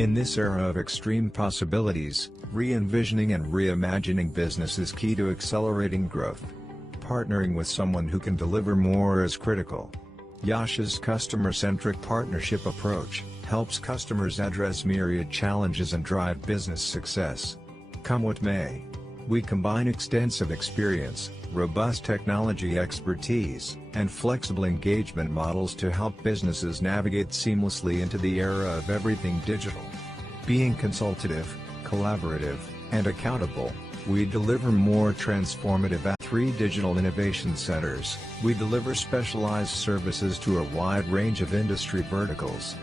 In this era of extreme possibilities, re-envisioning and reimagining business is key to accelerating growth. Partnering with someone who can deliver more is critical. Yash's customer-centric partnership approach helps customers address myriad challenges and drive business success. Come what may, we combine extensive experience, robust technology expertise, and flexible engagement models to help businesses navigate seamlessly into the era of everything digital. Being consultative, collaborative, and accountable, we deliver more transformative at 3 digital innovation centers. We deliver specialized services to a wide range of industry verticals.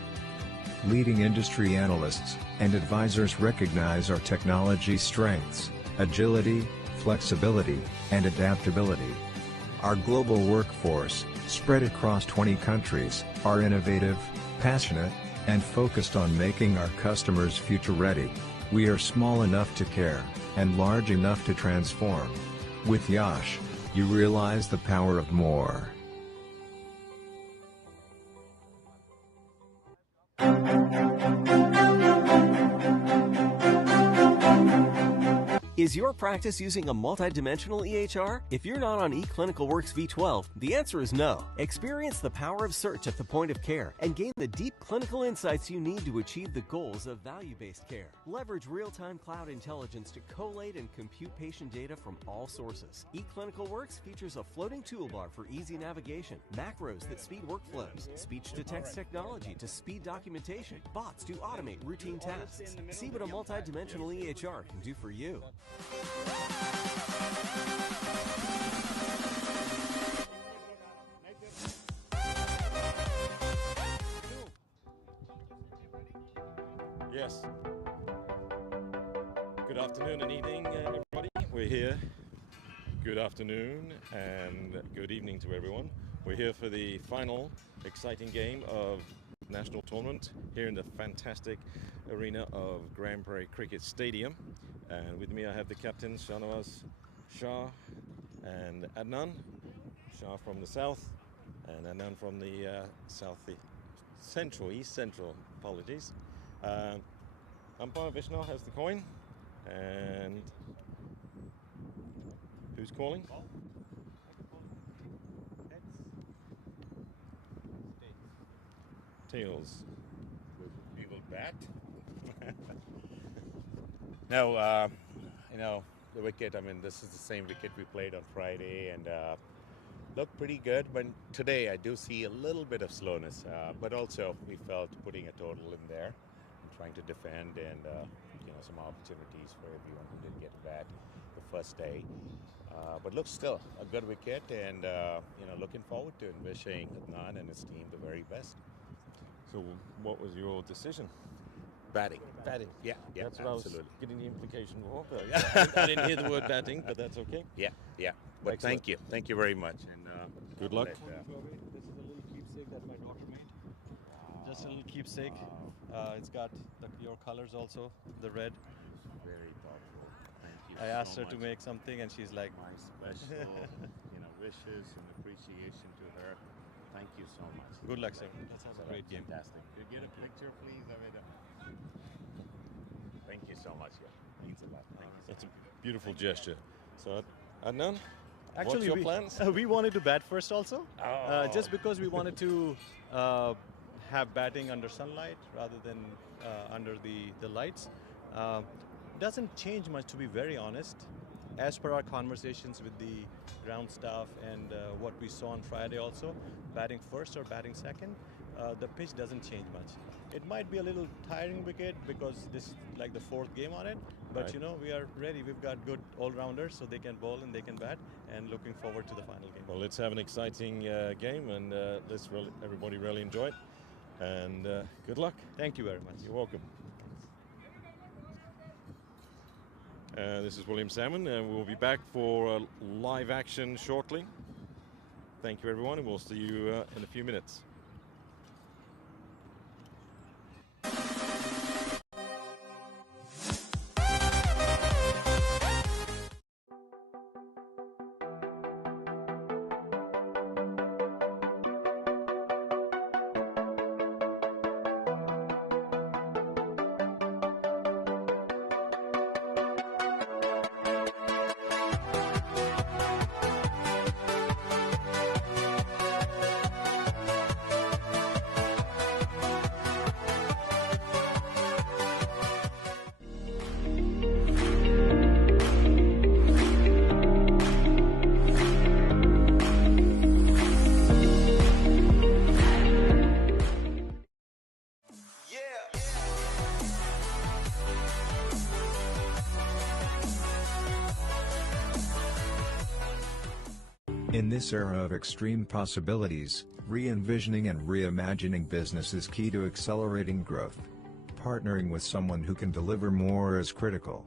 Leading industry analysts and advisors recognize our technology strengths, agility, flexibility, and adaptability. Our global workforce, spread across 20 countries, are innovative, passionate, and focused on making our customers future-ready. We are small enough to care, and large enough to transform. With Yash, you realize the power of more. Is your practice using a multidimensional EHR? If you're not on eClinicalWorks V12, the answer is no. Experience the power of search at the point of care and gain the deep clinical insights you need to achieve the goals of value-based care. Leverage real-time cloud intelligence to collate and compute patient data from all sources. eClinicalWorks features a floating toolbar for easy navigation, macros that speed workflows, speech-to-text technology to speed documentation, bots to automate routine tasks. See what a multidimensional EHR can do for you. Yes. Good afternoon and evening, everybody. We're here. Good afternoon and good evening to everyone. We're here for the final exciting game of national tournament here in the fantastic arena of Prairie Cricket Stadium. And with me I have the captains Shahnawaz Shah and Adnan. Shah from the south and Adnan from the east central, apologies. Umpire Vishnu has the coin, and who's calling? Tails. We will bat. No, the wicket, this is the same wicket we played on Friday and looked pretty good, but today I do see a little bit of slowness, but also we felt putting a total in there and trying to defend and some opportunities for everyone who didn't get a bat the first day. But looks still a good wicket, and looking forward to wishing Adnan and his team the very best. So what was your decision? Batting. Yeah, That's what absolutely. I was getting the implication for. I didn't hear the word batting, but that's okay. Yeah. But Excellent. thank you very much, and good luck. This is a little keepsake that my daughter made. Just a little keepsake. It's got your colors also, the red. Very thoughtful. Thank you. I asked so her to much. make something, and she's like, My special, wishes and appreciation to her. Thank you so much. "Good luck, sir. That sounds a great game." Fantastic. Could you get a picture, please? Thank you so much. Yeah, means a lot. Thank you. It's a beautiful gesture. So, Adnan, what's Actually, your plans? we wanted to bat first also, Oh. just because we wanted to have batting under sunlight rather than under the lights. Doesn't change much, to be very honest. As per our conversations with the ground staff and what we saw on Friday also, batting first or batting second, the pitch doesn't change much. It might be a little tiring wicket because this is like the 4th game on it, but Right. we are ready. We've got good all-rounders, so they can bowl and they can bat, and looking forward to the final game. Well, let's have an exciting game, and everybody really enjoy it. And good luck. Thank you very much. You're welcome. This is William Salmon, and we'll be back for live action shortly. Thank you, everyone, and we'll see you in a few minutes. In this era of extreme possibilities, re-envisioning and reimagining business is key to accelerating growth. Partnering with someone who can deliver more is critical.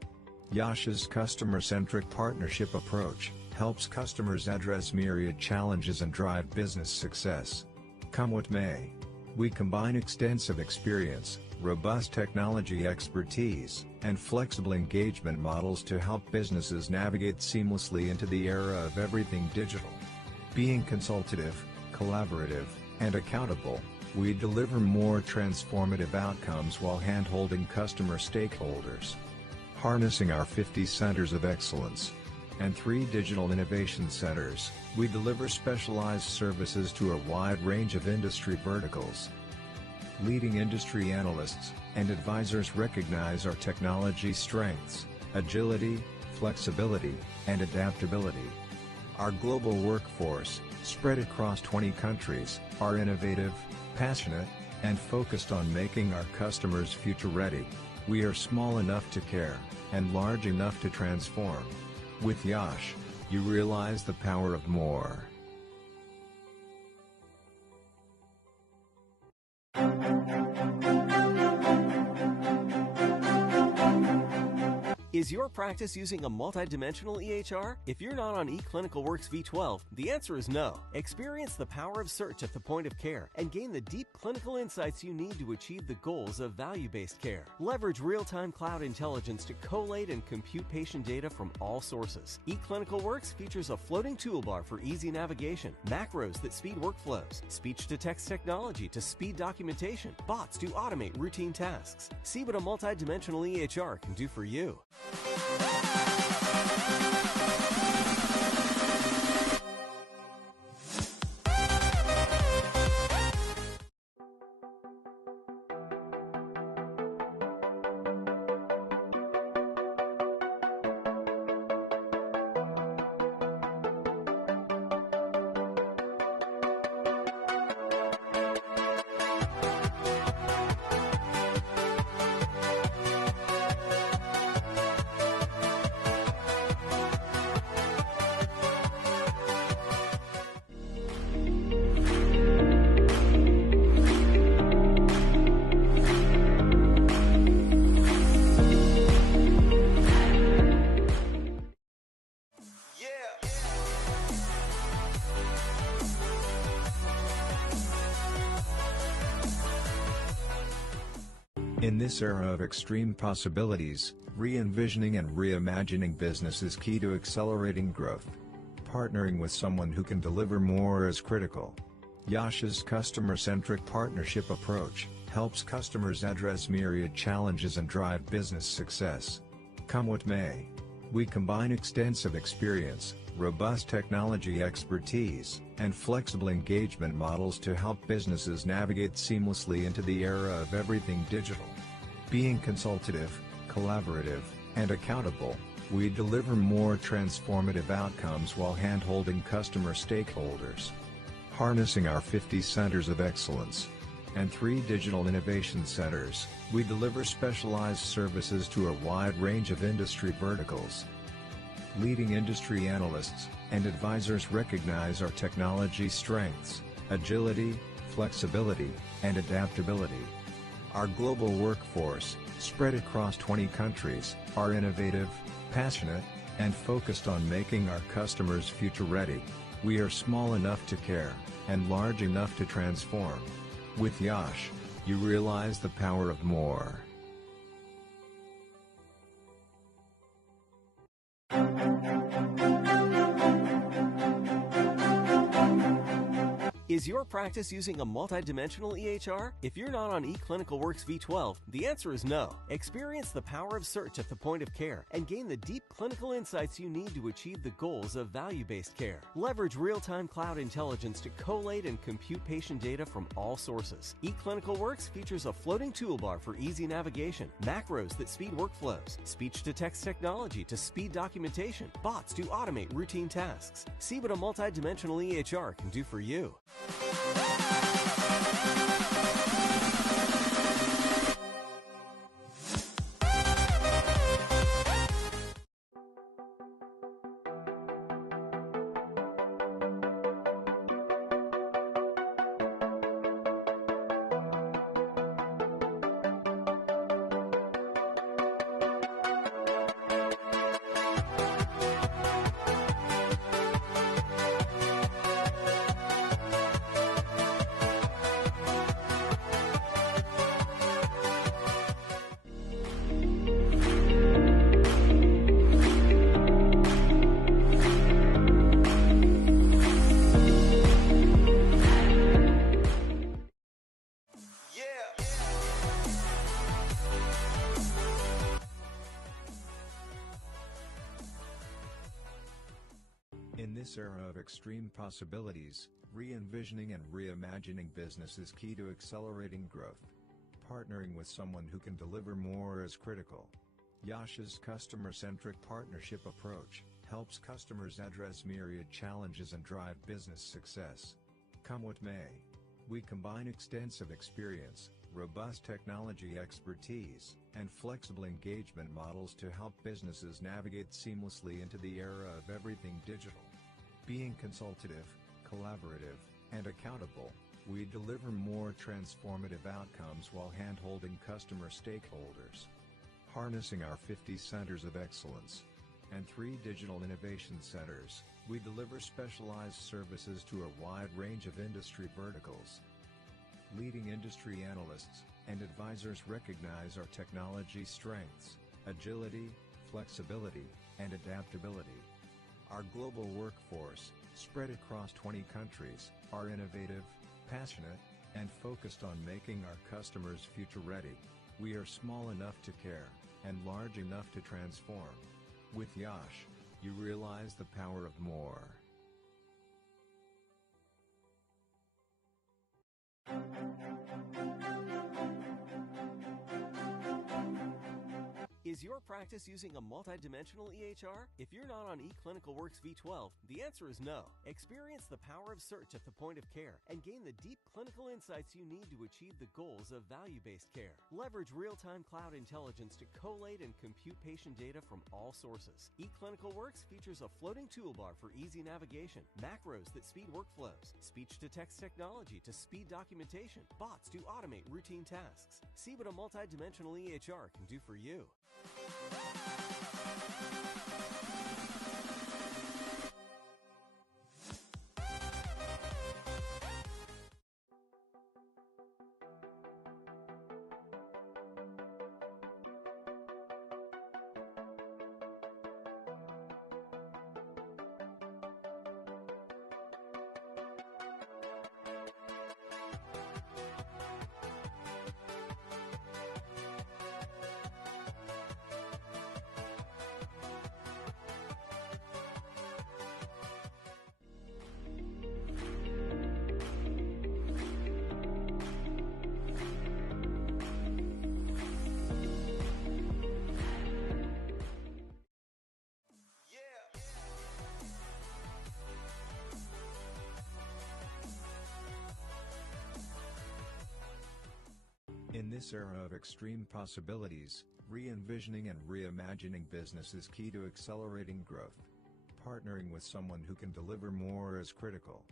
Yash's customer-centric partnership approach helps customers address myriad challenges and drive business success. Come what may, we combine extensive experience, robust technology expertise, and flexible engagement models to help businesses navigate seamlessly into the era of everything digital. Being consultative, collaborative, and accountable, we deliver more transformative outcomes while hand-holding customer stakeholders. Harnessing our 50 centers of excellence and 3 digital innovation centers, we deliver specialized services to a wide range of industry verticals. Leading industry analysts and advisors recognize our technology strengths, agility, flexibility, and adaptability. Our global workforce, spread across 20 countries, are innovative, passionate, and focused on making our customers future-ready. We are small enough to care, and large enough to transform. With Yash, you realize the power of more. Is your practice using a multidimensional EHR? If you're not on eClinicalWorks V12, the answer is no. Experience the power of search at the point of care and gain the deep clinical insights you need to achieve the goals of value-based care. Leverage real-time cloud intelligence to collate and compute patient data from all sources. eClinicalWorks features a floating toolbar for easy navigation, macros that speed workflows, speech-to-text technology to speed documentation, bots to automate routine tasks. See what a multidimensional EHR can do for you. In this era of extreme possibilities, re-envisioning and reimagining business is key to accelerating growth. Partnering with someone who can deliver more is critical. Yash's customer-centric partnership approach helps customers address myriad challenges and drive business success. Come what may, we combine extensive experience, robust technology expertise, and flexible engagement models to help businesses navigate seamlessly into the era of everything digital. Being consultative, collaborative, and accountable, we deliver more transformative outcomes while hand-holding customer stakeholders. Harnessing our 50 centers of excellence and 3 digital innovation centers, we deliver specialized services to a wide range of industry verticals. Leading industry analysts and advisors recognize our technology strengths, agility, flexibility, and adaptability. Our global workforce, spread across 20 countries, are innovative, passionate, and focused on making our customers future-ready. We are small enough to care, and large enough to transform. With Yash, you realize the power of more. Is your practice using a multidimensional EHR? If you're not on eClinicalWorks V12, the answer is no. Experience the power of search at the point of care and gain the deep clinical insights you need to achieve the goals of value-based care. Leverage real-time cloud intelligence to collate and compute patient data from all sources. eClinicalWorks features a floating toolbar for easy navigation, macros that speed workflows, speech-to-text technology to speed documentation, bots to automate routine tasks. See what a multidimensional EHR can do for you. this era of extreme possibilities, re-envisioning and reimagining business is key to accelerating growth. Partnering with someone who can deliver more is critical. Yash's customer-centric partnership approach helps customers address myriad challenges and drive business success. Come what may, we combine extensive experience, robust technology expertise, and flexible engagement models to help businesses navigate seamlessly into the era of everything digital. Being consultative, collaborative, and accountable, we deliver more transformative outcomes while hand-holding customer stakeholders. Harnessing our 50 centers of excellence and 3 digital innovation centers, we deliver specialized services to a wide range of industry verticals. Leading industry analysts and advisors recognize our technology strengths, agility, flexibility, and adaptability. Our global workforce, spread across 20 countries, are innovative, passionate, and focused on making our customers future-ready. We are small enough to care, and large enough to transform. With Yash, you realize the power of more. Is your practice using a multidimensional EHR? If you're not on eClinicalWorks V12, the answer is no. Experience the power of search at the point of care and gain the deep clinical insights you need to achieve the goals of value-based care. Leverage real-time cloud intelligence to collate and compute patient data from all sources. eClinicalWorks features a floating toolbar for easy navigation, macros that speed workflows, speech-to-text technology to speed documentation, bots to automate routine tasks. See what a multidimensional EHR can do for you. In this era of extreme possibilities, re-envisioning and reimagining business is key to accelerating growth. Partnering with someone who can deliver more is critical.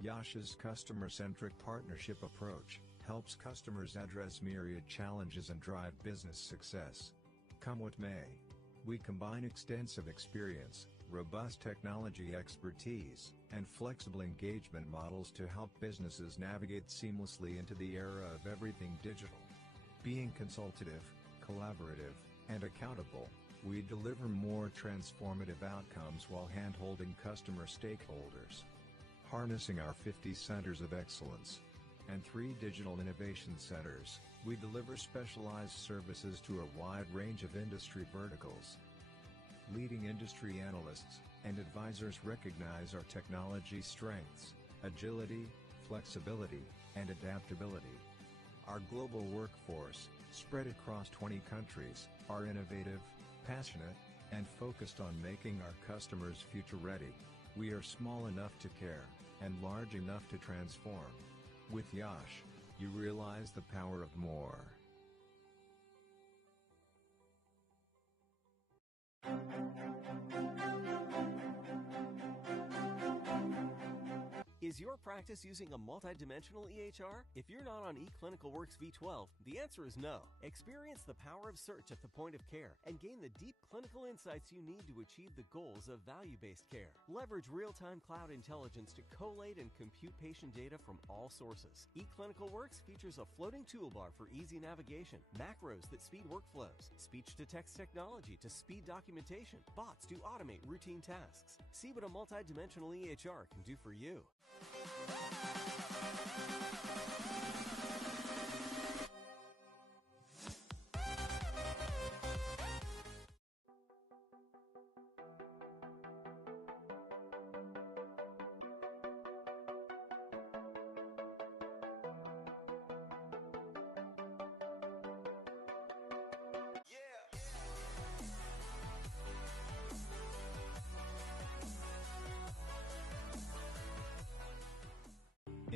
Yash's customer-centric partnership approach helps customers address myriad challenges and drive business success. Come what may, we combine extensive experience, robust technology expertise, and flexible engagement models to help businesses navigate seamlessly into the era of everything digital. Being consultative, collaborative, and accountable, we deliver more transformative outcomes while hand-holding customer stakeholders. Harnessing our 50 centers of excellence and 3 digital innovation centers, we deliver specialized services to a wide range of industry verticals. Leading industry analysts and advisors recognize our technology strengths, agility, flexibility, and adaptability. Our global workforce, spread across 20 countries, are innovative, passionate, and focused on making our customers future-ready. We are small enough to care, and large enough to transform. With Yash, you realize the power of more. Is your practice using a multidimensional EHR? If you're not on eClinicalWorks V12, the answer is no. Experience the power of search at the point of care and gain the deep clinical insights you need to achieve the goals of value-based care. Leverage real-time cloud intelligence to collate and compute patient data from all sources. eClinicalWorks features a floating toolbar for easy navigation, macros that speed workflows, speech-to-text technology to speed documentation, bots to automate routine tasks. See what a multidimensional EHR can do for you.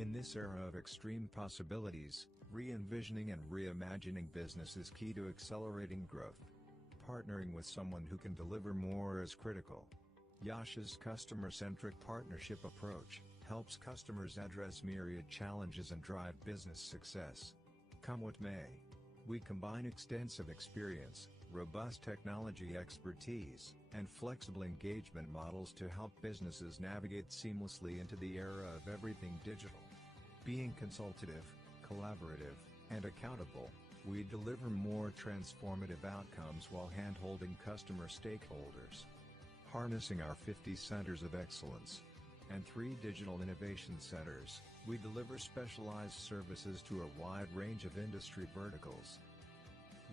In this era of extreme possibilities, re-envisioning and reimagining business is key to accelerating growth. Partnering with someone who can deliver more is critical. Yash's customer-centric partnership approach helps customers address myriad challenges and drive business success. Come what may, we combine extensive experience, robust technology expertise, and flexible engagement models to help businesses navigate seamlessly into the era of everything digital. Being consultative, collaborative, and accountable, we deliver more transformative outcomes while hand-holding customer stakeholders. Harnessing our 50 centers of excellence and 3 digital innovation centers, we deliver specialized services to a wide range of industry verticals.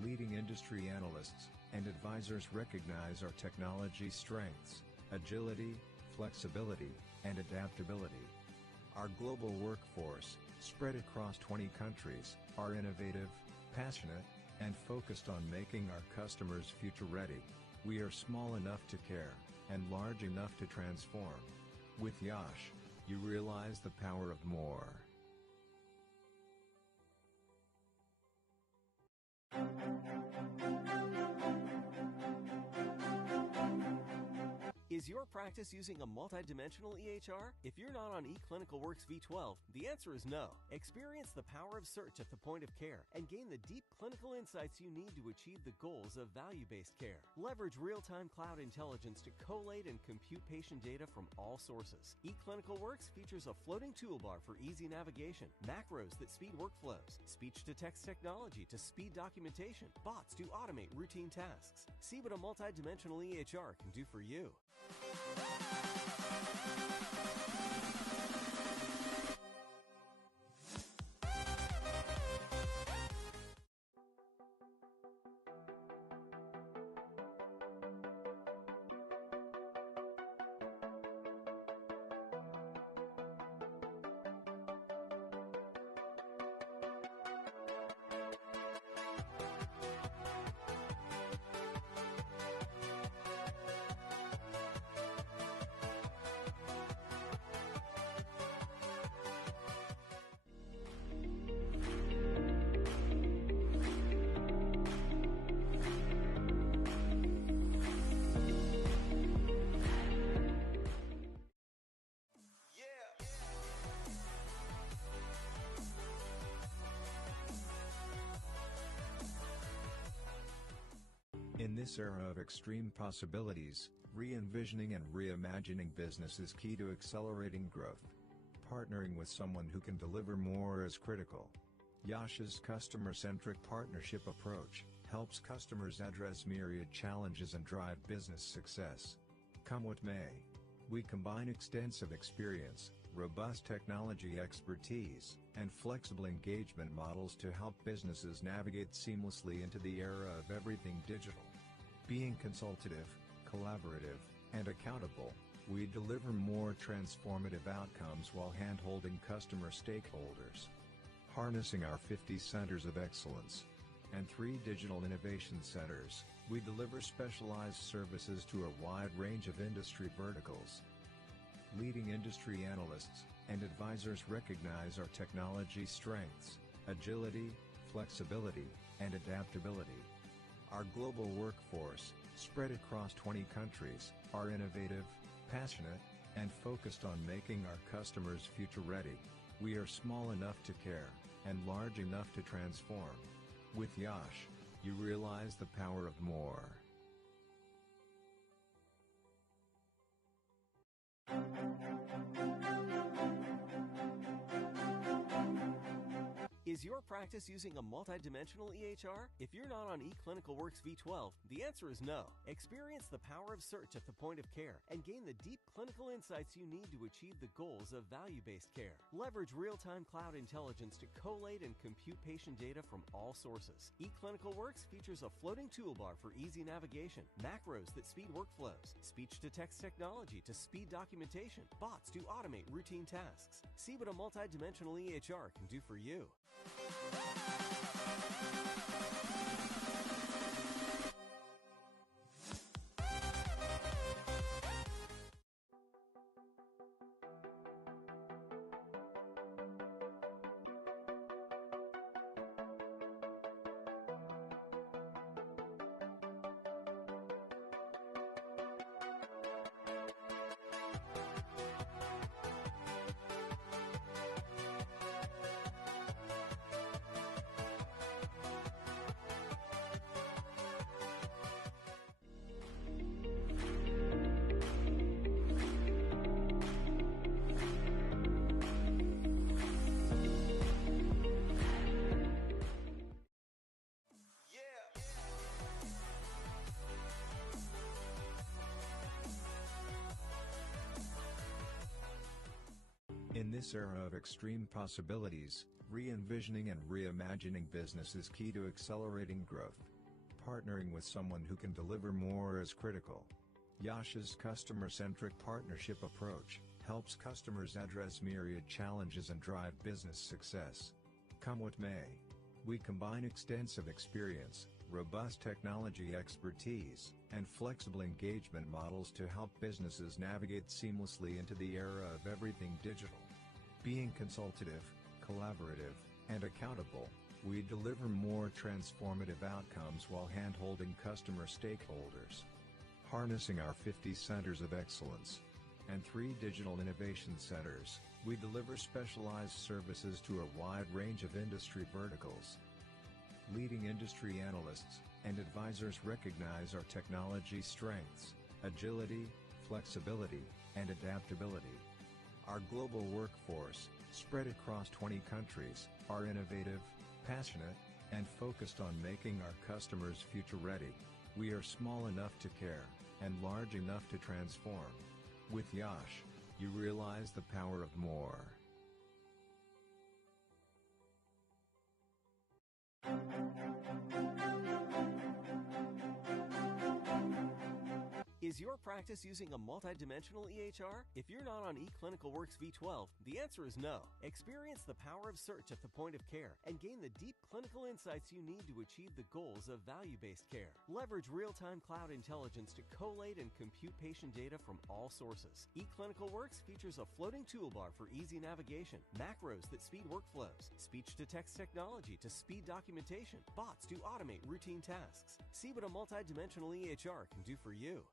Leading industry analysts and advisors recognize our technology strengths, agility, flexibility, and adaptability. Our global workforce, spread across 20 countries, are innovative, passionate, and focused on making our customers future-ready. We are small enough to care, and large enough to transform. With Yash, you realize the power of more. Is your practice using a multidimensional EHR? If you're not on eClinicalWorks V12, the answer is no. Experience the power of search at the point of care and gain the deep clinical insights you need to achieve the goals of value-based care. Leverage real-time cloud intelligence to collate and compute patient data from all sources. eClinicalWorks features a floating toolbar for easy navigation, macros that speed workflows, speech-to-text technology to speed documentation, bots to automate routine tasks. See what a multidimensional EHR can do for you. In this era of extreme possibilities, re-envisioning and reimagining business is key to accelerating growth. Partnering with someone who can deliver more is critical. Yash's customer-centric partnership approach helps customers address myriad challenges and drive business success. Come what may, we combine extensive experience, robust technology expertise, and flexible engagement models to help businesses navigate seamlessly into the era of everything digital. Being consultative, collaborative, and accountable, we deliver more transformative outcomes while hand-holding customer stakeholders. Harnessing our 50 centers of excellence and 3 digital innovation centers, we deliver specialized services to a wide range of industry verticals. Leading industry analysts and advisors recognize our technology strengths, agility, flexibility, and adaptability. Our global workforce, spread across 20 countries, are innovative, passionate, and focused on making our customers future-ready. We are small enough to care, and large enough to transform. With Yash, you realize the power of more. Is your practice using a multidimensional EHR? If you're not on eClinicalWorks V12, the answer is no. Experience the power of search at the point of care and gain the deep clinical insights you need to achieve the goals of value-based care. Leverage real-time cloud intelligence to collate and compute patient data from all sources. eClinicalWorks features a floating toolbar for easy navigation, macros that speed workflows, speech-to-text technology to speed documentation, bots to automate routine tasks. See what a multidimensional EHR can do for you. this era of extreme possibilities, re-envisioning and reimagining business is key to accelerating growth. Partnering with someone who can deliver more is critical. Yash's customer-centric partnership approach helps customers address myriad challenges and drive business success. Come what may, we combine extensive experience, robust technology expertise, and flexible engagement models to help businesses navigate seamlessly into the era of everything digital. Being consultative, collaborative, and accountable, we deliver more transformative outcomes while hand-holding customer stakeholders. Harnessing our 50 centers of excellence and 3 digital innovation centers, we deliver specialized services to a wide range of industry verticals. Leading industry analysts and advisors recognize our technology strengths, agility, flexibility, and adaptability. Our global workforce, spread across 20 countries, are innovative, passionate, and focused on making our customers future-ready. We are small enough to care, and large enough to transform. With Yash, you realize the power of more. Is your practice using a multidimensional EHR? If you're not on eClinicalWorks V12, the answer is no. Experience the power of search at the point of care and gain the deep clinical insights you need to achieve the goals of value-based care. Leverage real-time cloud intelligence to collate and compute patient data from all sources. eClinicalWorks features a floating toolbar for easy navigation, macros that speed workflows, speech-to-text technology to speed documentation, bots to automate routine tasks. See what a multidimensional EHR can do for you.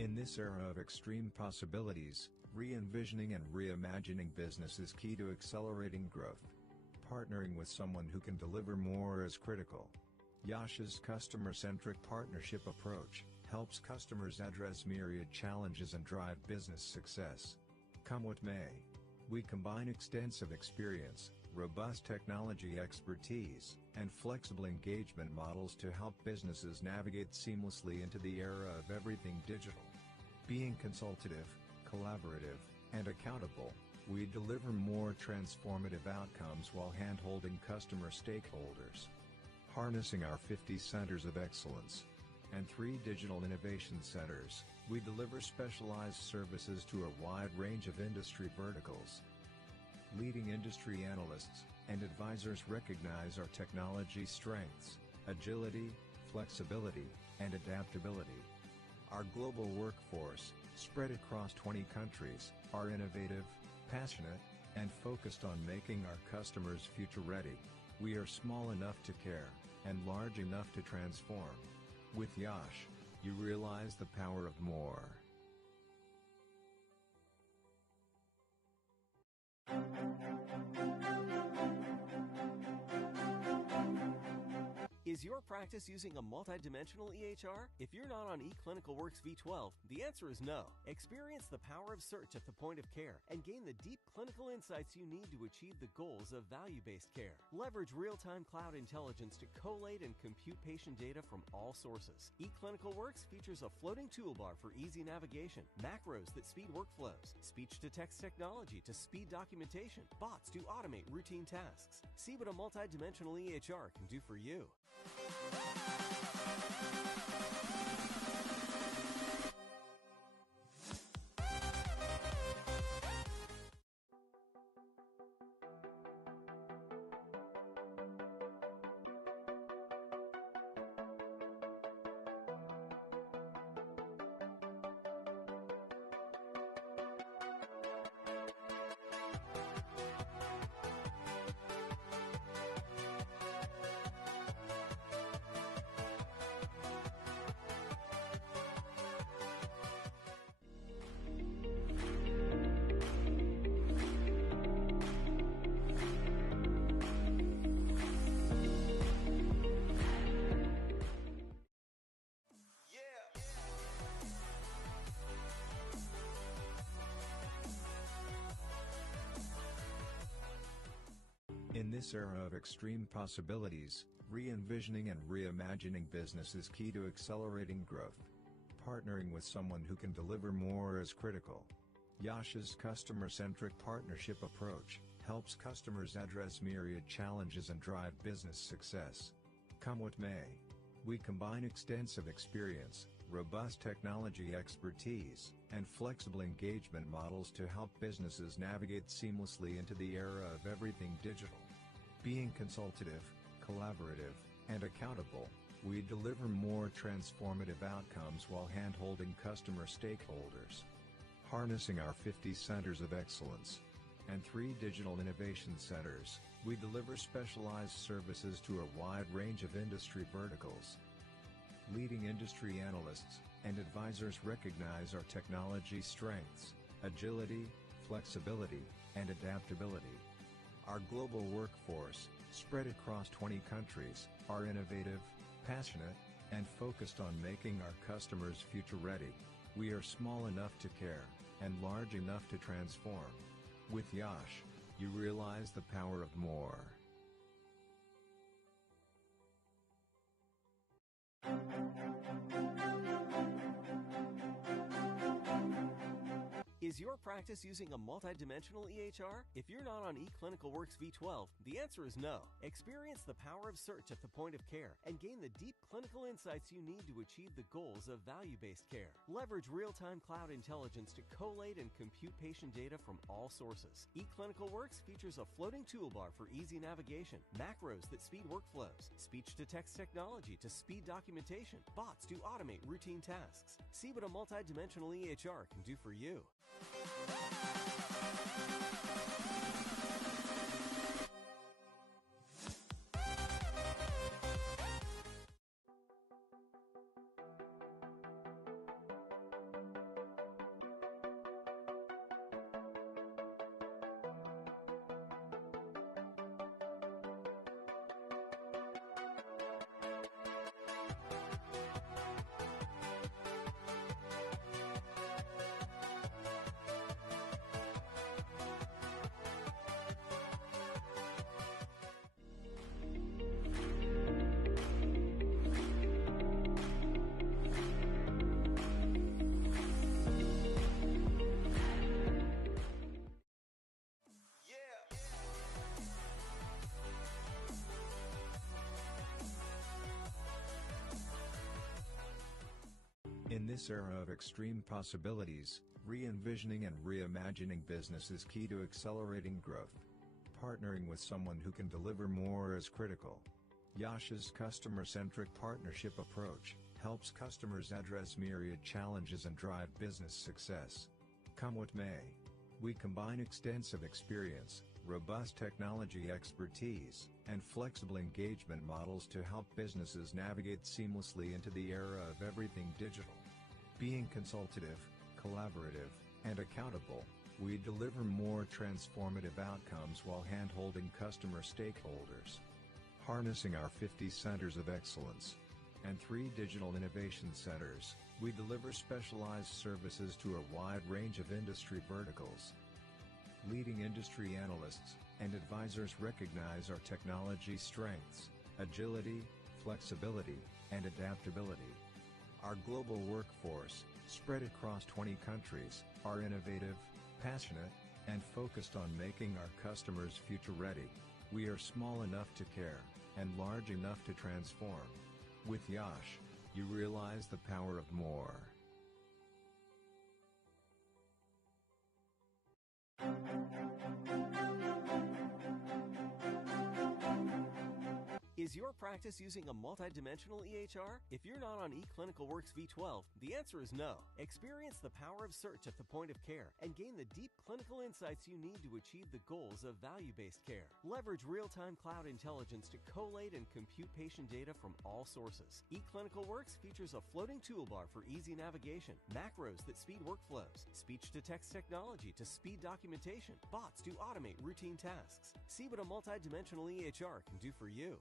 In this era of extreme possibilities, re-envisioning and reimagining business is key to accelerating growth. Partnering with someone who can deliver more is critical. Yash's customer-centric partnership approach helps customers address myriad challenges and drive business success. Come what may, we combine extensive experience, robust technology expertise, and flexible engagement models to help businesses navigate seamlessly into the era of everything digital. Being consultative, collaborative, and accountable, we deliver more transformative outcomes while hand-holding customer stakeholders. Harnessing our 50 centers of excellence and 3 digital innovation centers, we deliver specialized services to a wide range of industry verticals. Leading industry analysts and advisors recognize our technology strengths, agility, flexibility, and adaptability. Our global workforce, spread across 20 countries, are innovative, passionate, and focused on making our customers future-ready. We are small enough to care, and large enough to transform. With Yash, you realize the power of more. Is your practice using a multidimensional EHR? If you're not on eClinicalWorks V12, the answer is no. Experience the power of search at the point of care and gain the deep clinical insights you need to achieve the goals of value-based care. Leverage real-time cloud intelligence to collate and compute patient data from all sources. eClinicalWorks features a floating toolbar for easy navigation, macros that speed workflows, speech-to-text technology to speed documentation, bots to automate routine tasks. See what a multidimensional EHR can do for you. In this era of extreme possibilities, re-envisioning and reimagining business is key to accelerating growth. Partnering with someone who can deliver more is critical. Yash's customer-centric partnership approach helps customers address myriad challenges and drive business success. Come what may, we combine extensive experience, robust technology expertise, and flexible engagement models to help businesses navigate seamlessly into the era of everything digital. Being consultative, collaborative, and accountable, we deliver more transformative outcomes while hand-holding customer stakeholders. Harnessing our 50 centers of excellence and 3 digital innovation centers, we deliver specialized services to a wide range of industry verticals. Leading industry analysts and advisors recognize our technology strengths, agility, flexibility, and adaptability. Our global workforce, spread across 20 countries, are innovative, passionate, and focused on making our customers future-ready. We are small enough to care, and large enough to transform. With Yash, you realize the power of more. Is your practice using a multidimensional EHR? If you're not on eClinicalWorks V12, the answer is no. Experience the power of search at the point of care and gain the deep clinical insights you need to achieve the goals of value-based care. Leverage real-time cloud intelligence to collate and compute patient data from all sources. eClinicalWorks features a floating toolbar for easy navigation, macros that speed workflows, speech-to-text technology to speed documentation, bots to automate routine tasks. See what a multidimensional EHR can do for you. In this era of extreme possibilities, re-envisioning and reimagining business is key to accelerating growth. Partnering with someone who can deliver more is critical. Yash's customer-centric partnership approach helps customers address myriad challenges and drive business success. Come what may, we combine extensive experience, robust technology expertise, and flexible engagement models to help businesses navigate seamlessly into the era of everything digital. Being consultative, collaborative, and accountable, we deliver more transformative outcomes while hand-holding customer stakeholders. Harnessing our 50 centers of excellence and 3 digital innovation centers, we deliver specialized services to a wide range of industry verticals. Leading industry analysts and advisors recognize our technology strengths, agility, flexibility, and adaptability. Our global workforce, spread across 20 countries, are innovative, passionate, and focused on making our customers future-ready. We are small enough to care, and large enough to transform. With Yash, you realize the power of more. Is your practice using a multidimensional EHR? If you're not on eClinicalWorks V12, the answer is no. Experience the power of search at the point of care and gain the deep clinical insights you need to achieve the goals of value-based care. Leverage real-time cloud intelligence to collate and compute patient data from all sources. eClinicalWorks features a floating toolbar for easy navigation, macros that speed workflows, speech-to-text technology to speed documentation, bots to automate routine tasks. See what a multidimensional EHR can do for you.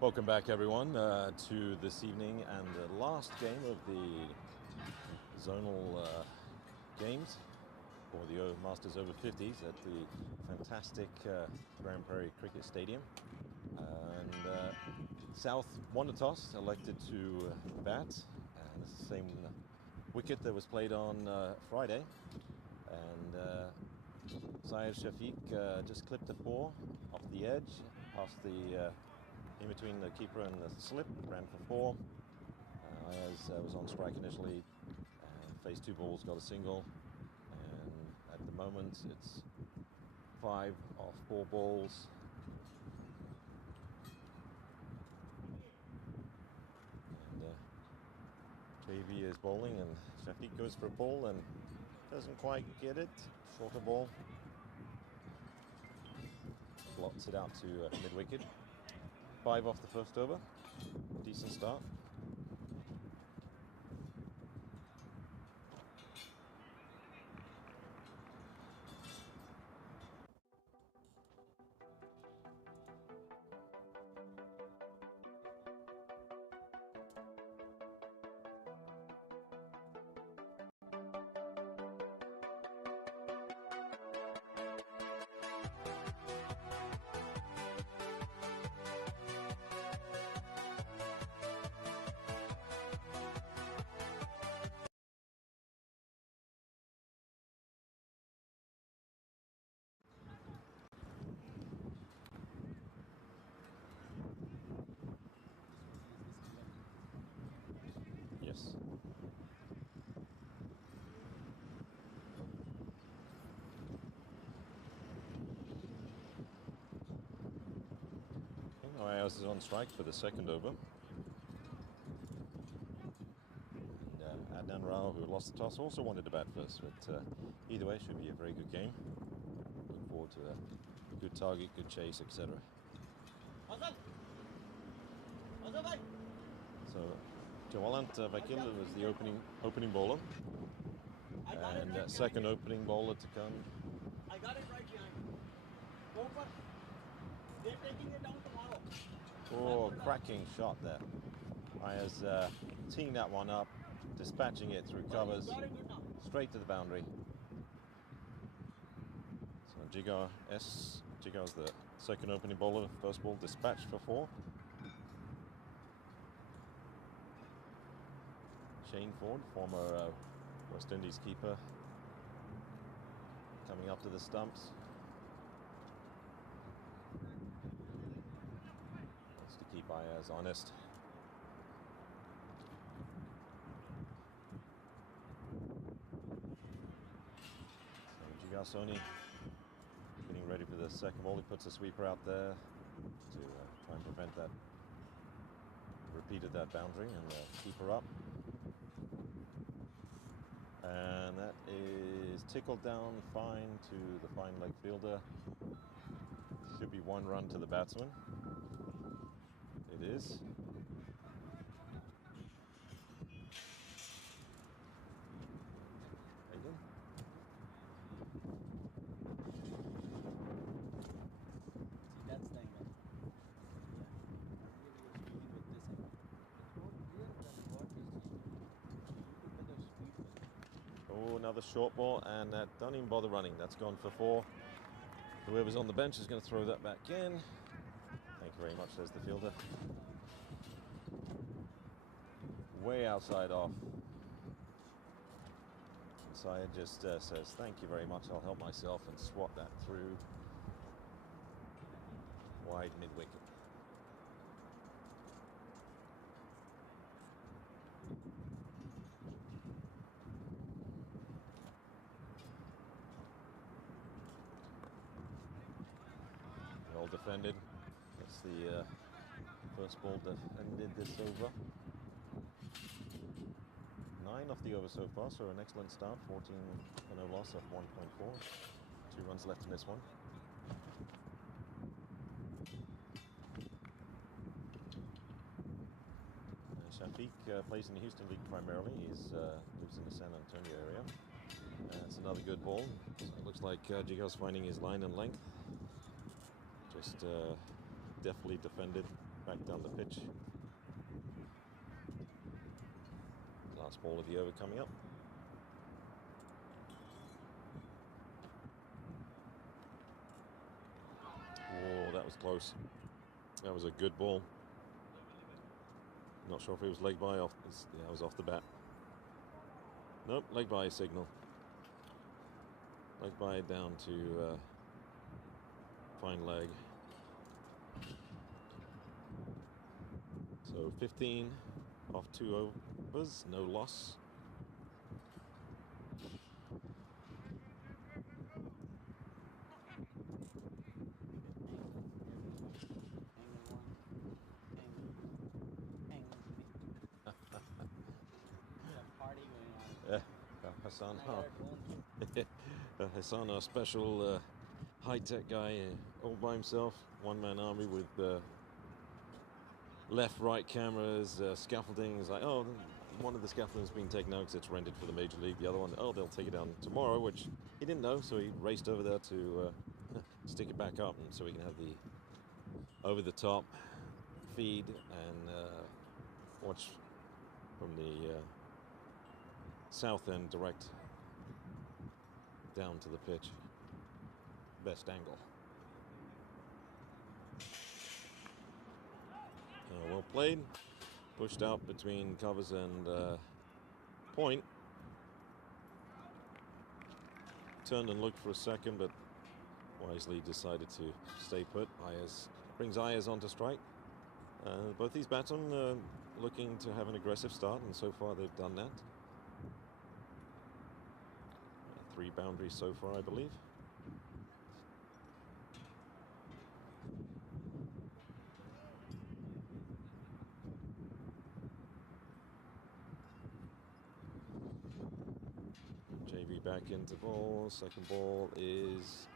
Welcome back, everyone, to this evening and the last game of the Zonal games for the Masters over 50s at the fantastic Prairie Cricket Stadium. And South won the toss, elected to bat, and it's the same wicket that was played on Friday. And Syed Shafiq just clipped a 4 off the edge, past the in between the keeper and the slip, ran for 4. Ayaz was on strike initially, faced 2 balls, got a single, and at the moment it's 5 off 4 balls. And JV is bowling, and Shafiq goes for a ball and doesn't quite get it. Shorter ball. Blots it out to mid-wicket. 5 off the first over. Decent start. Yes. Ayaz is on strike for the second over. And Adnan Rao, who lost the toss, also wanted to bat first, but either way, should be a very good game. Look forward to a good target, good chase, etc. So Jawalant Vakil was the opening bowler, and second opening bowler to come. I got it right behind. Go for. They're taking it down tomorrow. Oh, cracking shot there. Ayaz teeing that one up, dispatching it through covers, straight to the boundary. So Jigar's the second opening bowler. First ball dispatched for 4. Shane Ford, former West Indies keeper, coming up to the stumps. Wants to keep Ayaz honest. So Jigar Soni getting ready for the second ball. He puts a sweeper out there to try and prevent that repeat of that boundary and keep her up. And that is tickled down fine to the fine leg fielder. Should be 1 run to the batsman. It is. Again. See, that's the angle. Oh, another short ball, and that don't even bother running. That's gone for 4. Whoever's on the bench is going to throw that back in. Thank you very much, says the fielder. Way outside off. And Syed just says, thank you very much, I'll help myself, and swat that through. Wide mid-wicket. Well defended. That's the first ball that ended this over. 9 off the over so far, so an excellent start. 14 for no loss of 1.4. 2 runs left in this one. Shafiq plays in the Houston League primarily. He lives in the San Antonio area. It's another good ball. So it looks like Jigar's finding his line and length. Just deftly defended back down the pitch. Last ball of the over coming up. Oh, that was close. That was a good ball. Not sure if it was leg by off. Yeah, it was off the bat. Nope, leg by signal. Leg by down to fine leg. So 15 off 2 overs, no loss. Hassan, Hassan, our special high-tech guy, all by himself, one-man army with left-right cameras, scaffolding. He's like, oh, one of the scaffolding's been taken out because it's rented for the major league. The other one, oh, they'll take it down tomorrow, which he didn't know, so he raced over there to stick it back up, and so we can have the over-the-top feed and watch from the south end direct down to the pitch. Best angle. Well played. Pushed out between covers and point. Turned and looked for a second, but wisely decided to stay put. Brings Ayers onto strike. Both these batsmen looking to have an aggressive start, and so far they've done that. 3 boundaries so far, I believe. JB back into ball. Second ball is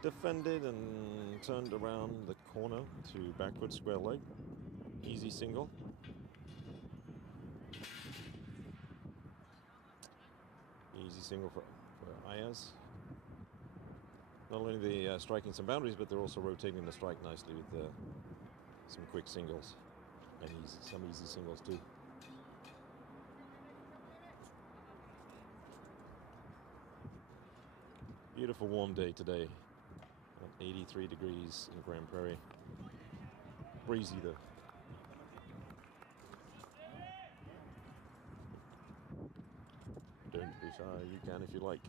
defended and turned around the corner to backward square leg. Easy single. Easy single for Ayaz. Not only are they striking some boundaries, but they're also rotating the strike nicely with some quick singles and some easy singles too. Beautiful warm day today. 83 degrees in Grand Prairie. Breezy though. Don't be shy, you can if you like.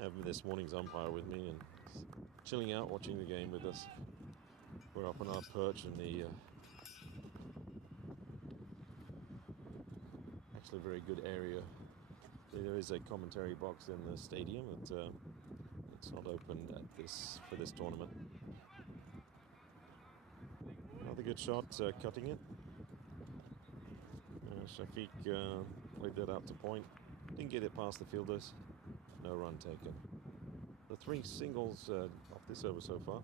Have this morning's umpire with me and chilling out, watching the game with us. We're up on our perch in the actually a very good area. There is a commentary box in the stadium, but it's not open for this tournament. Another good shot, cutting it. Shafiq played that out to point. Didn't get it past the fielders. No run taken. The 3 singles off this over so far.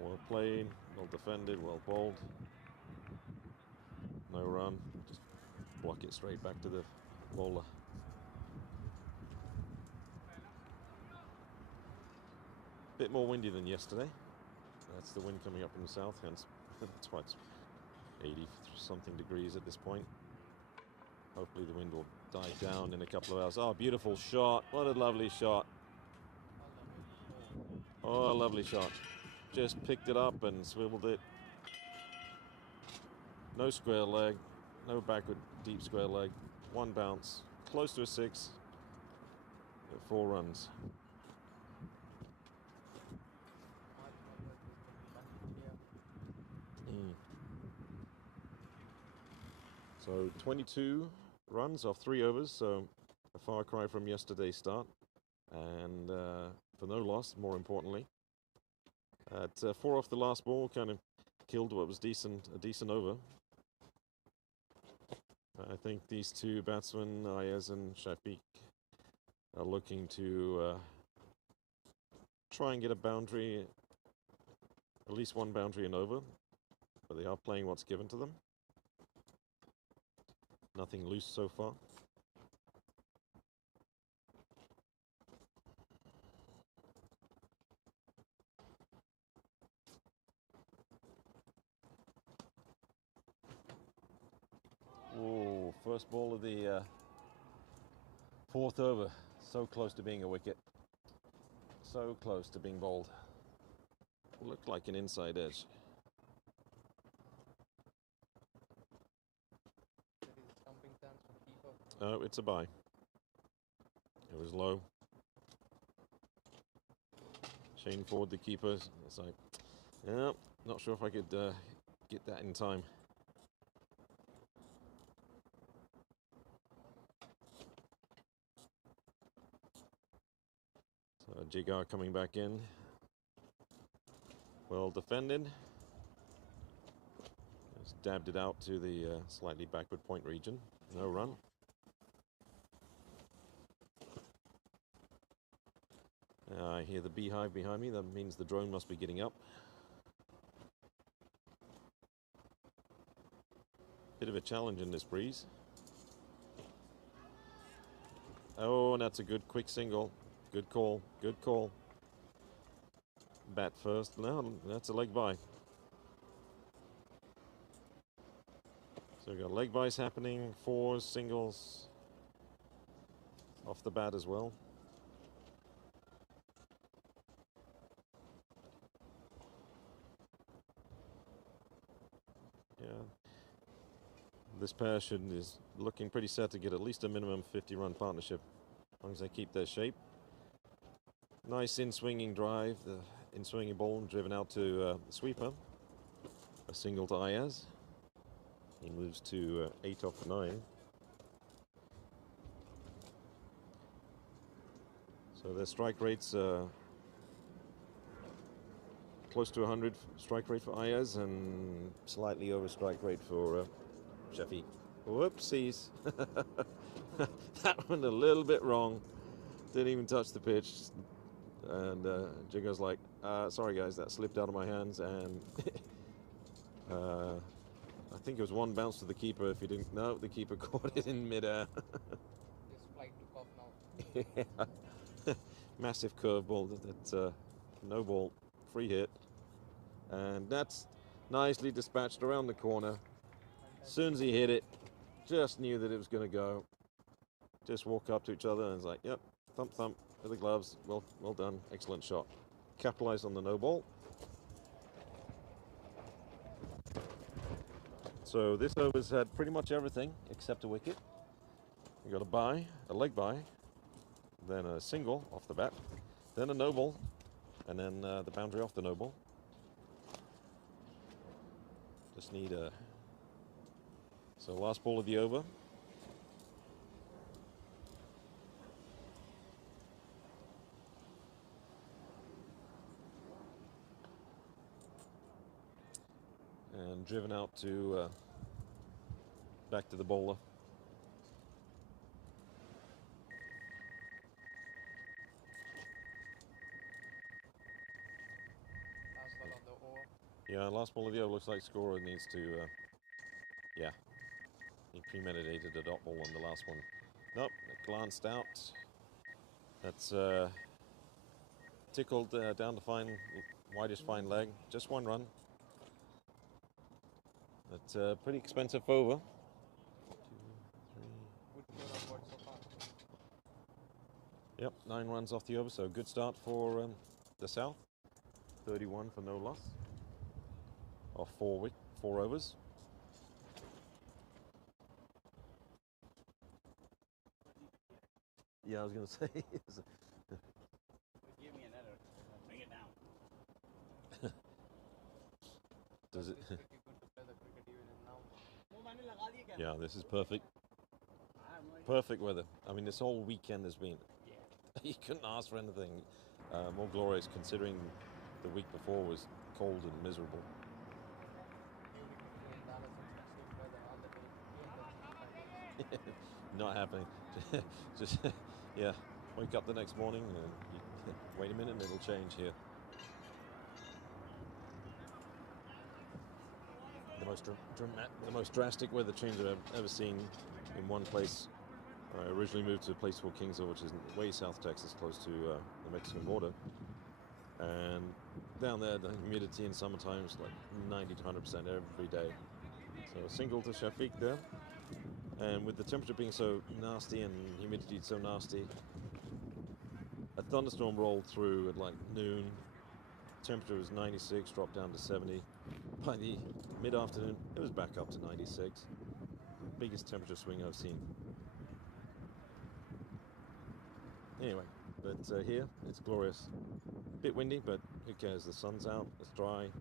Well played, well defended, well bowled. No run. Just block it straight back to the bowler. Bit more windy than yesterday. That's the wind coming up from the south, hence that's why it's 80 something degrees at this point. Hopefully the wind will die down in a couple of hours. Oh, beautiful shot. What a lovely shot. Oh, a lovely shot. Just picked it up and swiveled it. No square leg, no backward deep square leg. 1 bounce, close to a 6. 4 runs. So 22 runs off 3 overs, so a far cry from yesterday's start, and for no loss, more importantly. At 4 off the last ball, kind of killed what was a decent over. I think these 2 batsmen, Ayaz and Shafiq, are looking to try and get a boundary, at least 1 boundary and over, but they are playing what's given to them. Nothing loose so far. First ball of the fourth over. So close to being a wicket. So close to being bowled. Looked like an inside edge. Oh, it's a bye. It was low. Shane Ford, the keeper, it's like, yeah, not sure if I could get that in time. So Jigar coming back in. Well defended. Just dabbed it out to the slightly backward point region. No run. I hear the beehive behind me. That means the drone must be getting up. Bit of a challenge in this breeze. Oh, and that's a good quick single. Good call. Good call. Bat first. No, that's a leg bye. So we've got leg byes happening. Fours, singles. Off the bat as well. Yeah. This pair is looking pretty set to get at least a minimum 50-run partnership, as long as they keep their shape. Nice in-swinging drive, the in-swinging ball driven out to the sweeper. A single to Ayaz. He moves to 8 off 9. So their strike rates close to 100 strike rate for Ayaz and slightly over strike rate for Shafiq. Whoopsies. That went a little bit wrong. Didn't even touch the pitch. And Jigar's like, sorry guys, that slipped out of my hands. And I think it was one bounce to the keeper. If you didn't know, the keeper caught it in midair. This flight took off now. Yeah. Massive curveball. That's no ball. Free hit. And that's nicely dispatched around the corner. As soon as he hit it, just knew that it was going to go. Just walk up to each other and it's like, yep, thump thump with the gloves. Well done. Excellent shot. Capitalized on the no ball. So this over's had pretty much everything except a wicket. We got a bye, a leg bye, then a single off the bat, then a no ball, and then the boundary off the no ball. Just need a... So last ball of the over. And driven out to back to the bowler. Last ball of the over. Yeah, last ball of the over looks like scorer needs to, yeah. He premeditated a dot ball on the last one. Nope, it glanced out. That's tickled down the fine, widest fine leg. Just one run. That's a pretty expensive over. 2, 3. Good score of what so far? Yep, 9 runs off the over, so good start for the South. 31 for no loss. Off 4 overs. Yeah, I was going to say. Give me another. Bring it down. Does it? It's pretty good to play the cricket even now. वो मैंने लगा दिया क्या? Yeah, this is perfect. I have no idea. Perfect weather. I mean, this whole weekend has been. Yeah. You couldn't ask for anything more glorious, considering the week before was cold and miserable. In Dallas, it's extreme weather all the day. Not happening. Just yeah, wake up the next morning and you, wait a minute and it'll change here. The most drastic weather change I've ever seen in one place. I originally moved to a place called Kingsville, which is way South Texas, close to the Mexican border. And down there, the humidity in summertime is like 90 to 100% every day. So a single to Shafiq there. And with the temperature being so nasty and humidity so nasty, a thunderstorm rolled through at like noon. Temperature was 96, dropped down to 70. By the mid-afternoon, it was back up to 96. Biggest temperature swing I've seen. Anyway, but here it's glorious. Bit windy, but who cares? The sun's out, it's dry, and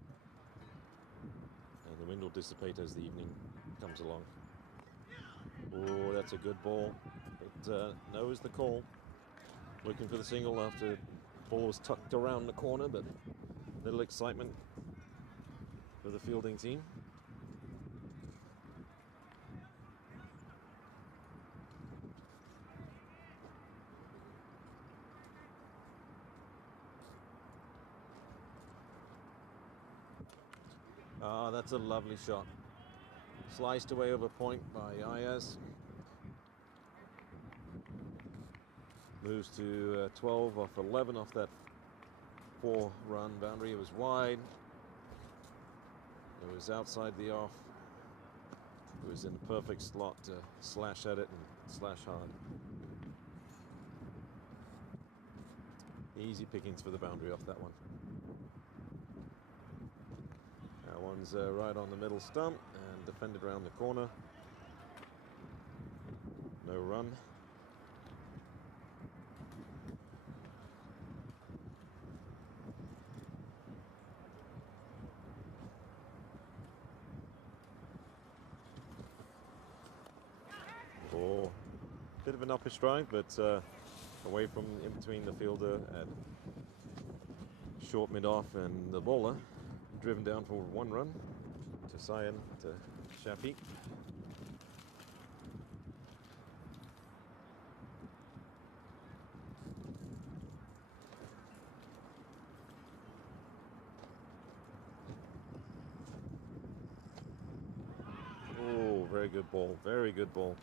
the wind will dissipate as the evening comes along. Oh, that's a good ball. It knows the call. Looking for the single after the ball was tucked around the corner, but little excitement for the fielding team. Ah, that's a lovely shot. Sliced away over point by Yash. Moves to 12 off 11 off that 4-run boundary. It was wide. It was outside the off. It was in the perfect slot to slash at it and slash hard. Easy pickings for the boundary off that one. That one's right on the middle stump and defended around the corner. No run. Oh, bit of an upper strike, but away from in between the fielder at short mid-off and the bowler. Driven down for 1 run to Cyan to Shafiq. Oh, very good ball, very good ball.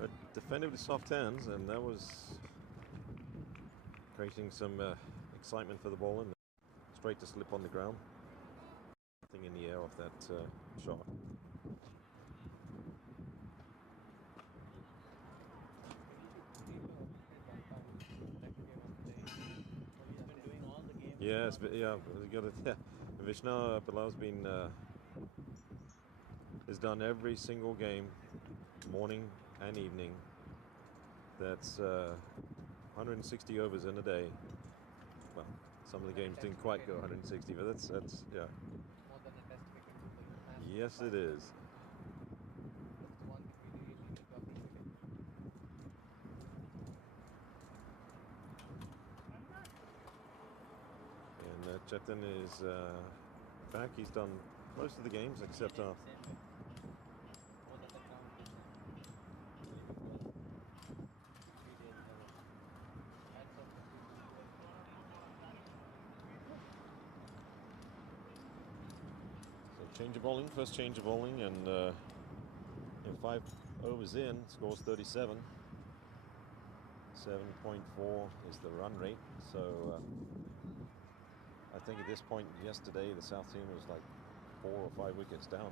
But defended with soft hands, and that was creating some excitement for the ball, and straight to slip on the ground. Nothing in the air off that shot. Yes, but yeah, you got it. Yeah. Vishnu Bilaw's been has done every single game, morning and evening. That's 160 overs in a day. Well, some of the games didn't quite go 160, but that's yeah. More than a test cricket super. Yes, it is. That's one thing we really need to appreciate. And Chetan is back. He's done most of the games except More than the ground condition. so change of bowling, first change of bowling, and 5 overs in, scores 37. 7.4 is the run rate. So I think at this point yesterday the South team was like 4 or 5 wickets down.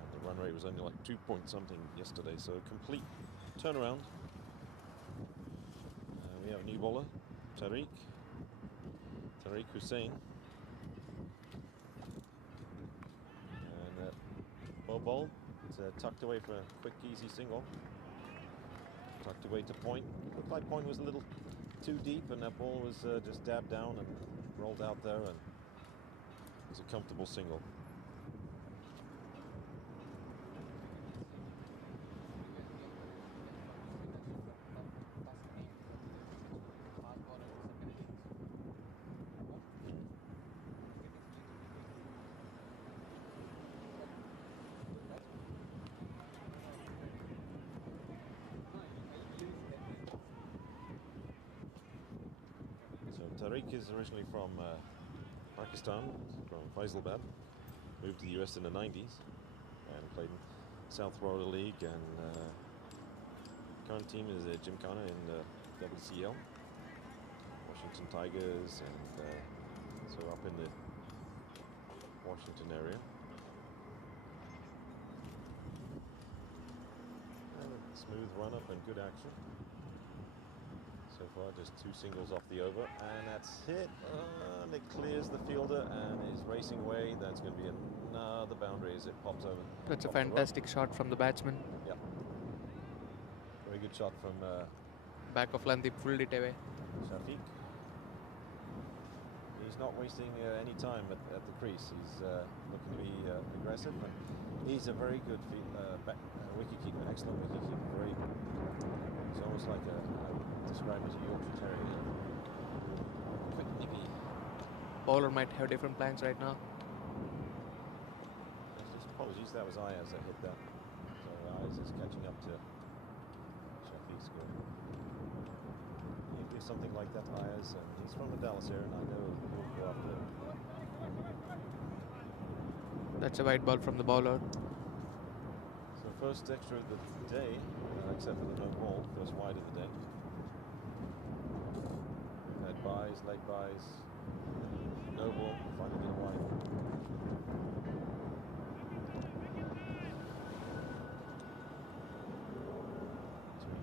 And the run rate was only like 2 point something yesterday, so complete turnaround. We have a new bowler, Tariq Hussain. And well bowled, it's tucked away for a quick easy single. Tucked away to point. Looked like point was a little too deep, and that ball was just dabbed down and rolled out there, and it was a comfortable single. Tariq is originally from Pakistan, from Faisalabad. Moved to the US in the 90s and played in South Florida League, and current team is Gymkhana in WCL, Washington Tigers, and so up in the Washington area. Smooth run up and good action. So far, just 2 singles off the over, and that's hit. And it clears the fielder and is racing away. That's going to be another boundary as it pops over. That's a pops the rock. fantastic shot from the batsman. Yep. Very good shot from Back of Landip pulled it away. Shafiq. He's not wasting any time at the crease. He's looking to be aggressive, and he's a very good wicketkeeper, excellent wicketkeeper. He's almost like I would describe as a Yorkshire Terrier. Quick nippy. Bowler might have different plans right now. Just apologies, that was Ayaz that hit that. So Ayaz is catching up to Shafiq's score. You give something like that to Ayaz, and he's from the Dallas area, and I know he'll go after it. That's a wide ball from the bowler. So first extra of the day, except for the no ball, first wide of the day. Head buys, leg buys, no ball, finally get a wide.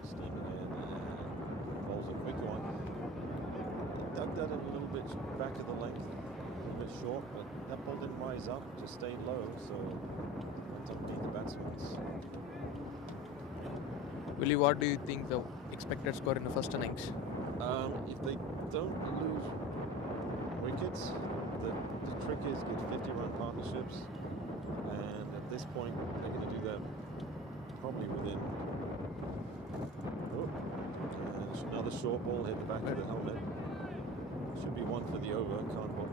Steaming in and bowls a quick one. Dug that in a little bit back of the length, a little bit short, but that ball didn't rise up, just stayed low, so went underneath the batsman's. Willie, what do you think the expected score in the first innings? If they don't lose wickets, the trick is get 50-run partnerships, and at this point they're going to do that probably within. Oh, and another short ball hit the back of the helmet. Should be 1 for the over. Can't ball.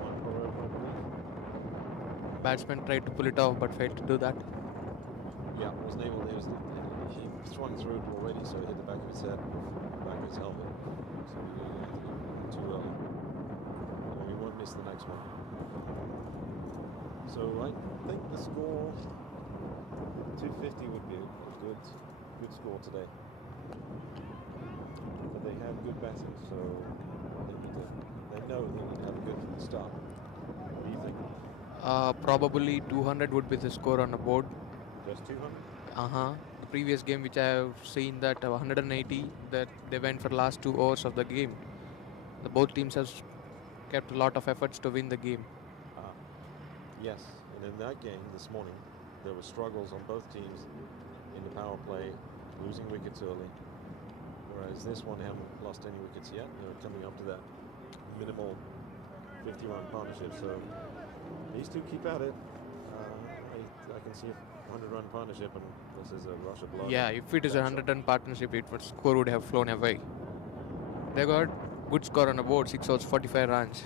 One per over, I believe. Batsman tried to pull it off but failed to do that. Yeah, wasn't able. He swung through it already, so it hit the back of his head, back of his helmet. So we didn't have to go too early. And we won't miss the next one. So I think the score 250 would be a good score today. But they have good batting, so they know they need to have a good start. What do you think? Probably 200 would be the score on the board. Just 200? The previous game which I have seen that 180 that they went for last 2 overs of the game. The both teams has kept a lot of efforts to win the game. Yes, and in that game this morning there were struggles on both teams in the power play, losing wickets early. Whereas this one haven't lost any wickets yet. They're coming up to that minimal 50-run partnership. So these two keep at it. I can see a 100-run partnership, and this is a rush of blood. Yeah, if it is a 100-run partnership, score would have flown away. They got good score on the board, 6 overs, 45 runs.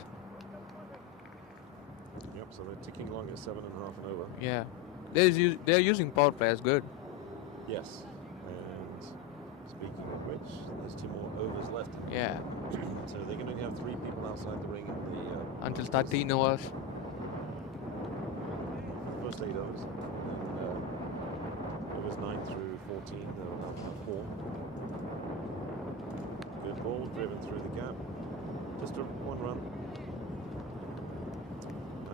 Yep, so they're ticking along at 7.5 and over. Yeah, they're using power play as good. Yes, and speaking of which, there's 2 more overs left. Yeah. So they're going to have 3 people outside the ring in the until 13 overs. First 8 overs. And overs 9 through 14, they're now 4. Good ball driven through the gap. Just 1 run.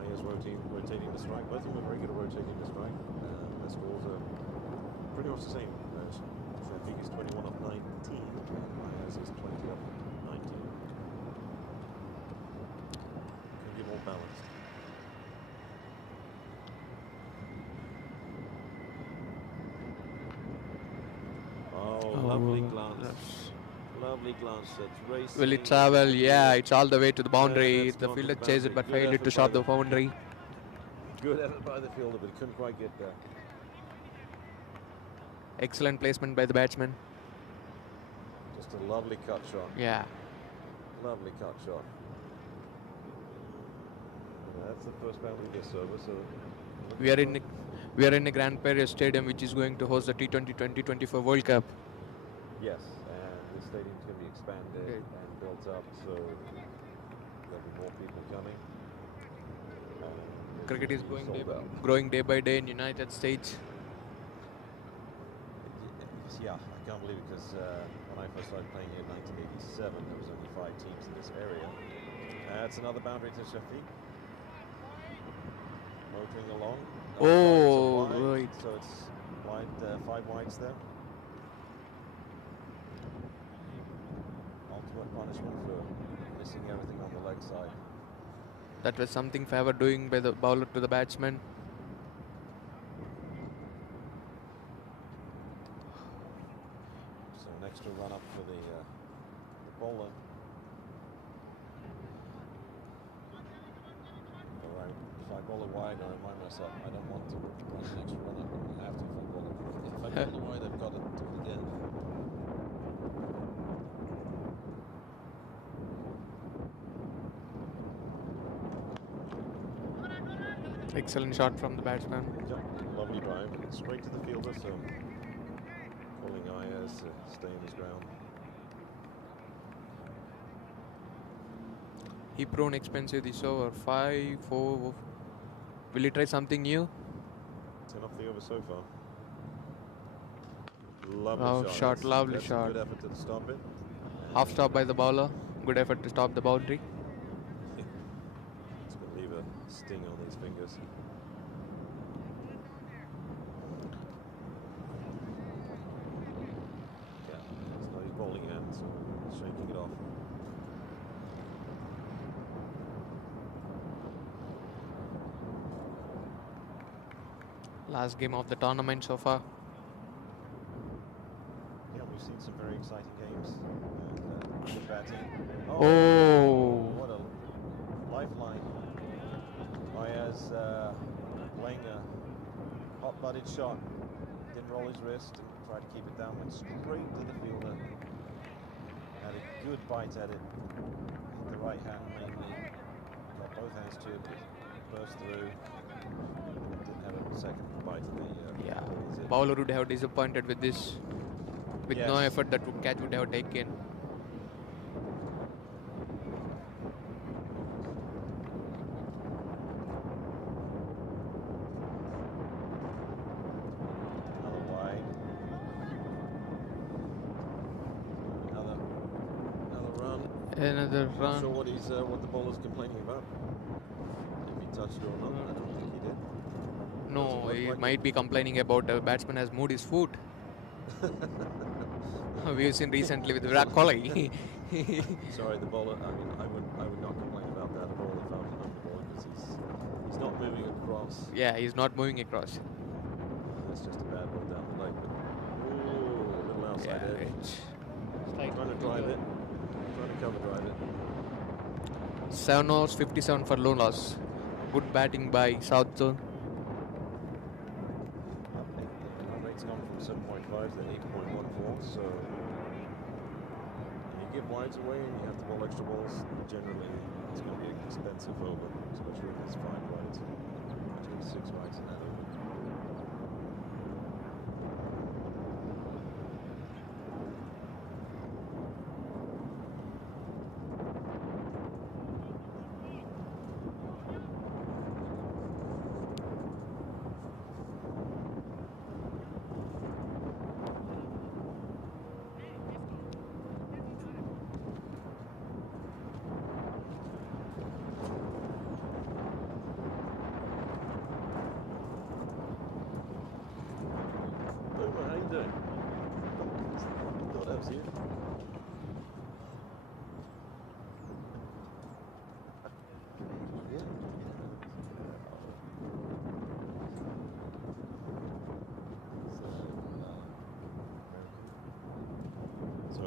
He's rotating the strike. Both of them are very good at rotating the strike. Their scores are pretty much the same. Shafiq is 21 of 19. Ayaz is 20 of 19. Can be more balanced. Oh, lovely glance. Lovely glance. That's racing. Will it travel? Yeah, it's all the way to the boundary. The fielder chased it but failed it to shot the boundary. Good effort by the fielder, but couldn't quite get there. Excellent placement by the batsman. Just a lovely cut shot. Yeah. Lovely cut shot. Yeah, that's the first boundary this over. So we are in the Grand Prairie Stadium, which is going to host the T20 2024 World Cup. Yes, and the stadium's going to be expanded and built up, so there'll be more people coming. Cricket is growing day by day in United States. Yeah, I can't believe it, because when I first started playing here in 1987, there was only 5 teams in this area. That's another boundary to Shafiq. Motoring along. Oh, right. So it's Wide, 5 wides there. Ultimate punishment for missing everything on the leg side. That was something favor doing by the bowler to the batsman. So an extra run up for the bowler. If I bowl it wide, I remind myself I don't want to run an extra run up. I have to if I bowl it. If I bowl it wide, I've got to do it again. Excellent shot from the batsman. Yep, lovely drive. Straight to the fielder, so calling Ayaz to stay in his ground. He prone expensive this over. 5-4. Will he try something new? 10 off the over so far. Lovely shot. Lovely That's shot. A good effort to stop it. Half stop by the bowler. Good effort to stop the boundary. It's going to leave a sting on these fingers. Yeah, it's not his bowling hand, so shaking it off. Last game of the tournament so far. Yeah, we've seen some very exciting games. Good batting. Oh. What a lifeline. Ayaz playing a hot-butted shot. Didn't roll his wrist and tried to keep it down. Went straight to the fielder. Had a good bite at it. Hit the right hand mainly. Got both hands to it. Burst through. Didn't have a second bite at the Yeah. ball, is it? Bowler would have disappointed with this. With no Yes. effort that catch would have taken. Another wide. Another run. Another Not run. sure what the bowler's complaining about. If he touched it or not, I don't think he did. No, Doesn't look he like might be complaining about the batsman has moved his foot. We've seen recently with Virat Kohli. Sorry, the bowler. I mean, I would not complain about that at all if I was an off the ball because he's not moving across. Yeah, he's not moving across. That's just a bad ball down the leg. But ooh, a little outside edge. Trying to drive it. Trying to cover drive it. 7 overs, 57 for no loss. Good batting by South Zone. The run rate's gone from 7.5 to 8.14. So you give wides away and you have to bowl extra balls. Generally, it's going to be an expensive over, especially if it's 5 wides. 26 wides in that over. How you doing? Thought that was you. Yeah. So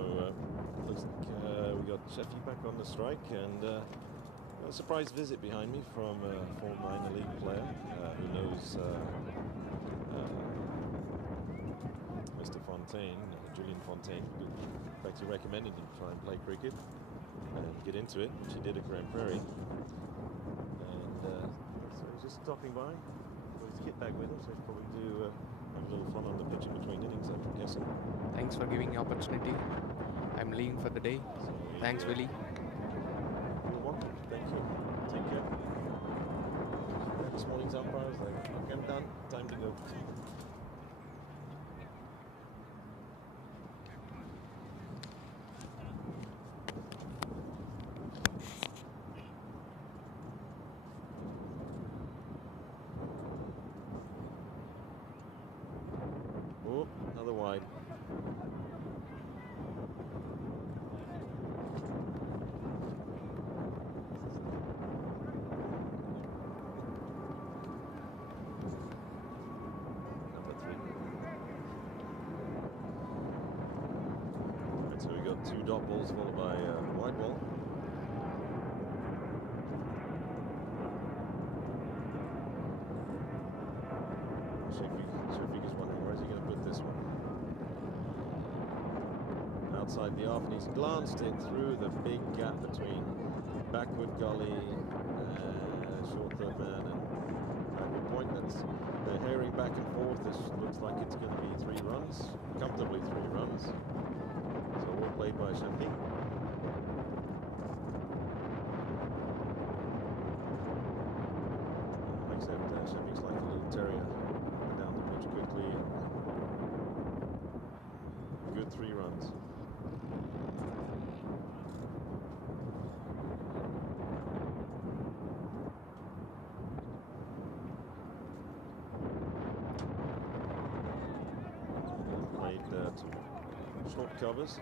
looks like we got Sheffy back on the strike, and a surprise visit behind me from a former minor league player who knows Mr. Fontaine, Julian Fontaine. In fact, he recommended him try and play cricket and get into it, which he did at Prairie. And so he's just stopping by with his kit bag with him, so he'll probably have a little fun on the pitch in between innings, I'm guessing. Thanks for giving the opportunity. I'm leaving for the day. So Thanks, Willie. You're welcome. Thank you. Take care. This morning's umpires, like, okay, I'm done. Time to go. 2 dot balls followed by wide ball. Shafiq is wondering where is he going to put this one. Outside the off, and he's glanced it through the big gap between backward gully, short third man, and backward point. They're herring back and forth. This looks like it's going to be 3 runs, comfortably 3 runs. So well played by Shafiq. Except Shafiq's like a little terrier, down the pitch quickly. Good 3 runs. Played 2 short covers.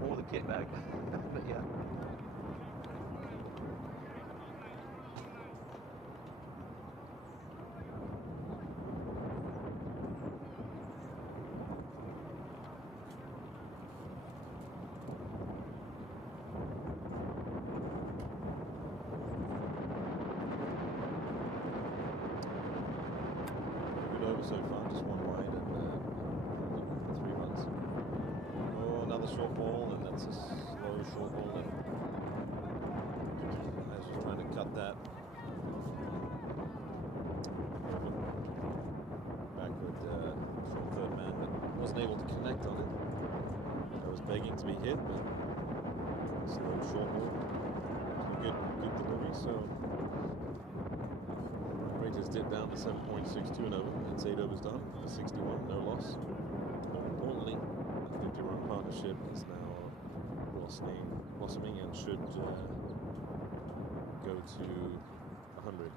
More the kit bag. But yeah. Good over so far, just 1 wide and 3 runs. Oh, another short ball, and that's a slow short ball. And Yash was trying to cut that. Backward short third man, but wasn't able to connect on it. I was begging to be hit, but slow short ball. Good delivery. So rate has dipped down to 7.62 and over. It's 8 overs done. 61, no loss. More importantly, the 50-run partnership is now blossoming and should go to 100.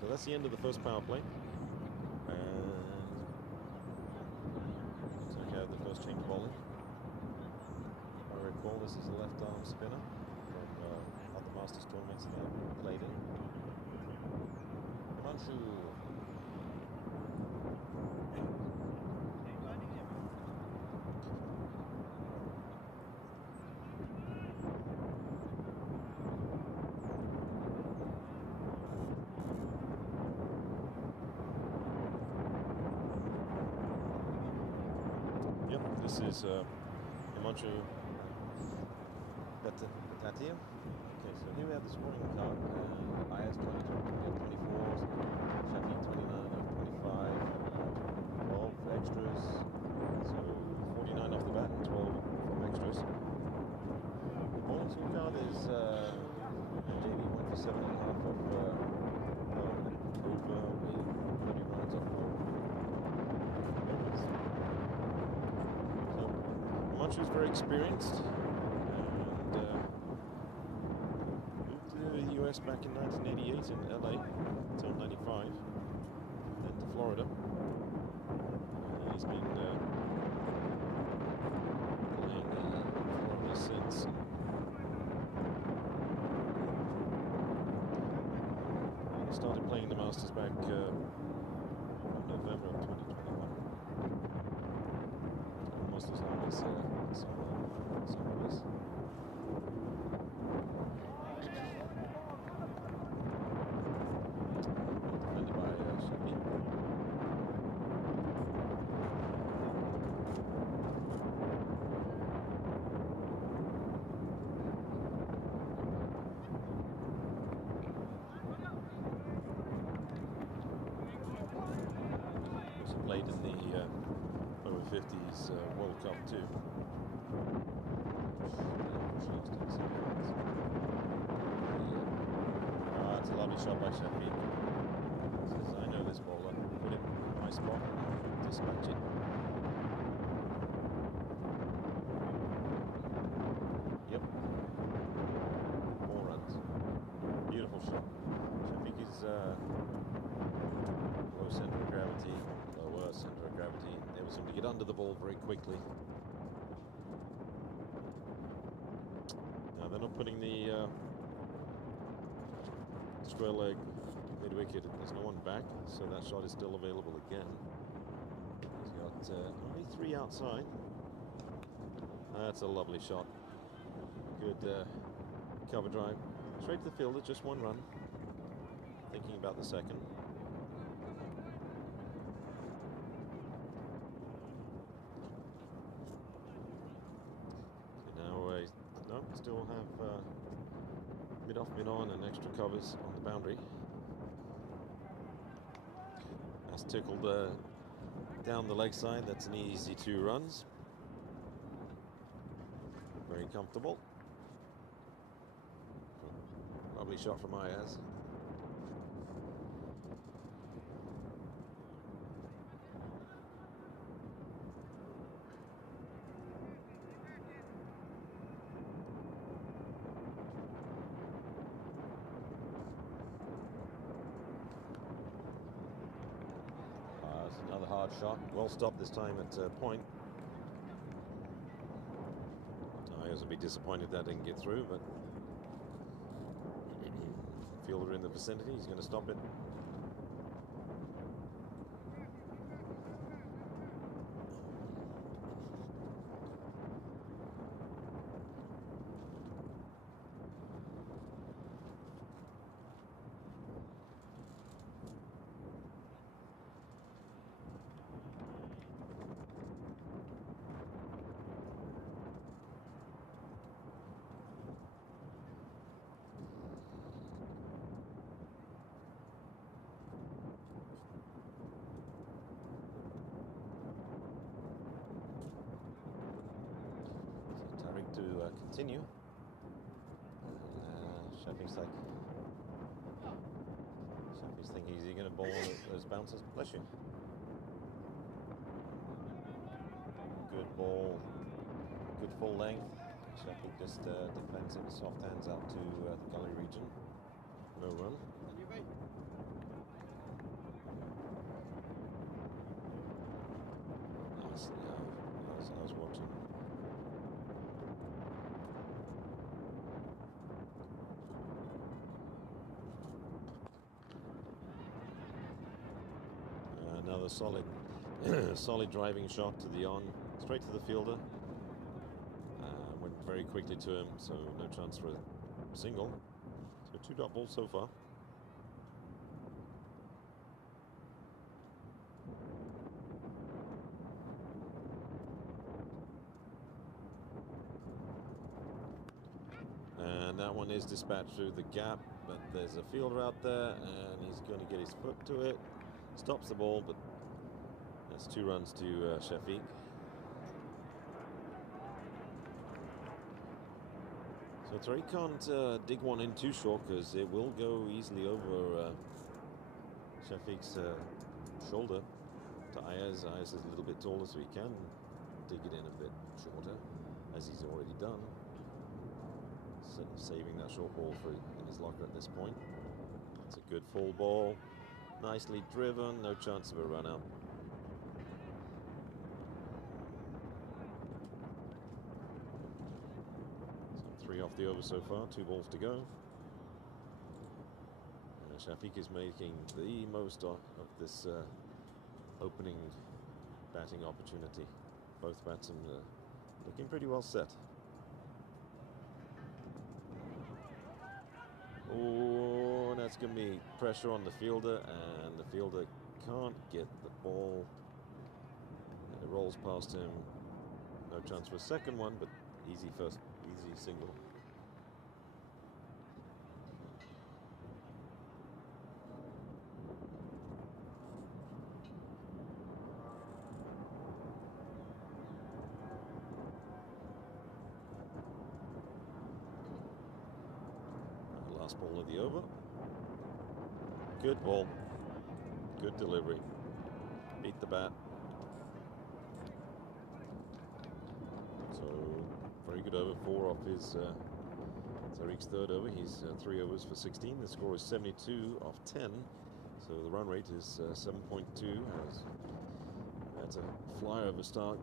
So that's the end of the first power play. And check out the first change bowling. I recall this is a left arm spinner from other Masters tournaments that I've played in. Manchu. Yep, this is Manchu Tatia. Okay, so here we have the scoring card. IS 22, 24s, Shafiq 29 of 25, 12 extras, so 49 off the bat and 12 from extras. The bowling scorecard is JD went for 7.5 of over with 30 runs off ball. So Manchu's very experienced. US back in 1988 in LA until 95, then to Florida. And he's been playing in Florida since. He started playing the Masters back November of 2021. Almost as long as some of us. Played in the O-50s World Cup too. It's a lovely shot by Shafiq. Says, I know this bowler. Put it in my spot. Dispatch it. Yep. More runs. Beautiful shot. Shafiq is Enables him to get under the ball very quickly. Now they're not putting the square leg mid-wicket. There's no one back, so that shot is still available again. He's got only 3 outside. That's a lovely shot. Good cover drive. Straight to the fielder, just 1 run. Thinking about the second. Okay, now no, still have mid off, mid on, and extra covers on the boundary. That's tickled down the leg side. That's an easy 2 runs. Very comfortable. Lovely shot from Ayaz. That's another hard shot. Well stopped this time at point. Ayaz will be disappointed that didn't get through, but fielder in the vicinity, he's going to stop it. To continue. Shafi's like, Shafi's thinking, is he going to bowl those bounces? Bless you. Good ball, good full length. Shafi just defends it, soft hands out to the gully region. No run. Nicely, I was watching. Another solid, solid driving shot to the on, straight to the fielder. Went very quickly to him, so no chance for a single. So 2 dot balls so far. And that one is dispatched through the gap, but there's a fielder out there, and he's going to get his foot to it. Stops the ball, but that's 2 runs to Shafiq. So Tariq can't dig one in too short, because it will go easily over Shafiq's shoulder to Ayaz. Ayaz is a little bit taller, so he can dig it in a bit shorter, as he's already done. So saving that short ball for in his locker at this point. It's a good full ball. Nicely driven, no chance of a run out. So 3 off the over so far, 2 balls to go. Shafiq is making the most of this opening batting opportunity. Both batsmen looking pretty well set. Oh, and that's going to be pressure on the fielder, and the fielder can't get the ball. And it rolls past him. No chance for a second one, but easy single. Last ball of the over. Good ball. Good delivery. Beat the bat. So, very good over. 4 off his Tariq's 3rd over. He's 3 overs for 16. The score is 72 off 10. So the run rate is 7.2. That's a flyover start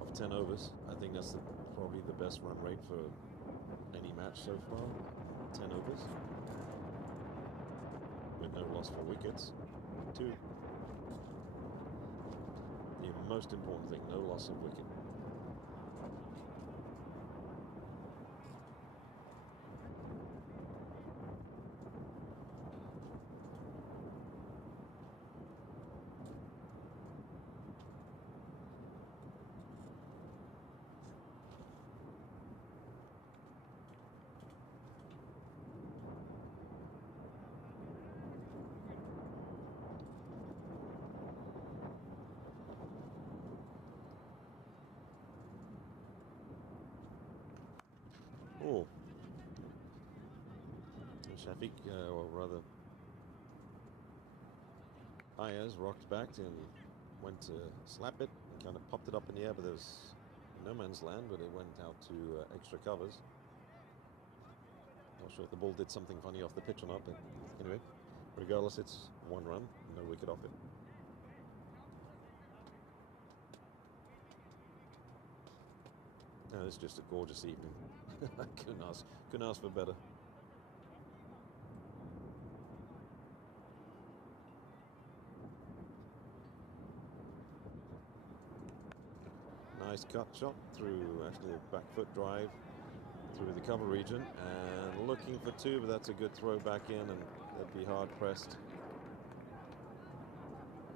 of 10 overs. I think that's probably the best run rate for any match so far. 10 overs. With no loss for wickets. 2. The most important thing, no loss of wicket. Oh, Shafiq, or rather, Ayaz rocked back and went to slap it and kind of popped it up in the air, but there was no man's land, but it went out to extra covers. Not sure if the ball did something funny off the pitch or not, but anyway, regardless, it's 1 run, no wicket off it. No, it's just a gorgeous evening. couldn't ask for better. Nice cut shot through, actually a back foot drive through the cover region, and looking for 2, but that's a good throw back in, and they'd be hard pressed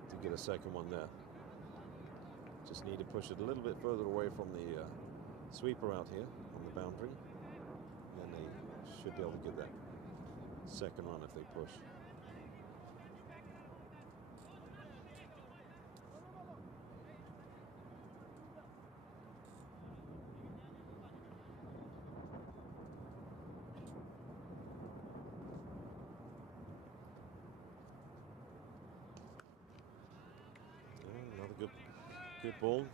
to get a second one there. Just need to push it a little bit further away from the sweeper out here on the boundary, and then they should be able to get that second run if they push. Another good ball,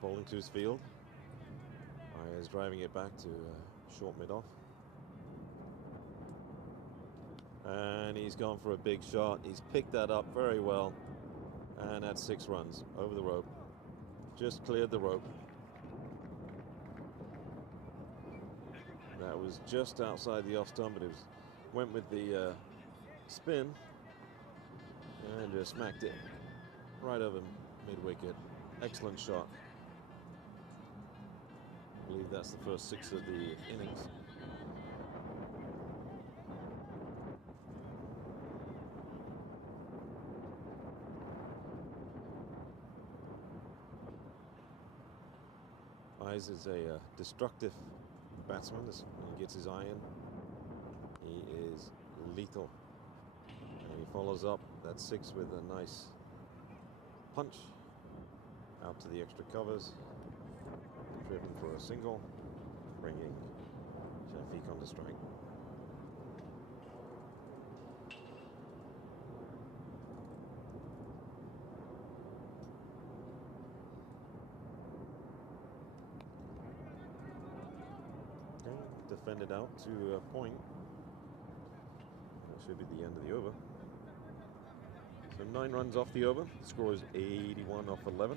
bowling to his field. Is driving it back to short mid-off. And he's gone for a big shot. He's picked that up very well. And that's 6 runs over the rope. Just cleared the rope. That was just outside the off stump, but it went with the spin and just smacked it right over mid-wicket. Excellent shot. I believe that's the first 6 of the innings. Ayaz is a destructive batsman. When he gets his eye in, he is lethal. And he follows up that 6 with a nice punch out to the extra covers. Driven for a single, bringing Shafiq on to strike. Okay, defended out to a point. That should be the end of the over. So 9 runs off the over. The score is 81 off 11.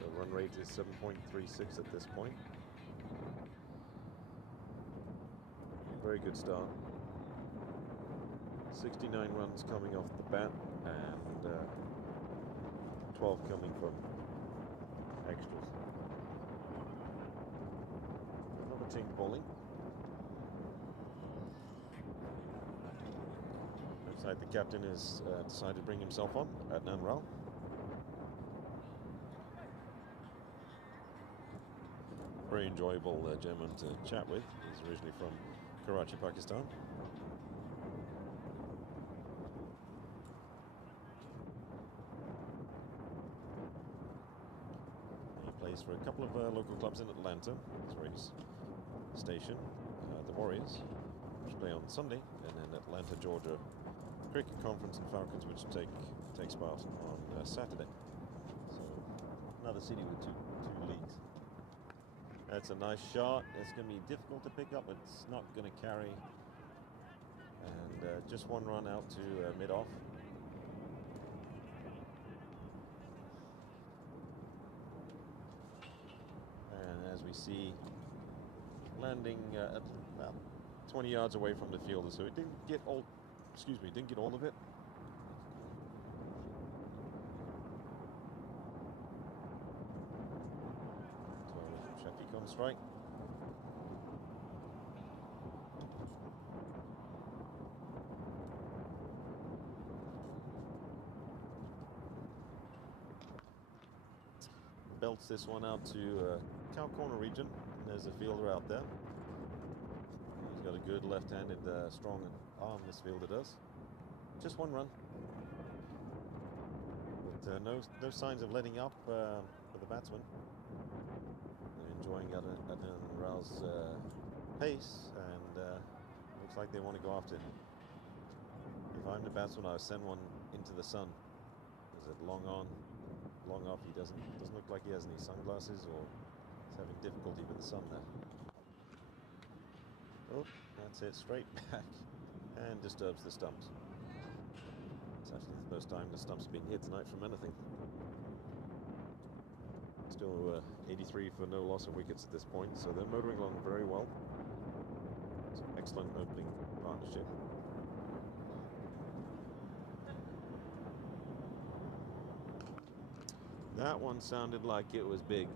So run rate is 7.36 at this point. Very good start. 69 runs coming off the bat and 12 coming from extras. Another Tink bowling. Looks like the captain has decided to bring himself on at Nanral. Very enjoyable gentleman to chat with. He's originally from Karachi, Pakistan. He plays for a couple of local clubs in Atlanta. That's where he's stationed. The Warriors, which play on Sunday, and then Atlanta, Georgia Cricket Conference and Falcons, which takes part on Saturday. So another city with two leagues. That's a nice shot. It's going to be difficult to pick up, but it's not going to carry. And just 1 run out to mid-off. we see landing at about 20 yards away from the fielder, so it didn't get all, didn't get all of it. So Shafiq on strike. Belts this one out to cow corner region. There's a fielder out there. He's got a good left-handed strong arm, this fielder does. Just one run. But no signs of letting up for the batsman. They're enjoying Adnan Rao's pace, and looks like they want to go after him. If I'm the batsman, I would send one into the sun. Is it long on? Long off? He doesn't look like he has any sunglasses, or he's having difficulty with the sun there. Oh, that's it, straight back, and disturbs the stumps. It's actually the first time the stumps have been hit tonight from anything. Still 83 for no loss of wickets at this point, so they're motoring along very well. It's an excellent opening partnership. That one sounded like it was big.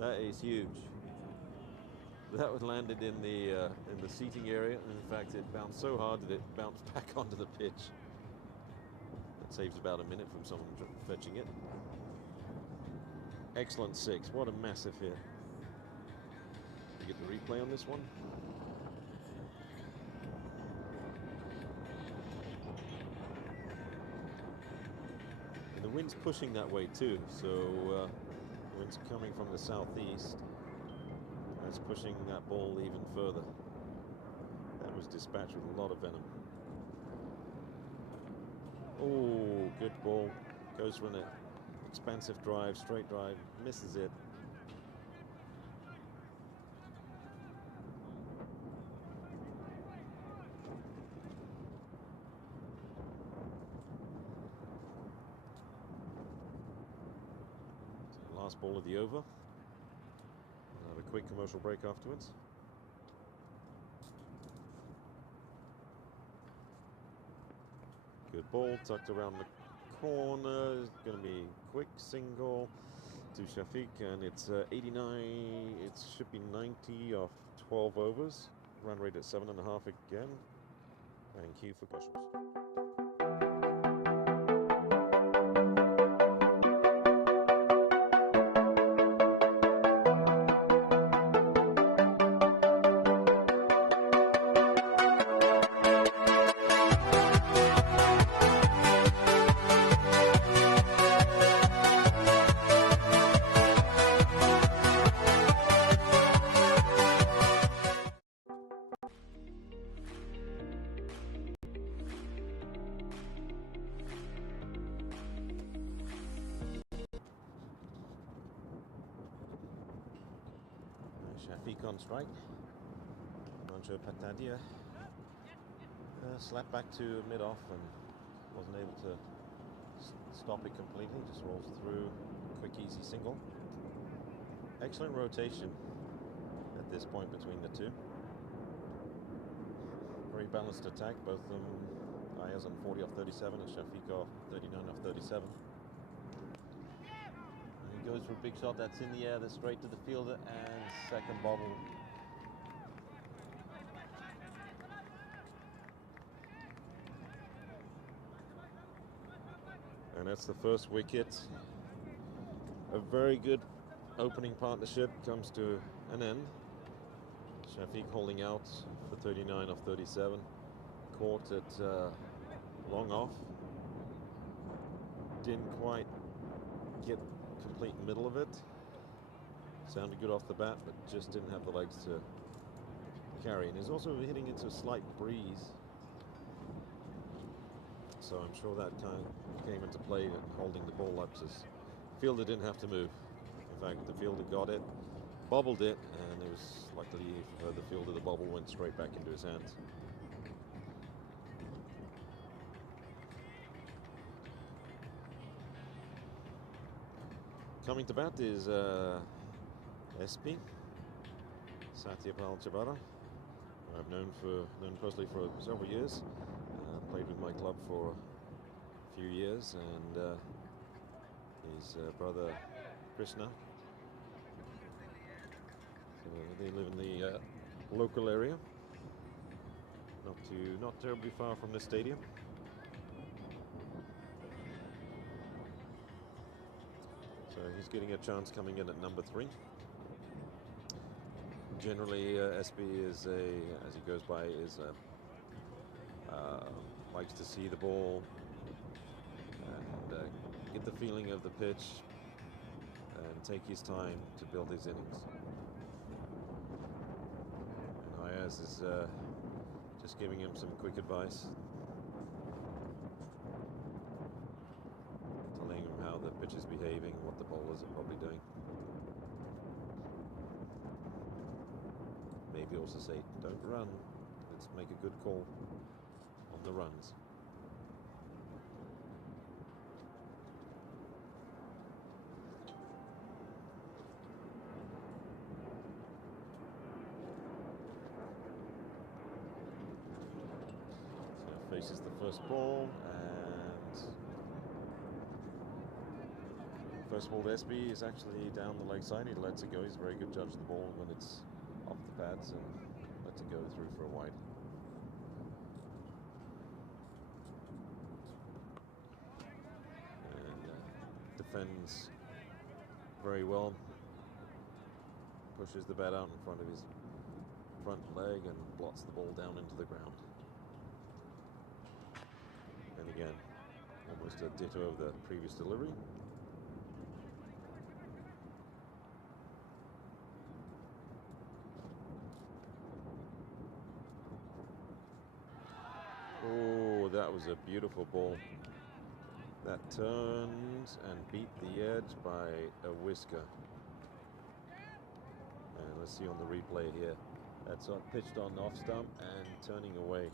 That is huge. That was landed in the seating area, and in fact it bounced so hard that it bounced back onto the pitch. That saves about a minute from someone fetching it. Excellent six. What a massive hit. You get the replay on this one. The wind's pushing that way too, so the wind's coming from the southeast. That's pushing that ball even further. That was dispatched with a lot of venom. Oh, good ball. Goes for an expansive drive, straight drive, misses it. Last ball of the over. We'll have a quick commercial break afterwards. Good ball tucked around the corner. It's going to be quick single to Shafiq, and it's 89. It should be 90 off 12 overs. Run rate at 7.5 again. And cue for questions. Shafiq on strike. Manjo Patadia slapped back to mid-off and wasn't able to stop it completely. Just rolls through, quick easy single. Excellent rotation at this point between the two. Very balanced attack, both of them. Ayaz on 40 off 37 and Shafiq off 39 off 37. Goes for a big shot, that's in the air, that's straight to the fielder, and second bobble. And that's the first wicket. A very good opening partnership comes to an end. Shafiq holding out for 39 off 37. Caught at long off. Didn't quite get complete middle of it. Sounded good off the bat, but just didn't have the legs to carry. And he's also hitting into a slight breeze, so I'm sure that kind of came into play, holding the ball up. As fielder didn't have to move. In fact, the fielder got it, bobbled it, and it was luckily for the fielder, the bobble went straight back into his hands. Coming to bat is SP. Satyapal Chabara, I've known personally for several years. Played with my club for a few years, and his brother Krishna. So they live in the local area, not terribly far from the stadium. So he's getting a chance coming in at number 3. Generally, SB is as he goes by, likes to see the ball and get the feeling of the pitch and take his time to build his innings. And Ayaz is just giving him some quick advice, telling him how the pitch is behaving, what the bowlers are probably doing. Maybe also say, don't run, let's make a good call on the runs. So faces the first ball, and first ball to SB is actually down the leg side. He lets it go. He's a very good judge of the ball when it's off the pads and lets it go through for a wide. And defends very well. Pushes the bat out in front of his front leg and blots the ball down into the ground. And again, almost a ditto of the previous delivery. Oh, that was a beautiful ball. That turned and beat the edge by a whisker. And let's see on the replay here. That's pitched on off stump and turning away.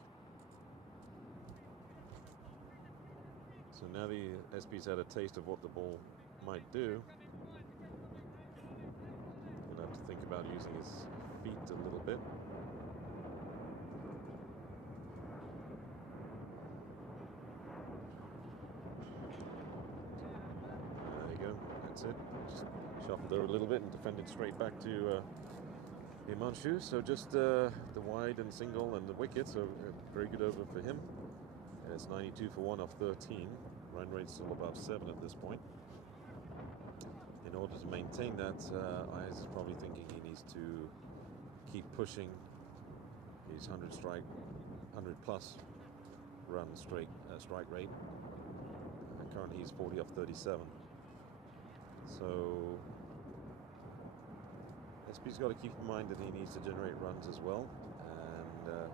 So now the SB's had a taste of what the ball might do. He'll have to think about using his feet a little bit. That's it. Just shuffled over a little bit and defended straight back to Himanshu. So just the wide and single and the wicket. So very good over for him. And it's 92 for 1 off 13. Run rate still above 7 at this point. In order to maintain that, Ayaz is probably thinking he needs to keep pushing his 100 plus run strike rate. And currently he's 40 off 37. So SB's got to keep in mind that he needs to generate runs as well and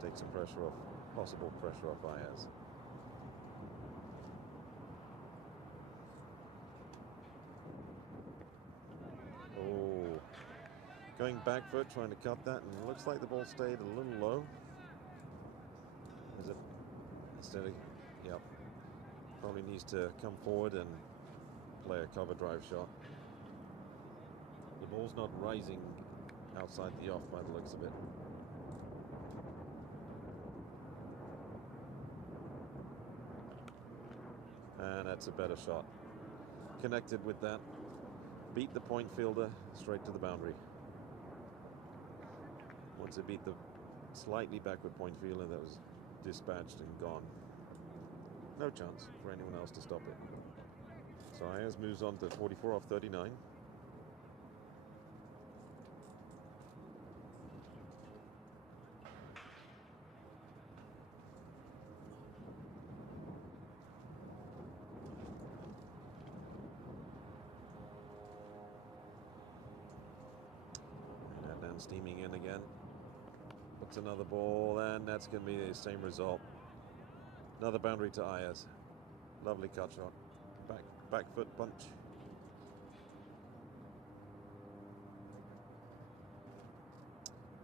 take some pressure off, possible pressure off Ayaz. Oh, going back foot, trying to cut that, and it looks like the ball stayed a little low. Is it? Instead of, yep. Probably needs to come forward and play a cover drive shot. The ball's not rising outside the off by the looks of it. And that's a better shot. Connected with that. Beat the point fielder straight to the boundary. Once it beat the slightly backward point fielder, that was dispatched and gone. No chance for anyone else to stop it. So Ayaz moves on to 44 off 39. And Adnan steaming in again. Puts another ball, and that's going to be the same result. Another boundary to Ayaz. Lovely cut shot. Back foot punch.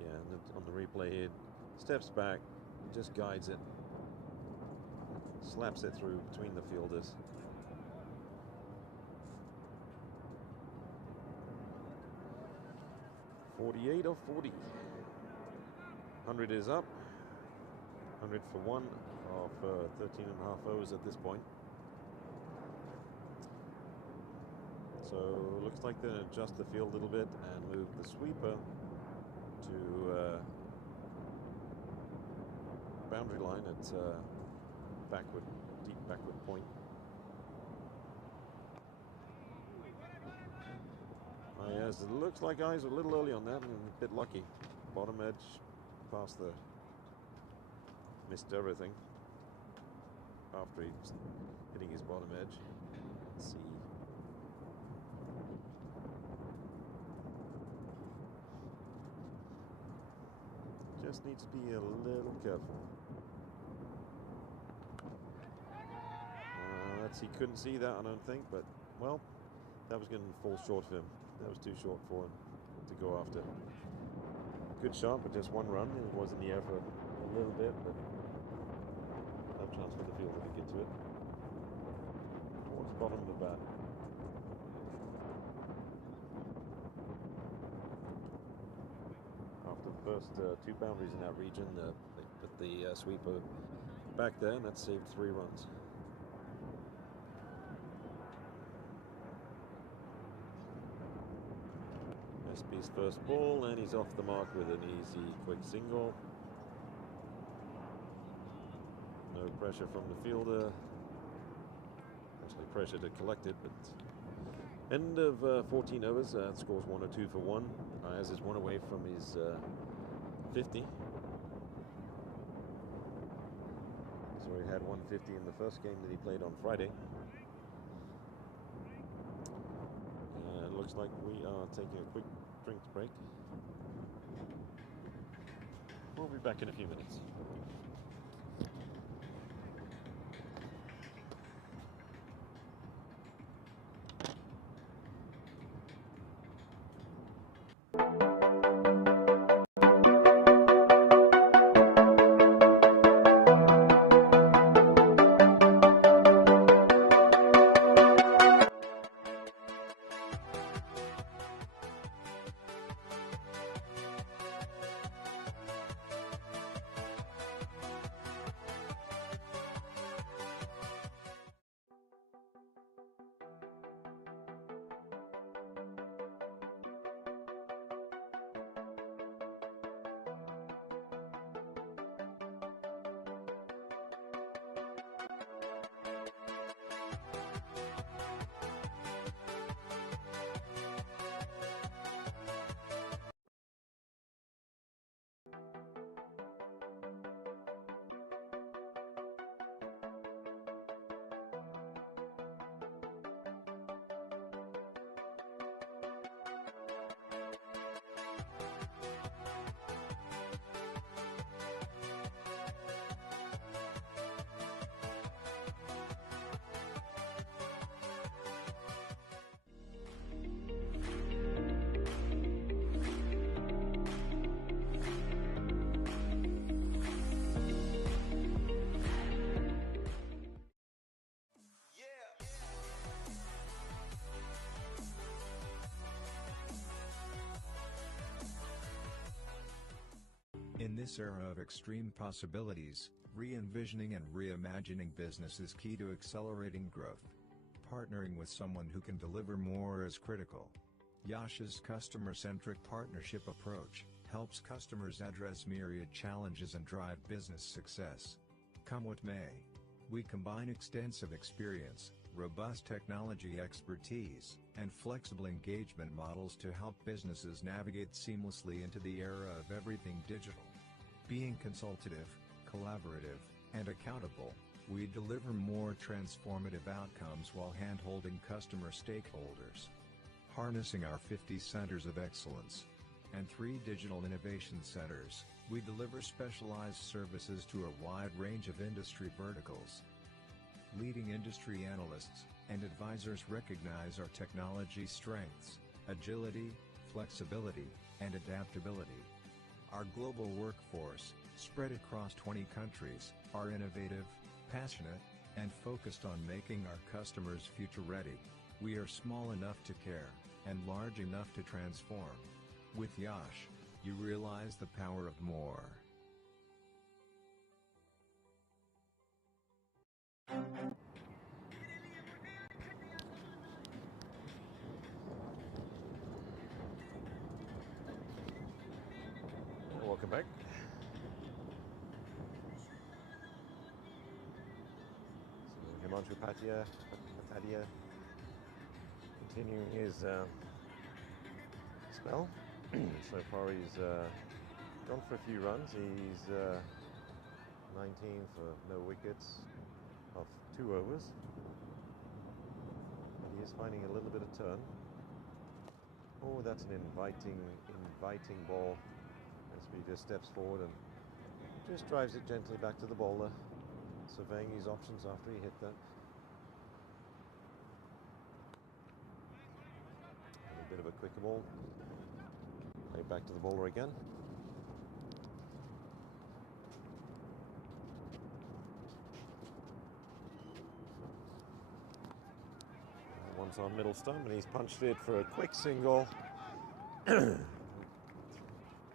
Yeah, and on the replay here, steps back, just guides it, slaps it through between the fielders. 48 of 40. 100 is up. 100 for one of 13 and a half overs at this point. So looks like they'll adjust the field a little bit and move the sweeper to boundary line at deep backward point. Yes, it looks like eyes were a little early on that and a bit lucky. Bottom edge past the missed everything after he's hitting his bottom edge. Let's see. Just needs to be a little careful. He couldn't see that, I don't think, but well, that was going to fall short of him. That was too short for him to go after. Good shot, but just one run. It was in the air for a little bit, but no chance for the fielder to get to it. Towards the bottom of the bat. After the first two boundaries in that region, they put the sweeper back there, and that saved 3 runs. SP's first ball, and he's off the mark with an easy, quick single. No pressure from the fielder. Actually, pressure to collect it, but end of 14 overs. Scores 1 or 2 for 1. As is 1 away from his 50. So he had 150 in the first game that he played on Friday. Looks like we are taking a quick drink break. We'll be back in a few minutes. In this era of extreme possibilities, re-envisioning and reimagining business is key to accelerating growth. Partnering with someone who can deliver more is critical. Yash's customer-centric partnership approach helps customers address myriad challenges and drive business success. Come what may, we combine extensive experience, robust technology expertise, and flexible engagement models to help businesses navigate seamlessly into the era of everything digital. Being consultative, collaborative, and accountable, we deliver more transformative outcomes while hand-holding customer stakeholders. Harnessing our 50 centers of excellence and 3 digital innovation centers, we deliver specialized services to a wide range of industry verticals. Leading industry analysts and advisors recognize our technology strengths, agility, flexibility, and adaptability. Our global workforce, spread across 20 countries, are innovative, passionate, and focused on making our customers future ready. We are small enough to care, and large enough to transform. With Yash, you realize the power of more. Welcome back. So Himanshu Patadia continuing his spell. So far he's gone for a few runs. He's 19 for no wickets of 2 overs. But he is finding a little bit of turn. Oh, that's an inviting ball. As he just steps forward and just drives it gently back to the bowler, surveying his options after he hit that. And a bit of a quicker ball. Right back to the bowler again. Once on middle stump, and he's punched it for a quick single.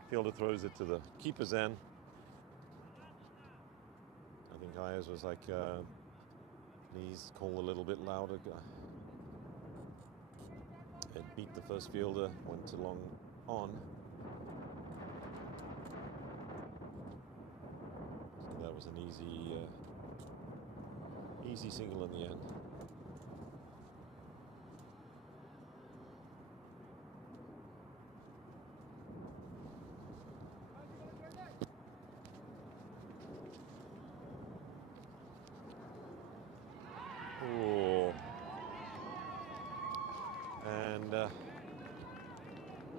Fielder throws it to the keeper's end. I think Ayers was like, please call a little bit louder. It beat the first fielder, went to long on. So that was an easy single in the end.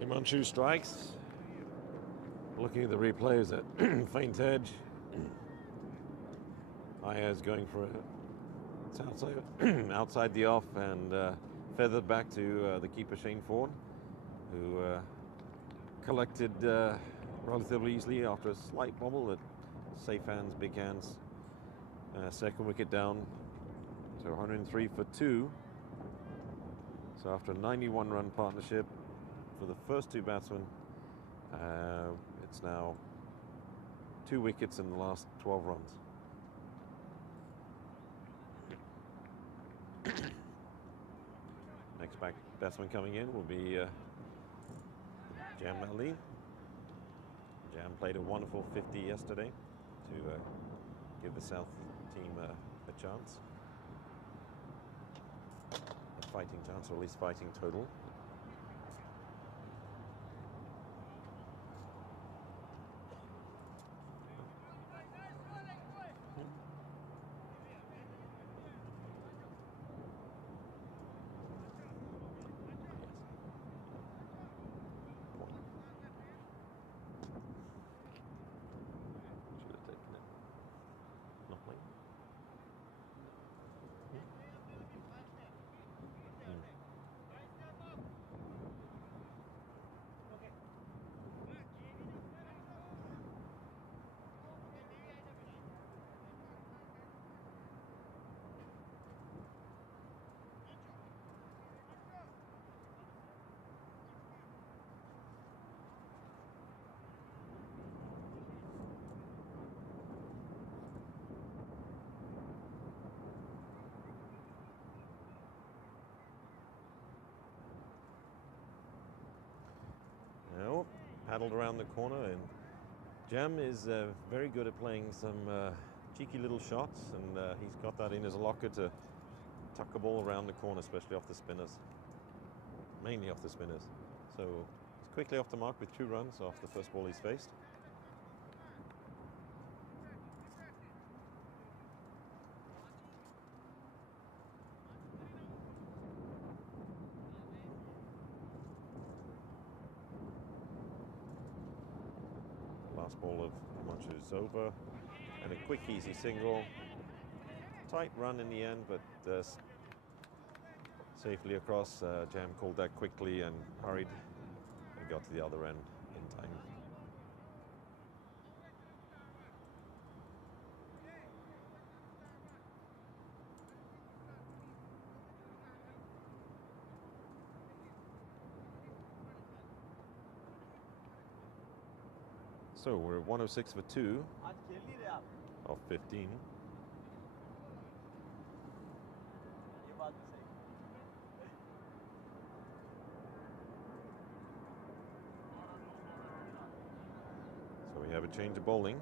Himanshu strikes. Looking at the replay, is that faint edge. Ayers going for it. It's outside the off and feathered back to the keeper Shane Ford, who collected relatively easily after a slight bobble. At safe hands, big hands. Second wicket down to 103 for 2. So after a 91-run partnership for the first two batsmen, it's now 2 wickets in the last 12 runs. Next batsman coming in will be Jam Ali. Jam played a wonderful 50 yesterday to give the South team a chance. A fighting chance, or at least fighting total. Now, paddled around the corner, and Jam is very good at playing some cheeky little shots, and he's got that in his locker to tuck a ball around the corner, especially off the spinners, mainly off the spinners. So he's quickly off the mark with 2 runs off the first ball he's faced. Last ball of Himanshu is over, and a quick, easy single. Tight run in the end, but safely across. Jam called that quickly and hurried and got to the other end in time. So we're 106 for 2 आज खेल नहीं रहे आप of 15. ये बात भी सही So we have a change of bowling.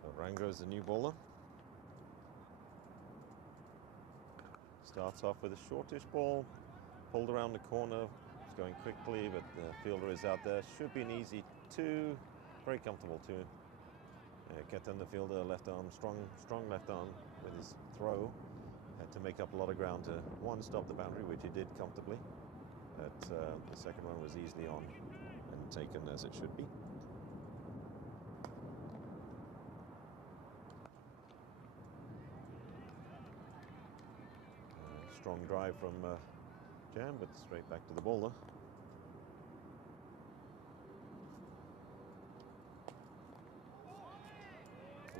So Rango's the new bowler. Starts off with a shortish ball, pulled around the corner. It's going quickly, but the fielder is out there. Should be an easy 2. Very comfortable 2. Ketan, the fielder, left arm, strong left arm with his throw. Had to make up a lot of ground to, one, stop the boundary, which he did comfortably. But the second one was easily on and taken as it should be. Strong drive from Jam, but straight back to the bowler.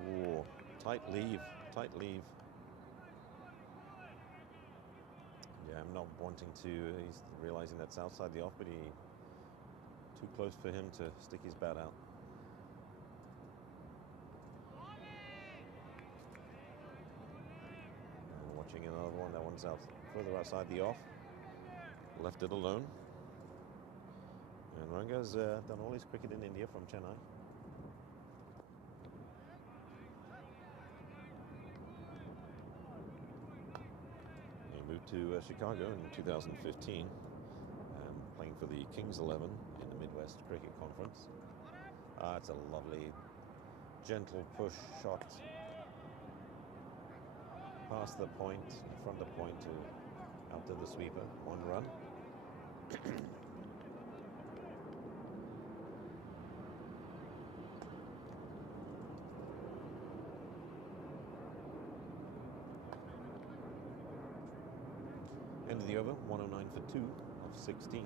Oh, tight leave, tight leave. Yeah, I'm not wanting to, he's realizing that's outside the off, but too close for him to stick his bat out. And watching another one, that one's out further outside the off. Left it alone. And Ranga's done all his cricket in India from Chennai. Moved to Chicago in 2015 and playing for the Kings 11 in the Midwest Cricket Conference. It's a lovely, gentle push shot past the point, in front of the point to out to the sweeper. 1 run. End of the over, 109 for 2 of 16.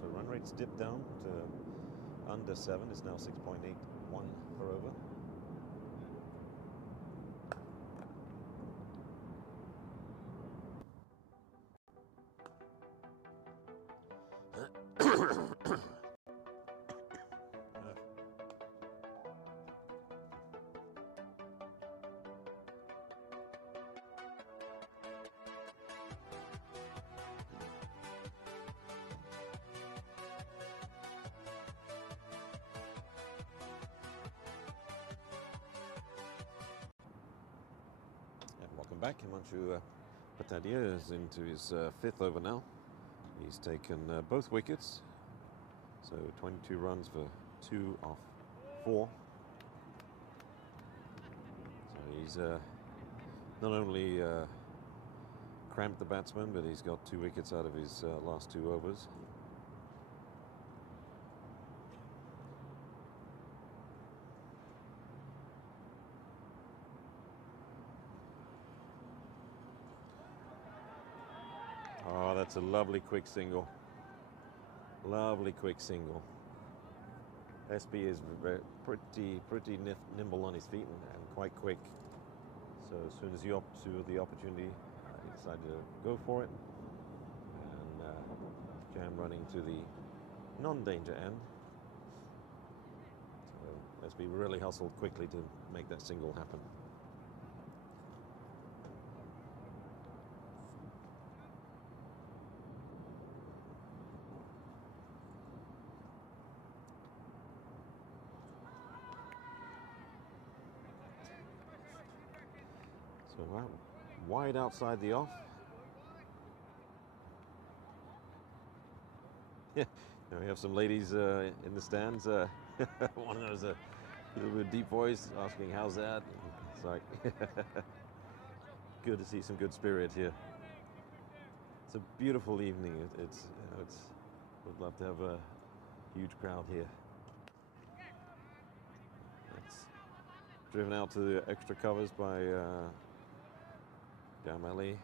So run rate's dipped down to under 7. It's now 6.81 per over. Welcome back. Himanshu Patadia is into his 5th over now. He's taken both wickets, so 22 runs for 2 off 4. So he's not only cramped the batsman, but he's got 2 wickets out of his last 2 overs. Oh, that's a lovely quick single. Lovely quick single. SB is pretty nimble on his feet and quite quick. So as soon as he saw the opportunity, he decided to go for it. And Jam running to the non-danger end. So SB really hustled quickly to make that single happen. So wide outside the off. Yeah, now we have some ladies in the stands. One has a little bit deep voice asking, "How's that?" It's like good to see some good spirit here. It's a beautiful evening. It's would love to have a huge crowd here. It's driven out to the extra covers by Jamali.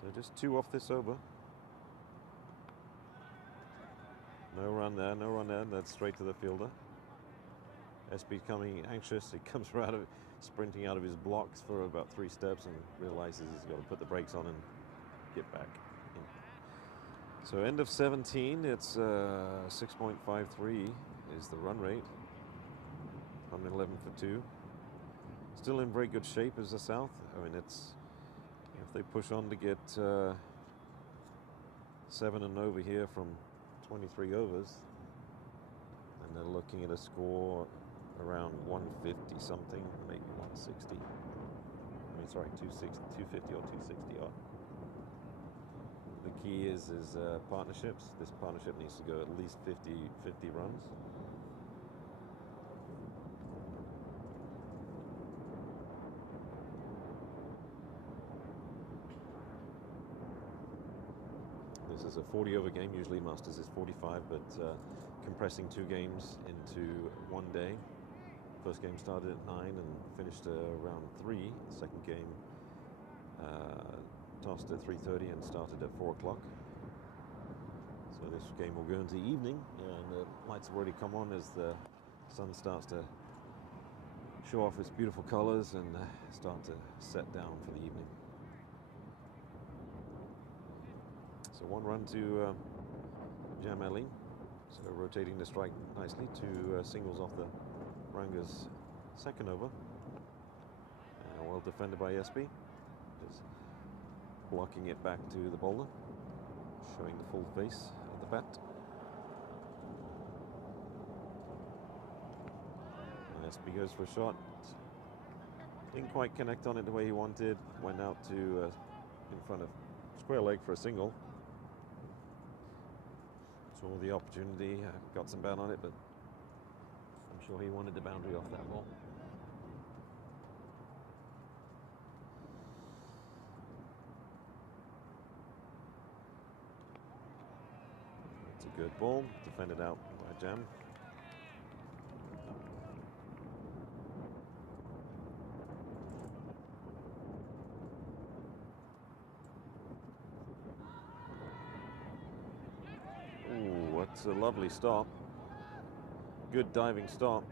So just 2 off this over. No run there, no run there. That's straight to the fielder. SB coming anxious. He comes sprinting out of his blocks for about 3 steps and realizes he's got to put the brakes on and get back in. So end of 17, it's 6.53 is the run rate. 111 for 2. Still in very good shape as the South. I mean, it's if they push on to get 7 and over here from 23 overs, and they're looking at a score around 150 something, maybe 160. I mean, sorry, 250 or 260 odd. The key is partnerships. This partnership needs to go at least 50 runs. This is a 40 over game. Usually Masters is 45, but compressing 2 games into 1 day. First game started at 9 and finished around 3. The second game tossed at 3:30 and started at 4 o'clock. So this game will go into the evening, and the lights have already come on as the sun starts to show off its beautiful colors and start to set down for the evening. So 1 run to Jamali. So rotating the strike nicely. 2 singles off the Ranga's second over. Well defended by SB. Just blocking it back to the bowler. Showing the full face of the bat. And SB goes for a shot. Didn't quite connect on it the way he wanted. Went out to in front of square leg for a single. Saw the opportunity, got some bat on it, but I'm sure he wanted the boundary off that ball. It's a good ball, defended out by Jam. It's a lovely stop. Good diving stop.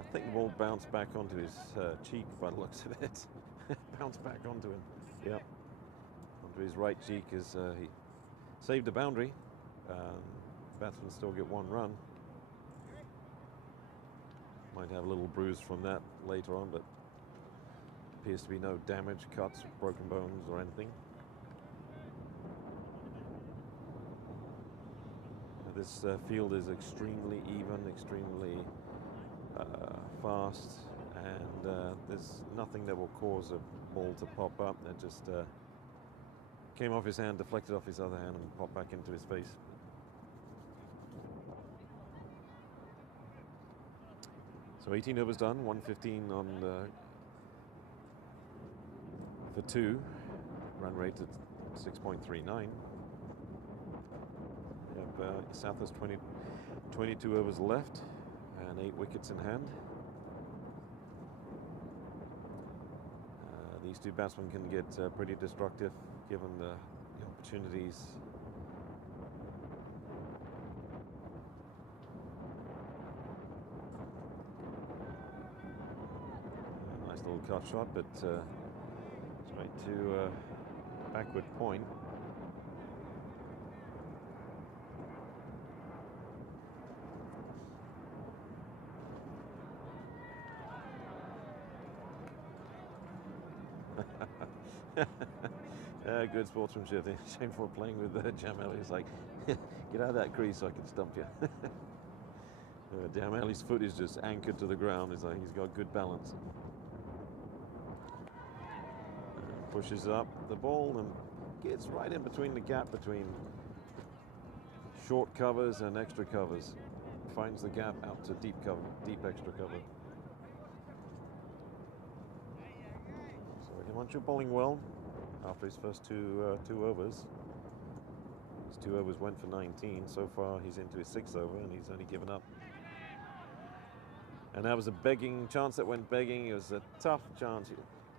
I think the ball bounced back onto his cheek by the looks of it. Bounced back onto him. Yep. Onto his right cheek as he saved the boundary. Batsmen still get 1 run. Might have a little bruise from that later on, but appears to be no damage, cuts, broken bones or anything. This field is extremely even, extremely fast, and there's nothing that will cause a ball to pop up. That just came off his hand, deflected off his other hand, and popped back into his face. So 18 overs done, 115 on for 2, run rate at 6.39. South has 22 overs left and 8 wickets in hand. These 2 batsmen can get pretty destructive given the opportunities. Nice little cut shot, but straight to backward point. Good sportsmanship. Shame for playing with Jamali. He's like, get out of that crease so I can stump you. Jamali's foot is just anchored to the ground. He's like, he's got good balance. Pushes up the ball and gets right in between the gap between short covers and extra covers. Finds the gap out to deep cover, deep extra cover. So Himanshu bowling well after his first two overs. His 2 overs went for 19. So far he's into his 6th over and he's only given up. And that was a begging chance that went begging. It was a tough chance,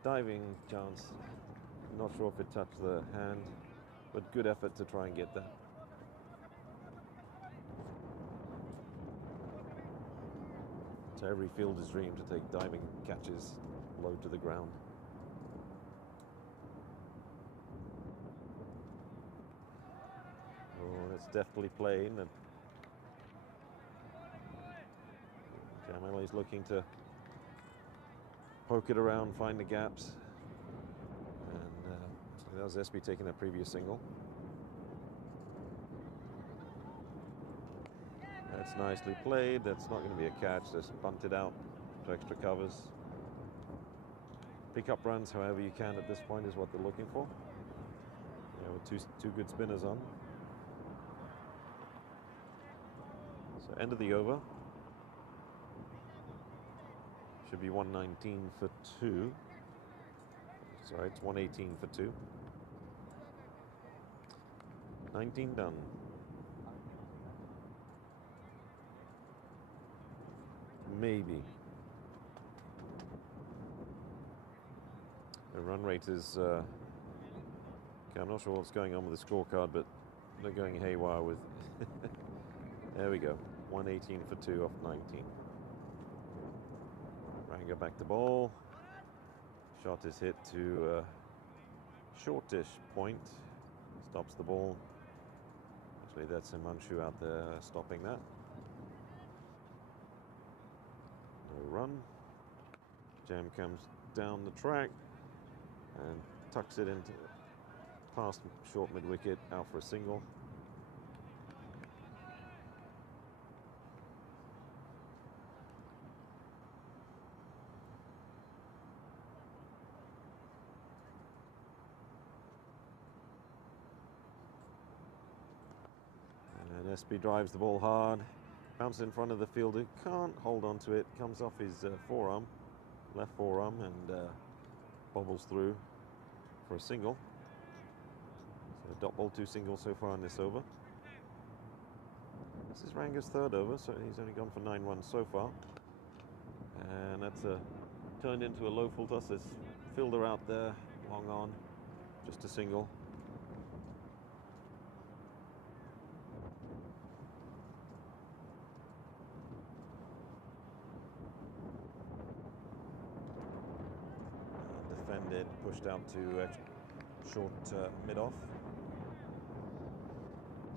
diving chance. I'm not sure if it touched the hand, but good effort to try and get that. It's every fielder's dream to take diving catches low to the ground. Oh, that's deftly played. And Jamal is looking to poke it around, find the gaps. And so that was SB taking that previous single. That's nicely played. That's not going to be a catch. Just bunted out to extra covers. Pick up runs however you can at this point is what they're looking for. Yeah, with two good spinners on. So end of the over. Should be 119 for 2. Sorry, it's 118 for 2. 19 done. Maybe. The run rate is, okay, I'm not sure what's going on with the scorecard, but they're going haywire with, there we go, 118 for 2 off 19. Ranga back to ball. Shot is hit to a shortish point. Stops the ball. Actually, that's Himanshu out there stopping that. No run. Jam comes down the track and tucks it into past short mid wicket, out for a single. And SB drives the ball hard, bounces in front of the fielder, can't hold on to it, comes off his forearm, left forearm, and bobbles through for a single. So dot ball, 2 singles so far in this over. This is Ranga's 3rd over, so he's only gone for 9 runs so far. And that's turned into a low full toss. There's fielder out there, long on, just a single. Defended, pushed out to short mid-off.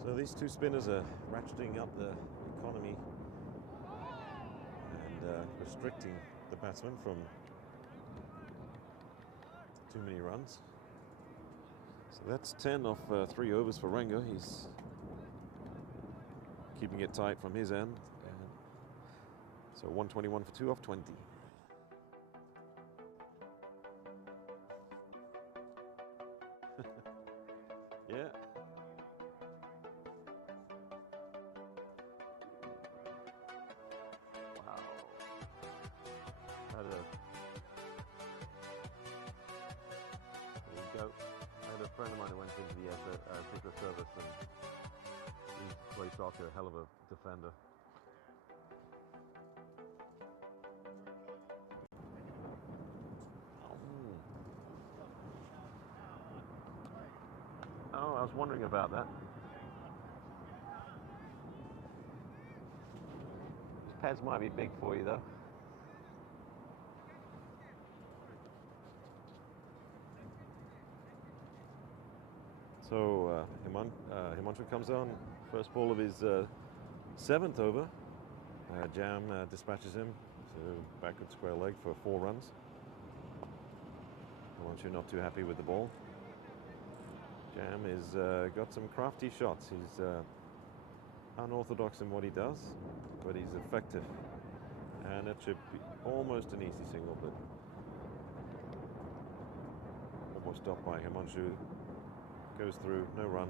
So these 2 spinners are ratcheting up the economy and restricting the batsman from too many runs. So that's 10 off 3 overs for Ranga. He's keeping it tight from his end. And so 121 for 2 off 20. Yeah. Wow. There you go. I had a friend of mine who went into the Secret Service and he used to play soccer, hell of a defender. Oh, I was wondering about that. These pads might be big for you, though. So Himanshu comes on, first ball of his 7th over. Jam dispatches him to backward square leg for 4 runs. Himanshu not too happy with the ball. Jam is got some crafty shots. He's unorthodox in what he does, but he's effective. And it should be almost an easy single, but almost stopped by Himanshu. Goes through, no run.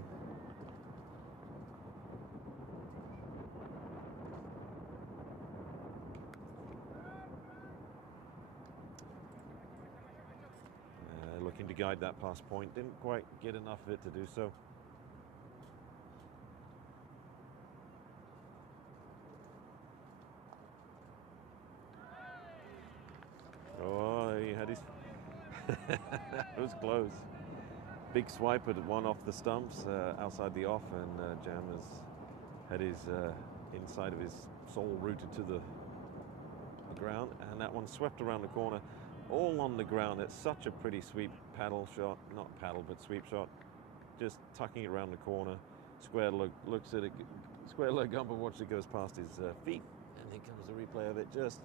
guide that past point. Didn't quite get enough of it to do so. Oh, he had his... It was close. Big swipe at one off the stumps, outside the off, and Jam has had his inside of his sole rooted to the ground, and that one swept around the corner, all on the ground. It's such a pretty sweep paddle shot, not paddle, but sweep shot. Just tucking it around the corner. Square looks at it, square leg up and watch it goes past his feet, and here comes the replay of it. Just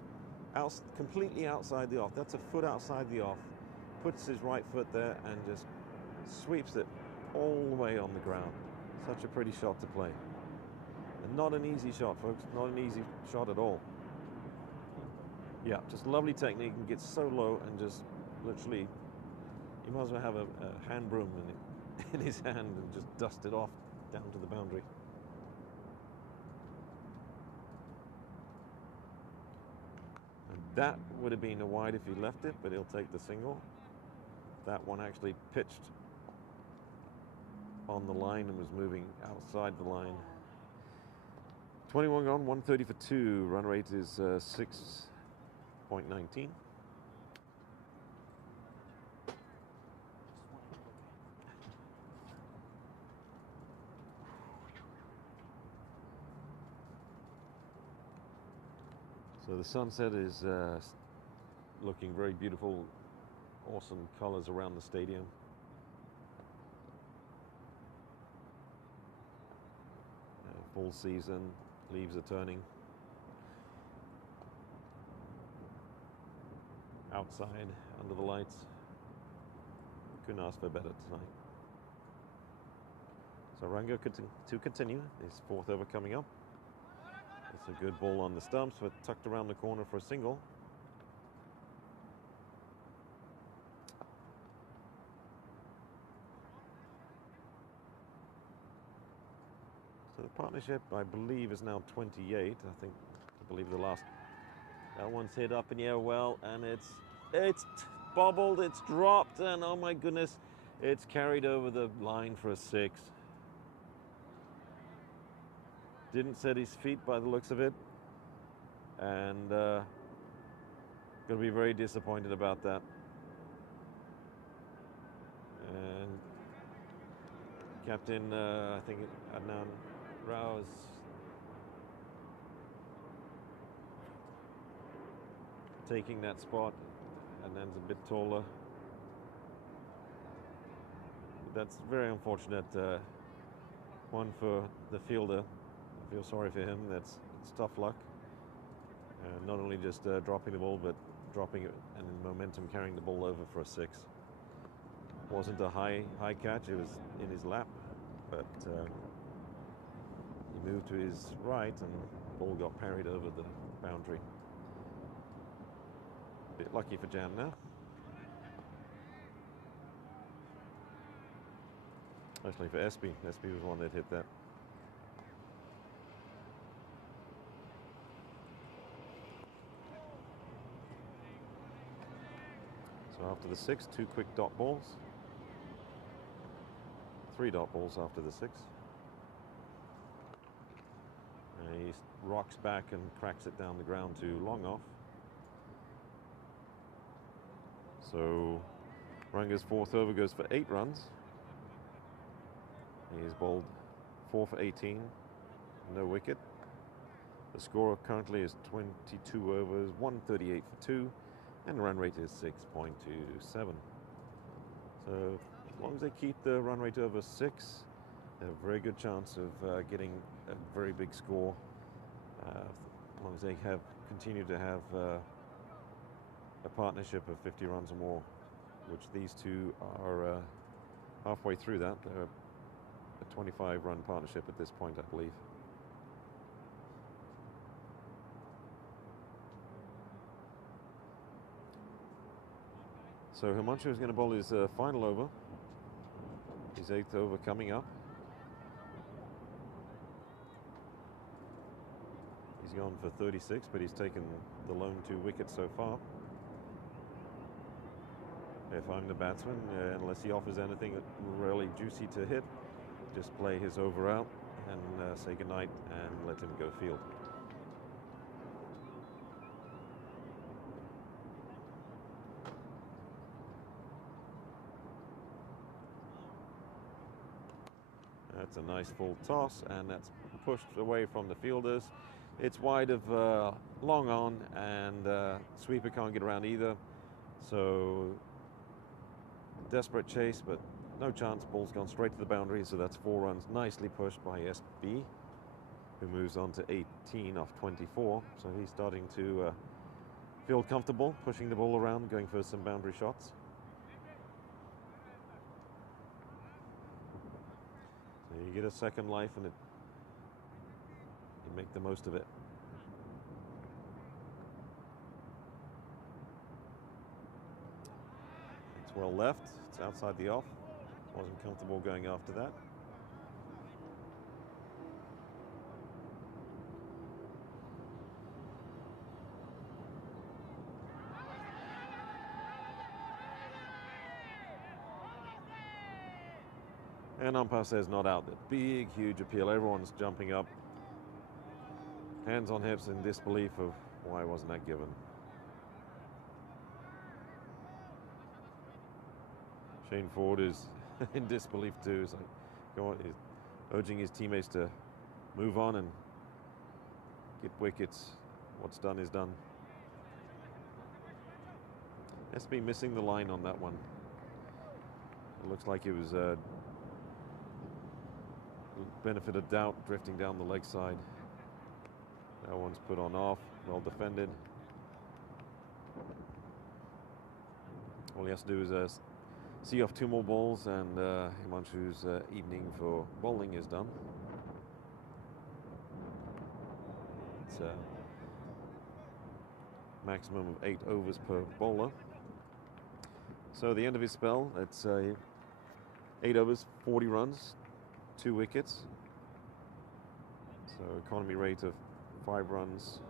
completely outside the off. That's a foot outside the off. Puts his right foot there and just sweeps it all the way on the ground. Such a pretty shot to play. And not an easy shot, folks. Not an easy shot at all. Yeah, just lovely technique, and gets so low and just literally, you might as well have a hand broom in his hand and just dust it off down to the boundary. And that would have been a wide if he left it, but he'll take the single. That one actually pitched on the line and was moving outside the line. 21 gone, 130 for 2. Run rate is 6.19. So the sunset is looking very beautiful. Awesome colors around the stadium. Full season, leaves are turning. Outside, under the lights. Couldn't ask for better tonight. So Rango to continue. His fourth over coming up. It's a good ball on the stumps, but tucked around the corner for a single. So the partnership, I believe, is now 28. I believe the last, that one's hit up in the air well, and it's bobbled, it's dropped, and oh my goodness, it's carried over the line for a 6. Didn't set his feet by the looks of it, and going to be very disappointed about that. And Captain, I think Adnan Rao is taking that spot. Adnan's a bit taller. That's very unfortunate. One for the fielder. I feel sorry for him. It's tough luck. Not only just dropping the ball, but dropping it and in momentum carrying the ball over for a 6. Wasn't a high catch. It was in his lap, but he moved to his right and the ball got parried over the boundary. A bit lucky for Jam now. Actually for Espy. Espy was one that hit that. So after the 6, 2 quick dot balls. 3 dot balls after the 6. And he rocks back and cracks it down the ground to long off. So Ranga's fourth over goes for 8 runs. He's bowled 4 for 18, no wicket. The score currently is 22 overs, 138 for 2, and the run rate is 6.27. So as long as they keep the run rate over 6, they have a very good chance of getting a very big score. As long as they continue to have a partnership of 50 runs or more, which these two are halfway through that. They're a 25-run partnership at this point, I believe. So Himanshu is going to bowl his final over. His 8th over coming up. He's gone for 36, but he's taken the lone 2 wickets so far. If I'm the batsman, unless he offers anything really juicy to hit, just play his over out and say goodnight and let him go field. That's a nice full toss, and that's pushed away from the fielders. It's wide of long on, and sweeper can't get around either. So desperate chase, but no chance. Ball's gone straight to the boundary, so that's 4 runs. Nicely pushed by SB, who moves on to 18 off 24. So he's starting to feel comfortable pushing the ball around, going for some boundary shots. So you get a second life, and you make the most of it. It's well left. It's outside the off. Wasn't comfortable going after that. And umpire says not out. The big, huge appeal. Everyone's jumping up. Hands on hips in disbelief of why wasn't that given. Shane Ford is in disbelief too. So he's urging his teammates to move on and get wickets. What's done is done. SB missing the line on that one. It looks like it was benefit of doubt, drifting down the leg side. That one's put on off, well defended. All he has to do is see off 2 more balls, and Himanshu's evening for bowling is done. It's a maximum of 8 overs per bowler. So the end of his spell, it's 8 overs, 40 runs, 2 wickets. So economy rate of 5 runs.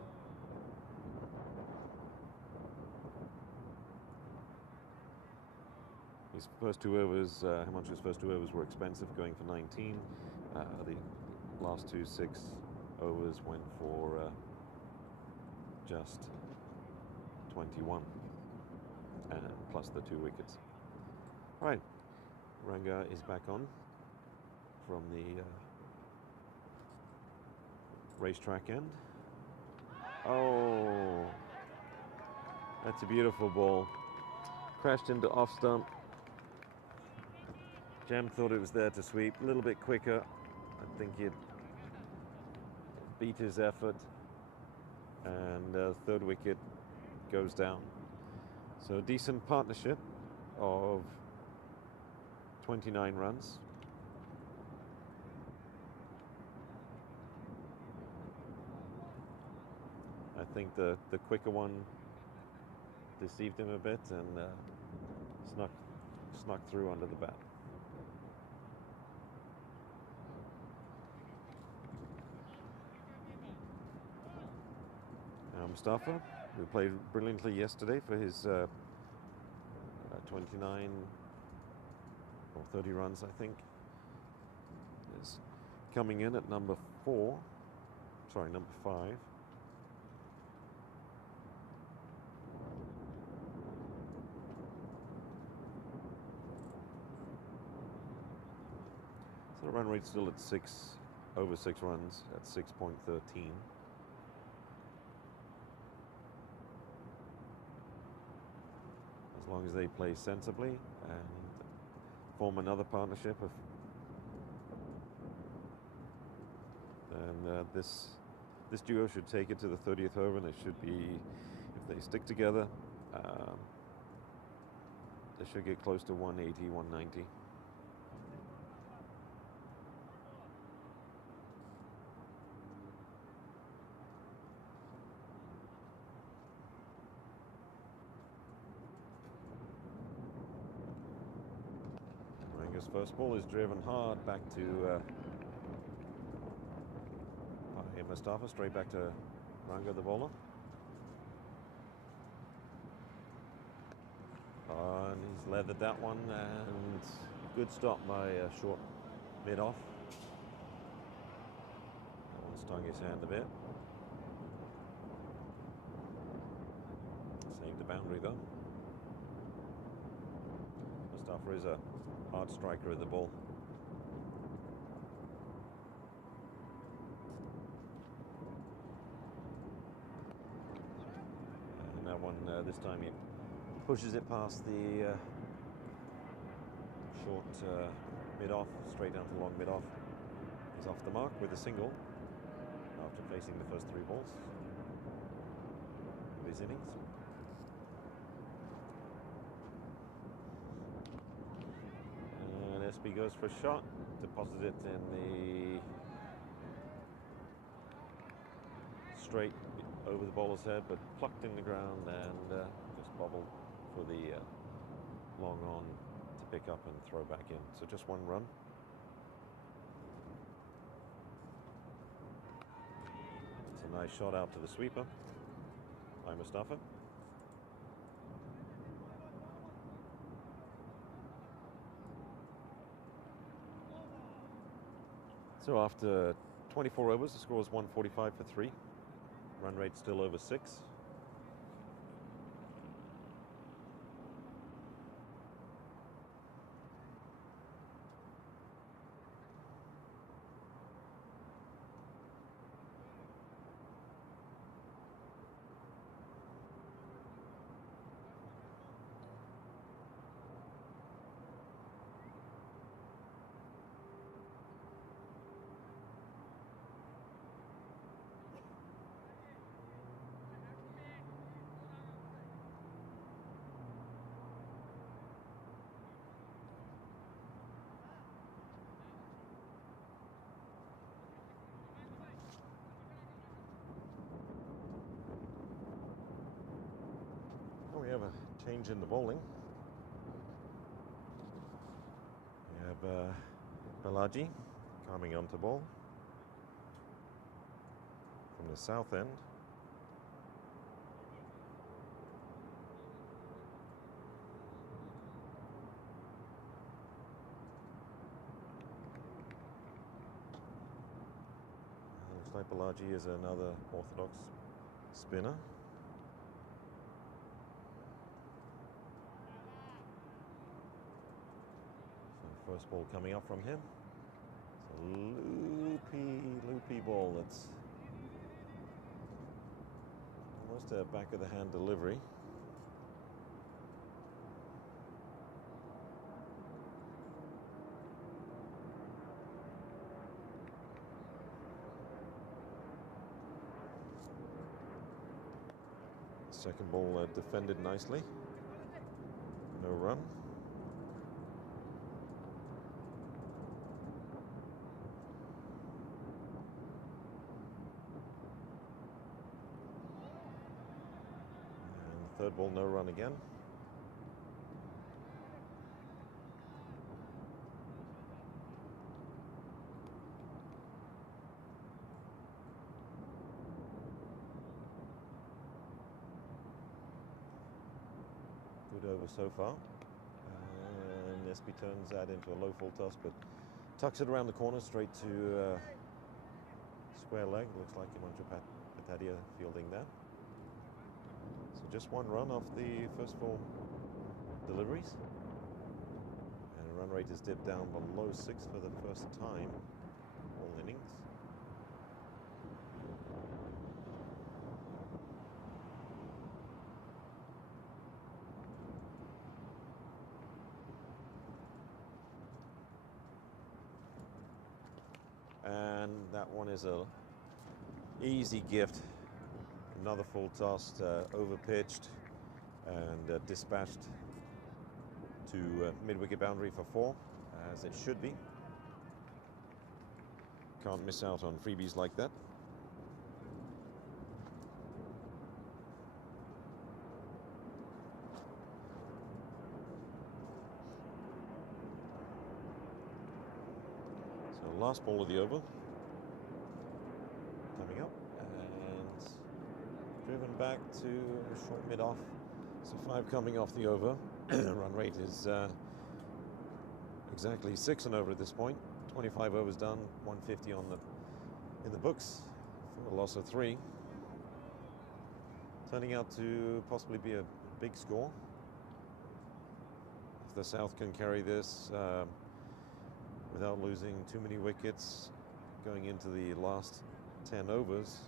His first 2 overs, Himanshu's first 2 overs were expensive, going for 19. The last 6 overs went for just 21, and plus the 2 wickets. All right, Ranga is back on from the racetrack end. Oh, that's a beautiful ball. Crashed into off stump. Jam thought it was there to sweep. A little bit quicker. I think he'd beat his effort. And 3rd wicket goes down. So a decent partnership of 29 runs. I think the quicker one deceived him a bit and snuck through under the bat. Mustafa, who played brilliantly yesterday for his 29 or 30 runs, I think, is coming in at number 5. So the run rate's still at over 6 runs at 6.13. As long as they play sensibly and form another partnership, and this duo should take it to the 30th over, and it should be, if they stick together, they should get close to 180, 190. First ball is driven hard back to Mustafa, straight back to Ranga, the bowler. Oh, And he's leathered that one, and good stop by short mid-off. That one stung his hand a bit. Saved the boundary though. Mustafa is a hard striker of the ball. And that one, this time he pushes it past the short mid-off, straight down to long mid-off. He's off the mark with a single after facing the first 3 balls of his innings. And SB goes for a shot, deposits it in the straight over the bowler's head, but plucked in the ground and just bobbled for the long on to pick up and throw back in. So just 1 run. It's a nice shot out to the sweeper by Mustafa. So after 24 overs, the score is 145 for 3. Run rate still over 6. We have a change in the bowling. We have Balaji coming onto ball from the south end. Looks like Balaji is another orthodox spinner. First ball coming up from him. It's a loopy ball that's almost a back of the hand delivery. Second ball defended nicely. No run. Third ball, no run again. Good over so far. And SB turns that into a low full toss, but tucks it around the corner straight to square leg. Looks like Himanshu Patadia fielding that. So just 1 run off the first 4 deliveries. And the run rate is dipped down below 6 for the first time all innings. And that one is a easy gift. Another full toss, over-pitched and dispatched to mid-wicket boundary for 4, as it should be. Can't miss out on freebies like that. So last ball of the over. Coming up. Driven back to short mid-off. So 5 coming off the over. Run rate is exactly 6 and over at this point. 25 overs done, 150 in the books for a loss of 3. Turning out to possibly be a big score. If the South can carry this without losing too many wickets going into the last 10 overs,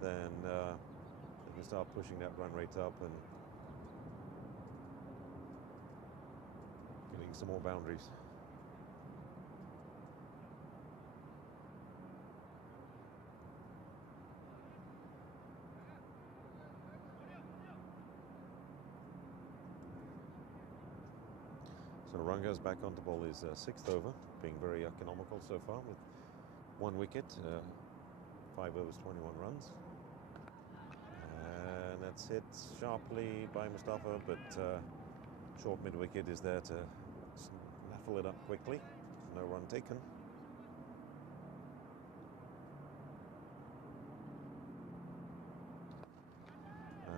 then they can start pushing that run rate up and getting some more boundaries. So Ranga's back onto ball his 6th over, being very economical so far with 1 wicket, 5 overs, 21 runs. And that's hit sharply by Mustafa, but short mid-wicket is there to snaffle it up quickly. No run taken.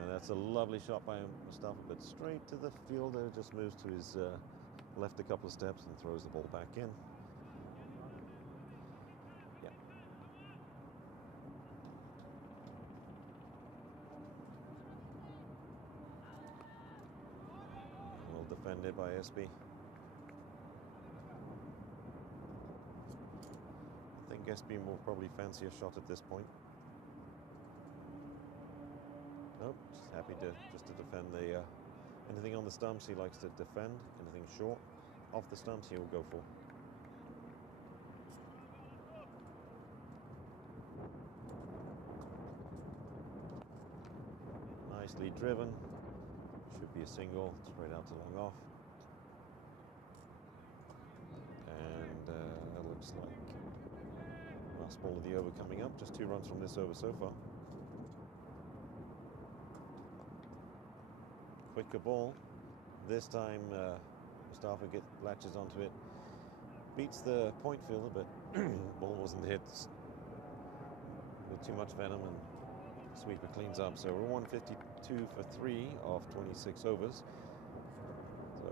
That's a lovely shot by Mustafa, but straight to the fielder, just moves to his left a couple of steps and throws the ball back in. Yeah. Well defended by SB. I think SB will probably fancy a shot at this point. Nope, just happy just to defend the anything on the stumps he likes to defend. Anything short off the stumps he will go for. Nicely driven. Should be a single, straight out to long off. And that looks like last ball of the over coming up. Just 2 runs from this over so far. Quicker ball. This time Mustafa latches onto it, beats the point fielder, but ball wasn't hit with too much venom, and sweeper cleans up. So we're 152 for 3 off 26 overs. So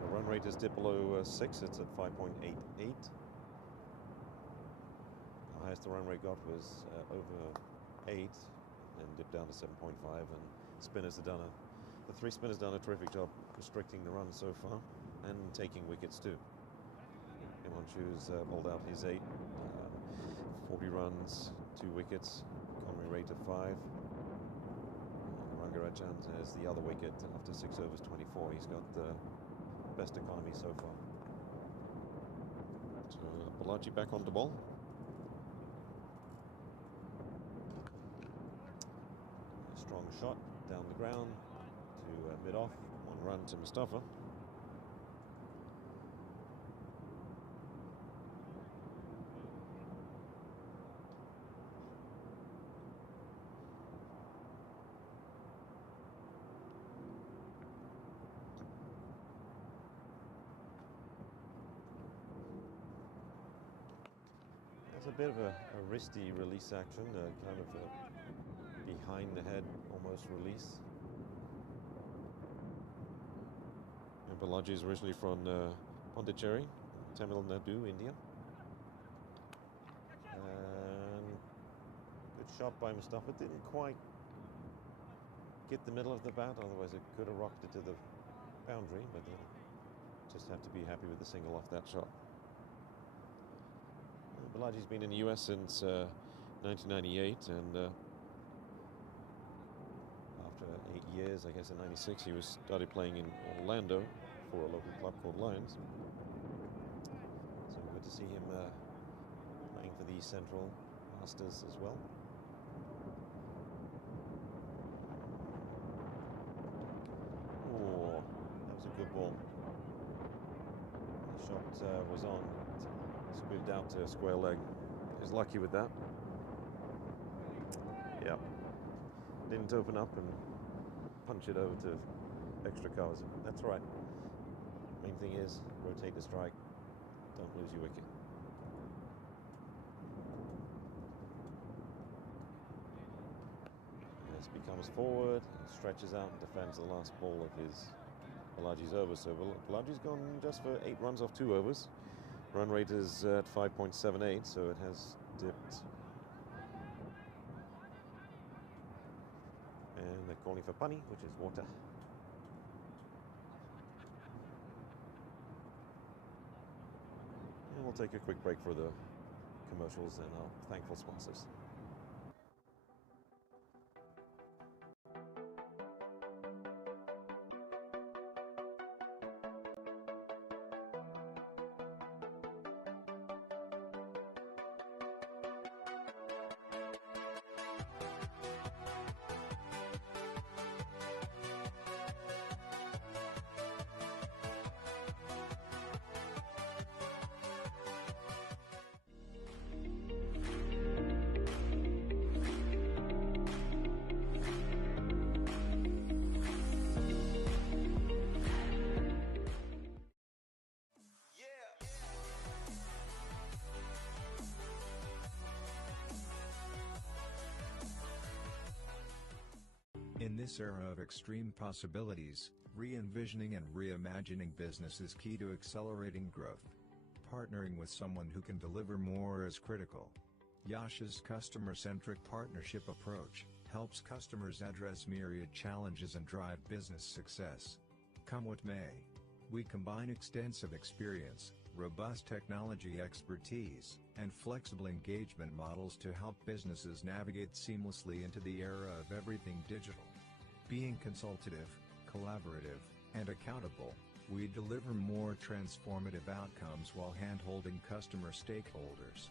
the run rate is dipped below 6. It's at 5.88. Highest the run rate got was over 8 and dipped down to 7.5, and spinners have the 3 spinners done a terrific job restricting the run so far and taking wickets too. Himanshu's bowled out his 8, 40 runs, 2 wickets, economy rate of 5. Rangarajan has the other wicket after 6 overs, 24. He's got the best economy so far. So Balaji back on the ball. Strong shot down the ground to mid-off. 1 run to Mustafa. That's a bit of a wristy release action, kind of a behind the head almost release. And Balaji is originally from Pondicherry, Tamil Nadu, India. And good shot by Mustafa. Didn't quite get the middle of the bat, otherwise it could have rocked it to the boundary, but just have to be happy with the single off that shot. Balaji's been in the US since 1998, and after 8 years, I guess in '96, he started playing in Orlando for a local club called Lions. So good to see him playing for the Central Masters as well. Oh, that was a good ball. The shot was on, squeezed out to a square leg. He was lucky with that. Yeah. Didn't open up and punch it over to extra covers. That's right. Main thing is rotate the strike. Don't lose your wicket. comes forward, stretches out and defends the last ball of Balaji's over. So Balaji's gone just for 8 runs off 2 overs. Run rate is at 5.78, so it has dipped. And they're calling for pani, which is water. And we'll take a quick break for the commercials and our thankful sponsors. In this era of extreme possibilities, re-envisioning and reimagining business is key to accelerating growth. Partnering with someone who can deliver more is critical. Yash's customer-centric partnership approach helps customers address myriad challenges and drive business success. Come what may, we combine extensive experience, robust technology expertise, and flexible engagement models to help businesses navigate seamlessly into the era of everything digital. Being consultative, collaborative, and accountable, we deliver more transformative outcomes while hand-holding customer stakeholders.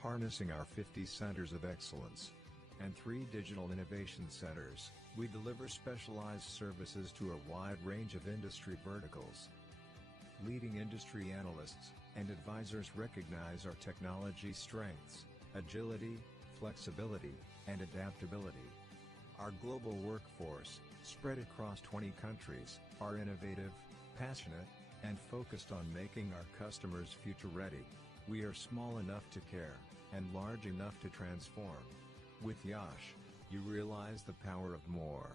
Harnessing our 50 centers of excellence and 3 digital innovation centers, we deliver specialized services to a wide range of industry verticals. Leading industry analysts and advisors recognize our technology strengths, agility, flexibility, and adaptability. Our global workforce, spread across 20 countries, are innovative, passionate, and focused on making our customers future-ready. We are small enough to care, and large enough to transform. With Yash, you realize the power of more.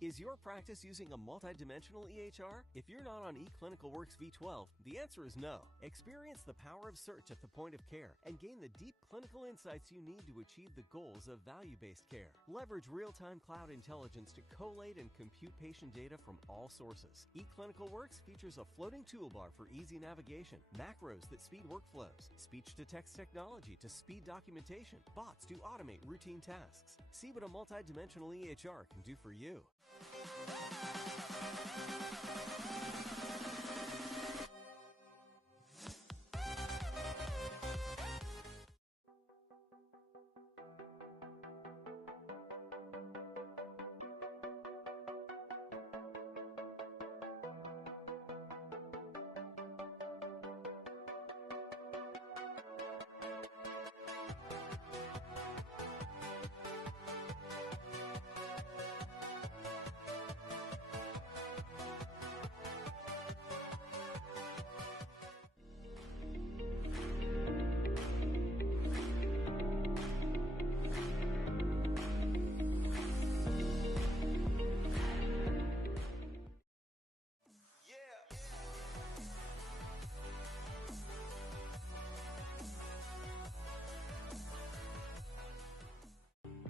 Is your practice using a multidimensional EHR? If you're not on eClinicalWorks V12, the answer is no. Experience the power of search at the point of care and gain the deep clinical insights you need to achieve the goals of value-based care. Leverage real-time cloud intelligence to collate and compute patient data from all sources. eClinicalWorks features a floating toolbar for easy navigation, macros that speed workflows, speech-to-text technology to speed documentation, bots to automate routine tasks. See what a multidimensional EHR can do for you.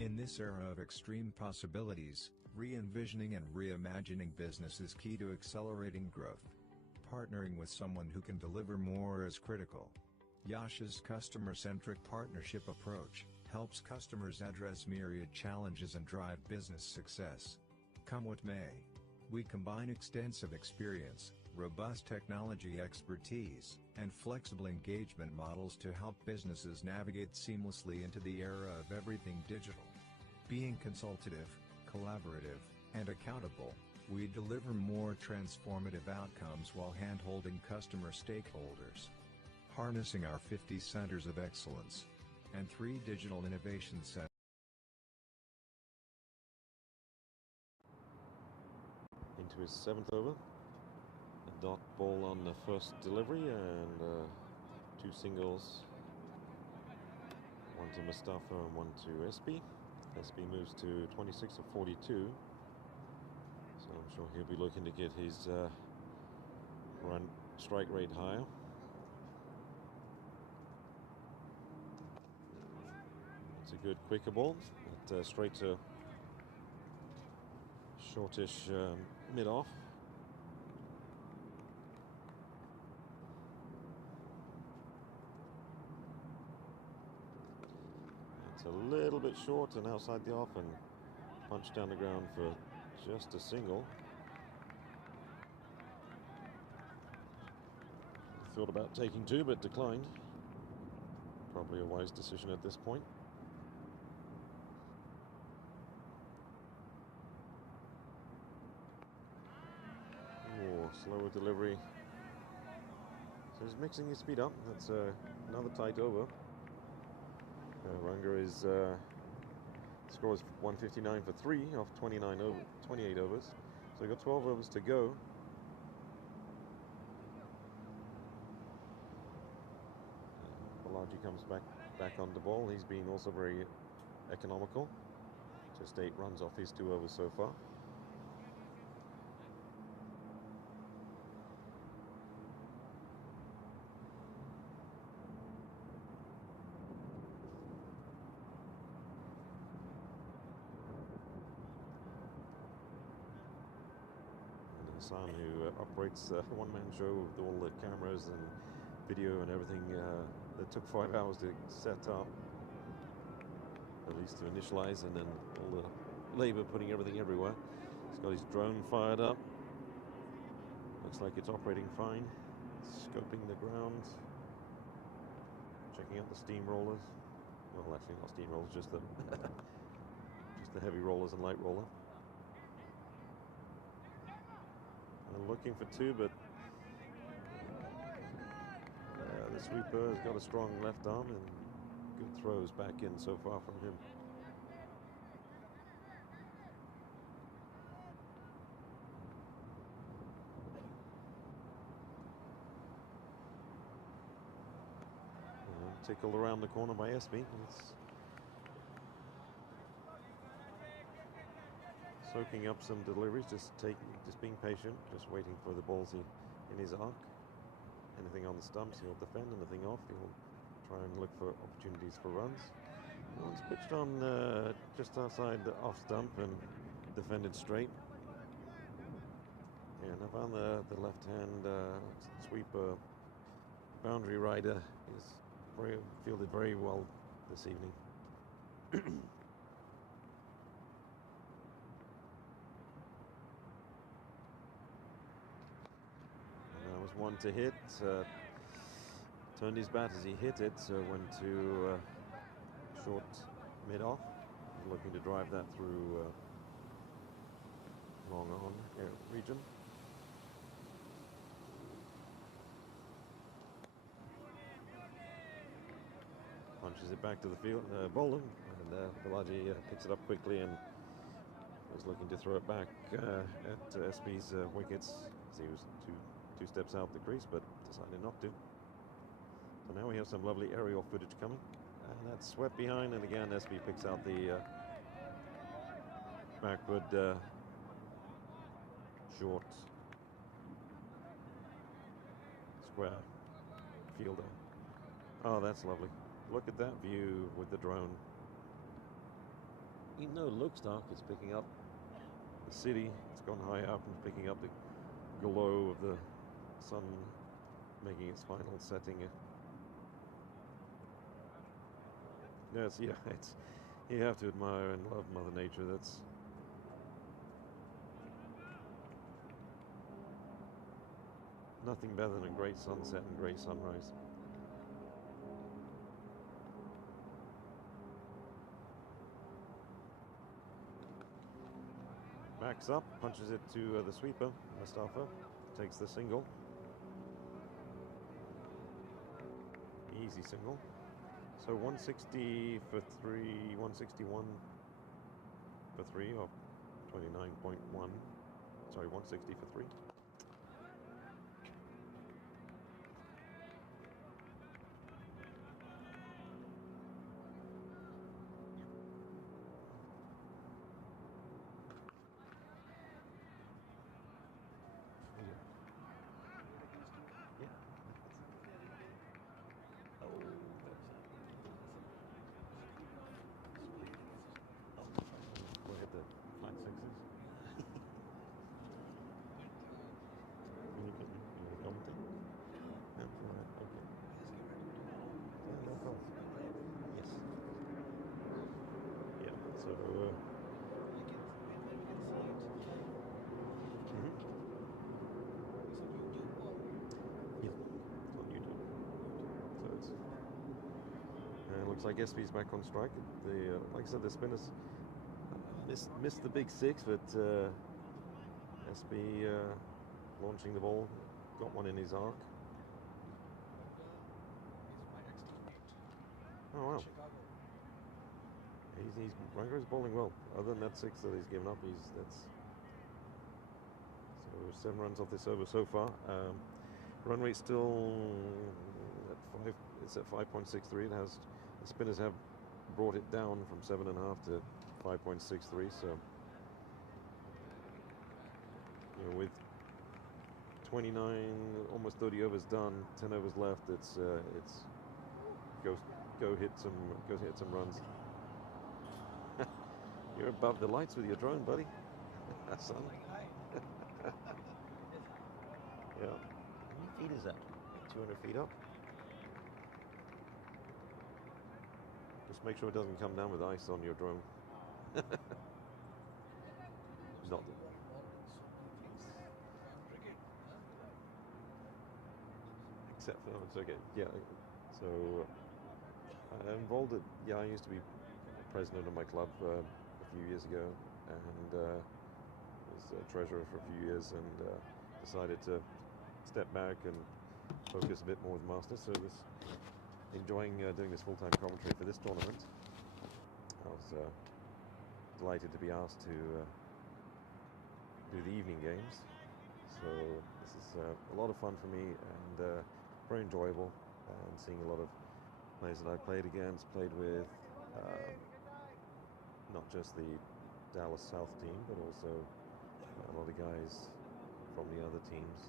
In this era of extreme possibilities, re-envisioning and reimagining business is key to accelerating growth. Partnering with someone who can deliver more is critical. Yash's customer-centric partnership approach helps customers address myriad challenges and drive business success. Come what may, we combine extensive experience, robust technology expertise, and flexible engagement models to help businesses navigate seamlessly into the era of everything digital. Being consultative, collaborative, and accountable, we deliver more transformative outcomes while hand-holding customer stakeholders. Harnessing our 50 centers of excellence and 3 digital innovation centers. Into his 7th over. dot ball on the first delivery, and 2 singles. One to Mustafa and one to SB. SB moves to 26 of 42. So I'm sure he'll be looking to get his run strike rate higher. It's a good quicker ball, but straight to shortish mid-off. It's a little bit short and outside the off, and punch down the ground for just a single. Thought about taking 2, but declined. Probably a wise decision at this point. Oh, slower delivery. So he's mixing his speed up. That's another tight over. Runga is scores 159 for 3 off 28 overs. So we've got 12 overs to go. Balaji comes back on the ball. He's been also very economical. Just 8 runs off his 2 overs so far. Hassan, who operates a one-man show with all the cameras and video and everything, that took 5 hours to set up, at least to initialize, and then all the labor putting everything everywhere. He's got his drone fired up. Looks like it's operating fine. Scoping the ground, checking out the steamrollers. Well, actually not steamrollers, just the just the heavy rollers and light roller. Looking for 2, but the sweeper has got a strong left arm and good throws back in so far from him. Tickled around the corner by SB. It's soaking up some deliveries, just being patient, just waiting for the balls in his arc. Anything on the stumps, he'll defend. Anything off, he'll try and look for opportunities for runs. One's pitched on just outside the off stump and defended straight. Yeah, and I found the left-hand sweeper boundary rider is fielded very well this evening. One to hit, turned his bat as he hit it, so went to short mid-off, looking to drive that through long on region. Punches it back to the field, bowling, and Balaji picks it up quickly and was looking to throw it back at SB's wickets as he was two steps out the crease, but decided not to. So now we have some lovely aerial footage coming, and that's swept behind, and again SB picks out the backward short square fielder. Oh, that's lovely. Look at that view with the drone. Even though it looks dark, it's picking up the city. It's gone high up and picking up the glow of the sun, making its final setting. Yes, yeah, it's, you have to admire and love Mother Nature. That's nothing better than a great sunset and great sunrise. Backs up, punches it to the sweeper. Mustafa takes the single. Easy single. So 160 for 3, 161 for 3, or 29.1. Sorry, 160 for 3. So. Yeah, it's on YouTube. So it's. And it looks like SB's back on strike. The like I said, the spinners missed the big six, but SB launching the ball, got one in his arc. Oh wow! He's Rango's bowling well. Other than that six that he's given up, that's so 7 runs off this over so far. Run rate still at 5. It's at 5.63. It has the spinners have brought it down from 7.5 to 5.63. So with 29, almost 30 overs done, 10 overs left. It's go hit some runs. You're above the lights with your drone, buddy. Son. Yeah. How many feet is that? 200 feet up. Just make sure it doesn't come down with ice on your drone. Not. Except for it's okay. Yeah. So I'm involved at. Yeah, I used to be president of my club a few years ago, and was treasurer for a few years, and decided to step back and focus a bit more with Masters. So was enjoying doing this full-time commentary for this tournament. I was delighted to be asked to do the evening games. So this is a lot of fun for me, and very enjoyable, and seeing a lot of players that I played against, played with, not just the Dallas South team, but also a lot of guys from the other teams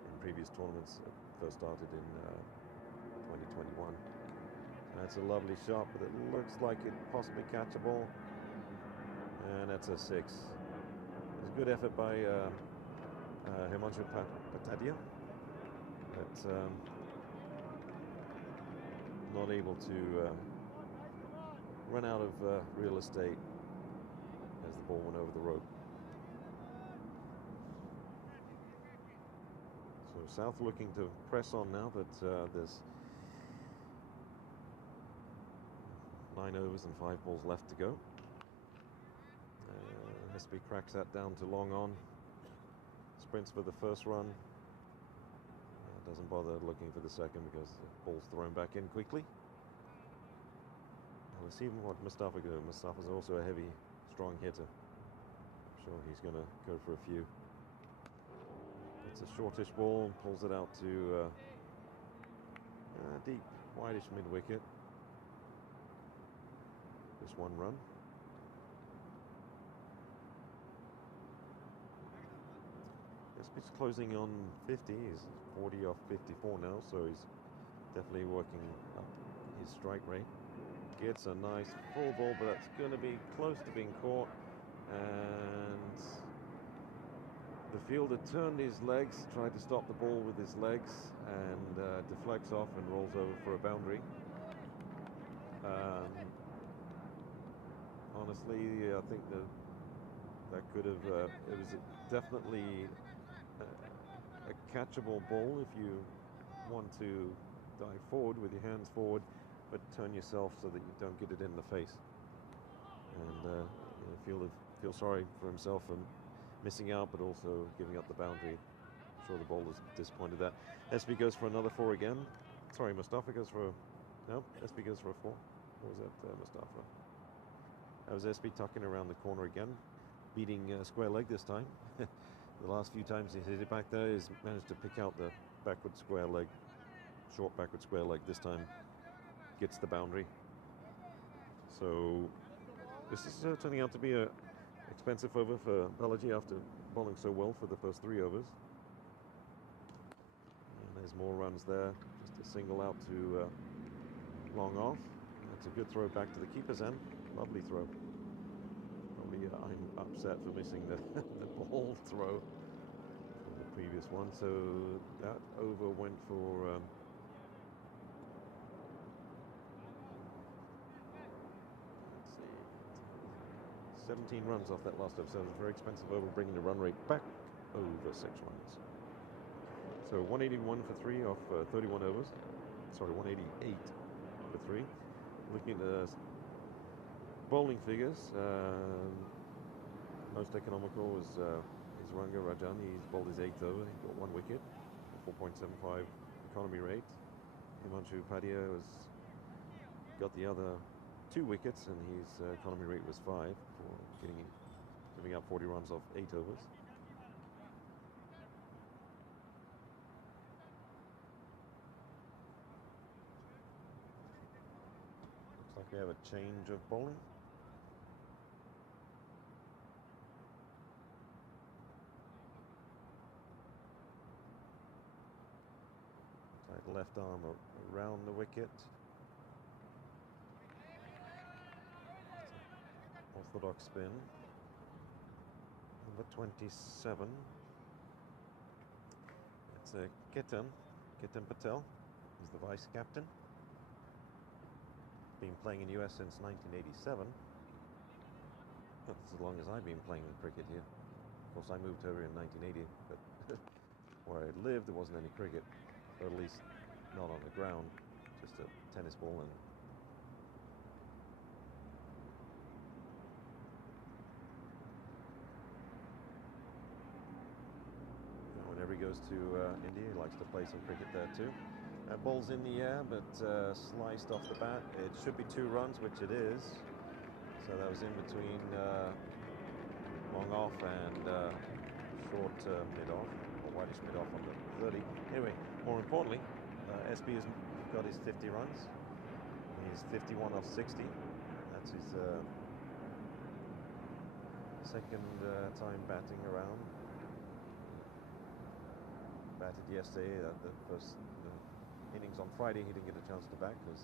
in previous tournaments that first started in 2021. That's a lovely shot, but it looks like it possibly catchable, and that's a 6. It's a good effort by Himanshu Patadia, but not able to run out of real estate as the ball went over the rope. So South looking to press on now, but there's 9 overs and 5 balls left to go. SB cracks that down to long on. Sprints for the first run. Doesn't bother looking for the second because the ball's thrown back in quickly. Let's see what Mustafa goes. Mustafa's also a heavy, strong hitter. I'm sure he's going to go for a few. It's a shortish ball, pulls it out to deep, wideish mid-wicket. Just 1 run. It's closing on 50. He's 40 off 54 now, so he's definitely working up his strike rate. Gets a nice full ball, but that's going to be close to being caught. And the fielder turned his legs, tried to stop the ball with his legs, and deflects off and rolls over for a boundary. Honestly, I think that could have. It was definitely a catchable ball if you want to dive forward with your hands forward, but turn yourself so that you don't get it in the face. And feel sorry for himself for missing out, but also giving up the boundary. I'm sure the bowler's disappointed that. SB goes for another 4 again. Sorry, Mustafa goes for SB goes for a 4. What was that, Mustafa? That was SB tucking around the corner again, beating square leg this time. The last few times he's hit it back there, he's managed to pick out the backward square leg, short backward square leg. This time gets the boundary. So this is turning out to be a expensive over for Balaji after bowling so well for the first 3 overs. And there's more runs there. Just a single out to long off. That's a good throw back to the keeper's end. Lovely throw. Probably I'm upset for missing the, the ball throw from the previous one. So that over went for let's see, 17 runs off that last over, so it was a very expensive over, bringing the run rate back over 6 runs. So 181 for 3 off 31 overs. Sorry, 188 for 3. Looking at the bowling figures, most economical was Ranga Rajan. He's bowled his 8th over. He got 1 wicket, 4.75 economy rate. Himanshu Upadhyay has got the other 2 wickets, and his economy rate was 5 for giving up 40 runs off 8 overs. Looks like we have a change of bowling. Left arm around the wicket. Orthodox spin. Number 27. It's Ketan Patel. He's the vice captain. Been playing in US since 1987. That's as long as I've been playing cricket here. Of course, I moved over in 1980, but where I lived, there wasn't any cricket, or at least not on the ground, just a tennis ball. And whenever he goes to India, he likes to play some cricket there too. Ball's in the air, but sliced off the bat. It should be 2 runs, which it is. So that was in between long off and short mid off, or whitish mid off on the 30. Anyway, more importantly, SB has got his 50 runs. He's 51 off 60. That's his second time batting around. Batted yesterday. The first innings on Friday, he didn't get a chance to bat because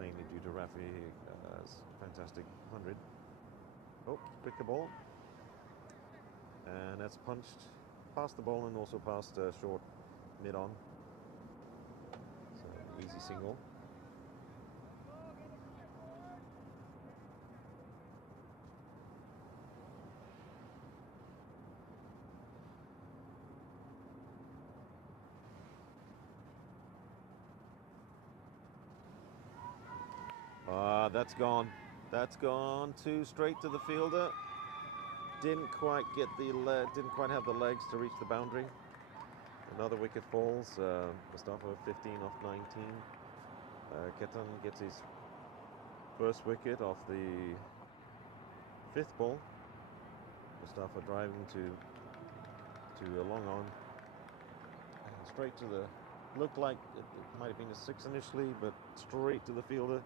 mainly due to Rafi's fantastic 100. Oh, picked the ball, and that's punched past the ball and also past short mid on. So easy single. That's gone. That's gone too straight to the fielder. Didn't quite get didn't quite have the legs to reach the boundary. Another wicket falls. Mustafa 15 off 19. Ketan gets his first wicket off the 5th ball. Mustafa driving to a long on. And straight to the, looked like it might have been a 6 initially, but straight to the fielder,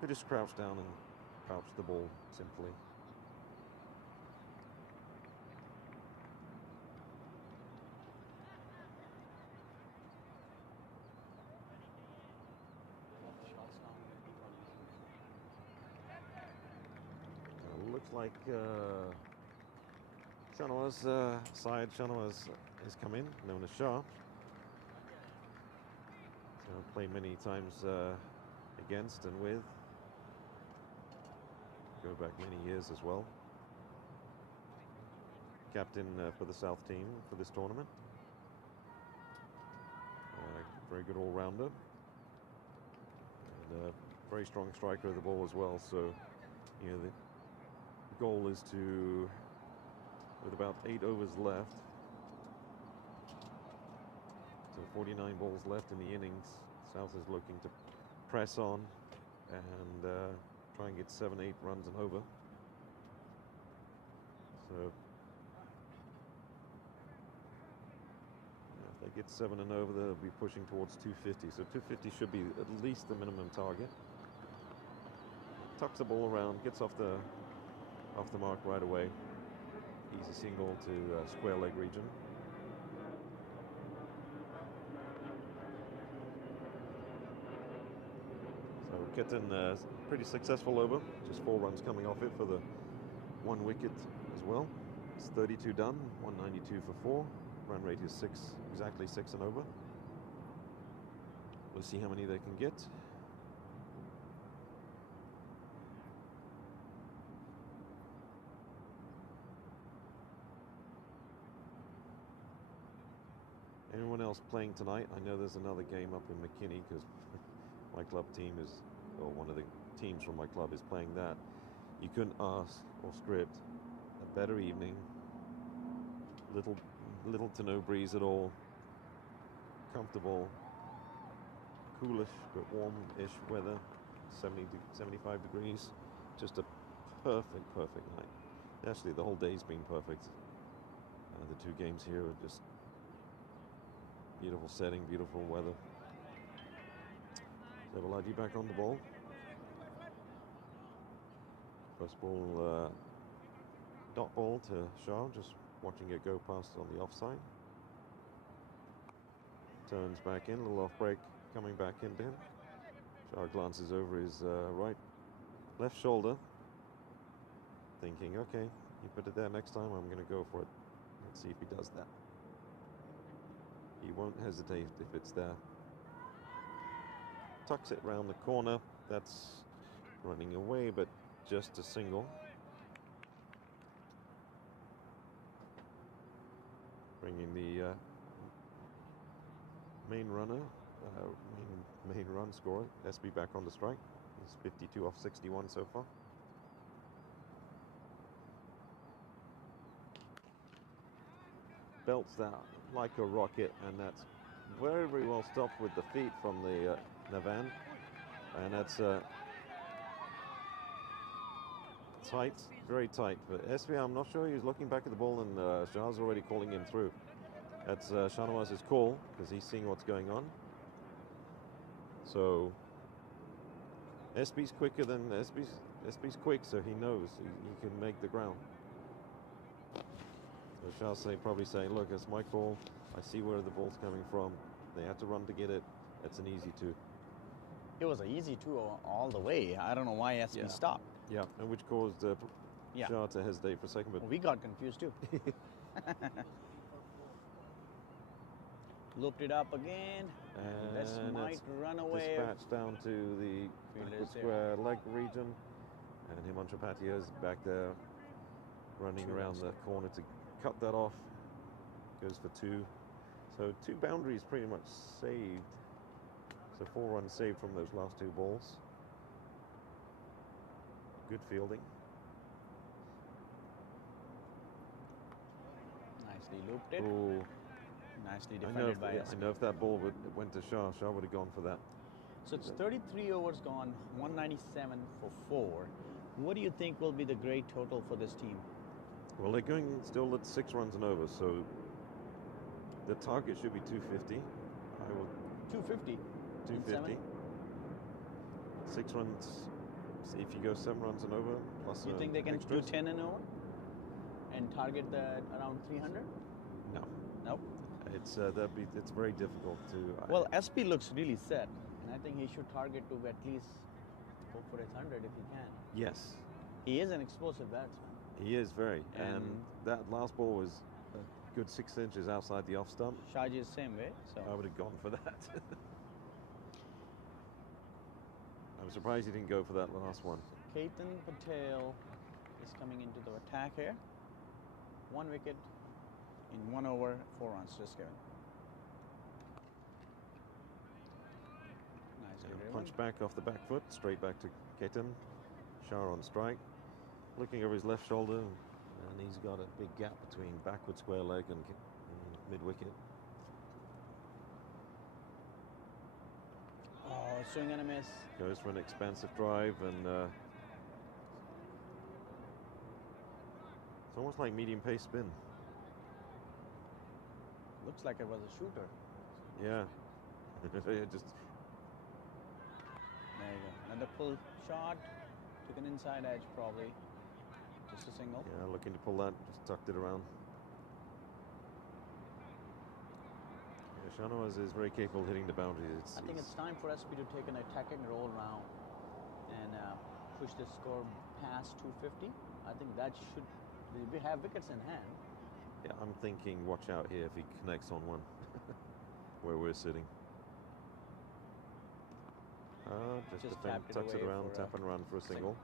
who just crouched down and crouched the ball simply. Looks like Syed Shanawaz has come in, known as Shah. So played many times against and with. Go back many years as well. Captain for the South team for this tournament. Very good all-rounder. And very strong striker of the ball as well. So, you know, the goal is to, with about 8 overs left, so 49 balls left in the innings, South is looking to press on and try and get 7-8 runs and over. So if they get 7 and over, they'll be pushing towards 250. So 250 should be at least the minimum target. Tucks the ball around, gets off the mark right away. Easy single to square leg region. So Ketan pretty successful over, just 4 runs coming off it for the 1 wicket as well. It's 32 done, 192 for 4. Run rate is exactly 6 and over. We'll see how many they can get. else playing tonight. I know there's another game up in McKinney because my club team is, or one of the teams from my club is playing that. You couldn't ask or script a better evening. Little to no breeze at all. Comfortable, coolish but warm-ish weather. 75 degrees. Just a perfect night. Actually, the whole day's been perfect. The 2 games here are just beautiful setting, beautiful weather. Zebaladi back on the ball. First ball, dot ball to Shah, just watching it go past on the offside. Turns back in, a little off break, coming back into him. Shah glances over his left shoulder, thinking, okay, you put it there next time, I'm going to go for it. Let's see if he does that. He won't hesitate if it's there. Tucks it round the corner. That's running away, but just a single. Bringing the main runner, main run scorer, SB back on the strike. He's 52 off 61 so far. Belts that like a rocket, and that's very, very well stopped with the feet from the Navan. And that's tight, very tight. But SB, I'm not sure, he's looking back at the ball, and Shah's already calling him through. That's Shahnawaz's call, because he's seeing what's going on. So SB's quicker than SB's quick, so he knows he can make the ground. So Shah's probably saying, look, it's my call. I see where the ball's coming from. They have to run to get it. It's an easy 2. It was an easy 2 all the way. I don't know why SB stopped. Yeah, and which caused Shah to hesitate for a second. But we got confused too. Looped it up again. This might run away. Dispatched down to the backward square leg region. And Himanshu Patia is back there running around the corner to cut that off. Goes for 2. So 2 boundaries pretty much saved. So 4 runs saved from those last 2 balls. Good fielding. Nicely looped it. Ooh. Nicely defended by SB. I know if that ball went to Shah, Shah would have gone for that. So it's 33 overs gone, 197 for 4. What do you think will be the great total for this team? Well, they're going still at 6 runs and over, so the target should be 250. 250? 250. 6 runs. See if you go 7 runs and over, plus you think they can do 10 and over? And target that around 300? No. Nope. It's it's very difficult to. Well, SB looks really set, and I think he should target to at least go for 100 if he can. Yes. He is an explosive batsman. He is very, and that last ball was a good 6 inches outside the off stump. Shaji is the same way, so I would have gone for that. I'm surprised he didn't go for that last one. Ketan Patel is coming into the attack here. 1 wicket in 1 over, 4 runs just given. Nice. Punch back off the back foot, straight back to Ketan. Shah on strike. Looking over his left shoulder, and he's got a big gap between backward square leg and mid-wicket. Oh, swing and a miss. Goes for an expansive drive, and it's almost like medium pace spin. Looks like it was a shooter. Yeah. Just there you go. Another pull shot. Took an inside edge probably. Just a single. Yeah, looking to pull that. Just tucked it around. Yeah, Shahnawaz is very capable of hitting the boundaries. I think it's time for SB to take an attacking role now and push the score past 250. I think that should. We have wickets in hand. Yeah, I'm thinking watch out here if he connects on one where we're sitting. Just tucks it around, tap and run for a single.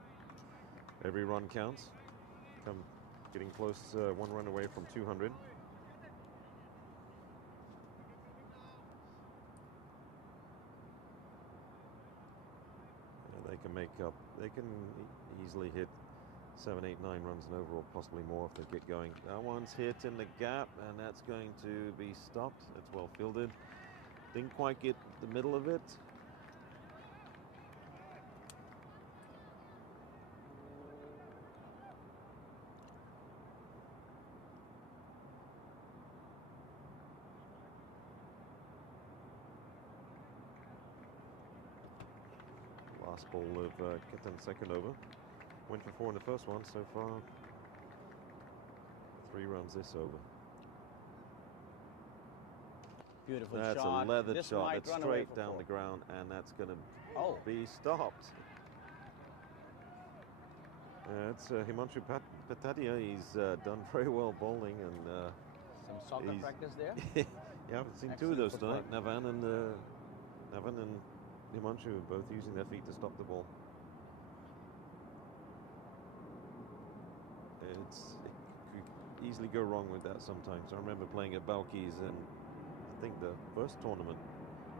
Every run counts. Getting close, 1 run away from 200. can make up. They can easily hit 7, 8, 9 runs and over, or possibly more if they get going. That one's hit in the gap, and that's going to be stopped. That's well fielded. Didn't quite get the middle of it. Last ball of Ketan's second over. Went for 4 in the first one. So far, 3 runs this over. Beautiful That's shot. a leathered This shot. might That's run away straight for down 4. the ground, and that's going to Oh, be stopped. It's Himanshu Patadia. He's done very well bowling, and some soccer practice there. yeah, I've seen 2 of those Excellent tonight. Navan and Himanshu both using their feet to stop the ball. It could easily go wrong with that sometimes. I remember playing at Balkis, and I think the first tournament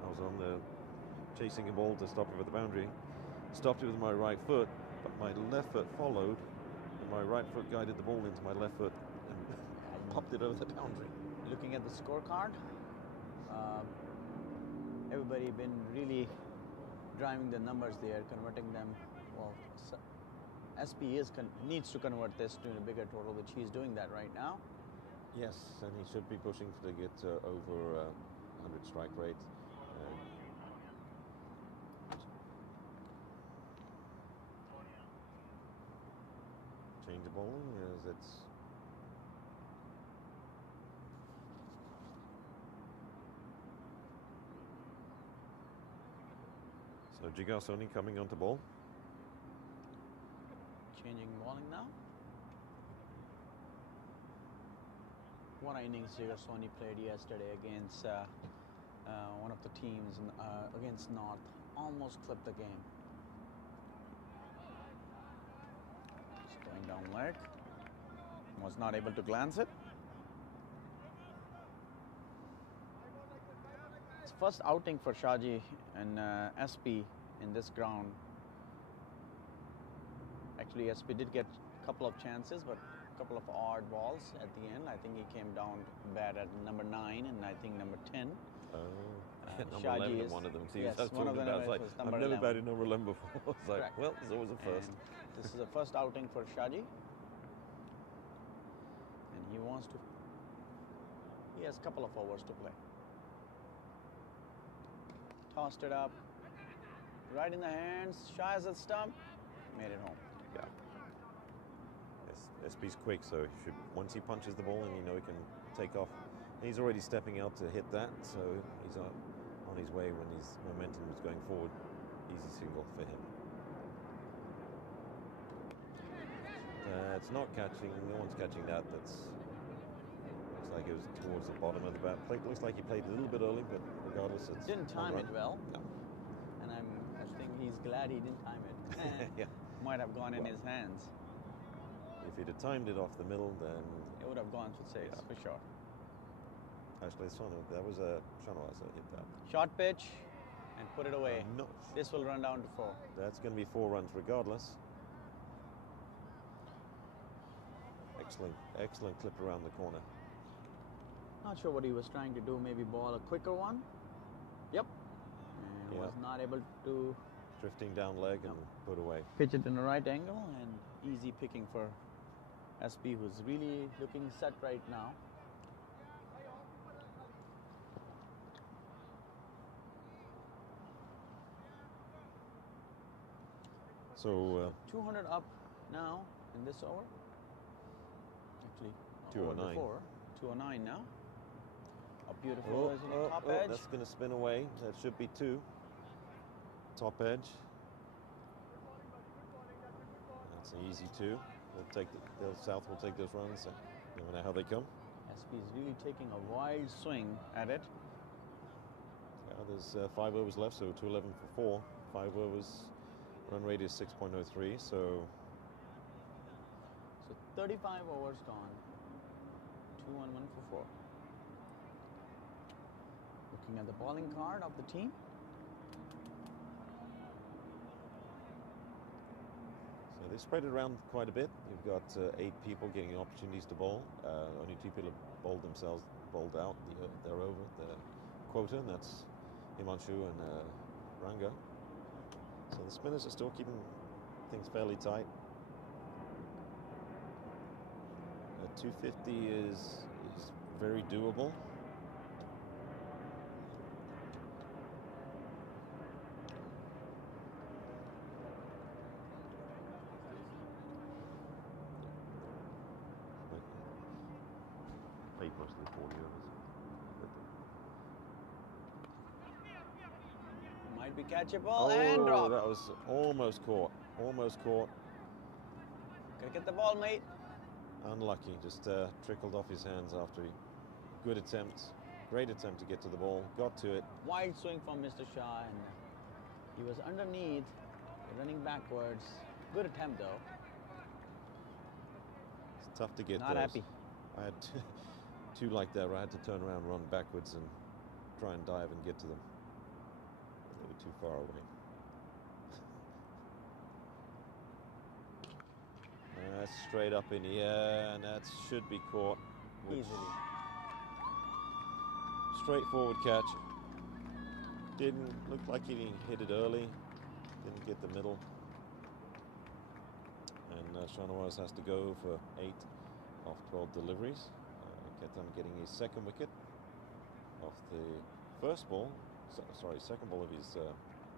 I was on there chasing a ball to stop it with the boundary. Stopped it with my right foot, but my left foot followed, and my right foot guided the ball into my left foot and popped it over the boundary. Looking at the scorecard, everybody been really driving the numbers there, converting them. Well, SP needs to convert this to a bigger total, which he's doing that right now. Yes, and he should be pushing to get over 100 strike rate. Change of bowling as it's so Jigar Soni coming onto ball. Changing bowling now. One innings Jigar Soni played yesterday against one of the teams against North. Almost flipped the game. Just going down leg. Was not able to glance it. It's first outing for Shaji and SP in this ground. Actually, SP did get a couple of chances, but a couple of odd balls at the end. I think he came down bad at number 9 and I think number 10. Number 11 is one of them. See, yes, I was one of talking them about, like, was I've number never 11. batted number 11 before. It's like, Correct. well, there's always a first. And this is a first outing for Shaji. And he wants to... He has a couple of overs to play. Tossed it up. Right in the hands. Shy as a stump. Made it home. Yeah. SP's quick, so he should, once he punches the ball in, you know he can take off. He's already stepping out to hit that, so he's on his way when his momentum was going forward. Easy single for him. It's not catching, no one's catching that. Looks like it was towards the bottom of the bat. Looks like he played a little bit early, but regardless, it's Didn't time it well. No. And I think he's glad he didn't time it. Yeah. Might have gone in his hands. If he'd have timed it off the middle, then It would have gone for 6, Yeah. for sure. actually that was a Shanawasa hit that. Short pitch and put it away. No, This will run down to 4. that's going to be 4 runs regardless. Excellent clip around the corner. Not sure what he was trying to do. Maybe ball a quicker one. Yep. And Yeah. was not able to Drifting down leg and put away. pitch it in the right angle, and easy picking for SP, who's really looking set right now. So 200 up now in this over. Actually, 209. 209 now. A beautiful top edge. That's going to spin away. That should be 2. Top edge. That's an easy 2. South will take those runs. Never know how they come. SP is really taking a wild swing at it. There's 5 overs left, so 211 for 4. 5 overs. Run rate is 6.03. So 35 overs gone. 2-1-1 for 4. Looking at the bowling card of the team. They've spread it around quite a bit. You've got 8 people getting opportunities to bowl. Only 2 people have bowled out. They're over the quota, and that's Himanshu and Ranga. So the spinners are still keeping things fairly tight. 250 is very doable. Played mostly 40 overs. Might be catchable and drop. That was almost caught. Almost caught. Gotta get the ball, mate. Unlucky, just trickled off his hands after good attempt, great attempt to get to the ball, got to it. Wide swing from Mr. Shah, and he was underneath, running backwards. Good attempt though. It's tough to get Not those. happy. I had two like that where I had to turn around, run backwards and try and dive and get to them. They were too far away. That's straight up in the air, and that should be caught. Easily. Straightforward catch. Didn't look like he hit it early. Didn't get the middle. And Shanawaz has to go for 8 off 12 deliveries. Ketan getting his second wicket off the first ball. Second ball of his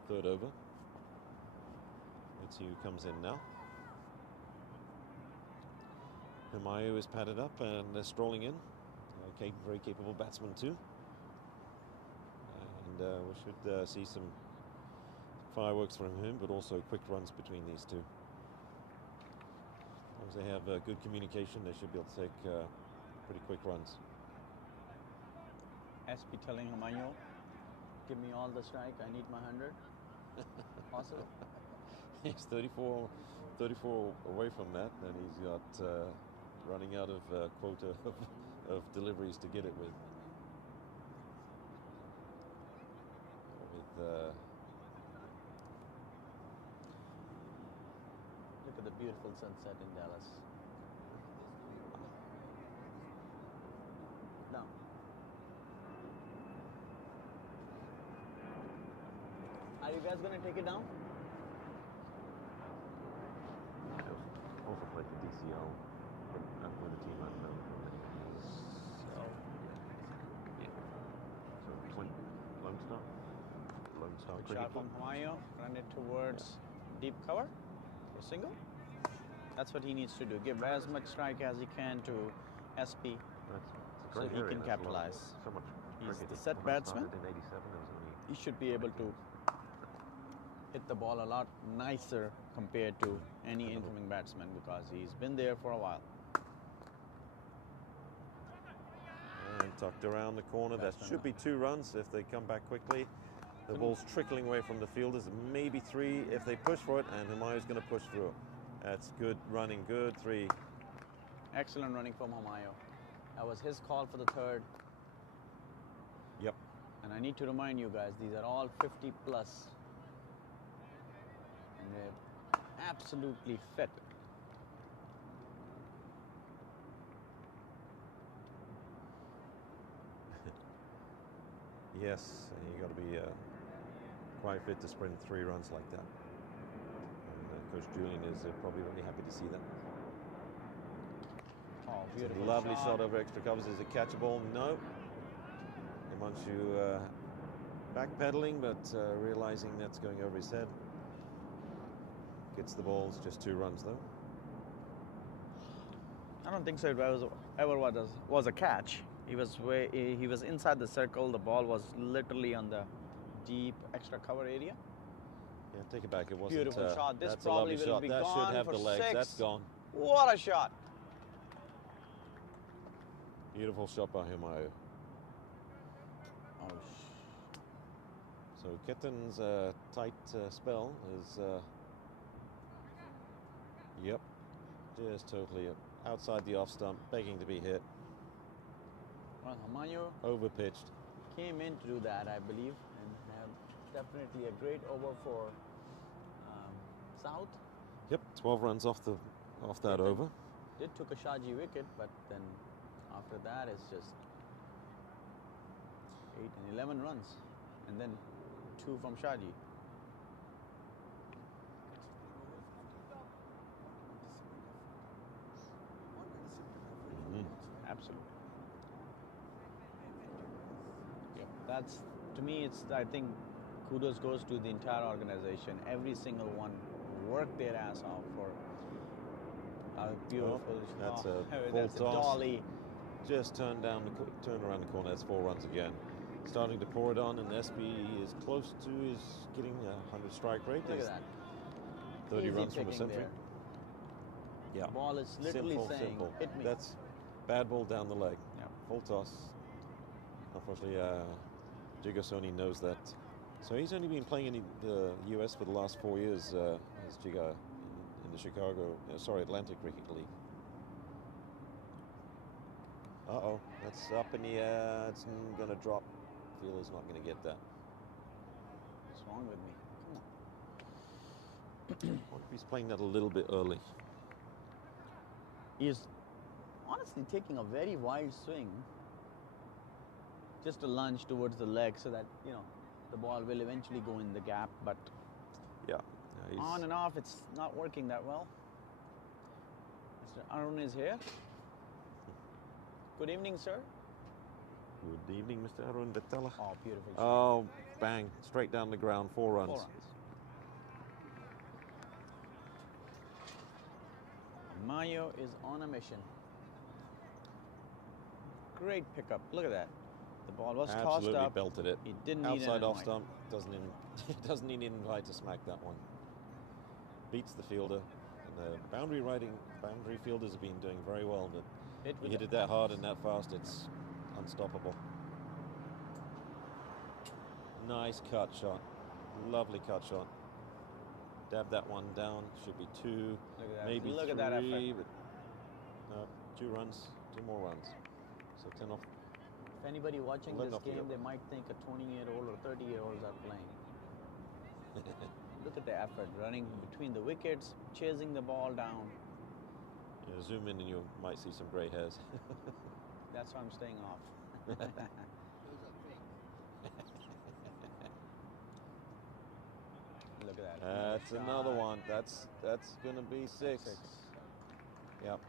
third over. Let's see who comes in now. Humayu is padded up and they're strolling in. Very capable batsman too. And we should see some fireworks from him, but also quick runs between these two. As long as they have good communication, they should be able to take pretty quick runs. SP telling Humayu, give me all the strike, I need my 100. Possible? He's 34 away from that, and he's got running out of quota of deliveries to get it with. Look at the beautiful sunset in Dallas. Down. Are you guys going to take it down? Also played for DCL, but with a team I've known for many years. So 20 Lone Star. Good shot from Humayu. Run it towards deep cover for single. That's what he needs to do. Give as much strike as he can to SP so he can capitalize. He's the set batsman. He should be able to hit the ball a lot nicer compared to any incoming batsman because he's been there for a while. And tucked around the corner. That should be 2 runs if they come back quickly. The ball's trickling away from the fielders. Maybe 3 if they push for it, and Humayu's going to push through it. That's good running, good 3. Excellent running from Humayu. That was his call for the third. Yep. And I need to remind you guys, these are all 50 plus. And they're absolutely fit. Yes, you got to be quite fit to sprint 3 runs like that. And Coach Julian is probably very happy to see that. Oh, beautiful lovely shot over extra covers. Is it catchable? No. Himanshu backpedaling, but realizing that's going over his head. Gets the ball. It's just 2 runs though. I don't think so. It was a catch. He was inside the circle. The ball was literally on the deep extra cover area. Yeah, take it back. It wasn't. Beautiful shot. This that's probably a lovely will shot. be That gone should have for the legs. 6. That's gone. What a shot! Beautiful shot by Humayu. Oh, so Ketan's tight spell is. Yep, just totally outside the off stump, begging to be hit. well, Humayu Overpitched. came in to do that, I believe, and have definitely a great over for South. Yep, 12 runs off that over. Did took a Shaji wicket, but then after that it's just 8 and 11 runs, and then 2 from Shaji. Absolutely. Yep. That's, to me, it's, I think kudos goes to the entire organization. Every single one worked their ass off for a beautiful. That's a that's a full toss. dolly. Just turn around the corner. That's 4 runs again. Starting to pour it on, and SB is close to getting a 100 strike rate. Look at that. 30 Easy runs from a picking century. there. Yeah. Ball is literally saying, hit me. That's bad ball down the leg. Yeah. Full toss. Unfortunately, Jigasoni knows that. So he's only been playing in the US for the last 4 years, as Jiga in the Atlantic Cricket League. Uh-oh, that's up in the air. It's going to drop. Fielder's not going to get that. What's wrong with me? Come on. What if he's playing that a little bit early? He's honestly taking a very wild swing. Just a lunge towards the leg so that, the ball will eventually go in the gap, but Yeah. on and off, it's not working that well. Mr. Arun is here. Good evening, sir. Good evening, Mr. Arun Vitala. Oh, beautiful shot. Oh, bang. Straight down the ground. 4 runs. 4 runs. Mayo is on a mission. Great pickup. Look at that. The ball was tossed Absolutely up. belted it. He didn't need Outside an off invite. stump. Doesn't need an invite to smack that one. Beats the fielder. And the boundary fielders have been doing very well. But you hit it that hard and that fast, it's unstoppable. Nice cut shot. Lovely cut shot. Dab that one down. Should be 2, Look at that. maybe Look 3. at that effort. But no, 2 runs, 2 more runs. So 10 off. If anybody watching Let this off the game, over. they might think a 20-year-old or 30-year-olds are playing. Look at the effort, running between the wickets, chasing the ball down. Yeah, zoom in and you might see some grey hairs. That's why I'm staying off. Look at that. That's Nice another shot. one. That's going to be 6. Yep.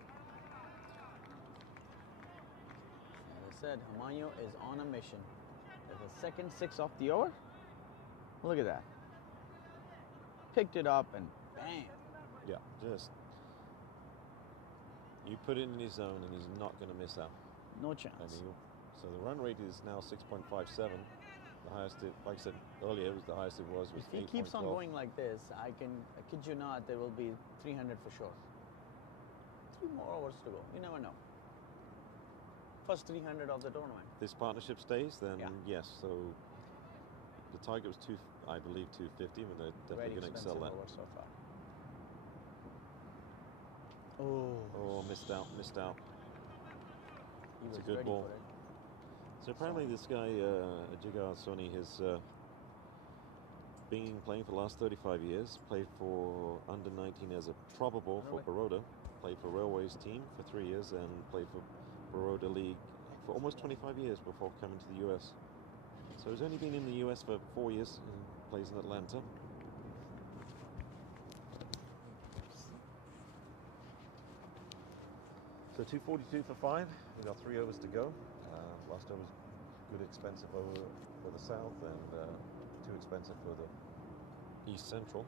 As I said, Humayun is on a mission. There's a second 6 off the over. Look at that. Picked it up and bam. Yeah, just you put it in his zone and he's not going to miss out. No And chance. so the run rate is now 6.57. The highest, like I said earlier, was the highest it was If he keeps on 8.12. going like this, I kid you not, there will be 300 for sure. 3 more overs to go. You never know. First 300 of the tournament. This partnership stays, then Yeah. yes. So the target was I believe 250, and they're Very definitely going to excel expensive that. over so far. Oh, Oh, missed out. he it's a was good ready ball. for it. So apparently this guy, Jigar Soni, has been playing for the last 35 years, played for under 19 as a probable for Baroda, played for Railways team for 3 years, and played for Baroda League for almost 25 years before coming to the US. So he's only been in the US for 4 years and plays in Atlanta. So 242 for 5. We've got 3 overs to go. Last over was good, expensive over for the south, and too expensive for the east central.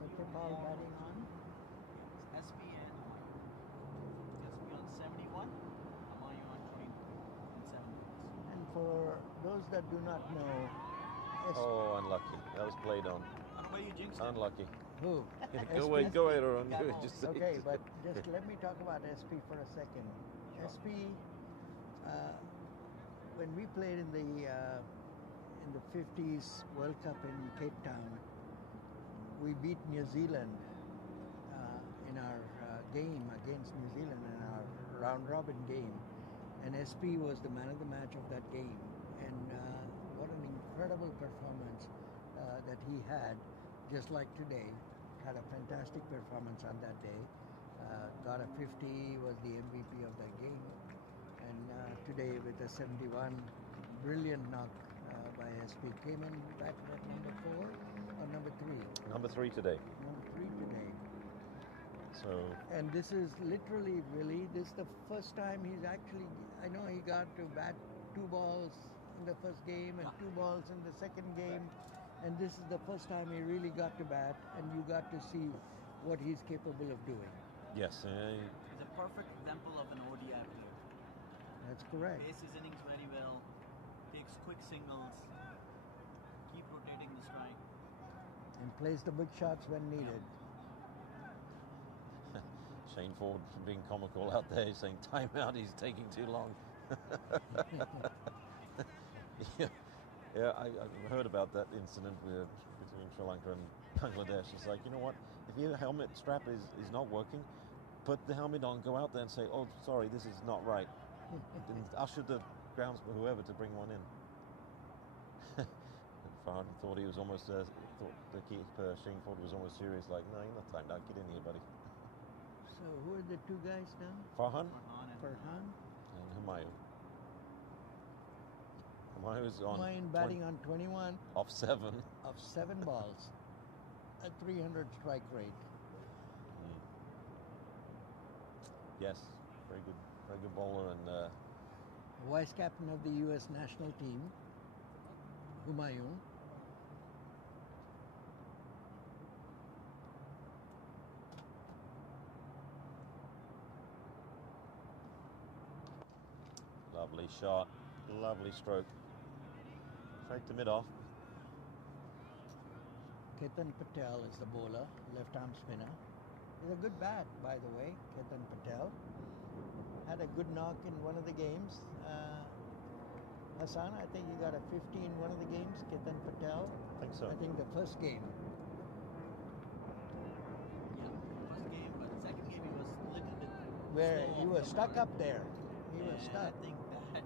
Second ball batting on. SB and Humayun. SB on 71, Humayun on 70. And for those that do not know, Oh, unlucky. That was played on. What you jinxed? Unlucky. who? Go ahead, Aaron. Just Okay, but just let me talk about SP for a second. SP, when we played in the 50s World Cup in Cape Town, we beat New Zealand in our game against New Zealand in our round robin game, And SP was the man of the match of that game. And what an incredible performance that he had, just like today. Had a fantastic performance on that day. Got a 50, was the MVP of that game. And today with a 71, brilliant knock by SP. Came in back at number 4 or number 3? Number 3 today. Number 3 today. So. And this is literally, really, this is the first time he's actually, I know he got to bat 2 balls in the first game and 2 balls in the second game. And this is the first time he really got to bat, and you got to see what he's capable of doing. Yes. He's a perfect example of an ODI player. That's correct. Plays his innings very well, takes quick singles, keep rotating the strike. And plays the big shots when needed. Shane Ford being comical out there, saying timeout, he's taking too long. Yeah, I heard about that incident between Sri Lanka and Bangladesh. It's like, you know what, if your helmet strap is not working, put the helmet on, go out there and say, oh, sorry, this is not right. And usher the groundsman, whoever, to bring one in. Farhan thought he was almost, thought the keeper, Shane Ford, was almost serious, like, no, you're not timed out, get in here, buddy. So who are the 2 guys now? Farhan Farhan and Humayun. Humayun's on Humayun batting on 21 off 7 of 7 balls at 300 strike rate. Yes, very good bowler, and Vice captain of the U.S. national team, Humayun. lovely shot, lovely stroke. Straight to mid-off. Ketan Patel is the bowler, left-arm spinner. He's a good bat, by the way, Ketan Patel. Had a good knock in one of the games. Hassan, I think he got a 50 in one of the games, Ketan Patel. I think so. I think the first game. Yeah, first game, but second game he was a little bit Where slow he off was the stuck mark. up there. He was And stuck. I think that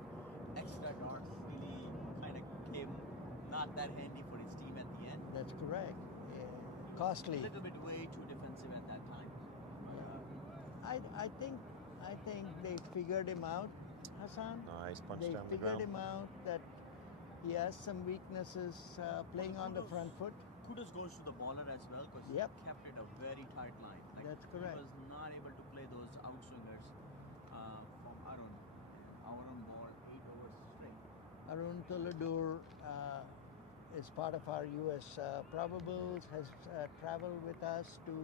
extra dot really kind of came not that handy for his team at the end. That's correct. Costly. A little bit way too defensive at that time. I think they figured him out, Hassan. Nice punch They down the figured ground. him out that he has some weaknesses playing on the front foot. Kudos goes to the bowler as well because Yep. he kept it a very tight line. That's correct. He was not able to play those outswingers from Arun. Arun ball 8 overs straight. Arun Toladur is part of our U.S. Probables, has traveled with us to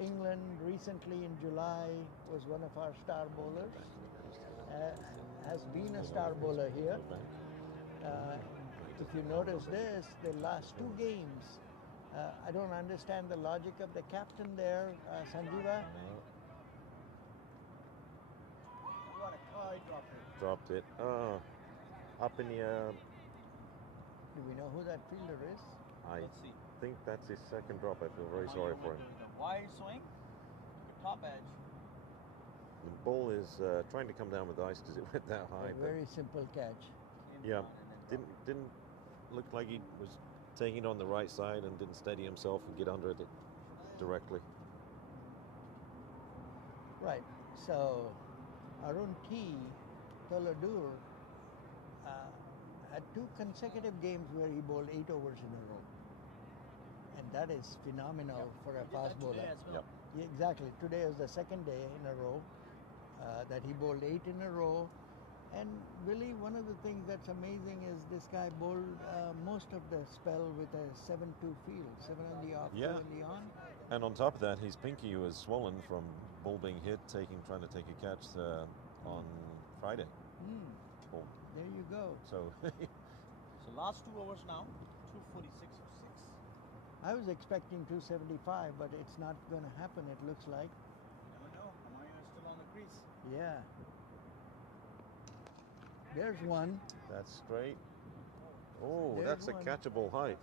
England recently in July, was one of our star bowlers, has been a star bowler here. If you notice this, the last 2 games, I don't understand the logic of the captain there, Sanjeeva. What a car dropped it. Dropped it. Up in the air. Do we know who that fielder is? I Let's see. think that's his second drop. I feel very sorry for him. The wide swing, the top edge. The ball is trying to come down with ice because it went that high. A But very simple catch. yeah, didn't look like he was taking it on the right side and didn't steady himself and get under it directly. Right. So Arun Toladur had 2 consecutive games where he bowled 8 overs in a row. And that is phenomenal for a fast bowler. Today as well. Yep. Yeah, exactly. Today is the second day in a row that he bowled 8 in a row. And Billy, one of the things that's amazing is this guy bowled most of the spell with a 7-2 field, 7 on the off, 2 Yeah. on the on. And on top of that, his pinky was swollen from ball being hit, trying to take a catch on Friday. Ball. There you go. So So last 2 overs now, 246 for 6. I was expecting 275, but it's not going to happen, it looks like. Never know. Amaya is still on the crease. Yeah. There's one. that's straight. Oh, There's that's a one. catchable height.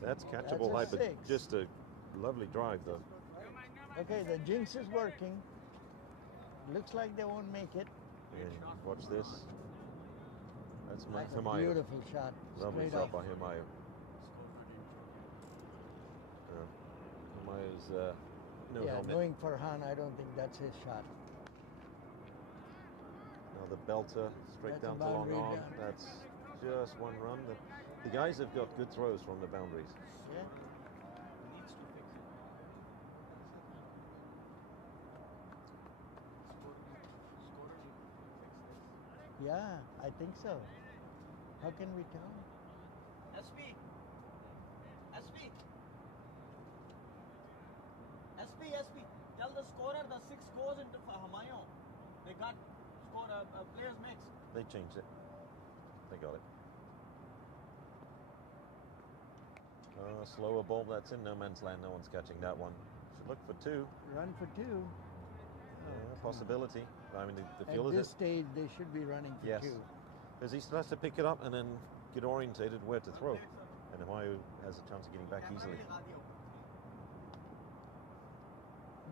That's That's catchable a height, but 6. just a lovely drive though. Okay, the jinx is working. Looks like they won't make it. Again, watch this. That's That's a Himayu. beautiful shot. Lovely Straight shot off. by Himayu. Himayu's no Yeah, helmet. knowing Farhan, I don't think that's his shot. Now the belter straight That's a down to long boundary arm. down. That's just one run. The guys have got good throws from the boundaries. Yeah. Yeah, I think so. How can we tell? SP! SP! SP! Tell the scorer the 6 goes into Hamayo. They got players mix. They changed it. They got it. Slower ball. That's in no man's land. No one's catching that one. Should look for 2. Run for 2. Possibility. I mean, the At field this is it. stage, they should be running for Yes. 2. Because he still has to pick it up and then get orientated where to throw. And Himayu has a chance of getting back easily.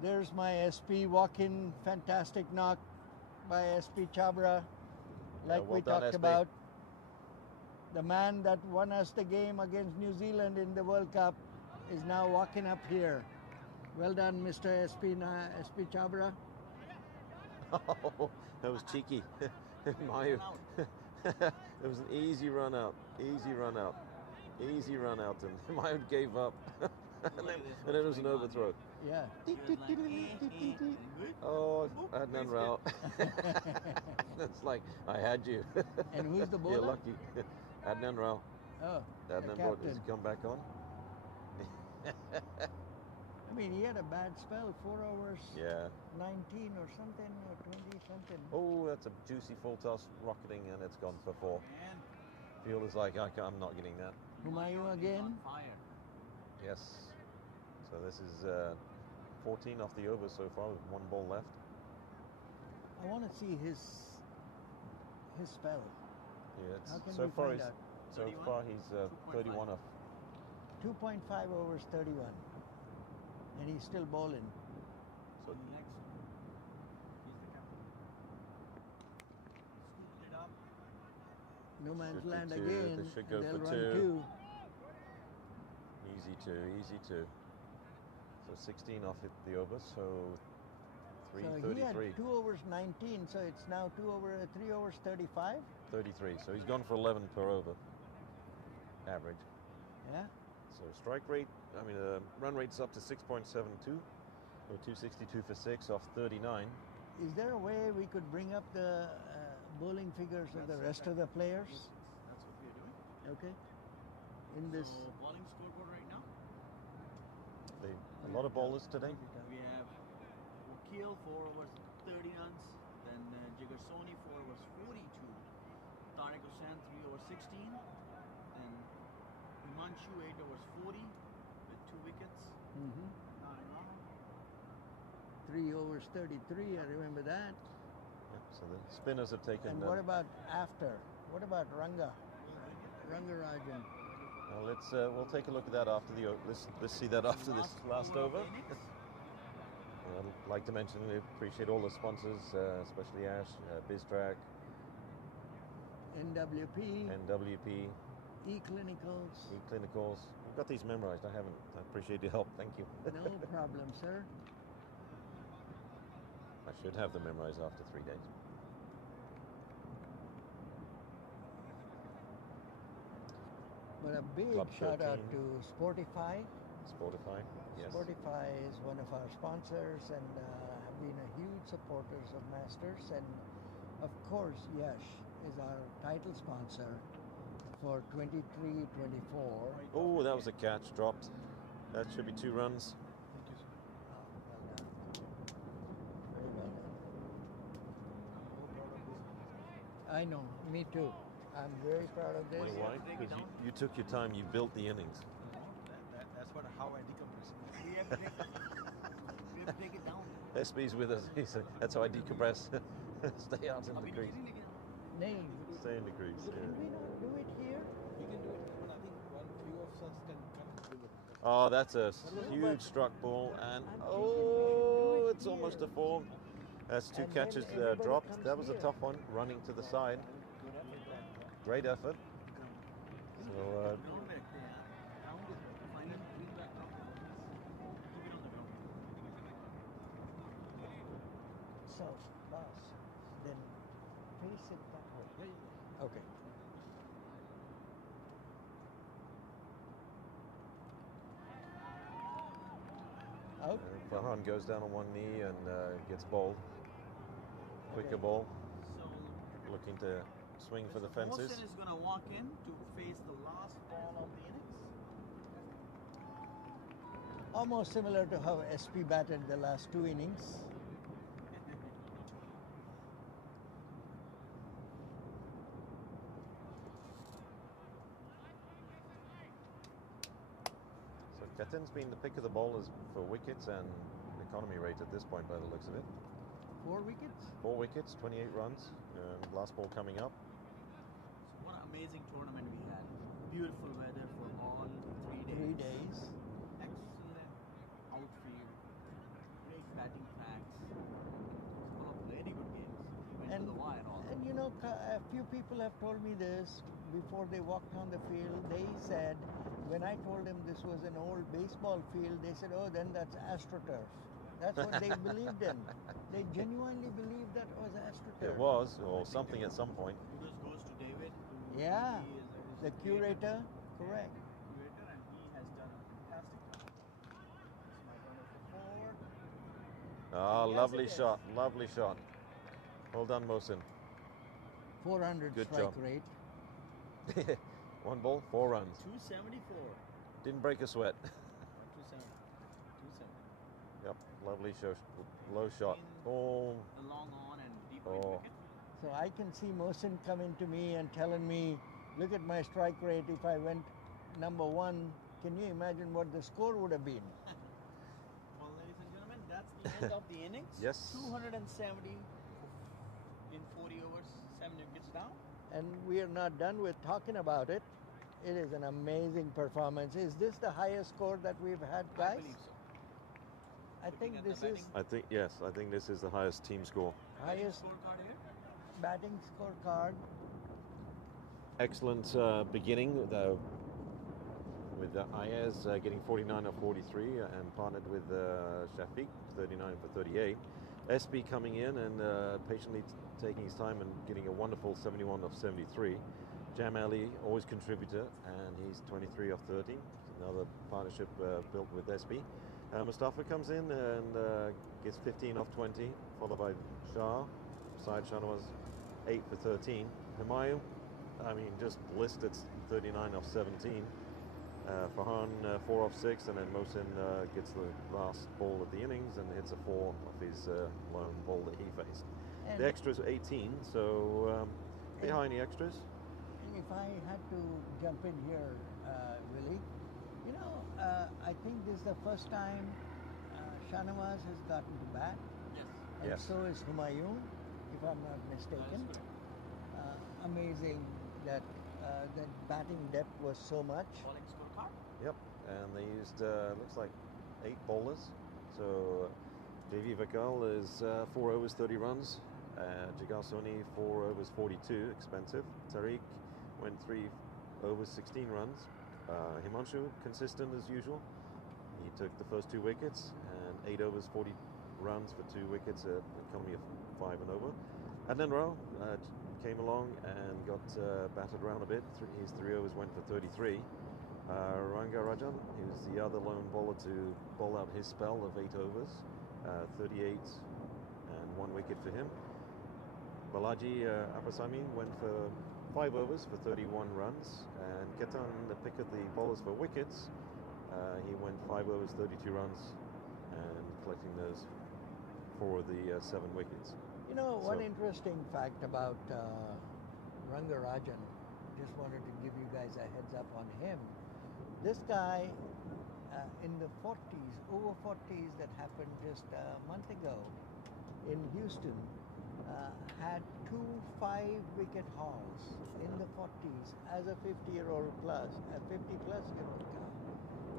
There's my SP walk-in, fantastic knock by SP Chabra, like well we done, talked SP. about. The man that won us the game against New Zealand in the World Cup is now walking up here. Well done, Mr. SP Chabra. Oh, that was cheeky. Himayu. It was an easy run out. Easy run out. Easy run out. And Himayu gave up. and then it was an overthrow. Yeah. Oh, Adnan Rao. It's like, I had you. And who's the bowler? You're lucky. Adnan Rao. Oh, the Adnan brought his captain. come back on. I mean, he had a bad spell, 4 overs, Yeah. 19 or something, or 20 something. Oh, that's a juicy full toss rocketing, and it's gone for 4. Field is like, I'm not getting that. Humayun again. Yes. So this is 14 off the over so far with 1 ball left. I want to see his spell. Yeah, How can so we far find he's out? 31 off. 2.5 overs, 31. And he's still bowling. So No man's Should be land 2. again. They should and go they'll for run 2. 2. easy 2, easy 2. So 16 off it, the over, so So he had 333. 2 overs 19, so it's now 3 overs 35. 33. So he's gone for 11 per over. Average. Yeah. So strike rate, run rate's up to 6.72. So 262 for 6 off 39. Is there a way we could bring up the bowling figures of the rest of the players? That's what we are doing. Okay. In this. So bowling scoreboard right now. A lot of bowlers today. We have Wakil 4 overs 30 runs. Then Jigar Soni 4 overs 42. Tariq Hussain 3 overs 16. Then Himanshu 8 overs 40 with 2 wickets. 3 overs 33, I remember that. Yep, so the spinners have taken. And what about after? What about Ranga? Ranga Rajan. We'll take a look at that after the. Let's see that after this last over. I'd like to mention we appreciate all the sponsors, especially Yash, BizTrack, NWP, NWP, E-Clinicals. E-Clinicals. I've got these memorized. I haven't. I appreciate your help. Thank you. No problem, sir. I should have them memorized after 3 days. But a big Club shout out 13. to Sportify. Sportify. Yes. Sportify is one of our sponsors and have been a huge supporters of Masters. And of course, Yash is our title sponsor for 23-24. Oh, that was a catch dropped. That should be 2 runs. Very well done. I know, me too. I'm very proud of this. You know why? Because you took your time. You built the innings. That's how I decompress. We have to take it down. SB's with us. He said, that's how I decompress. Stay out in the crease. Name. Stay in the crease. Can we not do it here? We can do it, but I think one few of us can come do it. Oh, that's a huge struck ball, and oh, it's almost a 4. As two And then catches everybody dropped, comes that was a here. tough one, running to the side. Great effort. So So, boss, then face it that way. Okay. Out. Farhan goes down on one knee and gets bowled. Quicker ball, looking to swing for the fences. Mohsen is going to walk in to face the last ball of the innings. Almost similar to how SP batted the last two innings. So Ketan's been the pick of the bowlers for wickets and economy rate at this point by the looks of it. 4 wickets? 4 wickets, 28 runs. Last ball coming up. So what an amazing tournament we had. Beautiful weather for all 3 days. 3 days. Excellent outfield. Great batting packs. Full of very good games. Went to the wire all. And you know, a few people have told me this before they walked on the field. They said, when I told them this was an old baseball field, they said, oh, then that's AstroTurf. That's what they believed in. They genuinely believed that was AstroTurf. It was, or something at some point. Kudos goes to David. Who Yeah, is the curator, correct. Curator, and he has done a fantastic job. This is my runner for 4. Ah, Yes, lovely it is. shot, lovely shot. Well done, Mohsen. 400 Good strike job. rate. 1 ball, 4 runs. 274. Didn't break a sweat. 270. 270. Yep, lovely low shot. Oh, The long on and deep Oh. wicket. So I can see Mohsen coming to me and telling me, look at my strike rate. If I went number 1, can you imagine what the score would have been? Well, ladies and gentlemen, that's the end of the innings. Yes. 270 in 40 overs, 7 wickets down. And we are not done with talking about it. It is an amazing performance. Is this the highest score that we've had, I guys? believe so. I think Looking at this the is batting. I think this is the highest team score. highest Scorecard here. batting scorecard. Excellent beginning with Ayaz getting 49 of 43 and partnered with Shafiq 39 for 38. SB coming in and patiently taking his time and getting a wonderful 71 of 73. Jam Ali, always contributor, and he's 23 of 30. Another partnership built with SB. Mustafa comes in and gets 15 off 20, followed by Shah. Side Shanawaz 8 for 13. Humayun, I mean, just listed 39 off 17. Farhan 4 off 6, and then Mohsen gets the last ball of the innings and hits a 4 off his lone ball that he faced. And The extras are 18, so behind the extras. if I had to jump in here, Willie, you know, I think this is the first time Shanawaz has gotten to bat. Yes. And Yes. so is Humayun, if I'm not mistaken. Amazing that that batting depth was so much. Bowling scorecard. Yep, and they used looks like 8 bowlers. So JV Vakal is 4 overs 30 runs. Jigar Soni 4 overs 42, expensive. Tariq went 3 overs 16 runs. Himanshu consistent as usual. He took the first 2 wickets and 8 overs 40 runs for 2 wickets, economy of 5 and over. Adnan Rao came along and got battered around a bit. His 3 overs went for 33. Ranga Rajan, he was the other lone bowler to bowl out his spell of 8 overs, 38 and 1 wicket for him. Balaji Abasami went for 5 overs for 31 runs, and Ketan, the pick of the bowlers for wickets, he went 5 overs 32 runs and collecting those 4 of the 7 wickets. You know, one So- interesting fact about Rangarajan, just wanted to give you guys a heads up on him. This guy in the 40s, over 40s, that happened just a month ago in Houston, had 2 5-wicket hauls in the 40s as a 50-year-old plus, a 50-plus-year-old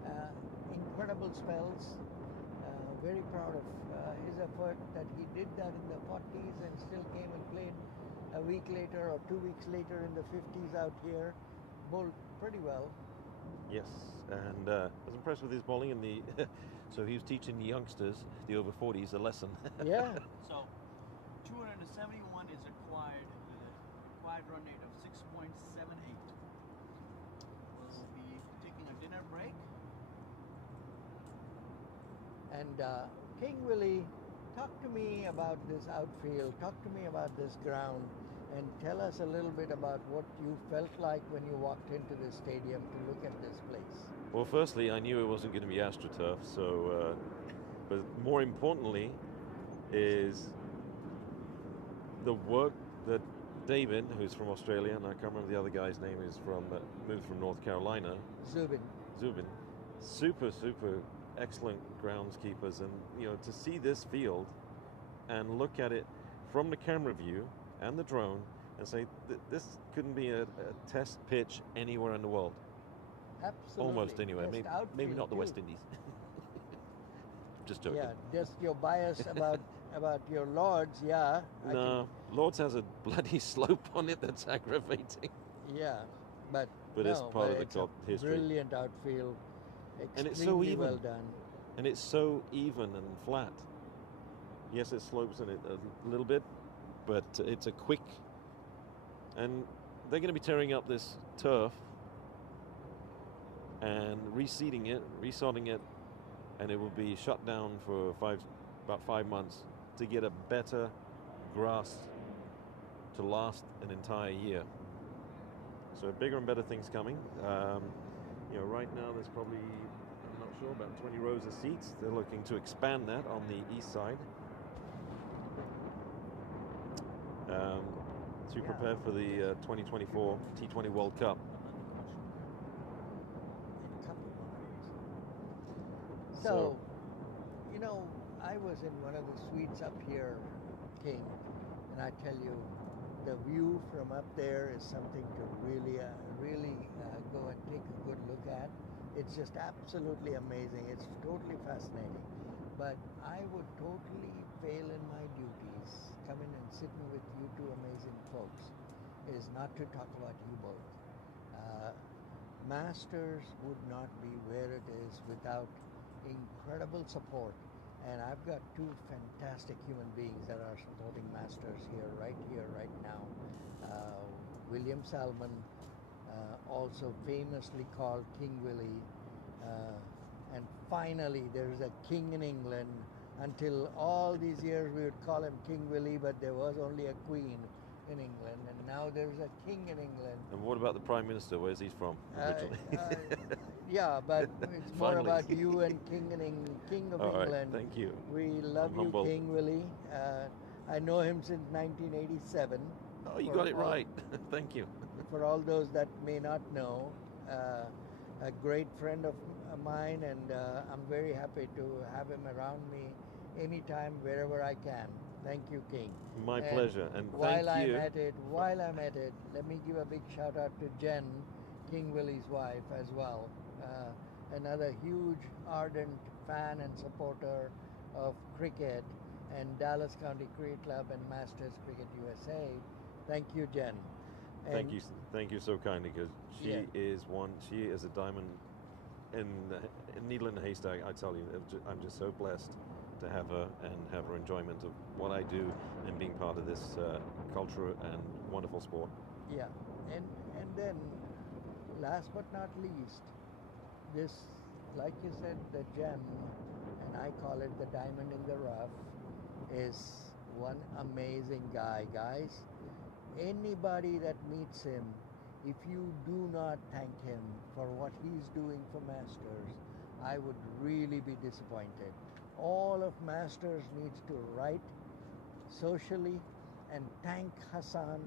guy. Incredible spells, very proud of his effort that he did that in the 40s and still came and played a week later or 2 weeks later in the 50s out here. Bowled pretty well. Yes, and I was impressed with his bowling in the. So he was teaching the youngsters, the over 40s, a lesson. Yeah. So 271 is required run rate of 6.78. We'll be taking a dinner break. And King Willie, talk to me about this outfield, talk to me about this ground, and tell us a little bit about what you felt like when you walked into the stadium to look at this place. Well, firstly, I knew it wasn't going to be AstroTurf, so, but more importantly is the work that David, who's from Australia, and I can't remember the other guy's name, is from, moved from North Carolina. Zubin. Super excellent groundskeepers, and to see this field and look at it from the camera view and the drone and say this couldn't be a test pitch anywhere in the world. Absolutely. Almost anywhere. Maybe not the West Indies. Just joking. Yeah, just your bias about your Lords, yeah. No, Lords has a bloody slope on it that's aggravating. Yeah, but it's part of the history. Brilliant outfield, extremely and it's so even. well done. And it's so even and flat. Yes, it slopes in it a little bit, but it's a quick. And they're going to be tearing up this turf and reseeding it, resodding it, and it will be shut down for about 5 months to get a better grass to last an entire year. So bigger and better things coming. Right now there's probably, I'm not sure, about 20 rows of seats. They're looking to expand that on the east side to prepare for the 2024 T20 World Cup. So, I was in one of the suites up here, King, and I tell you, the view from up there is something to really go and take a good look at. It's just absolutely amazing. It's totally fascinating. But I would totally fail in my duties, coming and sitting with you two amazing folks, is not to talk about you both. Masters would not be where it is without incredible support, and I've got two fantastic human beings that are supporting Masters here right now. William Salmon, also famously called King Willie, and finally there's a king in England. Until all these years we would call him King Willie, but there was only a queen in England, and now there's a king in England. And what about the Prime Minister? Where's he from originally? Yeah, but it's more about you and King of All England. Right, thank you. We love I'm you, humbled. King Willie. I know him since 1987. Oh, you got it right. Thank you. For all those that may not know, a great friend of mine, and I'm very happy to have him around me anytime, wherever I can. Thank you, King. My pleasure, and while thank you. While I'm at it, let me give a big shout out to Jen, King Willie's wife, as well. Another huge, ardent fan and supporter of cricket and Dallas County Cricket Club and Masters Cricket USA. Thank you, Jen. And Thank you so kindly, because she is a diamond in needle in a haystack. I tell you, I'm just so blessed to have her and have her enjoyment of what I do and being part of this culture and wonderful sport. Yeah, and then last but not least, this, like you said, the gem, and I call it the diamond in the rough, is one amazing guy, guys. Anybody that meets him, if you do not thank him for what he's doing for Masters, I would really be disappointed. All of Masters needs to write socially and thank Hassan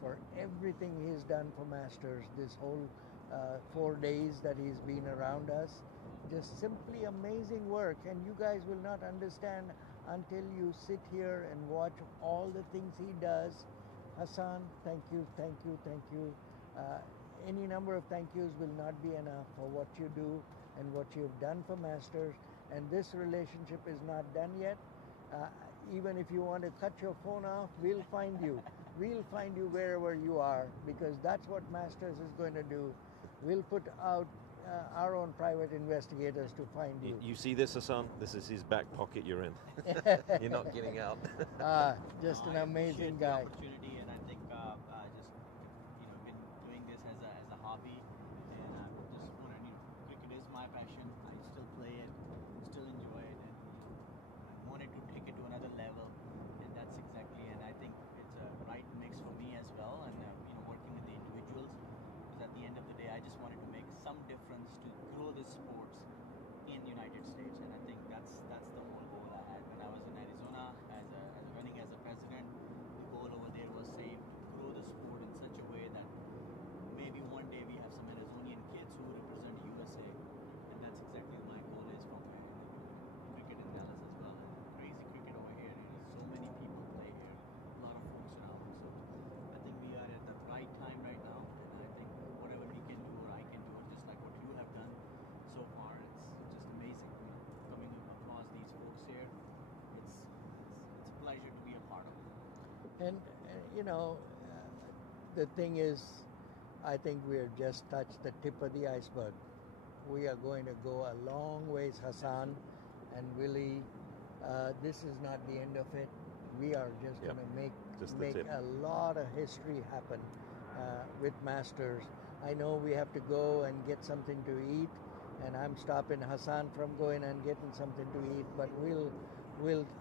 for everything he's done for Masters this whole 4 days that he's been around us. Just simply amazing work, and you guys will not understand until you sit here and watch all the things he does. Hassan, thank you. Any number of thank yous will not be enough for what you do and what you've done for Masters, and this relationship is not done yet. Even if you want to cut your phone off, we'll find you. We'll find you wherever you are, because that's what Masters is going to do. We'll put out our own private investigators to find you. You see this, Hassan? This is his back pocket you're in. You're not getting out. Just an amazing guy. guy. Opportunity, and I think just been doing this as a hobby, and I just want to. Cricket is my passion. I still play it, still enjoy it, and I wanted to take it to another level, and that's exactly. And I think it's a right mix for me as well, and working with the individuals, because at the end of the day, I just wanted to make some difference to grow the sports in United States, and I think that's the whole goal I had when I was in Arizona as running as a president. The goal over there was same, to grow the sport in such a way that maybe one day we have some Arizonian kids who represent USA, and that's exactly my goal is from cricket in Dallas as well. And crazy cricket over here, so many people play here, a lot of folks around. So I think we are at the right time right now, and I think whatever we can do or I can do, just like what you have done so far, it's just amazing. Coming across these folks here, it's a pleasure to be a part of it. And the thing is, I think we've just touched the tip of the iceberg. We are going to go a long ways, Hassan and Willie. This is not the end of it. We are just going to make a lot of history happen with Masters. I know we have to go and get something to eat, and I'm stopping Hassan from going and getting something to eat. But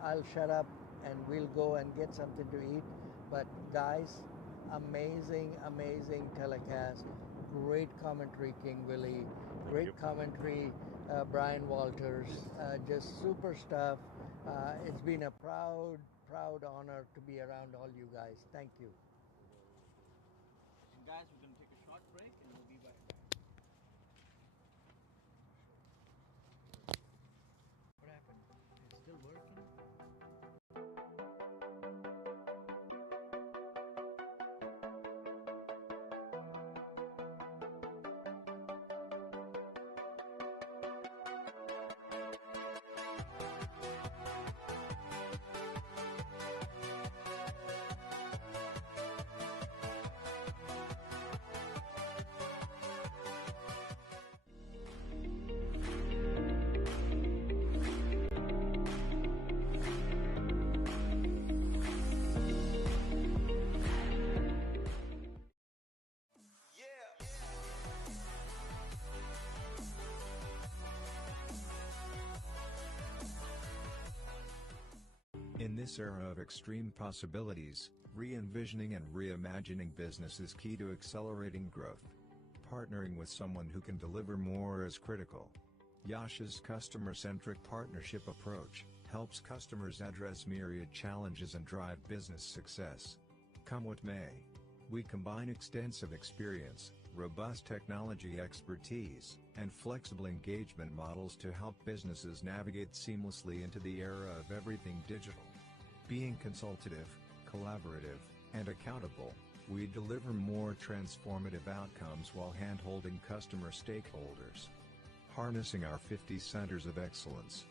I'll shut up and we'll go and get something to eat. But guys, amazing telecast. Great commentary, King Willie. Great commentary, Brian Walters. Just super stuff. It's been a proud honor to be around all you guys. Thank you. And guys, we're going to take a short break and we'll be right back. What happened? It's still working? In this era of extreme possibilities, re-envisioning and reimagining business is key to accelerating growth. Partnering with someone who can deliver more is critical. Yash's customer-centric partnership approach helps customers address myriad challenges and drive business success. Come what may, we combine extensive experience, robust technology expertise, and flexible engagement models to help businesses navigate seamlessly into the era of everything digital. Being consultative, collaborative, and accountable, we deliver more transformative outcomes while hand-holding customer stakeholders. Harnessing our 50 centers of excellence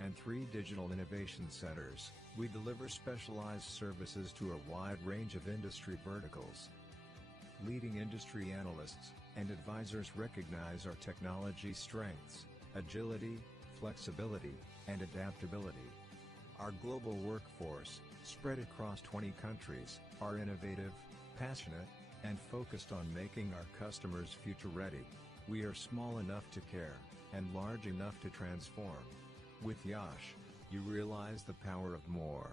and 3 digital innovation centers, we deliver specialized services to a wide range of industry verticals. Leading industry analysts and advisors recognize our technology strengths, agility, flexibility, and adaptability. Our global workforce, spread across 20 countries, are innovative, passionate, and focused on making our customers future-ready. We are small enough to care, and large enough to transform. With Yash, you realize the power of more.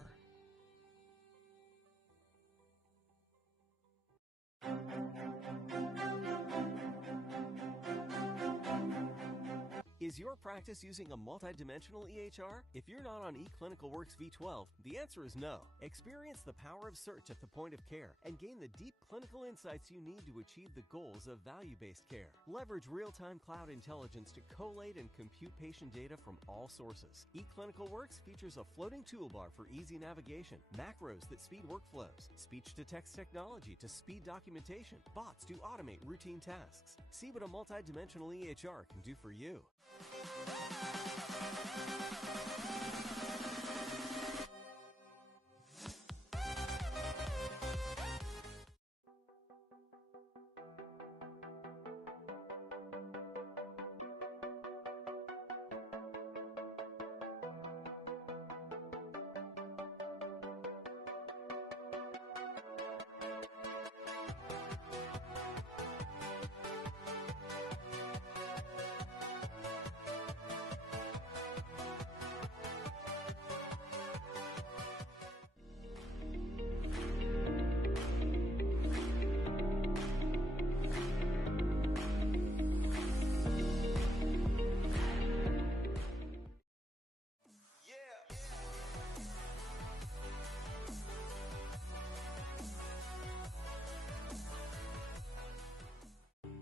Is your practice using a multidimensional EHR? If you're not on eClinicalWorks V12, the answer is no. Experience the power of search at the point of care and gain the deep clinical insights you need to achieve the goals of value-based care. Leverage real-time cloud intelligence to collate and compute patient data from all sources. eClinicalWorks features a floating toolbar for easy navigation, macros that speed workflows, speech-to-text technology to speed documentation, bots to automate routine tasks. See what a multidimensional EHR can do for you.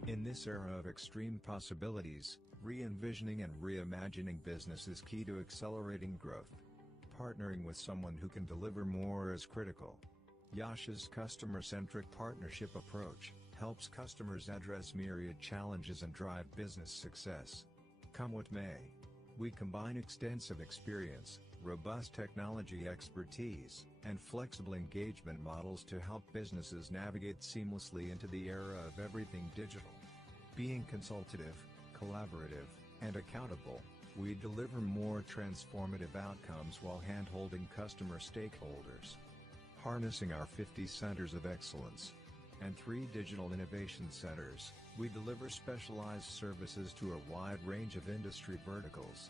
In this era of extreme possibilities, re-envisioning and reimagining business is key to accelerating growth. Partnering with someone who can deliver more is critical. Yash's customer-centric partnership approach helps customers address myriad challenges and drive business success. Come what may, we combine extensive experience, robust technology expertise, and flexible engagement models to help businesses navigate seamlessly into the era of everything digital. Being consultative, collaborative, and accountable, we deliver more transformative outcomes while hand-holding customer stakeholders. Harnessing our 50 centers of excellence and 3 digital innovation centers, we deliver specialized services to a wide range of industry verticals.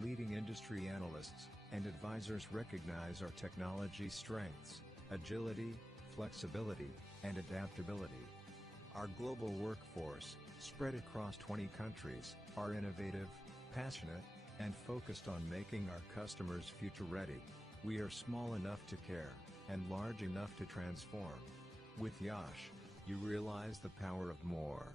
Leading industry analysts and advisors recognize our technology strengths, agility, flexibility, and adaptability. Our global workforce, spread across 20 countries, are innovative, passionate, and focused on making our customers future-ready. We are small enough to care, and large enough to transform. With Yash, you realize the power of more.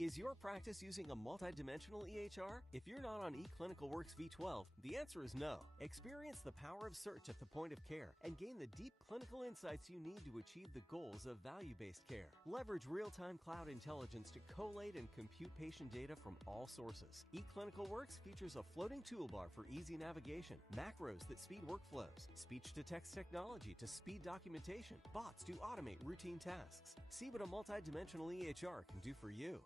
Is your practice using a multidimensional EHR? If you're not on eClinicalWorks V12, the answer is no. Experience the power of search at the point of care and gain the deep clinical insights you need to achieve the goals of value-based care. Leverage real-time cloud intelligence to collate and compute patient data from all sources. eClinicalWorks features a floating toolbar for easy navigation, macros that speed workflows, speech-to-text technology to speed documentation, bots to automate routine tasks. See what a multidimensional EHR can do for you.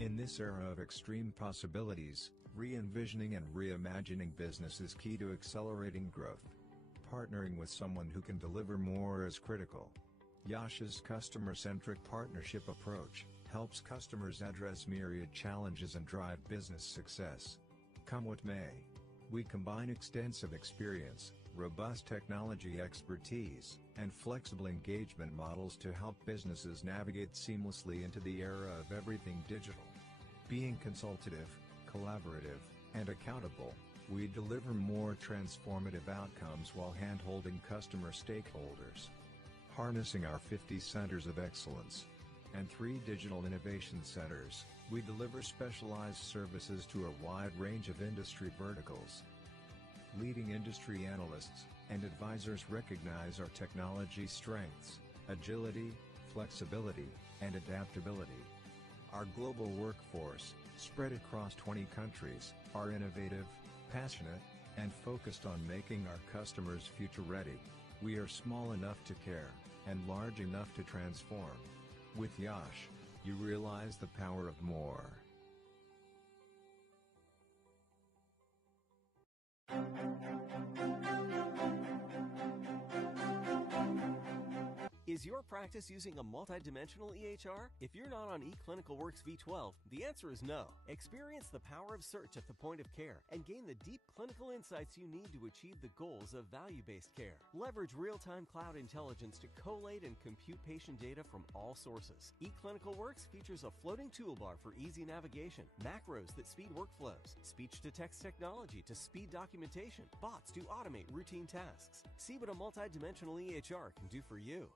In this era of extreme possibilities, re-envisioning and reimagining business is key to accelerating growth. Partnering with someone who can deliver more is critical. Yash's customer-centric partnership approach helps customers address myriad challenges and drive business success. Come what may, we combine extensive experience, robust technology expertise, and flexible engagement models to help businesses navigate seamlessly into the era of everything digital. Being consultative, collaborative, and accountable, we deliver more transformative outcomes while hand-holding customer stakeholders. Harnessing our 50 centers of excellence and 3 digital innovation centers, we deliver specialized services to a wide range of industry verticals. Leading industry analysts and advisors recognize our technology strengths, agility, flexibility, and adaptability. Our global workforce, spread across 20 countries, are innovative, passionate, and focused on making our customers future-ready. We are small enough to care, and large enough to transform. With Yash, you realize the power of more. Is your practice using a multidimensional EHR? If you're not on eClinicalWorks V12, the answer is no. Experience the power of search at the point of care and gain the deep clinical insights you need to achieve the goals of value-based care. Leverage real-time cloud intelligence to collate and compute patient data from all sources. eClinicalWorks features a floating toolbar for easy navigation, macros that speed workflows, speech-to-text technology to speed documentation, bots to automate routine tasks. See what a multidimensional EHR can do for you.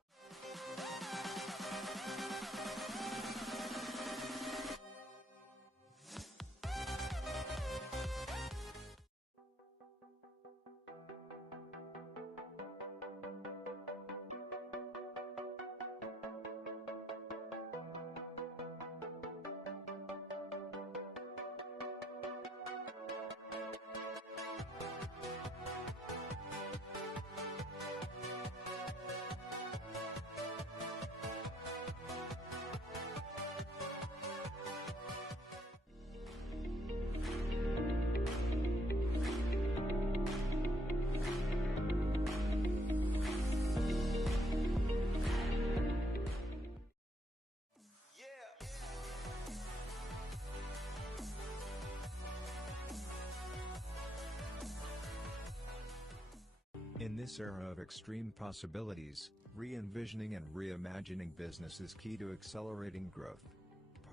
In this era of extreme possibilities, re-envisioning and reimagining business is key to accelerating growth.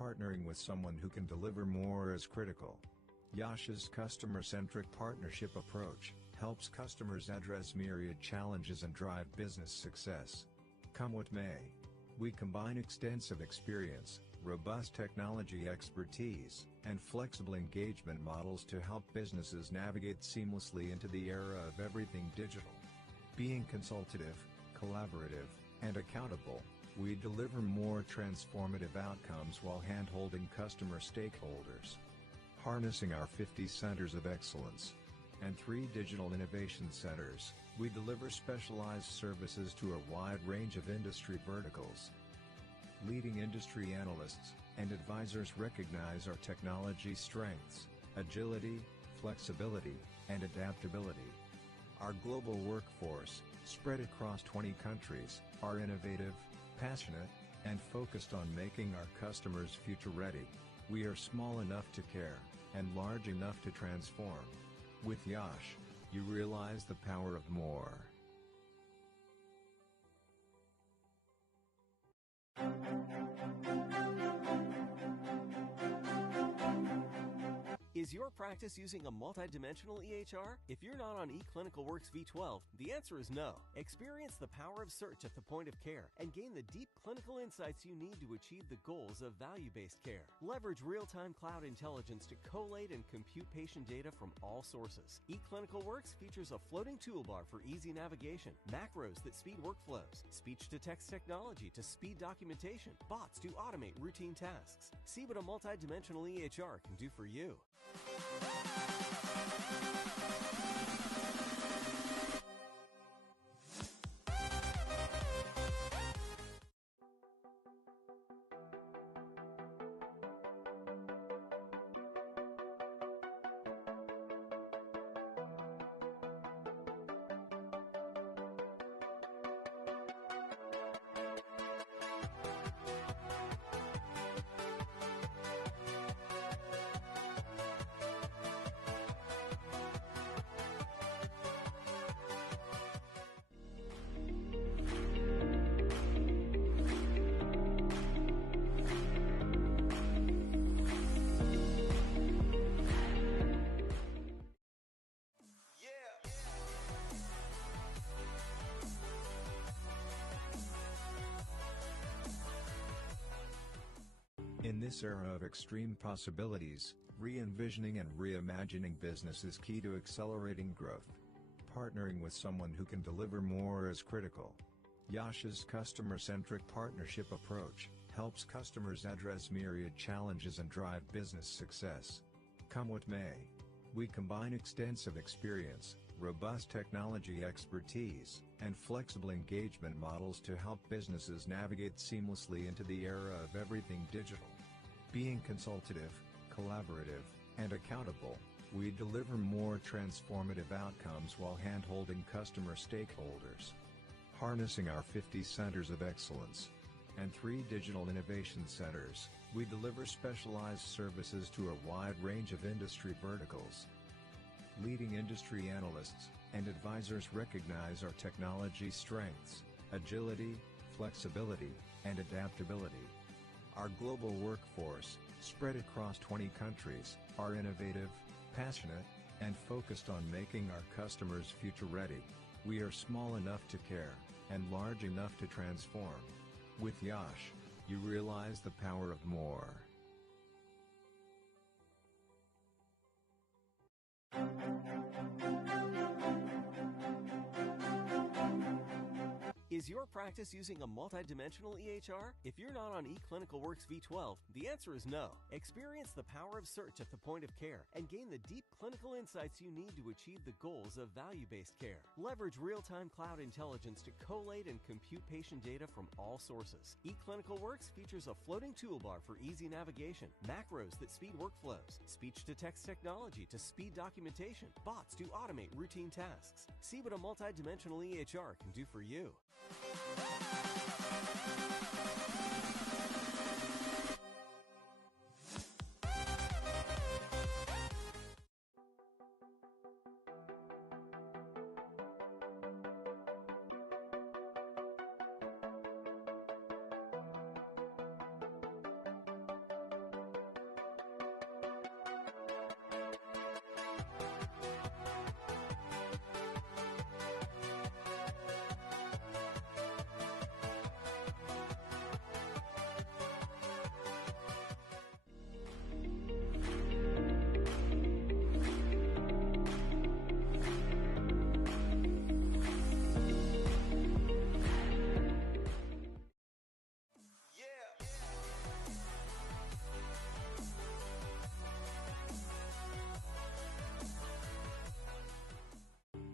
Partnering with someone who can deliver more is critical. Yash's customer-centric partnership approach helps customers address myriad challenges and drive business success. Come what may, we combine extensive experience, robust technology expertise, and flexible engagement models to help businesses navigate seamlessly into the era of everything digital. Being consultative, collaborative, and accountable, we deliver more transformative outcomes while hand-holding customer stakeholders. Harnessing our 50 centers of excellence and 3 digital innovation centers, we deliver specialized services to a wide range of industry verticals. Leading industry analysts and advisors recognize our technology strengths, agility, flexibility, and adaptability. Our global workforce, spread across 20 countries, are innovative, passionate, and focused on making our customers future-ready. We are small enough to care, and large enough to transform. With Yash, you realize the power of more. Is your practice using a multidimensional EHR? If you're not on eClinicalWorks V12, the answer is no. Experience the power of search at the point of care and gain the deep clinical insights you need to achieve the goals of value-based care. Leverage real-time cloud intelligence to collate and compute patient data from all sources. eClinicalWorks features a floating toolbar for easy navigation, macros that speed workflows, speech-to-text technology to speed documentation, bots to automate routine tasks. See what a multidimensional EHR can do for you. In this era of extreme possibilities, re-envisioning and reimagining business is key to accelerating growth. Partnering with someone who can deliver more is critical. Yash's customer-centric partnership approach helps customers address myriad challenges and drive business success. Come what may, we combine extensive experience, robust technology expertise, and flexible engagement models to help businesses navigate seamlessly into the era of everything digital. Being consultative, collaborative, and accountable, we deliver more transformative outcomes while hand-holding customer stakeholders. Harnessing our 50 centers of excellence and 3 digital innovation centers, we deliver specialized services to a wide range of industry verticals. Leading industry analysts and advisors recognize our technology strengths, agility, flexibility, and adaptability. Our global workforce, spread across 20 countries, are innovative, passionate, and focused on making our customers future-ready. We are small enough to care, and large enough to transform. With Yash, you realize the power of more. Is your practice using a multidimensional EHR? If you're not on eClinicalWorks V12, the answer is no. Experience the power of search at the point of care and gain the deep clinical insights you need to achieve the goals of value-based care. Leverage real-time cloud intelligence to collate and compute patient data from all sources. eClinicalWorks features a floating toolbar for easy navigation, macros that speed workflows, speech-to-text technology to speed documentation, bots to automate routine tasks. See what a multidimensional EHR can do for you.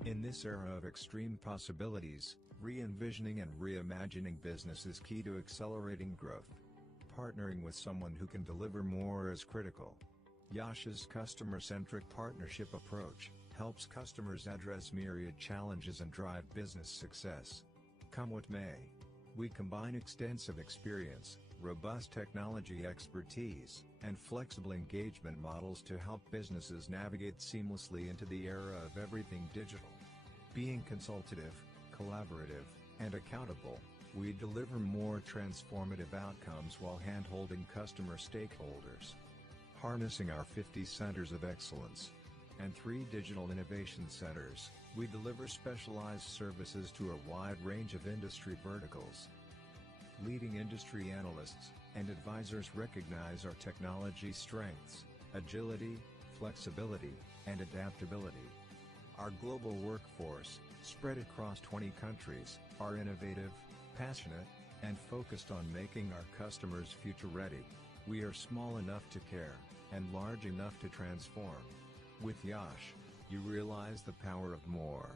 In this era of extreme possibilities, re-envisioning and reimagining business is key to accelerating growth. Partnering with someone who can deliver more is critical. Yash's customer-centric partnership approach helps customers address myriad challenges and drive business success. Come what may, we combine extensive experience, robust technology expertise, and flexible engagement models to help businesses navigate seamlessly into the era of everything digital. Being consultative, collaborative, and accountable, we deliver more transformative outcomes while hand-holding customer stakeholders. Harnessing our 50 centers of excellence and 3 digital innovation centers, we deliver specialized services to a wide range of industry verticals. Leading industry analysts and advisors recognize our technology strengths, agility, flexibility, and adaptability. Our global workforce, spread across 20 countries, are innovative, passionate, and focused on making our customers future-ready. We are small enough to care, and large enough to transform. With Yash, you realize the power of more.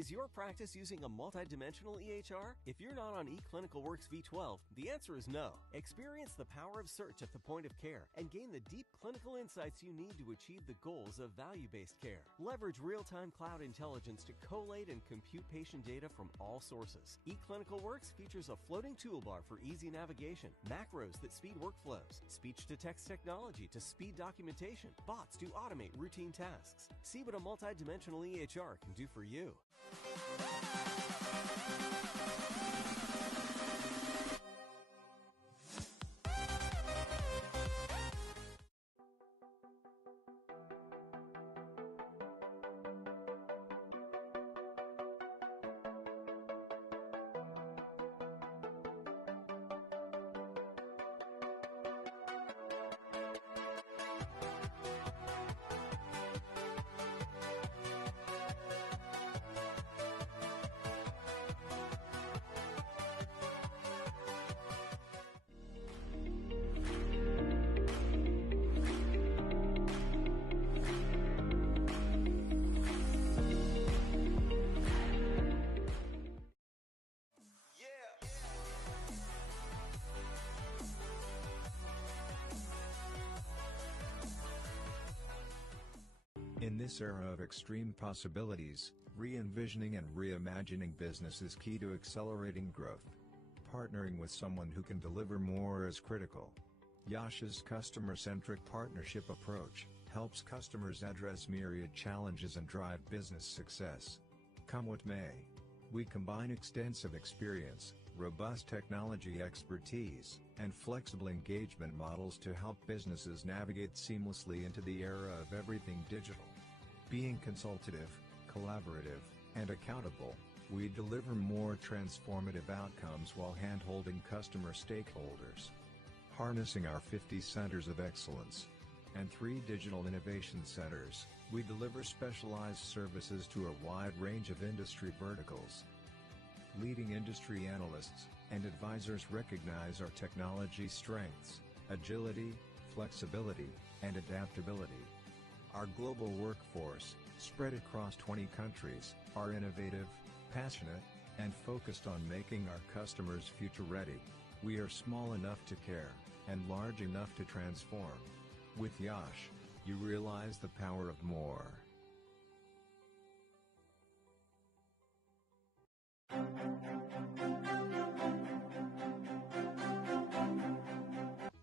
Is your practice using a multidimensional EHR? If you're not on eClinicalWorks V12, the answer is no. Experience the power of search at the point of care and gain the deep clinical insights you need to achieve the goals of value-based care. Leverage real-time cloud intelligence to collate and compute patient data from all sources. eClinicalWorks features a floating toolbar for easy navigation, macros that speed workflows, speech-to-text technology to speed documentation, bots to automate routine tasks. See what a multidimensional EHR can do for you. In this era of extreme possibilities, re-envisioning and reimagining business is key to accelerating growth. Partnering with someone who can deliver more is critical. Yash's customer-centric partnership approach helps customers address myriad challenges and drive business success. Come what may, we combine extensive experience, robust technology expertise, and flexible engagement models to help businesses navigate seamlessly into the era of everything digital. Being consultative, collaborative, and accountable, we deliver more transformative outcomes while hand-holding customer stakeholders. Harnessing our 50 centers of excellence and 3 digital innovation centers, we deliver specialized services to a wide range of industry verticals. Leading industry analysts and advisors recognize our technology strengths, agility, flexibility, and adaptability. Our global workforce, spread across 20 countries, are innovative, passionate, and focused on making our customers future-ready. We are small enough to care, and large enough to transform. With Yash, you realize the power of more.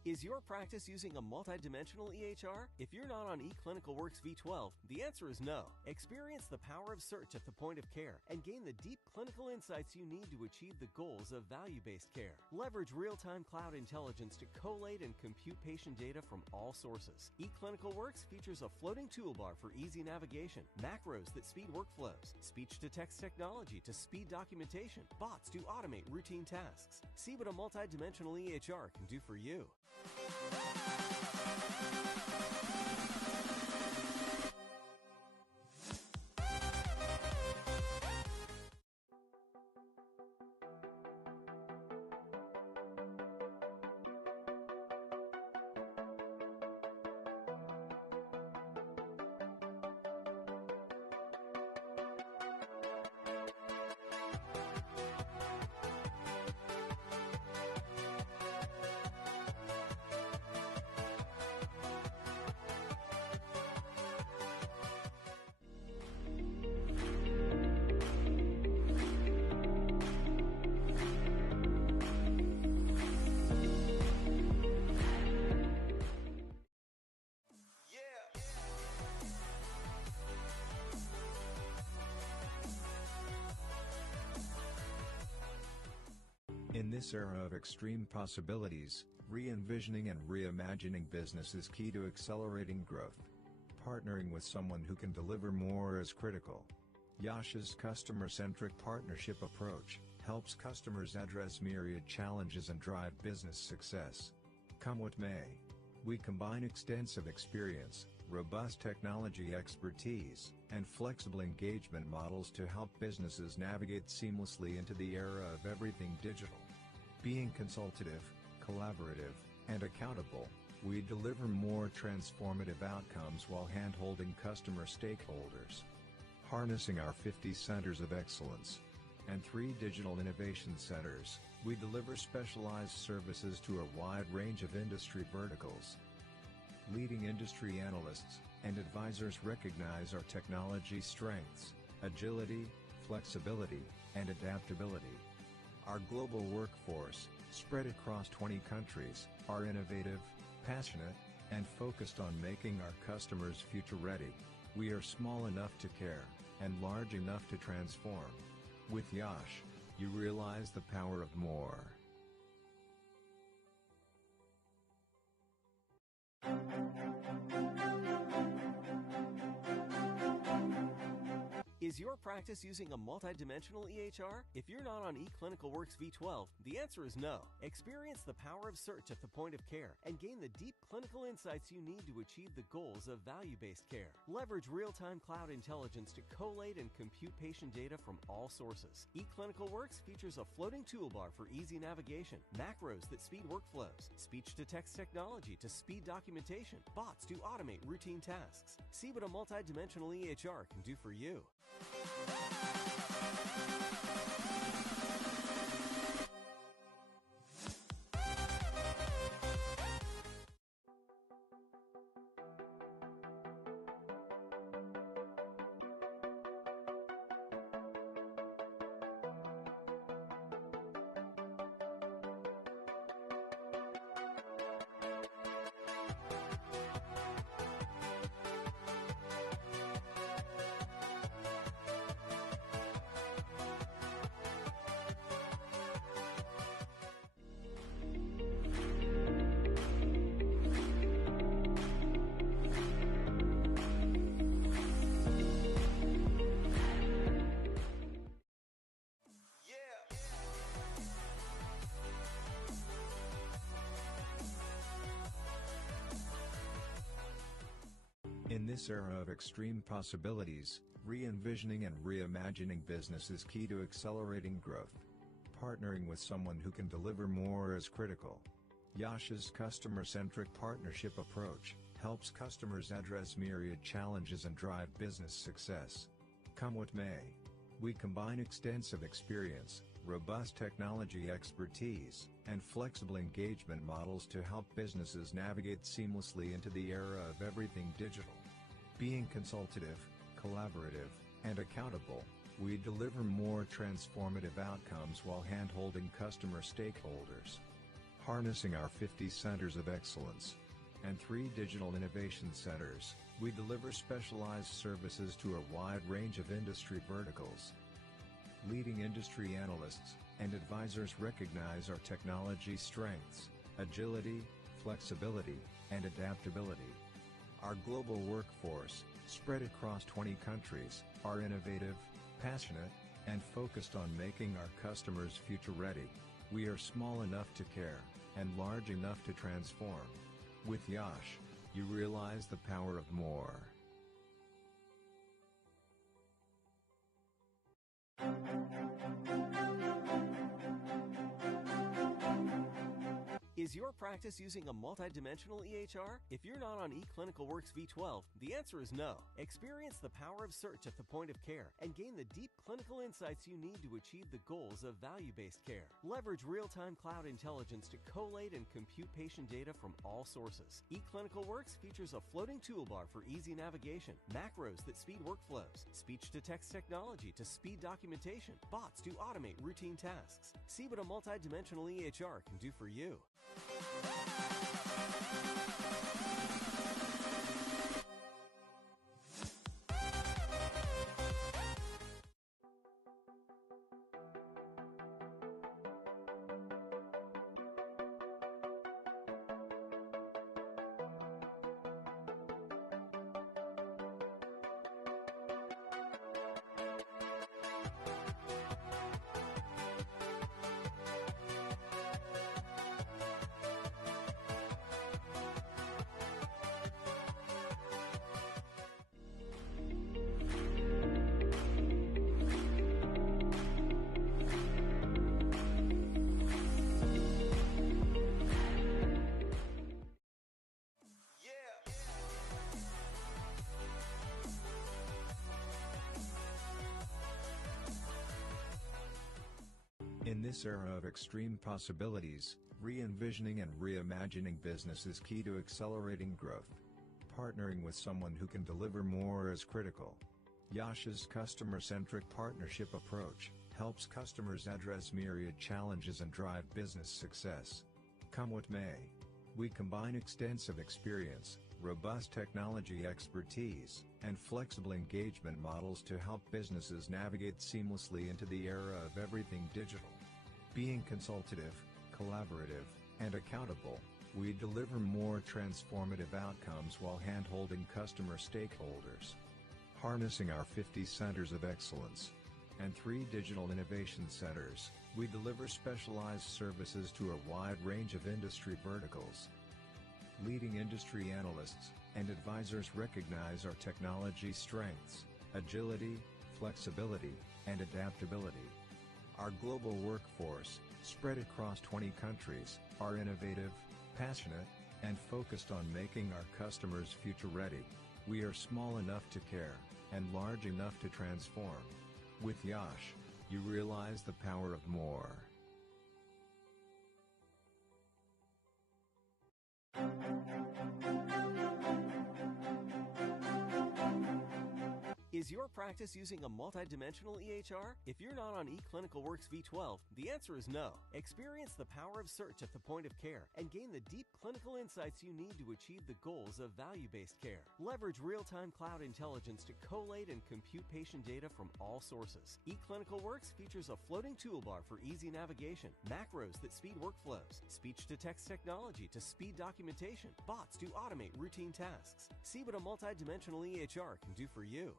Is your practice using a multidimensional EHR? If you're not on eClinicalWorks V12, the answer is no. Experience the power of search at the point of care and gain the deep clinical insights you need to achieve the goals of value-based care. Leverage real-time cloud intelligence to collate and compute patient data from all sources. eClinicalWorks features a floating toolbar for easy navigation, macros that speed workflows, speech-to-text technology to speed documentation, bots to automate routine tasks. See what a multidimensional EHR can do for you. In this era of extreme possibilities, re-envisioning and reimagining business is key to accelerating growth. Partnering with someone who can deliver more is critical. Yash's customer-centric partnership approach helps customers address myriad challenges and drive business success. Come what may, we combine extensive experience, robust technology expertise, and flexible engagement models to help businesses navigate seamlessly into the era of everything digital. Being consultative, collaborative, and accountable, we deliver more transformative outcomes while hand-holding customer stakeholders. Harnessing our 50 centers of excellence and 3 digital innovation centers, we deliver specialized services to a wide range of industry verticals. Leading industry analysts and advisors recognize our technology strengths, agility, flexibility, and adaptability. Our global workforce, spread across 20 countries, are innovative, passionate, and focused on making our customers future-ready. We are small enough to care, and large enough to transform. With Yash, you realize the power of more. Is your practice using a multidimensional EHR? If you're not on eClinicalWorks V12, the answer is no. Experience the power of search at the point of care and gain the deep clinical insights you need to achieve the goals of value-based care. Leverage real-time cloud intelligence to collate and compute patient data from all sources. eClinicalWorks features a floating toolbar for easy navigation, macros that speed workflows, speech-to-text technology to speed documentation, bots to automate routine tasks. See what a multidimensional EHR can do for you. In this era of extreme possibilities, re-envisioning and reimagining business is key to accelerating growth. Partnering with someone who can deliver more is critical. Yash's customer-centric partnership approach helps customers address myriad challenges and drive business success. Come what may, we combine extensive experience, robust technology expertise, and flexible engagement models to help businesses navigate seamlessly into the era of everything digital. Being consultative, collaborative, and accountable, we deliver more transformative outcomes while hand-holding customer stakeholders. Harnessing our 50 centers of excellence and 3 digital innovation centers, we deliver specialized services to a wide range of industry verticals. Leading industry analysts and advisors recognize our technology strengths, agility, flexibility, and adaptability. Our global workforce, spread across 20 countries, are innovative, passionate, and focused on making our customers future-ready. We are small enough to care, and large enough to transform. With Yash, you realize the power of more. Is your practice using a multidimensional EHR? If you're not on eClinicalWorks V12, the answer is no. Experience the power of search at the point of care and gain the deep clinical insights you need to achieve the goals of value-based care. Leverage real-time cloud intelligence to collate and compute patient data from all sources. eClinicalWorks features a floating toolbar for easy navigation, macros that speed workflows, speech-to-text technology to speed documentation, bots to automate routine tasks. See what a multidimensional EHR can do for you. In this era of extreme possibilities, re-envisioning and reimagining business is key to accelerating growth. Partnering with someone who can deliver more is critical. Yash's customer-centric partnership approach helps customers address myriad challenges and drive business success. Come what may, we combine extensive experience, robust technology expertise, and flexible engagement models to help businesses navigate seamlessly into the era of everything digital. Being consultative, collaborative, and accountable, we deliver more transformative outcomes while hand-holding customer stakeholders. Harnessing our 50 centers of excellence and 3 digital innovation centers, we deliver specialized services to a wide range of industry verticals. Leading industry analysts and advisors recognize our technology strengths, agility, flexibility, and adaptability. Our global workforce, spread across 20 countries, are innovative, passionate, and focused on making our customers future-ready. We are small enough to care, and large enough to transform. With Yash, you realize the power of more. Is your practice using a multidimensional EHR? If you're not on eClinicalWorks V12, the answer is no. Experience the power of search at the point of care and gain the deep clinical insights you need to achieve the goals of value-based care. Leverage real-time cloud intelligence to collate and compute patient data from all sources. eClinicalWorks features a floating toolbar for easy navigation, macros that speed workflows, speech-to-text technology to speed documentation, bots to automate routine tasks. See what a multidimensional EHR can do for you.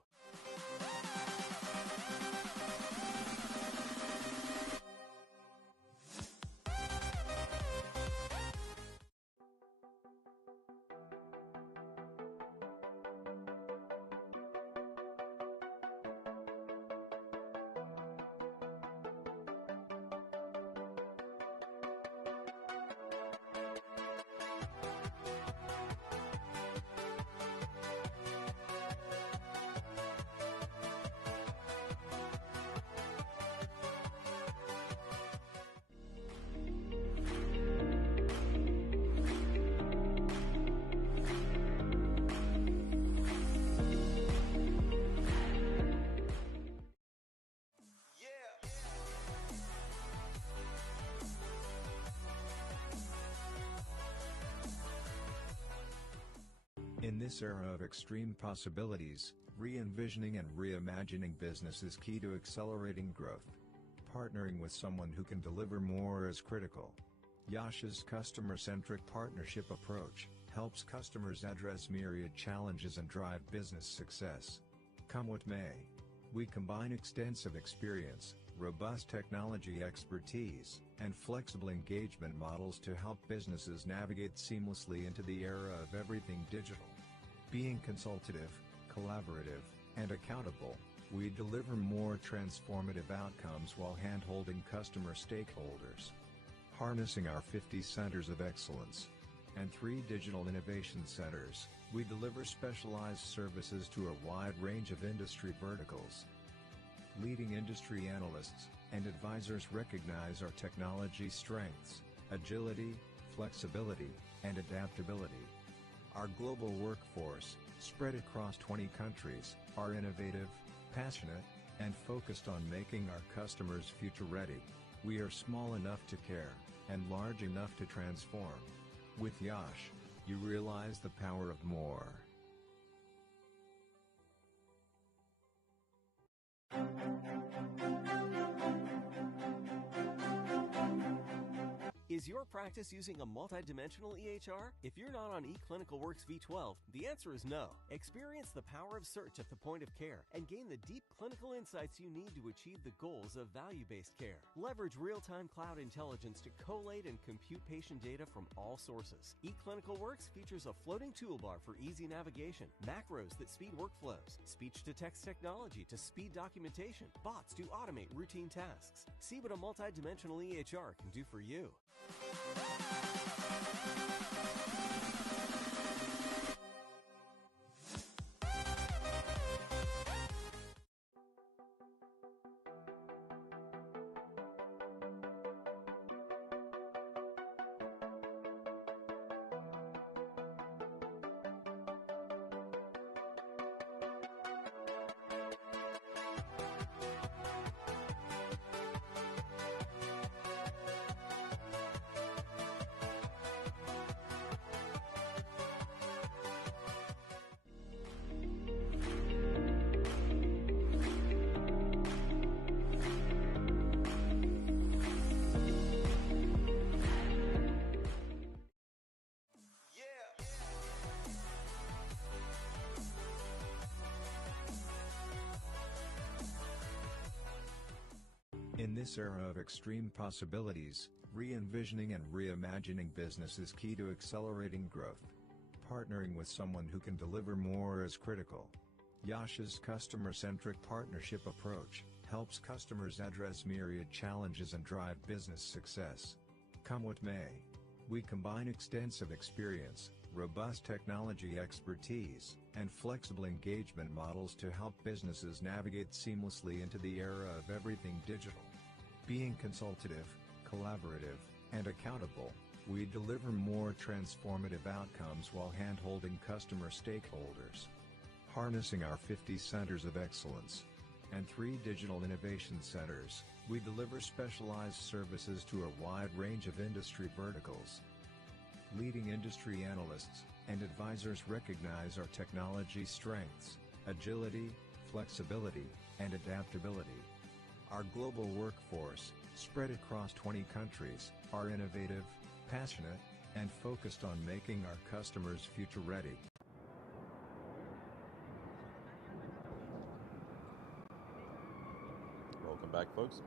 this era of extreme possibilities, re-envisioning and reimagining business is key to accelerating growth. Partnering with someone who can deliver more is critical. Yash's customer-centric partnership approach helps customers address myriad challenges and drive business success. Come what may, we combine extensive experience, robust technology expertise, and flexible engagement models to help businesses navigate seamlessly into the era of everything digital. Being consultative, collaborative, and accountable, we deliver more transformative outcomes while hand-holding customer stakeholders. Harnessing our 50 centers of excellence and 3 digital innovation centers, we deliver specialized services to a wide range of industry verticals. Leading industry analysts and advisors recognize our technology strengths, agility, flexibility, and adaptability. Our global workforce, spread across 20 countries, are innovative, passionate, and focused on making our customers future-ready. We are small enough to care, and large enough to transform. With Yash, you realize the power of more. Is your practice using a multidimensional EHR? If you're not on eClinicalWorks V12, the answer is no. Experience the power of search at the point of care and gain the deep clinical insights you need to achieve the goals of value-based care. Leverage real-time cloud intelligence to collate and compute patient data from all sources. eClinicalWorks features a floating toolbar for easy navigation, macros that speed workflows, speech-to-text technology to speed documentation, bots to automate routine tasks. See what a multidimensional EHR can do for you. In this era of extreme possibilities, re-envisioning and reimagining business is key to accelerating growth. Partnering with someone who can deliver more is critical. Yash's customer-centric partnership approach helps customers address myriad challenges and drive business success. Come what may, we combine extensive experience, robust technology expertise, and flexible engagement models to help businesses navigate seamlessly into the era of everything digital. Being consultative, collaborative, and accountable, we deliver more transformative outcomes while hand-holding customer stakeholders. Harnessing our 50 centers of excellence and 3 digital innovation centers, we deliver specialized services to a wide range of industry verticals. Leading industry analysts and advisors recognize our technology strengths, agility, flexibility, and adaptability. Our global workforce, spread across 20 countries, are innovative, passionate, and focused on making our customers future-ready. Welcome back, folks.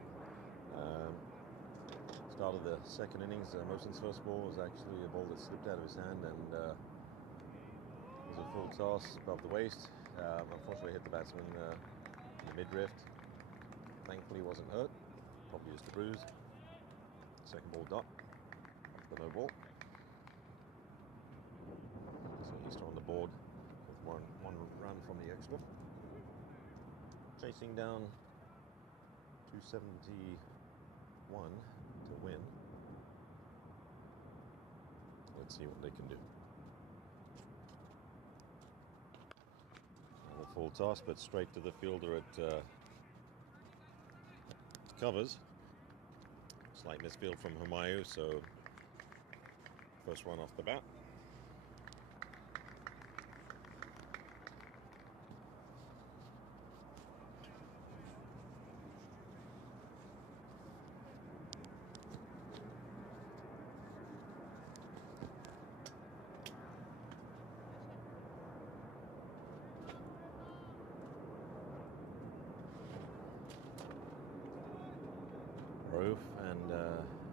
Start of the second innings, Motion's first ball was actually a ball that slipped out of his hand and was a full toss above the waist. Unfortunately hit the batsman in the mid-drift. Thankfully wasn't hurt, probably just a bruise. Second ball dot, the no ball. So Easter on the board with one run from the extra. Chasing down 271 to win. Let's see what they can do. A full toss, but straight to the fielder at covers. Slight misfield from Humayu, so first run off the bat.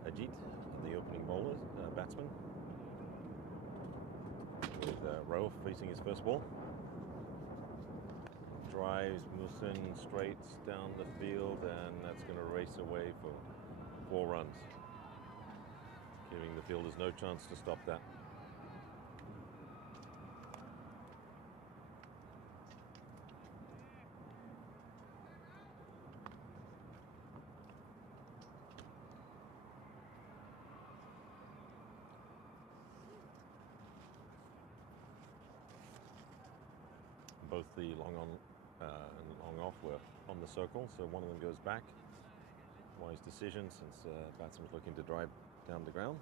Ajit, the opening bowler, batsman, with Rauf facing his first ball. Drives Musin straight down the field, and that's going to race away for 4 runs, giving the fielders no chance to stop that. Both the long on and long off were on the circle, so one of them goes back. Wise decision, since batsman's looking to drive down the ground.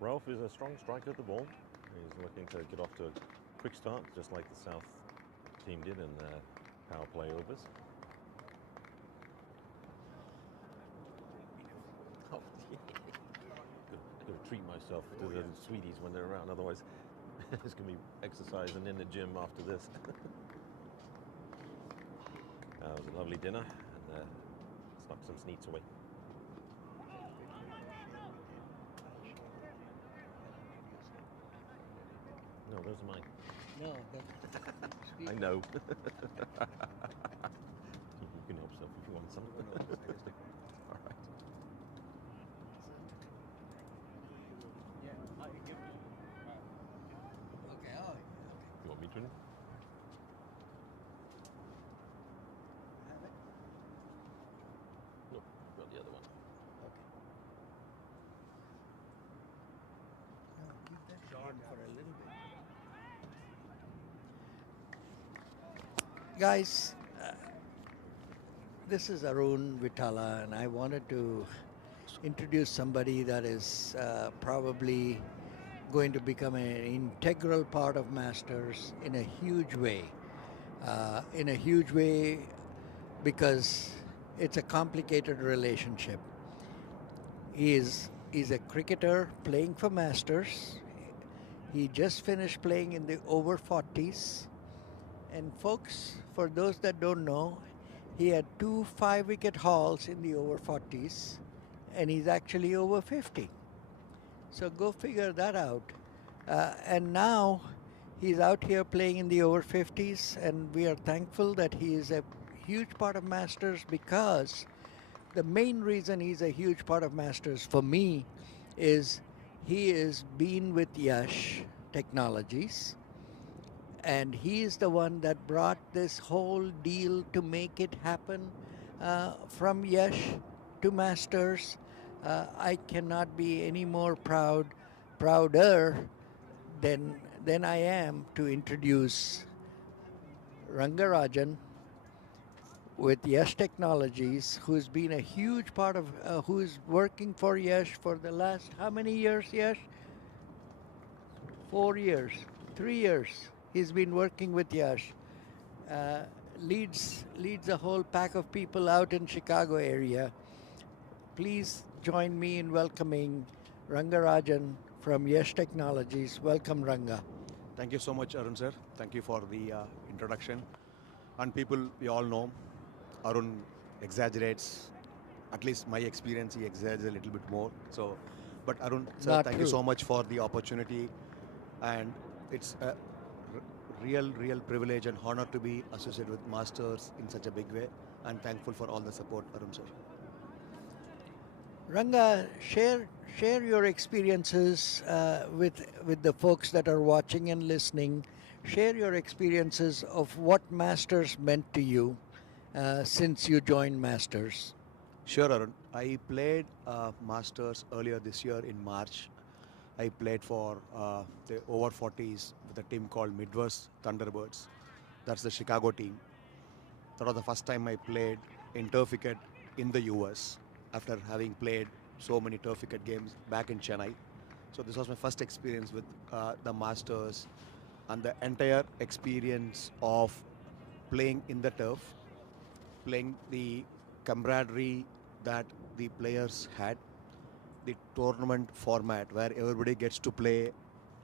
Ralph is a strong striker at the ball. He's looking to get off to a quick start, just like the South team did in their power play overs. Oh, yeah. Got to treat myself to the sweeties when they're around, otherwise there's going to be exercising in the gym after this. It was a lovely dinner, and snuck some sneaks away. No, those are mine. No, that's I know. You can help yourself if you want some. All right. okay. Oh, okay. You want me to? Have it? No, got the other one. Okay. No, keep that short for a little bit. Guys, this is Arun Vitala, and I wanted to introduce somebody that is probably going to become an integral part of Masters in a huge way. Because it's a complicated relationship. He's a cricketer playing for Masters. He just finished playing in the over 40s. And folks, for those that don't know, he had 2 5-wicket hauls in the over 40s, and he's actually over 50. So go figure that out. And now he's out here playing in the over 50s, and we are thankful that he is a huge part of Masters, because the main reason he's a huge part of Masters for me is he is been with Yash Technologies. And he is the one that brought this whole deal to make it happen from Yash to Masters. I cannot be any more prouder than I am to introduce Rangarajan with Yash Technologies, who's been a huge part of, who's working for Yash for the last, how many years, Yash? 4 years, 3 years. He's been working with Yash, leads a whole pack of people out in Chicago area. Please join me in welcoming Rangarajan from Yash Technologies. Welcome, Ranga. Thank you so much, Arun sir. Thank you for the introduction. And people, we all know, Arun exaggerates. At least my experience, he exaggerates a little bit more. So, but Arun sir, thank you so much for the opportunity, and it's a real privilege and honor to be associated with Masters in such a big way, and thankful for all the support, Arun sir. Ranga, share your experiences with the folks that are watching and listening. Share your experiences of what Masters meant to you since you joined Masters. Sure, Arun. I played Masters earlier this year in March. I played for the over 40s with a team called Midwest Thunderbirds. That's the Chicago team. That was the first time I played in turf cricket in the US, after having played so many turf cricket games back in Chennai. So this was my first experience with the Masters, and the entire experience of playing in the turf, playing the camaraderie that the players had, the tournament format where everybody gets to play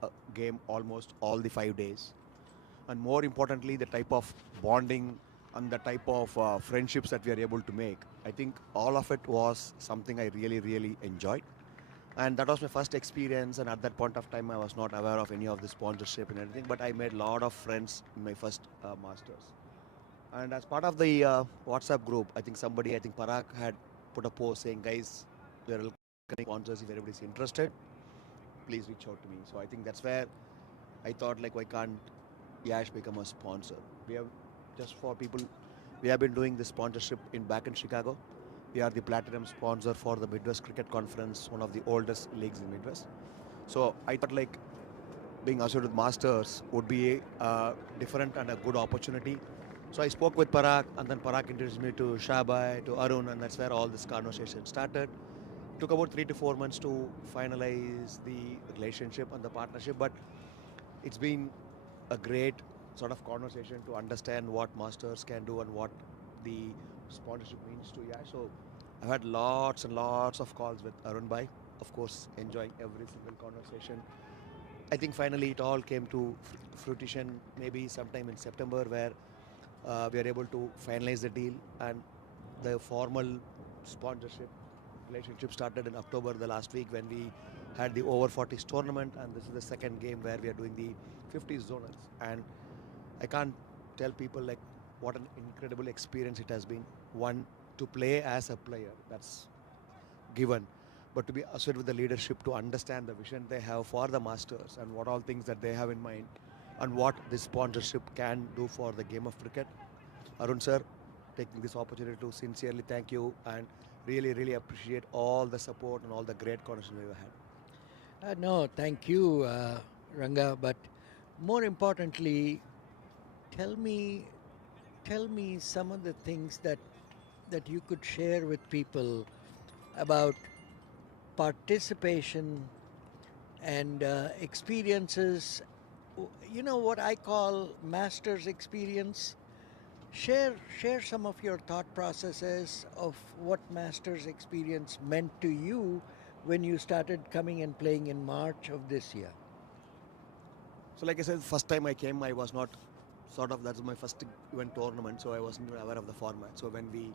a game almost all the 5 days, and more importantly, the type of bonding and the type of friendships that we are able to make. I think all of it was something I really, really enjoyed. And that was my first experience, and at that point of time I was not aware of any of the sponsorship and everything, but I made a lot of friends in my first Masters. And as part of the WhatsApp group, I think Parag had put a post saying, guys, we are looking sponsors. If anybody's interested, please reach out to me. So I think that's where I thought, like, why can't Yash become a sponsor? We have, just for people, we have been doing this sponsorship back in Chicago. We are the platinum sponsor for the Midwest Cricket Conference, one of the oldest leagues in Midwest. So I thought, like, being associated with Masters would be a different and a good opportunity. So I spoke with Parag, and then Parag introduced me to Shabai, to Arun, and that's where all this conversation started. It took about 3 to 4 months to finalize the relationship and the partnership, but it's been a great sort of conversation to understand what Masters can do and what the sponsorship means to Yash. So I've had lots and lots of calls with Arun Bhai, of course, enjoying every single conversation. I think finally it all came to fruition maybe sometime in September, where we are able to finalize the deal, and the formal sponsorship relationship started in October, the last week, when we had the over 40s tournament, and this is the second game where we are doing the 50s zonals. And I can't tell people, like, what an incredible experience it has been. One, to play as a player, that's given, but to be associated with the leadership, to understand the vision they have for the Masters and what all things that they have in mind and what this sponsorship can do for the game of cricket. Arun sir, taking this opportunity to sincerely thank you and really, really appreciate all the support and all the great conversations we've had. No, thank you, Ranga. But more importantly, tell me some of the things that you could share with people about participation and experiences. You know what I call Masters experience. Share some of your thought processes of what Masters experience meant to you when you started coming and playing in March of this year. So like I said, first time I came, I was not that's my first event tournament, so I wasn't aware of the format. So when we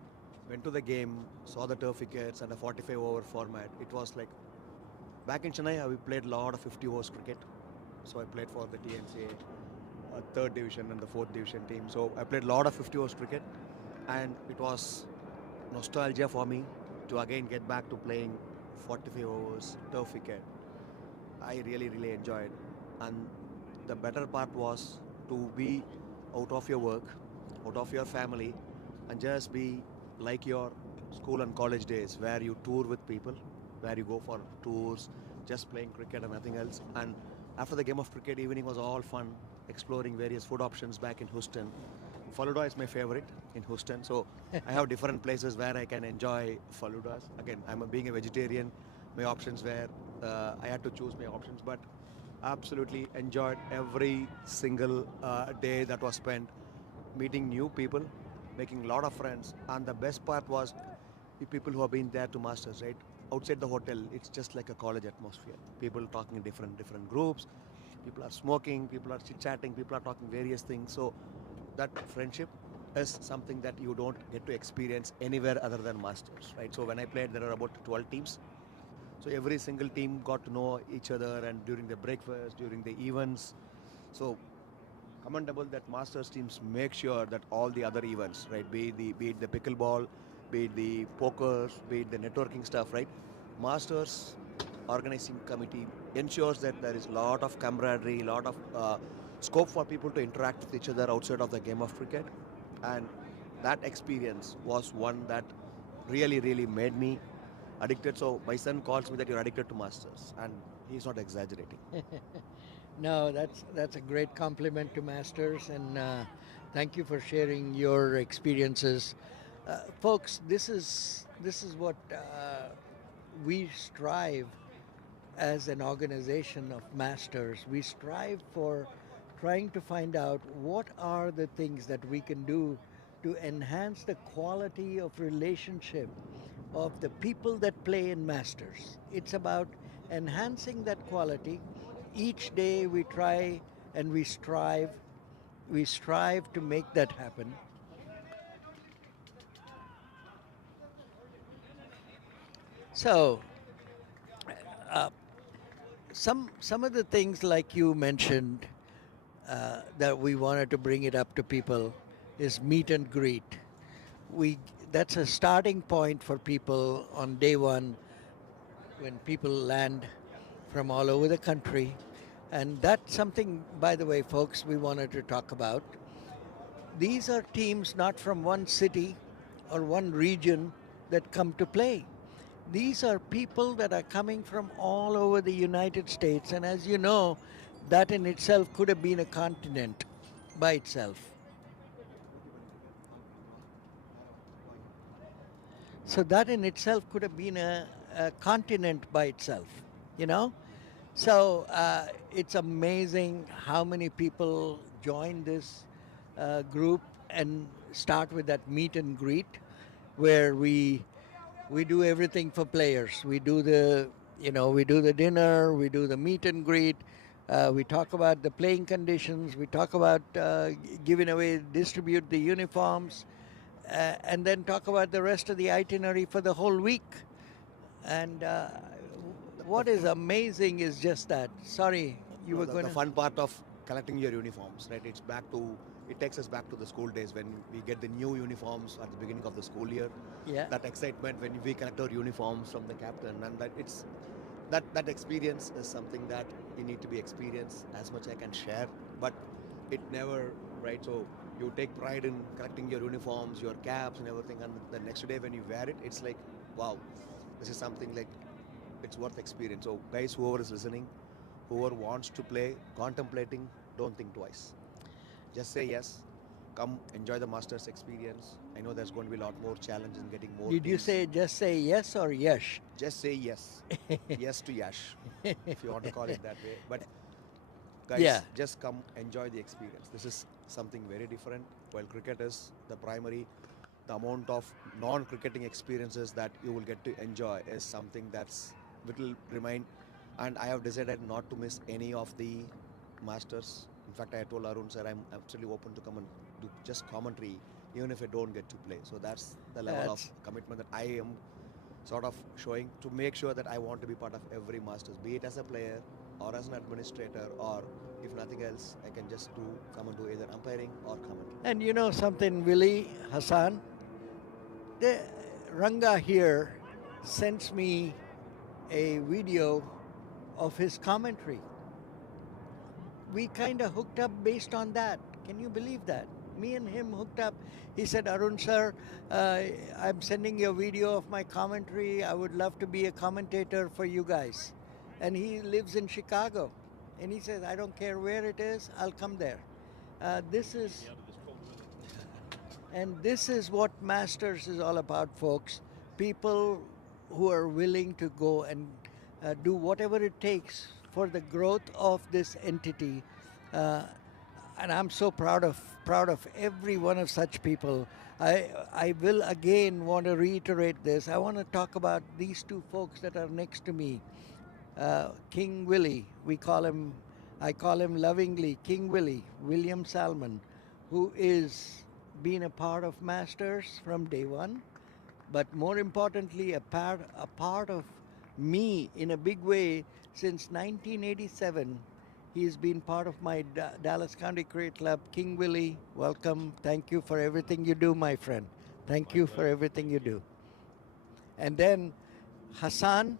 went to the game, saw the turf wickets and a 45 over format, it was like, back in Chennai, we played a lot of 50 overs cricket. So I played for the TNCA, third division and the fourth division team. So I played a lot of 50 overs cricket, and it was nostalgia for me to again get back to playing 45 overs turf wicket. I really, really enjoyed. And the better part was to be out of your work, out of your family, and just be like your school and college days, where you tour with people, where you go for tours, just playing cricket and nothing else. And after the game of cricket, evening was all fun, exploring various food options back in Houston. Faluda is my favorite in Houston, so I have different places where I can enjoy faludas. Again, being a vegetarian, my options were, I had to choose my options, but absolutely enjoyed every single day that was spent meeting new people, making a lot of friends. And the best part was the people who have been there to Masters, right? Outside the hotel, it's just like a college atmosphere. People talking in different groups. People are smoking, people are chit-chatting, people are talking various things. So that friendship is something that you don't get to experience anywhere other than Masters, right? So when I played, there were about 12 teams. So every single team got to know each other, and during the breakfast, during the events. So commendable that Masters teams make sure that all the other events, right, be it the pickleball, be it the pokers, be it the networking stuff, right, Masters organizing committee ensures that there is a lot of camaraderie, lot of scope for people to interact with each other outside of the game of cricket. And that experience was one that really, really made me addicted. So my son calls me that you're addicted to Masters, and he's not exaggerating. No, that's a great compliment to Masters, and thank you for sharing your experiences, folks. This is what we strive as an organization of Masters. We strive for trying to find out what are the things that we can do to enhance the quality of relationship of the people that play in Masters. It's about enhancing that quality. Each day we try and we strive to make that happen. So, uh, some of the things like you mentioned that we wanted to bring it up to people is meet and greet. We That's a starting point for people on day one when people land from all over the country, and that's something, by the way, folks, we wanted to talk about. These are teams not from one city or one region that come to play. These are people that are coming from all over the United States, and as you know, that in itself could have been a continent by itself. So that in itself could have been a continent by itself, you know? So it's amazing how many people join this group and start with that meet and greet where we do everything for players. We do the dinner, we do the meet and greet. We talk about the playing conditions. We talk about giving away, distribute the uniforms, and then talk about the rest of the itinerary for the whole week. And what is amazing is just that. Sorry, you were going The to. fun part of collecting your uniforms, right? It takes us back to the school days when we get the new uniforms at the beginning of the school year. Yeah. That excitement when we collect our uniforms from the captain, and that experience is something that you need to be experienced. As much I can share, but it never, right? So you take pride in collecting your uniforms, your caps, and everything, and the next day when you wear it, it's like, wow, this is something like it's worth experience. So guys, whoever is listening, whoever wants to play, contemplating, don't think twice. Just say yes. Come enjoy the Masters experience. I know there's going to be a lot more challenge in getting more. Did you teams. just say yes or Yash? Just say yes. Yes to Yash, if you want to call it that way. But guys, Yeah. just come enjoy the experience. This is something very different. While cricket is the primary, the amount of non-cricketing experiences that you will get to enjoy is something that's will remain. And I have decided not to miss any of the Masters. In fact, I told Arun sir, I'm absolutely open to come and do just commentary, even if I don't get to play. So that's the level of commitment that I am sort of showing to make sure that I want to be part of every Masters, be it as a player or as an administrator, or if nothing else, I can just come and do either umpiring or commentary. And you know something, Willie, Hassan? Ranga here sends me a video of his commentary. We kind of hooked up based on that. Can you believe that? Me and him hooked up. He said, Arun sir, I'm sending you a video of my commentary. I would love to be a commentator for you guys. And he lives in Chicago. And he says, I don't care where it is, I'll come there. This is what Masters is all about, folks. People who are willing to go and do whatever it takes for the growth of this entity. And I'm so proud of every one of such people. I will again want to reiterate this. I want to talk about these two folks that are next to me. King Willie, I call him lovingly King Willie, William Salmon, who is been a part of Masters from day one, but more importantly, a part of me in a big way since 1987. He's been part of my Dallas County Cricket Club. King Willie, welcome. Thank you for everything you do, my friend. Thank you for everything you do. And then Hassan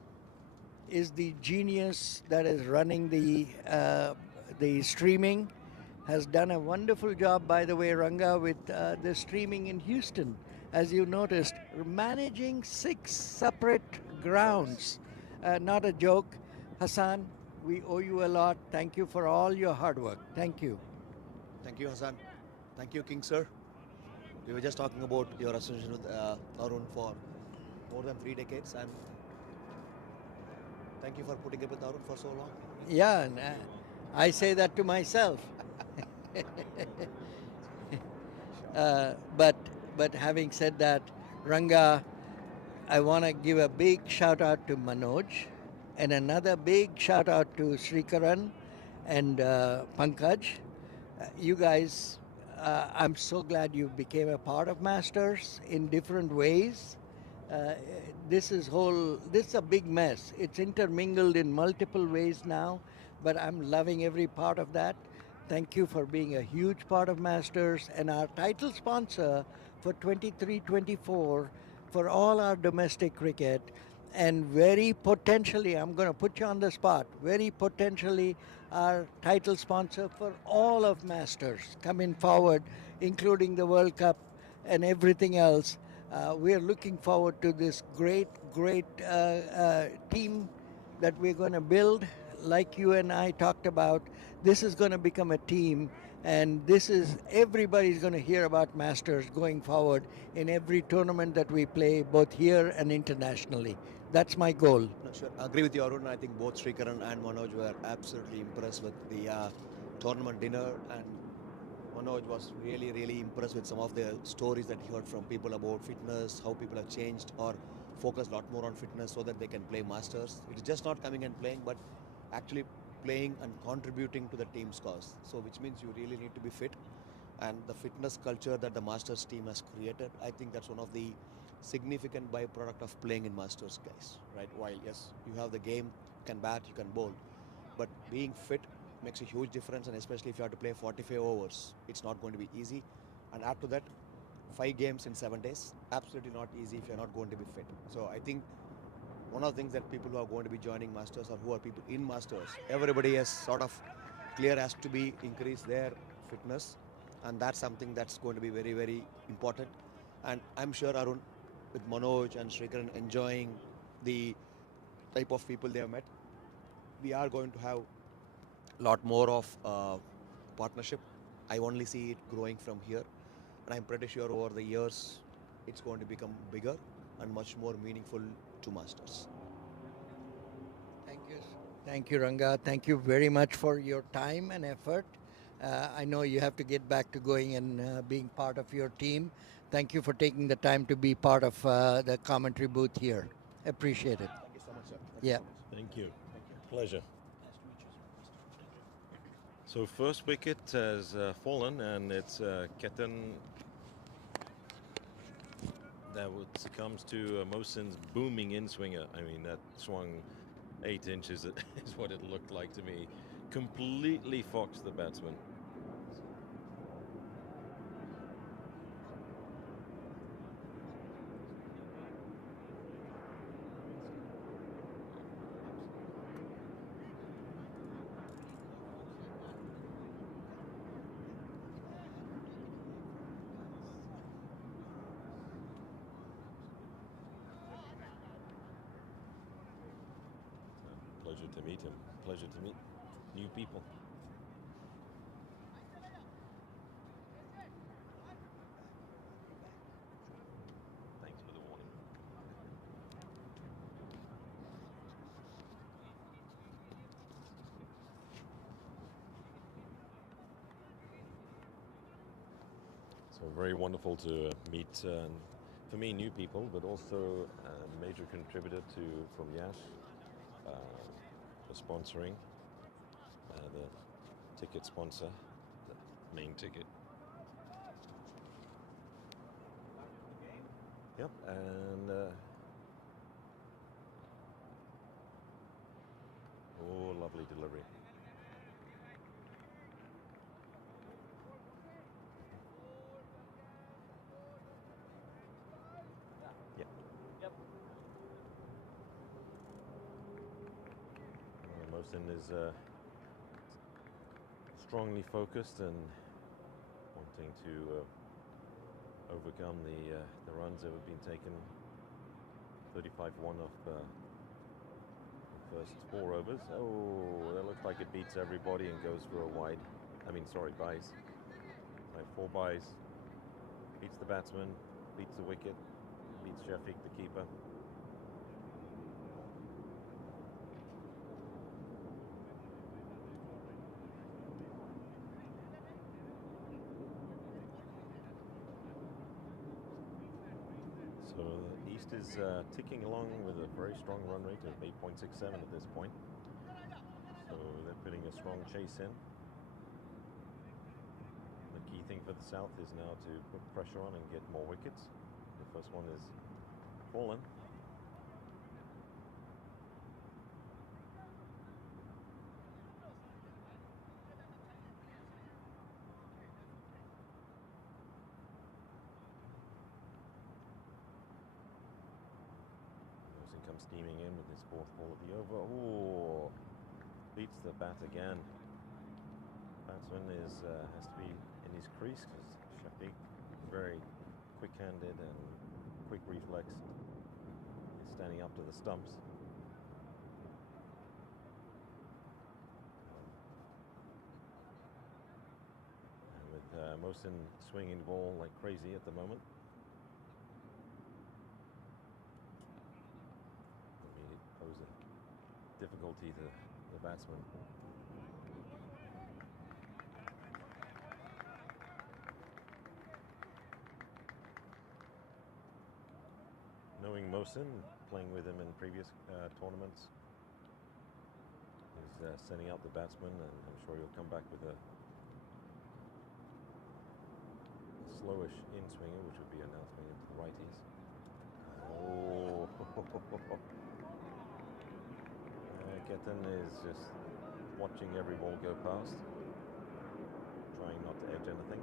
is the genius that is running the streaming. Has done a wonderful job, by the way, Ranga, with the streaming in Houston. As you noticed, managing 6 separate grounds. Not a joke. Hassan, we owe you a lot. Thank you for all your hard work. Thank you. Thank you, Hassan. Thank you, King Sir. We were just talking about your association with Arun for more than 3 decades, and thank you for putting up with Arun for so long. Yeah, and I say that to myself. But having said that, Ranga, I want to give a big shout out to Manoj and another big shout out to Srikaran and Pankaj. You guys, I'm so glad you became a part of Masters in different ways. Uh, this is a big mess. It's intermingled in multiple ways now, but I'm loving every part of that. Thank you for being a huge part of Masters and our title sponsor for 23-24 for all our domestic cricket, and very potentially, I'm going to put you on the spot, very potentially our title sponsor for all of Masters coming forward, including the World Cup and everything else. We are looking forward to this great team that we're going to build. Like you and I talked about, this is going to become a team, and everybody's going to hear about Masters going forward in every tournament that we play, both here and internationally. That's my goal. No, sure. I agree with you, Arun. I think both Srikaran and Manoj were absolutely impressed with the tournament dinner, and Manoj was really impressed with some of the stories that he heard from people about fitness, how people have changed or focused a lot more on fitness so that they can play Masters. It is just not coming and playing, but actually playing and contributing to the team's cause. So which means you really need to be fit, and the fitness culture that the Masters team has created, I think that's one of the significant byproduct of playing in Masters, guys. Right? While yes, you have the game, you can bat, you can bowl, but being fit makes a huge difference, and especially if you have to play 45 overs, it's not going to be easy. And add to that, 5 games in 7 days, absolutely not easy if you're not going to be fit. So I think one of the things that people who are going to be joining Masters or who are people in Masters, everybody has sort of clear has to be increase their fitness, and that's something that's going to be very important. And I'm sure Arun, with Manoj and Srikaran enjoying the type of people they have met, we are going to have a lot more of partnership. I only see it growing from here, and I'm pretty sure over the years it's going to become bigger and much more meaningful to Masters. Thank you. Thank you, Ranga. Thank you very much for your time and effort. I know you have to get back to going and being part of your team. Thank you for taking the time to be part of the commentary booth here. Appreciate it. Thank you so much, sir. Yeah. Thank you. Pleasure. So first wicket has fallen, and it's Ketan that succumbs to Mohsin's booming in-swinger. I mean, that swung 8 inches is what it looked like to me. Completely foxed the batsman. Pleasure to meet him. Pleasure to meet new people. Thanks for the warning. So very wonderful to meet, for me, new people, but also a major contributor from Yash. For sponsoring, the ticket sponsor, the main ticket. Yep, and oh, lovely delivery. Mohsin is strongly focused and wanting to overcome the runs that have been taken. 35-1 off the first 4 overs. Oh, that looks like it beats everybody and goes for a wide. Buys. Right, 4 buys. Beats the batsman, beats the wicket, beats Shafiq, the keeper. So the East is ticking along with a very strong run rate of 8.67 at this point. So they're putting a strong chase in. The key thing for the South is now to put pressure on and get more wickets. The first one is fallen. Wilson comes steaming in with his fourth ball of the over. Ooh, beats the bat again. Batsman has to be in his crease because Shafiq, very quick-handed and quick reflex, is standing up to the stumps. And with Mohsin swinging the ball like crazy at the moment. It pose a difficulty to the batsman. Knowing Mohsin, playing with him in previous tournaments, he's sending out the batsman, and I'm sure he'll come back with a slowish in-swinger, which would be an outswing into the righties. Oh, Ketan is just watching every ball go past, trying not to edge anything.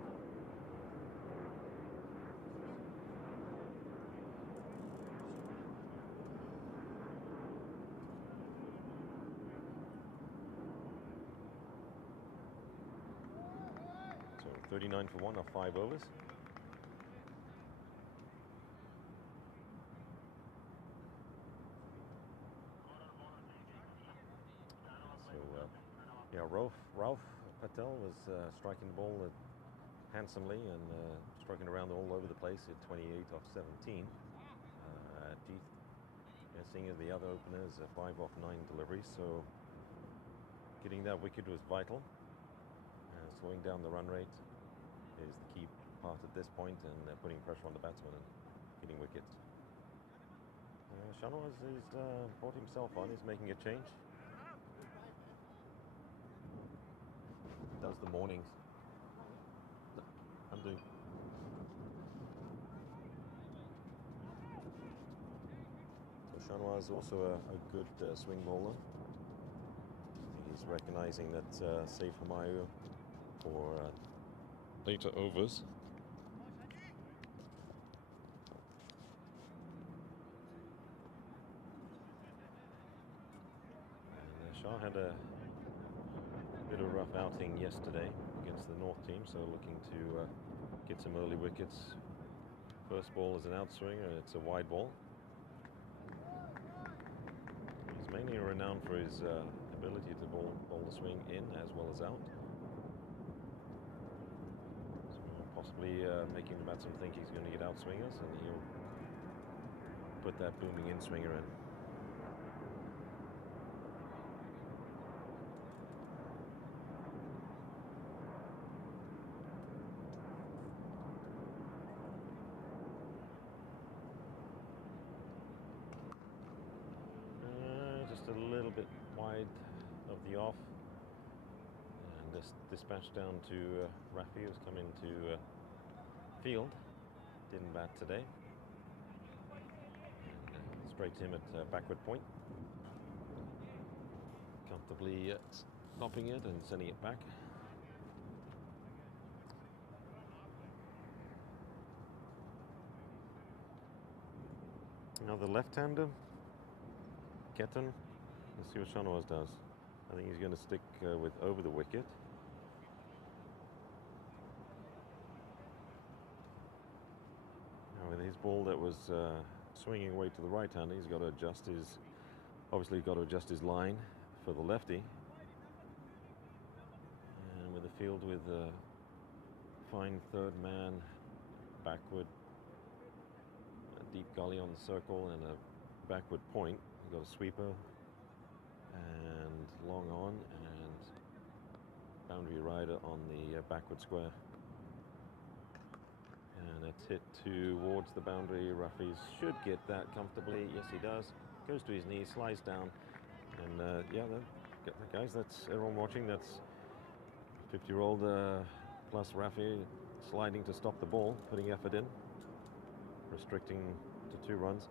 So 39 for 1 off 5 overs. Yeah, Ralph Patel was striking the ball handsomely and striking around all over the place at 28 off 17. Seeing as the other openers 5 off 9 deliveries, so getting that wicket was vital. Slowing down the run rate is the key part at this point, and putting pressure on the batsman and getting wickets. Shanawaz has brought himself on. He's making a change. Does the mornings. Undo. So Shanawaz is also a good swing bowler. He's recognizing that Saif Hamayu for later overs. And Shah had a bit of a rough outing yesterday against the North team, so looking to get some early wickets. First ball is an outswinger and it's a wide ball. He's mainly renowned for his ability to bowl the swing in as well as out. So possibly making the batsman think he's going to get outswingers, and he'll put that booming in swinger in. Just a little bit wide of the off, and this dispatch down to Rafi, who's come into field. Didn't bat today. And, straight to him at backward point. Comfortably stopping it and sending it back. Now the left-hander, Ketan. Let's see what Shanawaz does. I think he's going to stick with over the wicket. Now with his ball that was swinging away to the right-hander, he's got to adjust his, obviously got to adjust his line for the lefty. And with the field with a fine third man, backward, a deep gully on the circle and a backward point. You've got a sweeper and long on and boundary rider on the backward square. And it's hit towards the boundary. Referees should get that comfortably. Yes, he does. Goes to his knees, slides down. And yeah, guys, that's everyone watching. That's 50-year-old plus Rafi sliding to stop the ball, putting effort in, restricting to 2 runs.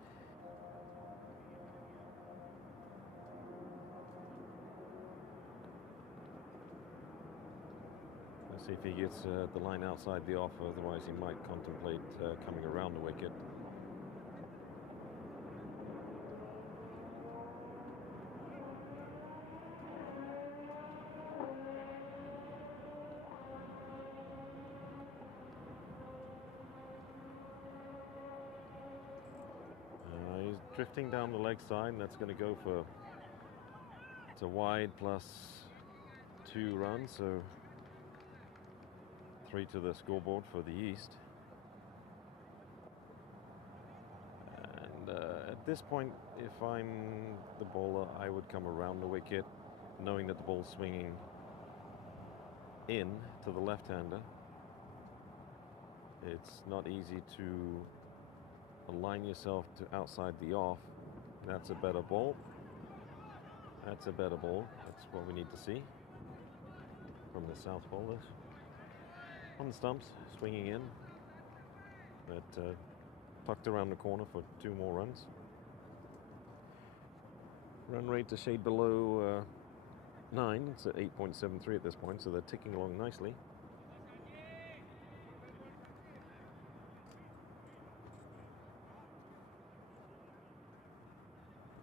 Let's see if he gets the line outside the off, otherwise he might contemplate coming around the wicket. He's drifting down the leg side, and that's going to go for, it's a wide plus 2 runs, so 3 to the scoreboard for the East. And at this point, if I'm the bowler, I would come around the wicket, knowing that the ball's swinging in to the left-hander. It's not easy to align yourself to outside the off. That's a better ball. That's a better ball. That's what we need to see from the south bowlers. On the stumps, swinging in, but tucked around the corner for 2 more runs. Run rate a shade below 9. It's at 8.73 at this point, so they're ticking along nicely.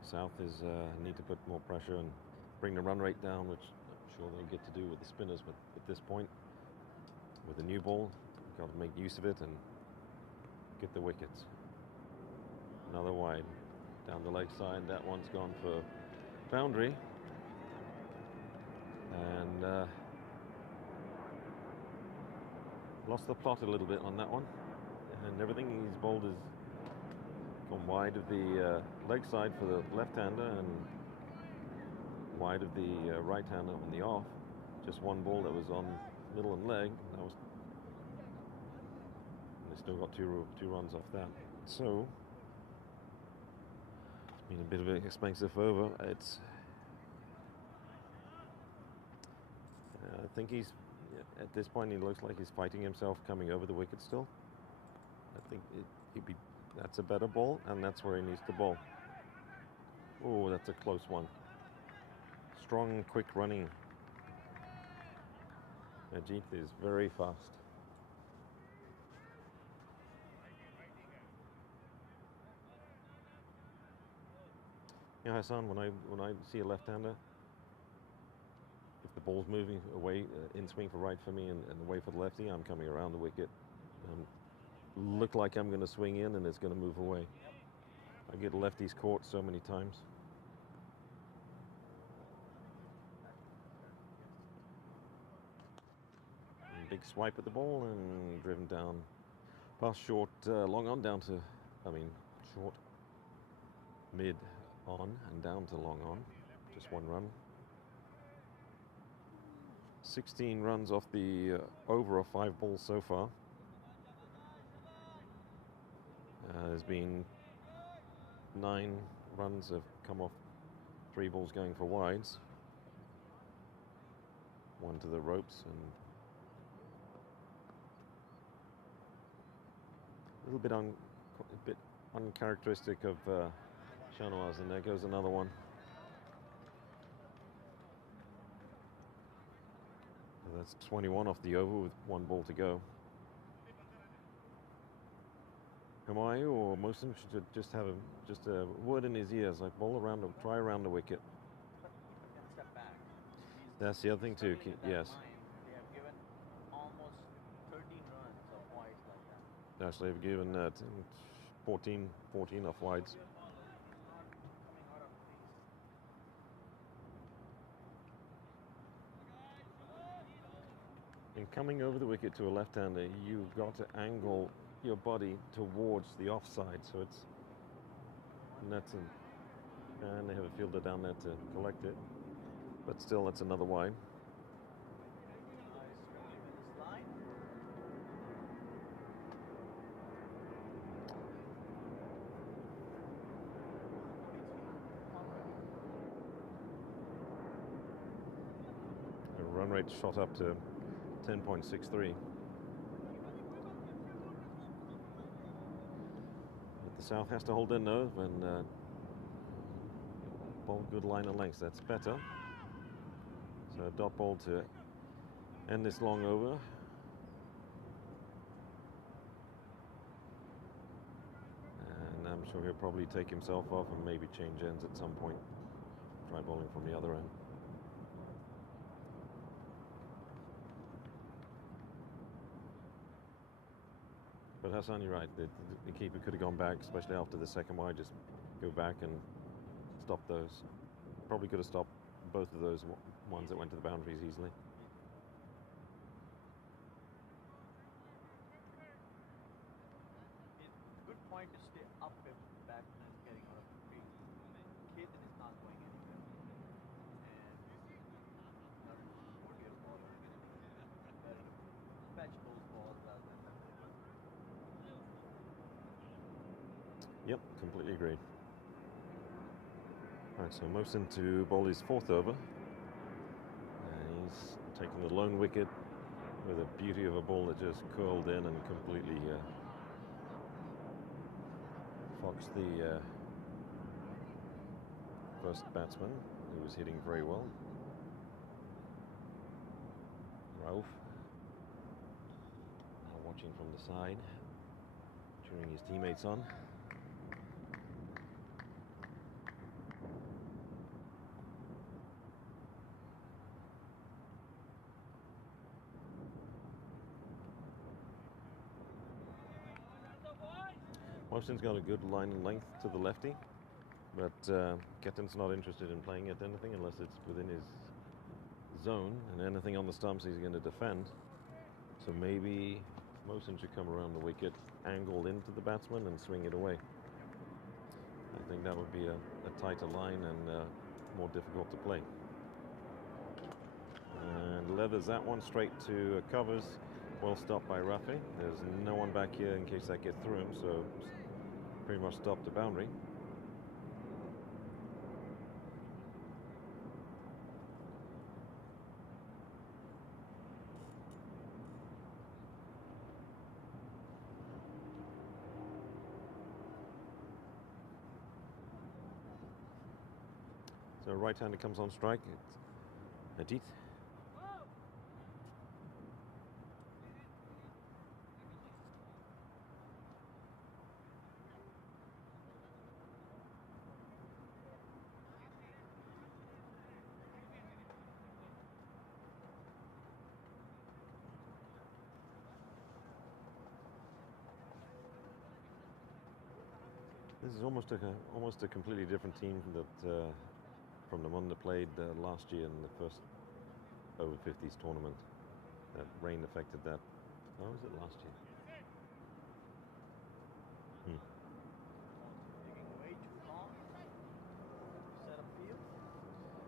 South is need to put more pressure and bring the run rate down, which I'm sure they'll get to do with the spinners, but at this point, with the new ball, got to make use of it and get the wickets. Another wide down the leg side. That one's gone for boundary. And lost the plot a little bit on that one. And everything he's bowled has gone wide of the leg side for the left-hander and wide of the right-hander on the off. Just one ball that was on middle and leg. That was, and they still got two runs off that. So it's been a bit of an expensive over. It's I think he's at this point he looks like he's fighting himself coming over the wicket still. I think he'd be, that's a better ball, and that's where he needs to bowl. Oh, that's a close one. Strong, quick running. Ajit is very fast. Yeah, Hassan, when I see a left-hander, if the ball's moving away, in swing for right for me and away for the lefty, I'm coming around the wicket. Look like I'm going to swing in and it's going to move away. I get lefties caught so many times. And big swipe at the ball and driven down. Past short, long on down to, short, mid on and down to long on. Just 1 run. 16 runs off the over of 5 balls so far. There's been 9 runs have come off 3 balls going for wides. 1 to the ropes and a bit uncharacteristic of Shahnawaz, and there goes another one. That's 21 off the over with 1 ball to go. Humayu or Muslim should just have a word in his ears, like try around the wicket. That's the other thing too. Yes. They have given almost 13 runs of wides like that. Actually, they've given 14 off wides. In coming over the wicket to a left-hander, you've got to angle your body towards the offside, so it's and they have a fielder down there to collect it, but still that's another wide. run rate shot up to 10.63. But the South has to hold their nerve and bowl good line of length. That's better. So a dot ball to end this long over. And I'm sure he'll probably take himself off and maybe change ends at some point. Try bowling from the other end. But Hassan, you're right. The keeper could have gone back, especially after the second wide. Just go back and stop those. Probably could have stopped both of those ones that went to the boundaries easily. Good point to stay up if the batsman is getting out of the crease. Ketan is not going anywhere. And not a 40-year baller. Better to fetch those balls rather than let them go. Yep, completely agree. All right, so Mohsin to bowl his fourth over. And he's taken the lone wicket with a beauty of a ball that just curled in and completely foxed the first batsman, who was hitting very well. Rauf watching from the side, cheering his teammates on. Mohsin's got a good line and length to the lefty, but Ketan's not interested in playing at anything unless it's within his zone, and anything on the stumps he's going to defend. So maybe Mohsin should come around the wicket, angle into the batsman and swing it away. I think that would be a tighter line and more difficult to play. And leathers that one straight to covers. Well stopped by Rafi. There's no one back here in case that gets through him, so pretty much stopped the boundary. So right-hander comes on strike. It's Hadith. This is almost a completely different team that from the one that played last year in the first over-50s tournament. That rain affected that. Oh, was it last year? Taking way too long. Set up field.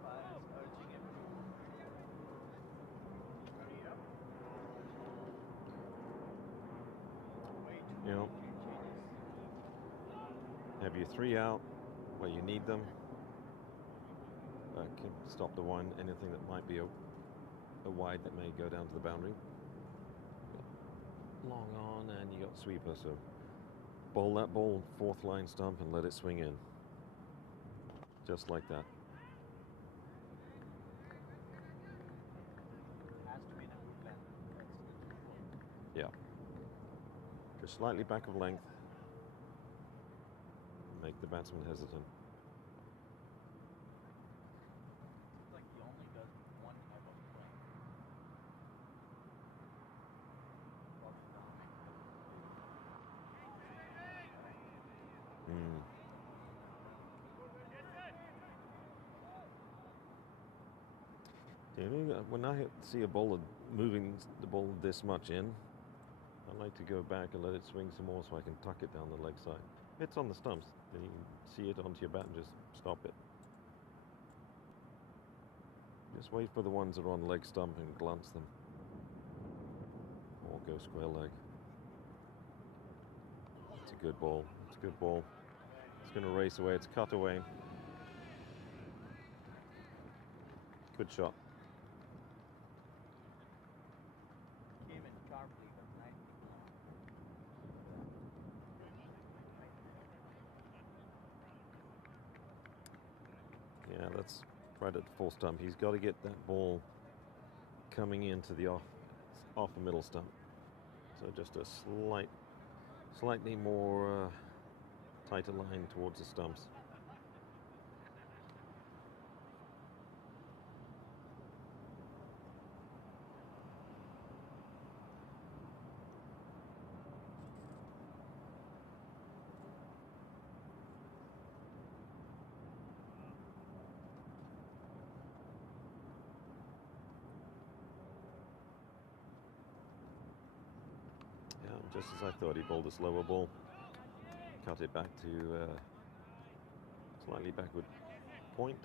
Umpires urging him to hurry up. Way too You know, many changes. have your three out where you need them. Can stop the one, anything that might be a wide that may go down to the boundary. Long on, and you got sweeper, so bowl that ball fourth line stump and let it swing in. Just like that. Has to be in a good length. Yeah. Just slightly back of length. Make the batsman hesitant. It's like he only does one type of play. When I see a bowler moving the ball this much in, I like to go back and let it swing some more so I can tuck it down the leg side. If it's on the stumps, then you can see it onto your bat and just stop it. Just wait for the ones that are on leg stump and glance them. Or go square leg. It's a good ball. It's a good ball. It's going to race away. It's cut away. Good shot. Yeah, that's right at the full stump. He's got to get that ball coming into the off the middle stump. So just a slightly more tighter line towards the stumps. Just as I thought, he bowled a slower ball, cut it back to slightly backward point.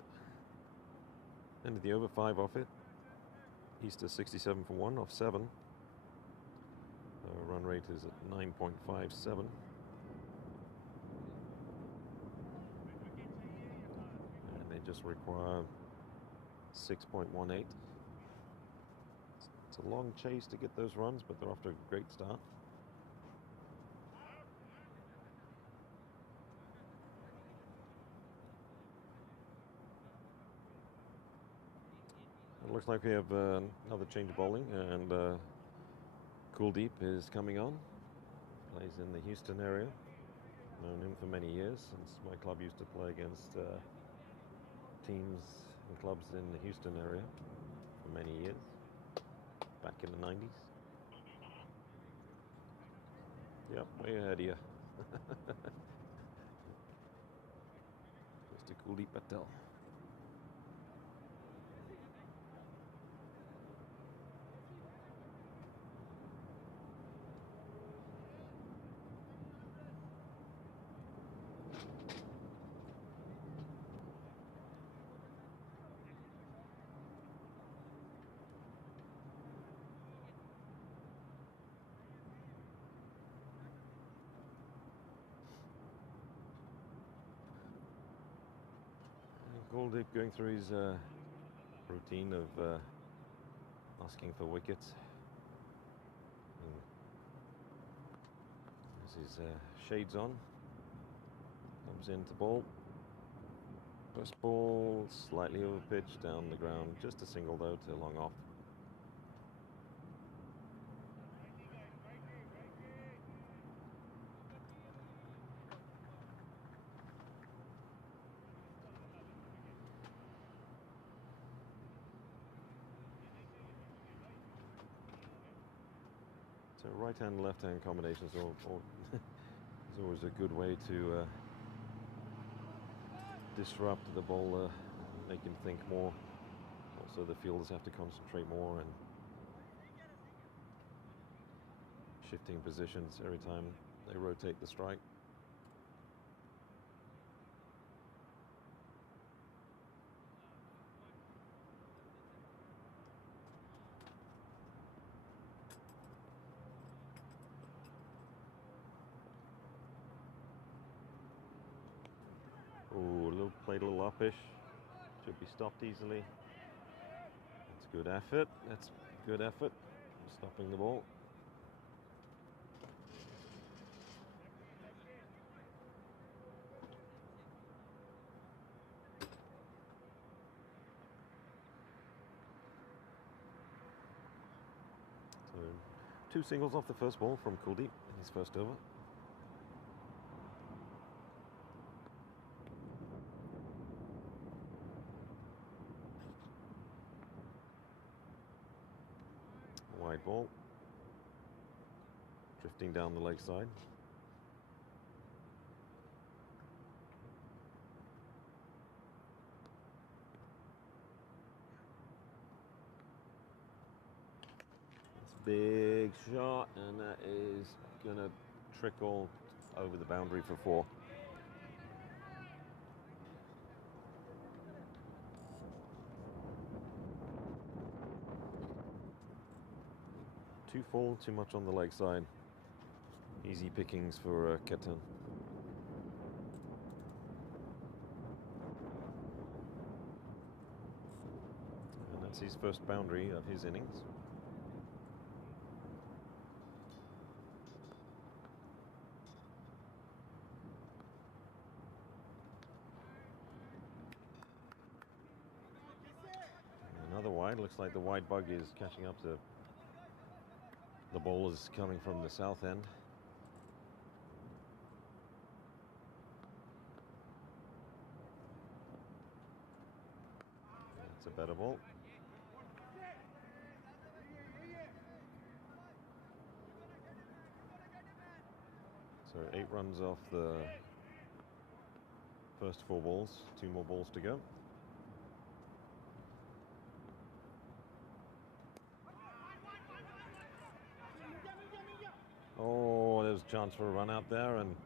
Ended the over 5 off it. Easter 67 for 1 off 7. Run rate is at 9.57. And they just require 6.18. It's a long chase to get those runs, but they're off to a great start. It looks like we have another change of bowling, and Kuldeep is coming on. Plays in the Houston area. Known him for many years, since my club used to play against teams and clubs in the Houston area for many years, back in the 90s. Yep, way ahead of you. Mr. Kuldeep Patel. Kuldeep going through his routine of asking for wickets. As his shades on, comes into ball. First ball slightly over pitch down the ground, just a single though to long off. So right-hand, left-hand combinations is always a good way to disrupt the bowler, make him think more. Also, the fielders have to concentrate more and shifting positions every time they rotate the strike. Played a little uppish. Should be stopped easily. That's good effort. That's good effort. Stopping the ball. So 2 singles off the first ball from Kuldeep in his first over. Wide ball, drifting down the leg side. It's a big shot, and that is going to trickle over the boundary for 4. Too full, too much on the leg side. Easy pickings for Ketan. And that's his first boundary of his innings. wide. Looks like the wide bug is catching up to the ball is coming from the south end. It's a better ball. So 8 runs off the first 4 balls, 2 more balls to go. Oh, there's a chance for a run out there, and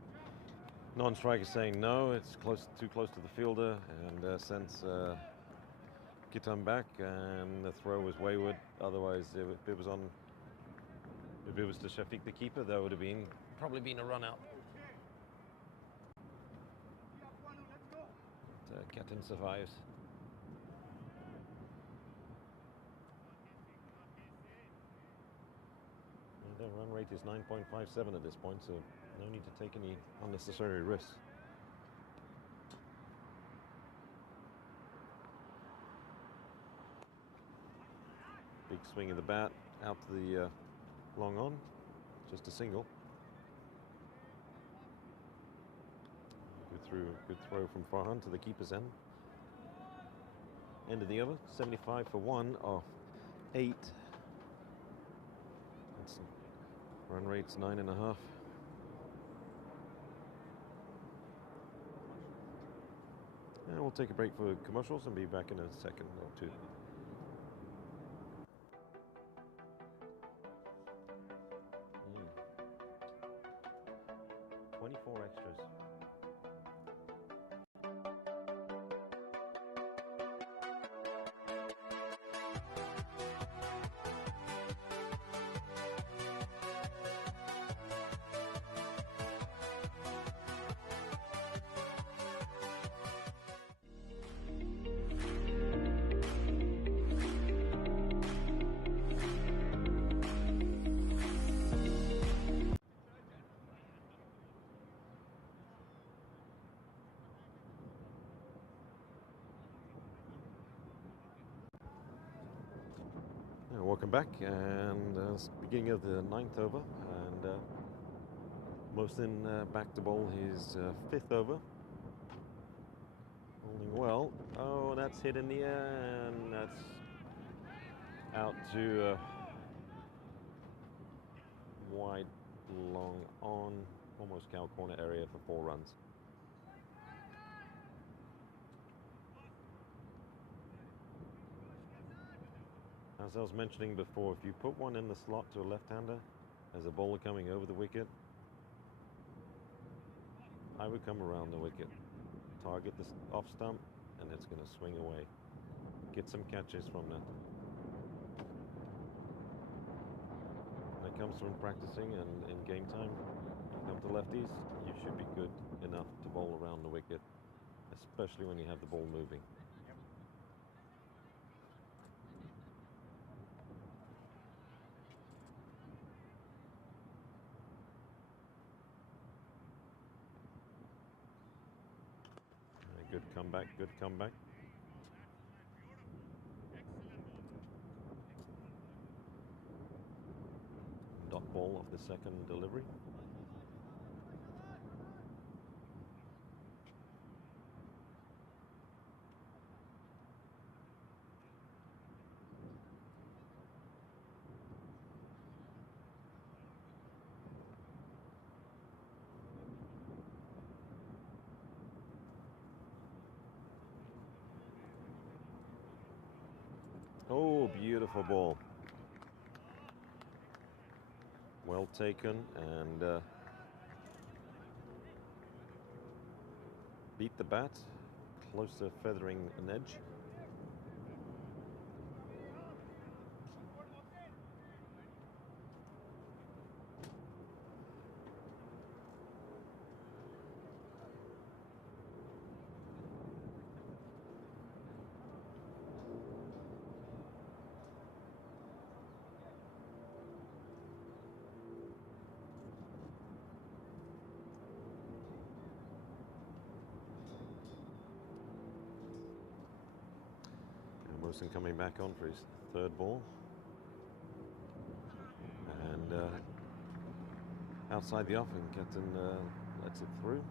non-striker saying no, it's too close to the fielder, and sends Kitan back, and the throw was wayward. Otherwise, if it was to Shafiq the keeper, there would have probably been a run out. But Kitan survives. The run rate is 9.57 at this point, so no need to take any unnecessary risks. Big swing of the bat out to the long on, just a single. Good throw from Farhan to the keeper's end. End of the over, 75 for 1 off 8. That's run rate's 9.5. And we'll take a break for commercials and be back in a second or two. Mm. 24 extras. Welcome back, and it's beginning of the 9th over, and Mohsin back to bowl his 5th over. Bowling well. Oh, that's hit in the air, and that's out to wide, long on, almost cow corner area for 4 runs. As I was mentioning before, if you put one in the slot to a left-hander as a bowler coming over the wicket, I would come around the wicket, target the off stump, and it's going to swing away. Get some catches from that. When it comes from practicing and in game time, you come to lefties, you should be good enough to bowl around the wicket, especially when you have the ball moving. Good comeback, good comeback. Dot ball of the second delivery. Oh, beautiful ball. Well taken, and beat the bat, close to feathering an edge. Emerson coming back on for his third ball. And outside the off, and Captain lets it through.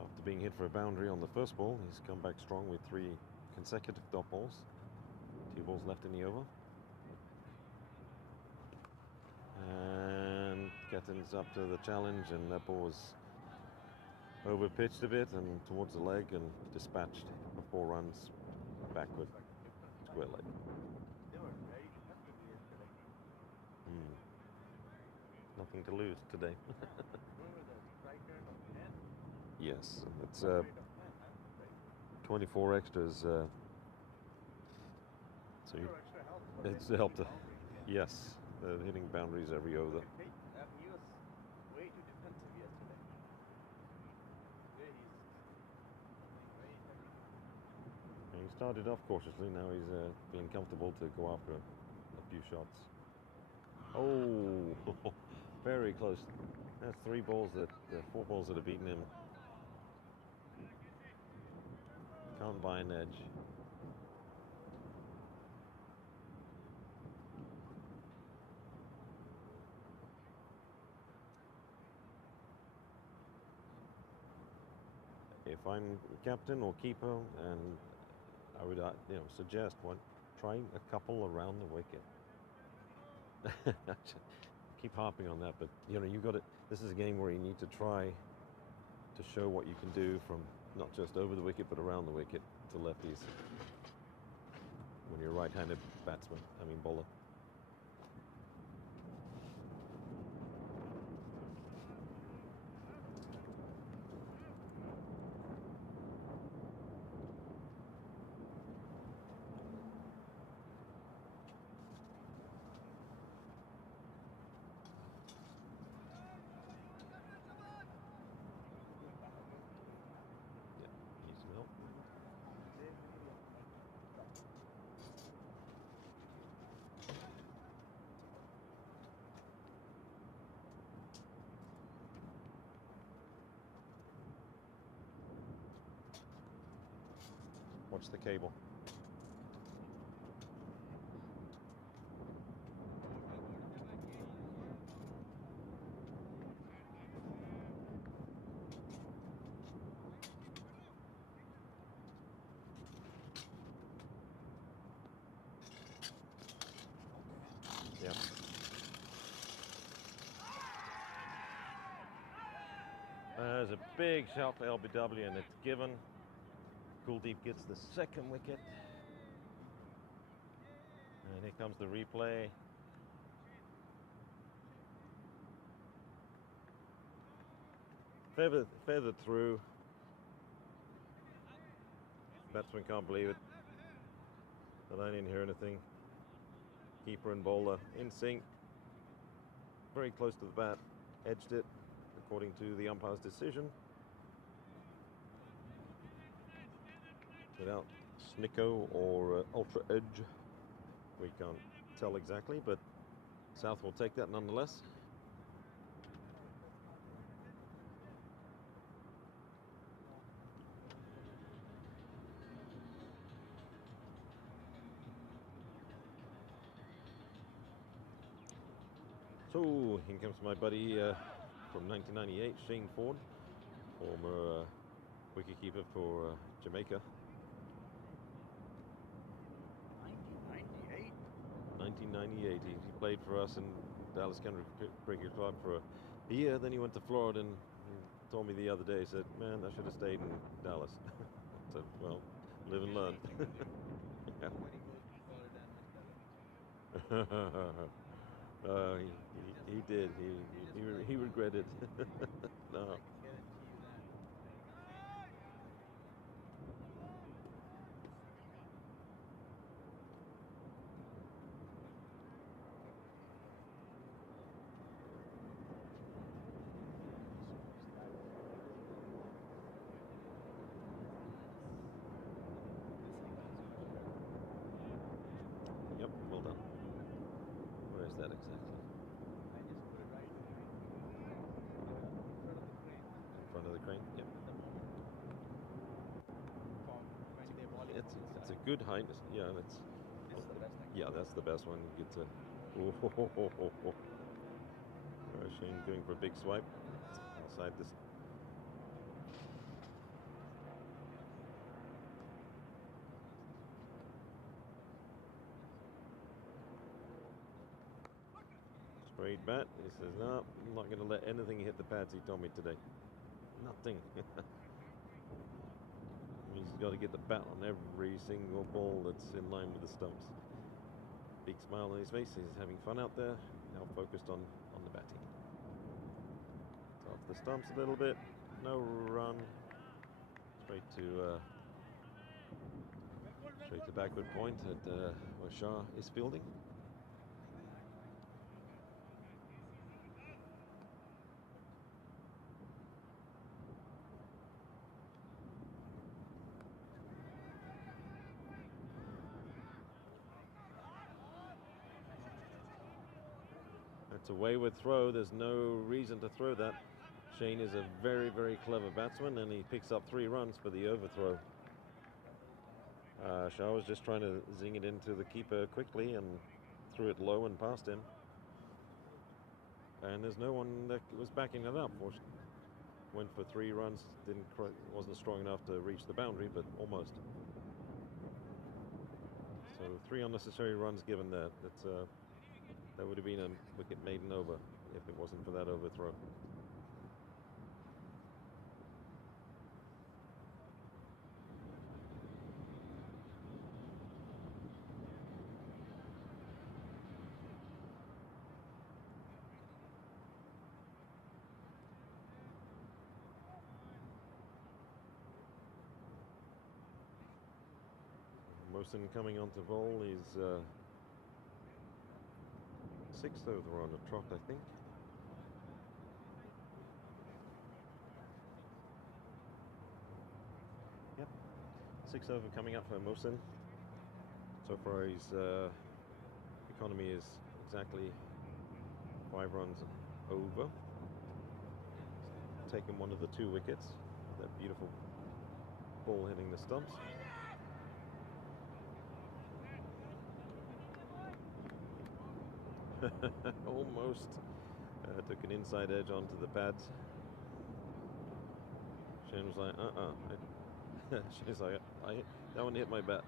After being hit for a boundary on the first ball, he's come back strong with 3 consecutive dot balls. 2 balls left in the over. And Ketton's up to the challenge, and that ball was over-pitched a bit and towards the leg and dispatched for 4 runs backward, square leg. Nothing to lose today. Yes, it's 24 extras. So it's helped. Yes, hitting boundaries every over. And he started off cautiously. Now he's feeling comfortable to go after a few shots. Oh, very close. That's 4 balls that have beaten him. Can't buy an edge. If I'm captain or keeper, and I would suggest trying a couple around the wicket. Keep harping on that, but you've got it. This is a game where you need to try to show what you can do from not just over the wicket, but around the wicket to lefties when you're a right-handed bowler. Watch the cable. Yep. There's a big shot for LBW, and it's given. Kuldeep gets the second wicket. And here comes the replay. Feathered through. Batsman can't believe it. But I didn't hear anything. Keeper and bowler in sync. Very close to the bat. Edged it, according to the umpire's decision. Without snicko or ultra edge, we can't tell exactly, but South will take that nonetheless. So here comes my buddy from 1998, Shane Ford, former wicketkeeper for Jamaica. 1998. He played for us in Dallas County Cricket Club for a year. Then he went to Florida, and he told me the other day, he said, "Man, I should have stayed in Dallas." I said, "Well, live and learn." He did. He regretted. No. it's a good height. Yeah, that's yeah, that's the best one. You get to. Shane going for a big swipe outside this. Straight bat. He says, no, I'm not going to let anything hit the pads, he told me today. Nothing. He's got to get the bat on every single ball that's in line with the stumps. Big smile on his face. He's having fun out there. Now focused on the batting. Off the stumps a little bit. No run. Straight to backward point at where Shah is fielding. It's a wayward throw. There's no reason to throw that. Shane is a very, very clever batsman, and he picks up 3 runs for the overthrow. Shah was just trying to zing it into the keeper quickly and threw it low and past him. And there's no one that was backing it up. Went for 3 runs, wasn't strong enough to reach the boundary, but almost. So 3 unnecessary runs given there. That would have been a wicket maiden over if it wasn't for that overthrow. Mosen coming onto bowl is 6th over on a trot, I think. Yep, 6th over coming up for Mosen. So far his economy is exactly 5 runs over. Taken one of the 2 wickets. That beautiful ball hitting the stumps. Almost took an inside edge onto the pads. Shane was like, She's like, that one hit my bat.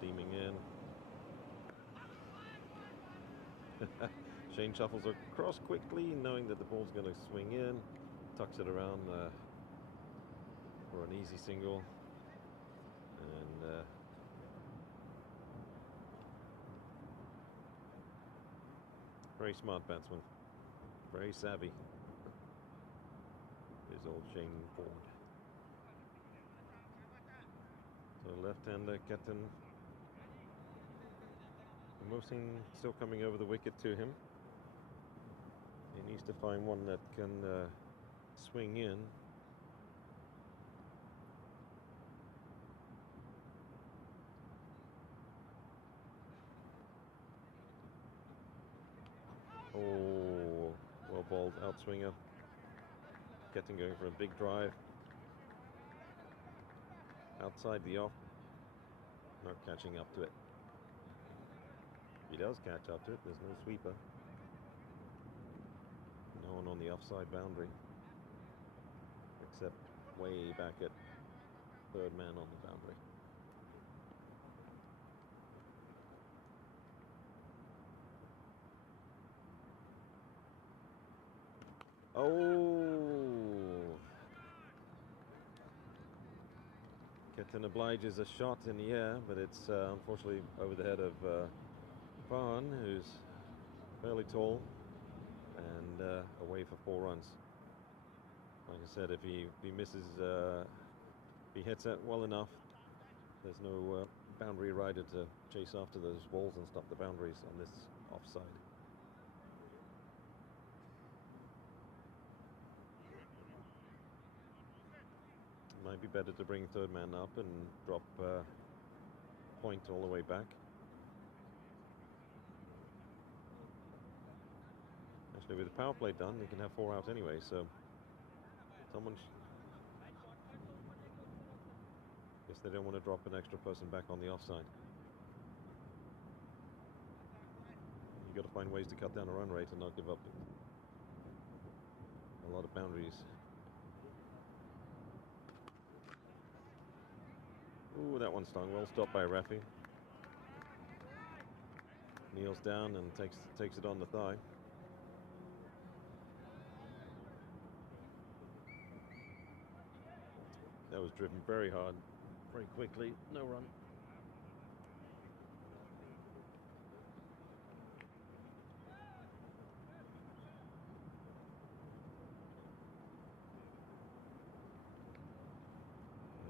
Steaming in. Shane shuffles across quickly, knowing that the ball's going to swing in, tucks it around for an easy single, and very smart batsman, very savvy is old Shane Ford. So left-hander Captain Mosen still coming over the wicket to him. He needs to find one that can swing in. Oh, well bowled outswinger. Getting going for a big drive. Outside the off. Not catching up to it. He does catch up to it. There's no sweeper. No one on the offside boundary. Except way back at 3rd man on the boundary. Oh! Ketan obliges a shot in the air, but it's unfortunately over the head of Farhan, who's fairly tall, and away for 4 runs. Like I said, if he misses, if he hits it well enough, There's no boundary rider to chase after those balls and stop the boundaries on this offside. Might be better to bring third man up and drop point all the way back. Actually, with the power play done, they can have 4 out anyway, so someone... Guess they don't want to drop an extra person back on the offside. You've got to find ways to cut down the run rate and not give up a lot of boundaries. Ooh, that one stung. Well stopped by Rafi. Kneels down and takes it on the thigh. That was driven very hard, very quickly. No run.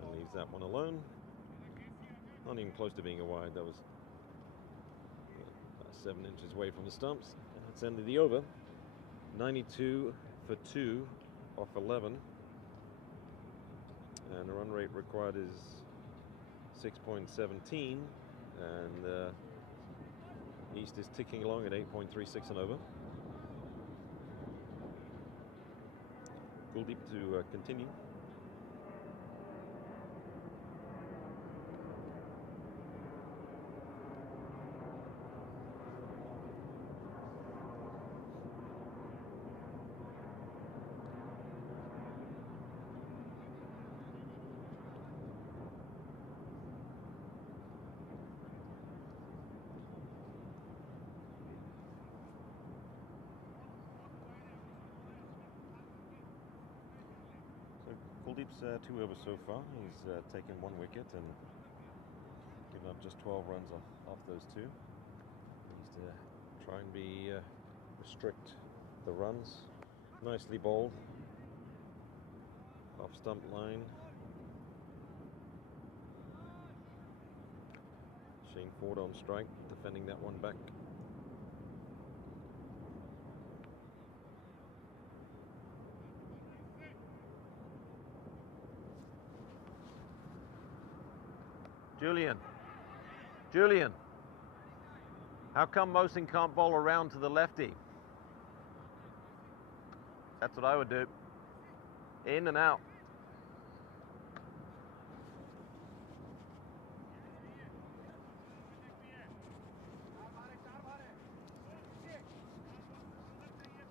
And leaves that one alone. Not even close to being a wide. That was 7 inches away from the stumps. And that's ended the over. 92 for 2 off 11. And the run rate required is 6.17. And East is ticking along at 8.36 and over. Kuldeep to continue. Kuldeep's 2 overs so far. He's taken 1 wicket and given up just 12 runs off those 2. Needs to try and restrict the runs. Nicely bowled. Off stump line. Shane Ford on strike, defending that one back. Julian, how come Mosing can't bowl around to the lefty? That's what I would do. In and out.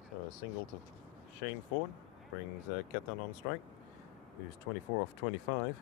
So a single to Shane Ford brings Ketan on strike, who's 24 off 25.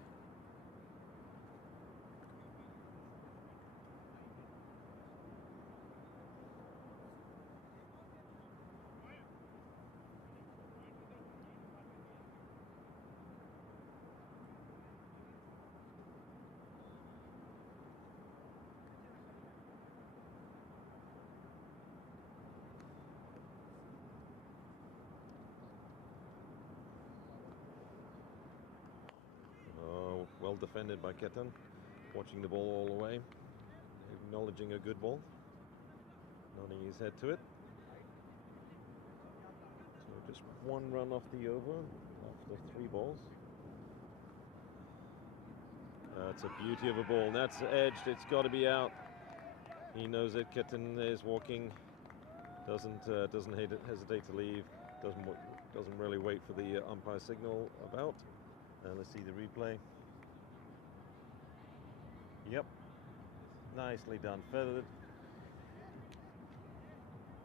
Well defended by Ketan, watching the ball all the way, acknowledging a good ball, nodding his head to it. So just 1 run off the over after 3 balls. That's a beauty of a ball, and that's edged. It's got to be out. He knows it. Ketan is walking, doesn't hesitate to leave, doesn't really wait for the umpire signal of out. Let's see the replay. Yep, nicely done. Feathered.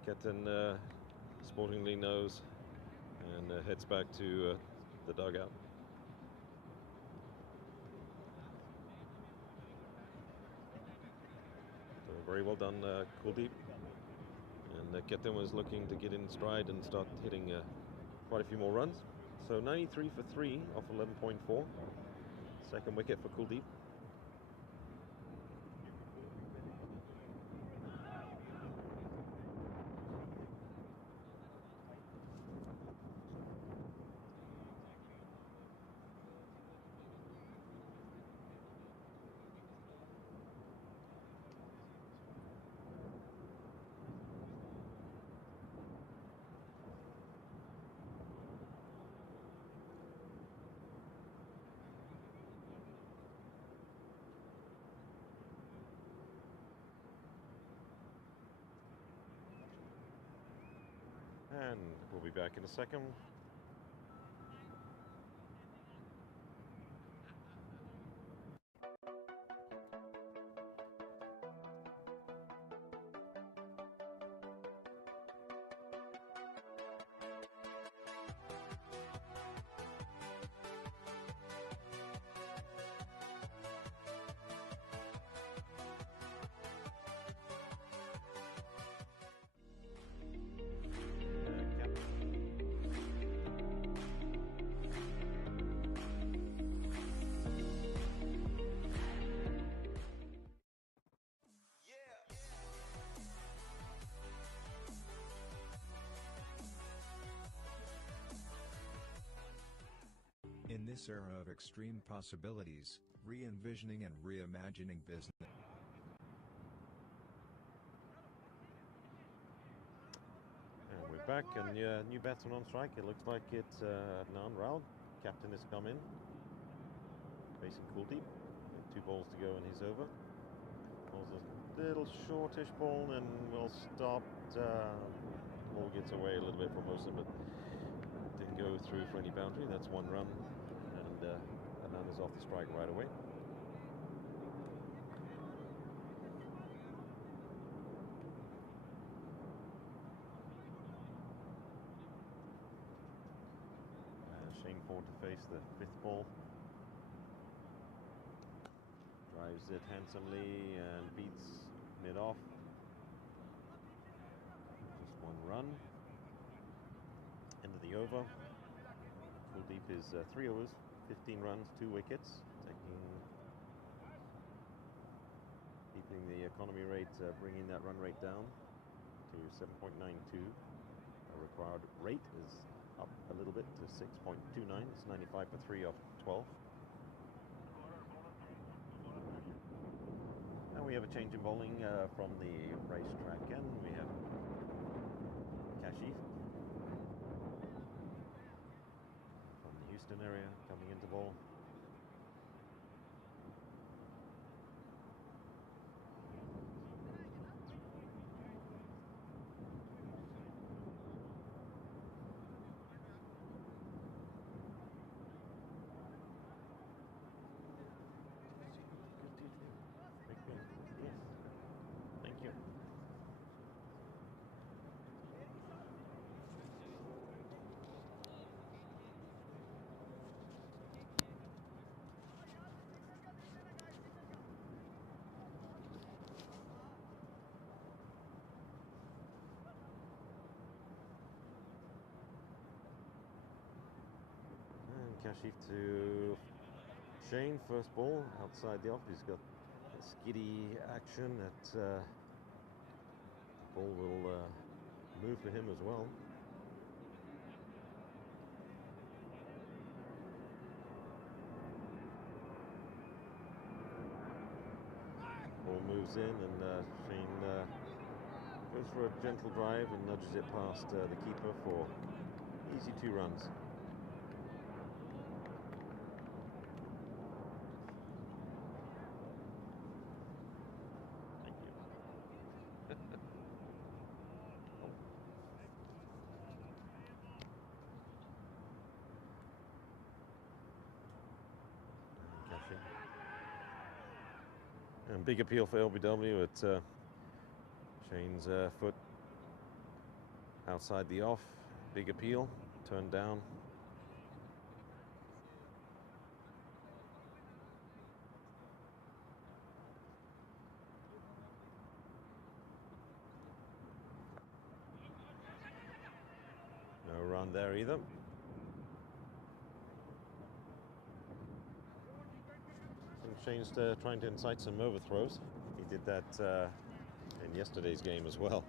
Ketan sportingly knows and heads back to the dugout. So very well done, Kuldeep. And Ketan was looking to get in stride and start hitting quite a few more runs. So 93 for 3 off 11.4. Second wicket for Kuldeep. We'll be back in a second. In this era of extreme possibilities, re-envisioning and reimagining business. And we're back, and new batsman on strike. It looks like it's Adnan Raul. Captain has come in, facing Kuldeep. 2 balls to go in his over. Ball's a little shortish ball, and will stop. Ball gets away a little bit from Wilson, but didn't go through for any boundary. That's 1 run, and Adnan is off the strike right away. Shane forward to face the 5th ball. Drives it handsomely and beats mid-off. Just 1 run. End of the over. Kuldeep is 3 overs, 15 runs, 2 wickets, deepening the economy rate, bringing that run rate down to 7.92. The required rate is up a little bit to 6.29. It's 95 for 3 off 12. And we have a change in bowling from the racetrack end. We have Kashif from the Houston area coming into bowl. Yes, thank you. And Kashif to Shane, first ball outside the off. He's got a skiddy action that ball will move for him as well. Ball moves in, and Shane goes for a gentle drive and nudges it past the keeper for easy 2 runs. Thank you. Catching. And big appeal for LBW at Shane's foot outside the off. Big appeal, turned down. No run there either. I think Shane's trying to incite some overthrows. He did that in yesterday's game as well.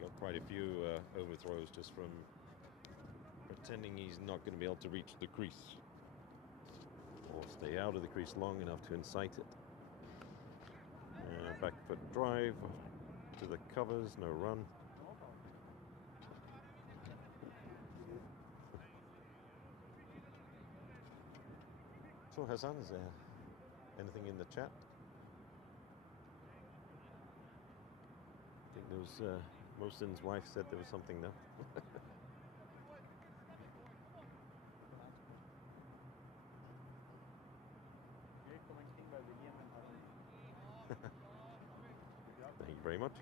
Got quite a few overthrows just from pretending he's not going to be able to reach the crease or stay out of the crease long enough to incite it. Back foot drive to the covers, no run. So Hassan, is there anything in the chat? I think there was Mohsin's wife said there was something there. Thank you very much.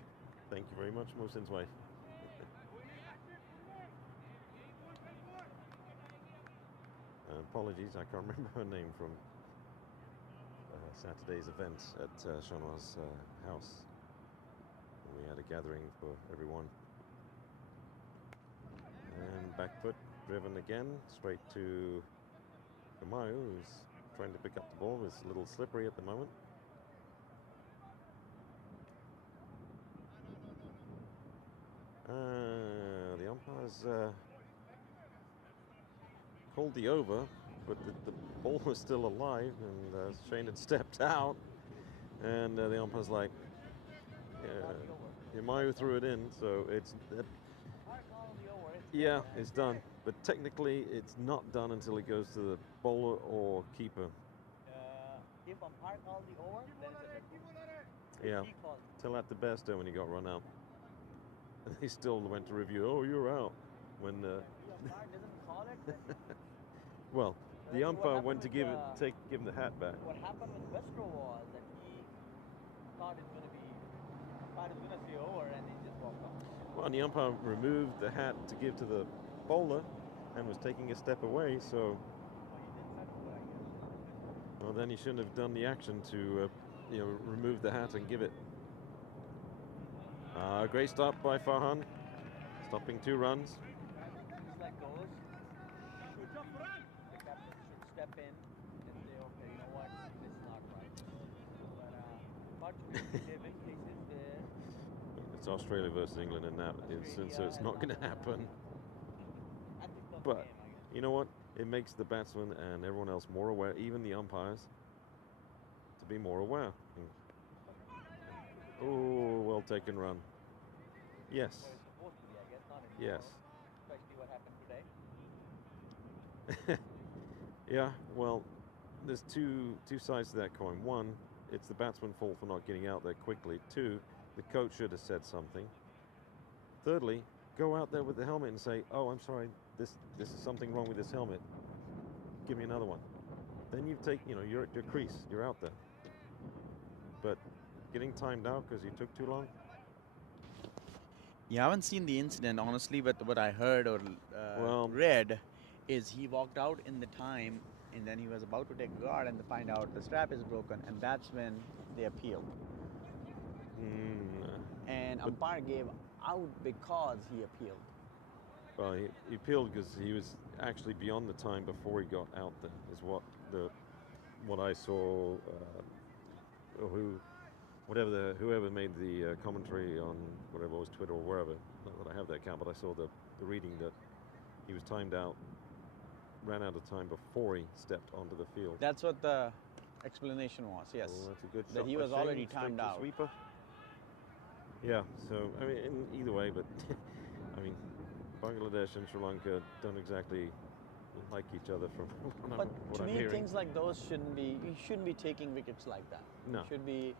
Thank you very much, Mohsin's wife. Apologies, I can't remember her name from Saturday's event at Shanoa's house. We had a gathering for everyone. And back foot driven again, straight to Kamayu, who's trying to pick up the ball. It's a little slippery at the moment. The umpires called the over, but the ball was still alive, and Shane had stepped out, and the umpire's like, Mayu threw it in, so it's yeah, it's done. But technically, it's not done until it goes to the bowler or keeper. If umpire called the over, then it's a Yeah, till at the best when he got run out. And they still went to review. Oh, you're out. When the umpire doesn't call it. well, the umpire went to give him the hat back. What happened with Westro was that he thought it's going to be umpire is going to say over, and he just walked off. Well, and the umpire removed the hat to give to the bowler, and was taking a step away. So, well, then he shouldn't have done the action to, remove the hat and give it. Great stop by Farhan, stopping 2 runs. Just like those, the captain should step in and say, okay, you know what, this is not right. But unfortunately, there have been cases where It's Australia versus England in that instance, so it's not going to happen. But you know what? It makes the batsman and everyone else more aware, even the umpires, to be more aware. Oh, well taken run. Yes. Yes. Especially what happened today. Yeah, well, there's two sides to that coin. One, it's the batsman's fault for not getting out there quickly. 2, the coach should have said something. Thirdly, go out there with the helmet and say, oh, I'm sorry, this is something wrong with this helmet. Give me another one. Then you take, you're at your crease, you're out there. But getting timed out because you took too long? Yeah, I haven't seen the incident, honestly, but what I heard or read is he walked out in the time, and then he was about to take a guard and to find out the strap is broken, and that's when they appealed. And umpire gave out because he appealed. Well, he appealed because he was actually beyond the time before he got out there, is what I saw, whoever made the commentary on whatever it was, Twitter or wherever, not that I have that account, but I saw the reading that he was timed out, ran out of time before he stepped onto the field. That's what the explanation was, yes. Well, that's a good that shot he by was Shane, already straight timed to out. Sweeper. Yeah, so, I mean, either way, but, I mean, Bangladesh and Sri Lanka don't exactly like each other from what I'm hearing. Things like those shouldn't be, you shouldn't be taking wickets like that. No. You should be,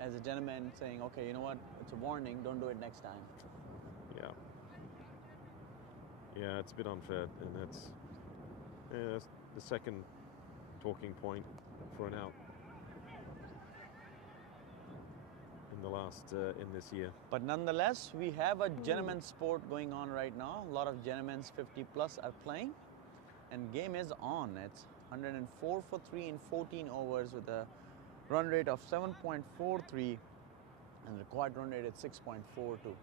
as a gentleman, saying, okay, you know what, it's a warning, don't do it next time. Yeah. Yeah, it's a bit unfair, and that's the second talking point for an out in the last, in this year. But nonetheless, we have a gentleman's sport going on right now. A lot of gentlemen's 50 plus are playing, and game is on. It's 104 for 3 in 14 overs with a run rate of 7.43 and required run rate at 6.42.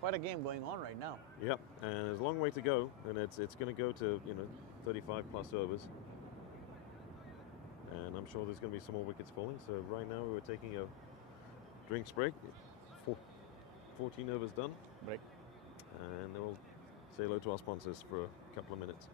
Quite a game going on right now. Yep, and there's a long way to go, and it's going to go to 35 plus overs, and I'm sure there's going to be some more wickets falling. So right now we're taking a drinks break. 14 overs done. Break. And then we'll say hello to our sponsors for a couple of minutes.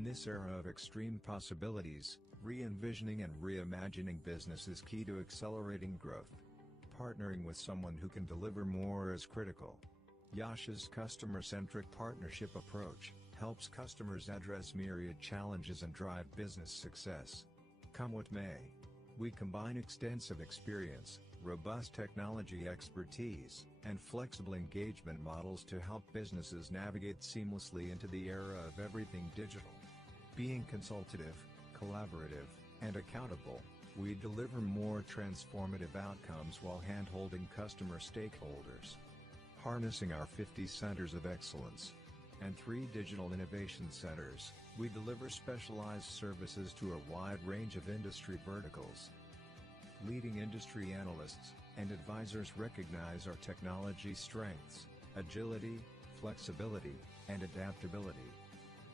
In this era of extreme possibilities, re-envisioning and reimagining business is key to accelerating growth. Partnering with someone who can deliver more is critical. Yash's customer-centric partnership approach helps customers address myriad challenges and drive business success. Come what may, we combine extensive experience, robust technology expertise, and flexible engagement models to help businesses navigate seamlessly into the era of everything digital. Being consultative, collaborative, and accountable, we deliver more transformative outcomes while hand-holding customer stakeholders. Harnessing our 50 centers of excellence and 3 digital innovation centers, we deliver specialized services to a wide range of industry verticals. Leading industry analysts and advisors recognize our technology strengths, agility, flexibility, and adaptability.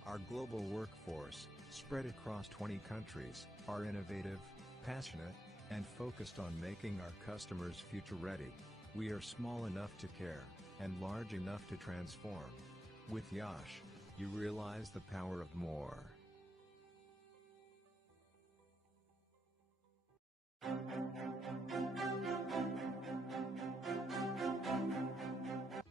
Our global workforce, spread across 20 countries, are innovative, passionate, and focused on making our customers future-ready. We are small enough to care, and large enough to transform. With Yash, you realize the power of more.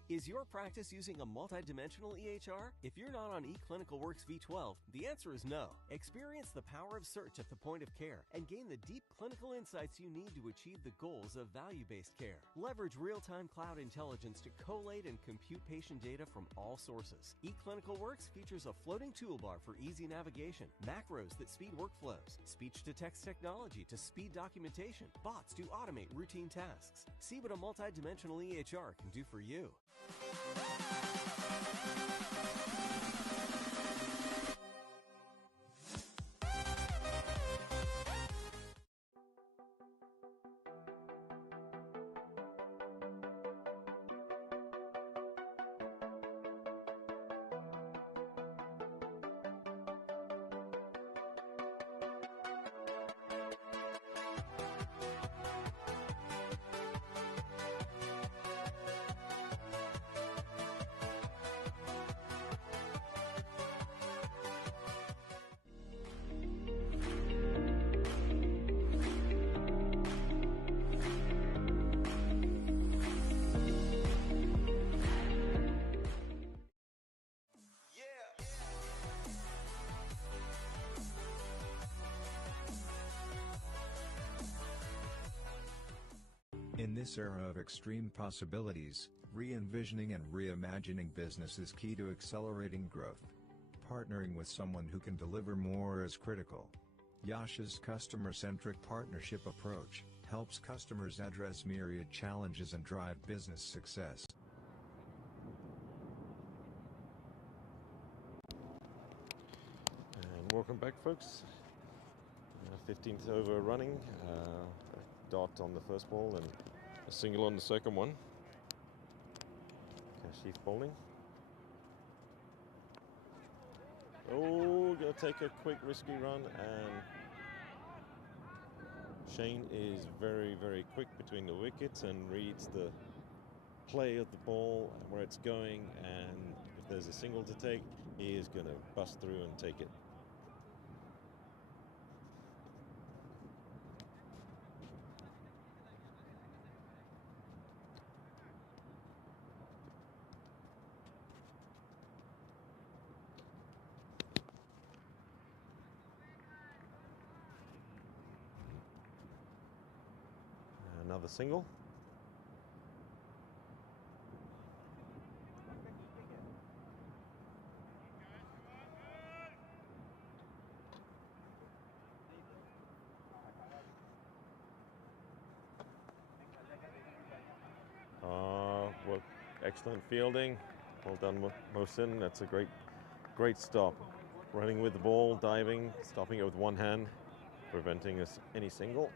Is your practice using a multidimensional EHR? If you're not on eClinicalWorks V12, the answer is no. Experience the power of search at the point of care and gain the deep clinical insights you need to achieve the goals of value-based care. Leverage real-time cloud intelligence to collate and compute patient data from all sources. eClinicalWorks features a floating toolbar for easy navigation, macros that speed workflows, speech-to-text technology to speed documentation, bots to automate routine tasks. See what a multidimensional EHR can do for you. In this era of extreme possibilities, re-envisioning and reimagining business is key to accelerating growth. Partnering with someone who can deliver more is critical. Yash's customer-centric partnership approach helps customers address myriad challenges and drive business success. And welcome back, folks. 15th over running, a dot on the first ball and a single on the second one. Kashif bowling. Oh, gonna take a quick risky run, and Shane is very, very quick between the wickets and reads the play of the ball, where it's going, and if there's a single to take, he is gonna bust through and take it. Another single. Well, excellent fielding. Well done, Mohsin. That's a great stop. Running with the ball, diving, stopping it with one hand, preventing any single.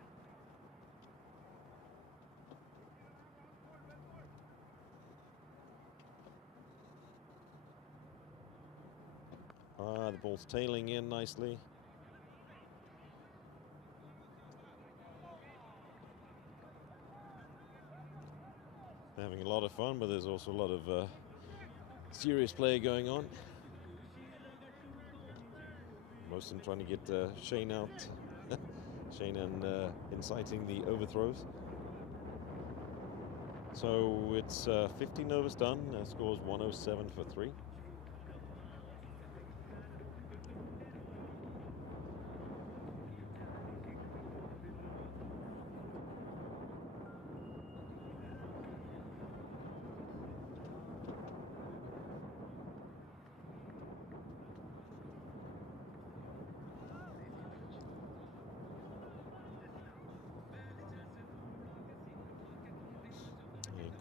The ball's tailing in nicely. They're having a lot of fun, but there's also a lot of serious play going on. Morrison trying to get Shane out. Shane and inciting the overthrows. So it's 15 overs done. Scores 107 for 3.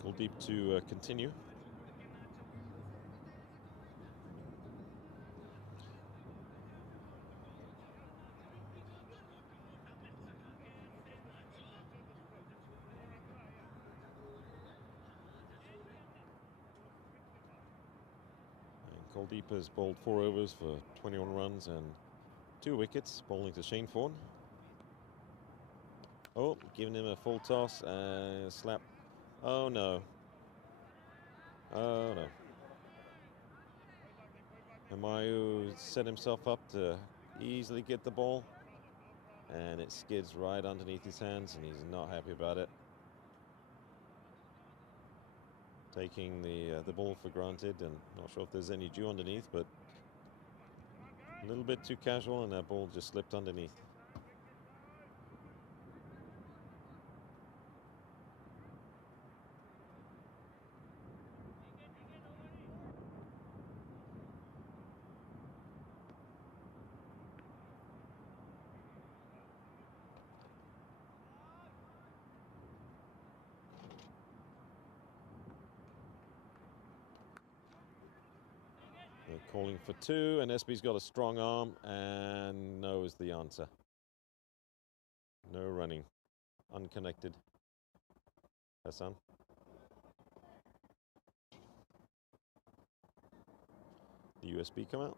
Kuldeep to continue. And Kuldeep has bowled 4 overs for 21 runs and 2 wickets, bowling to Shane Fawn. Oh, giving him a full toss and slap. Oh no. Oh no. Amayu set himself up to easily get the ball, and it skids right underneath his hands, and he's not happy about it. Taking the ball for granted, and not sure if there's any dew underneath, but a little bit too casual, and that ball just slipped underneath. They're calling for 2, and SB's got a strong arm, and no is the answer. No running. Unconnected. Hassan. The USB come out.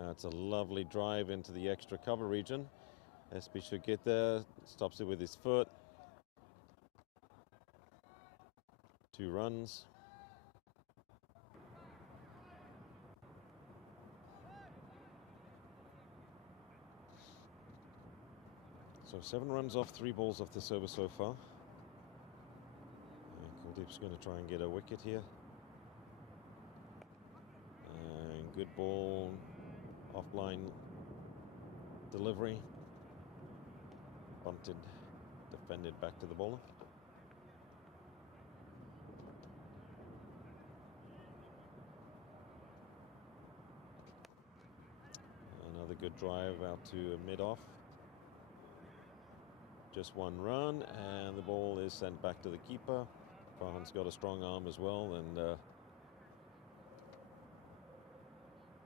That's a lovely drive into the extra cover region. SB should get there, stops it with his foot. 2 runs. So 7 runs off 3 balls off this over so far. Kuldeep's going to try and get a wicket here. And good ball, offline delivery. Bunted, defended back to the bowler. Another good drive out to mid-off. Just 1 run, and the ball is sent back to the keeper. Farhan's got a strong arm as well, and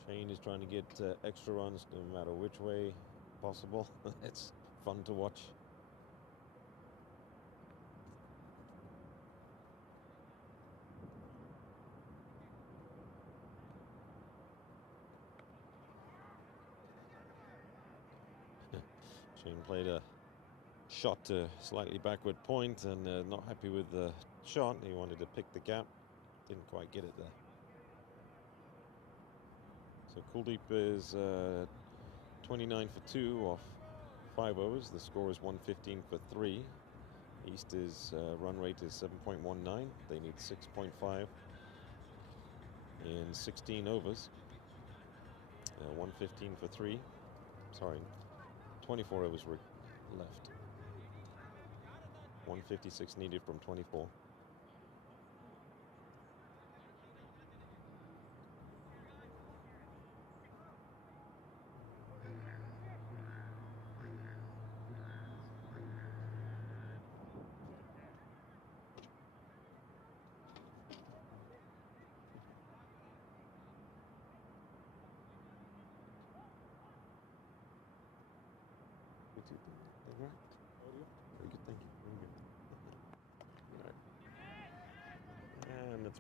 Shane is trying to get extra runs no matter which way possible. It's fun to watch. Shane played a shot to slightly backward point, and not happy with the shot. He wanted to pick the gap, didn't quite get it there. So Kuldeep is 29 for 2 off 5 overs. The score is 115 for 3. East's run rate is 7.19. They need 6.5 in 16 overs. 115 for 3. Sorry, 24 overs were left. 156 needed from 24.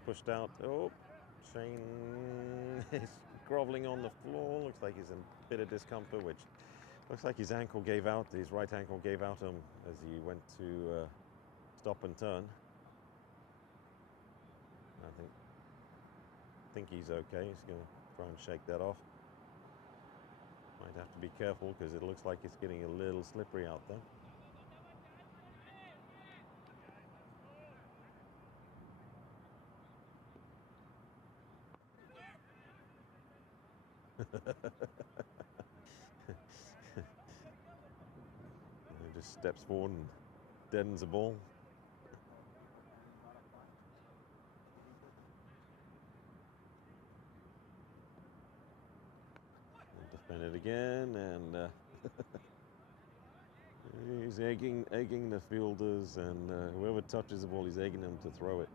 pushed out. Oh, Shane is groveling on the floor. Looks like he's in a bit of discomfort, which looks like his ankle gave out. His right ankle gave out him as he went to stop and turn. I think he's okay. He's going to try and shake that off. Might have to be careful because it looks like it's getting a little slippery out there. He just steps forward and deadens the ball. Defend it again, and he's egging the fielders, and whoever touches the ball, he's egging them to throw it.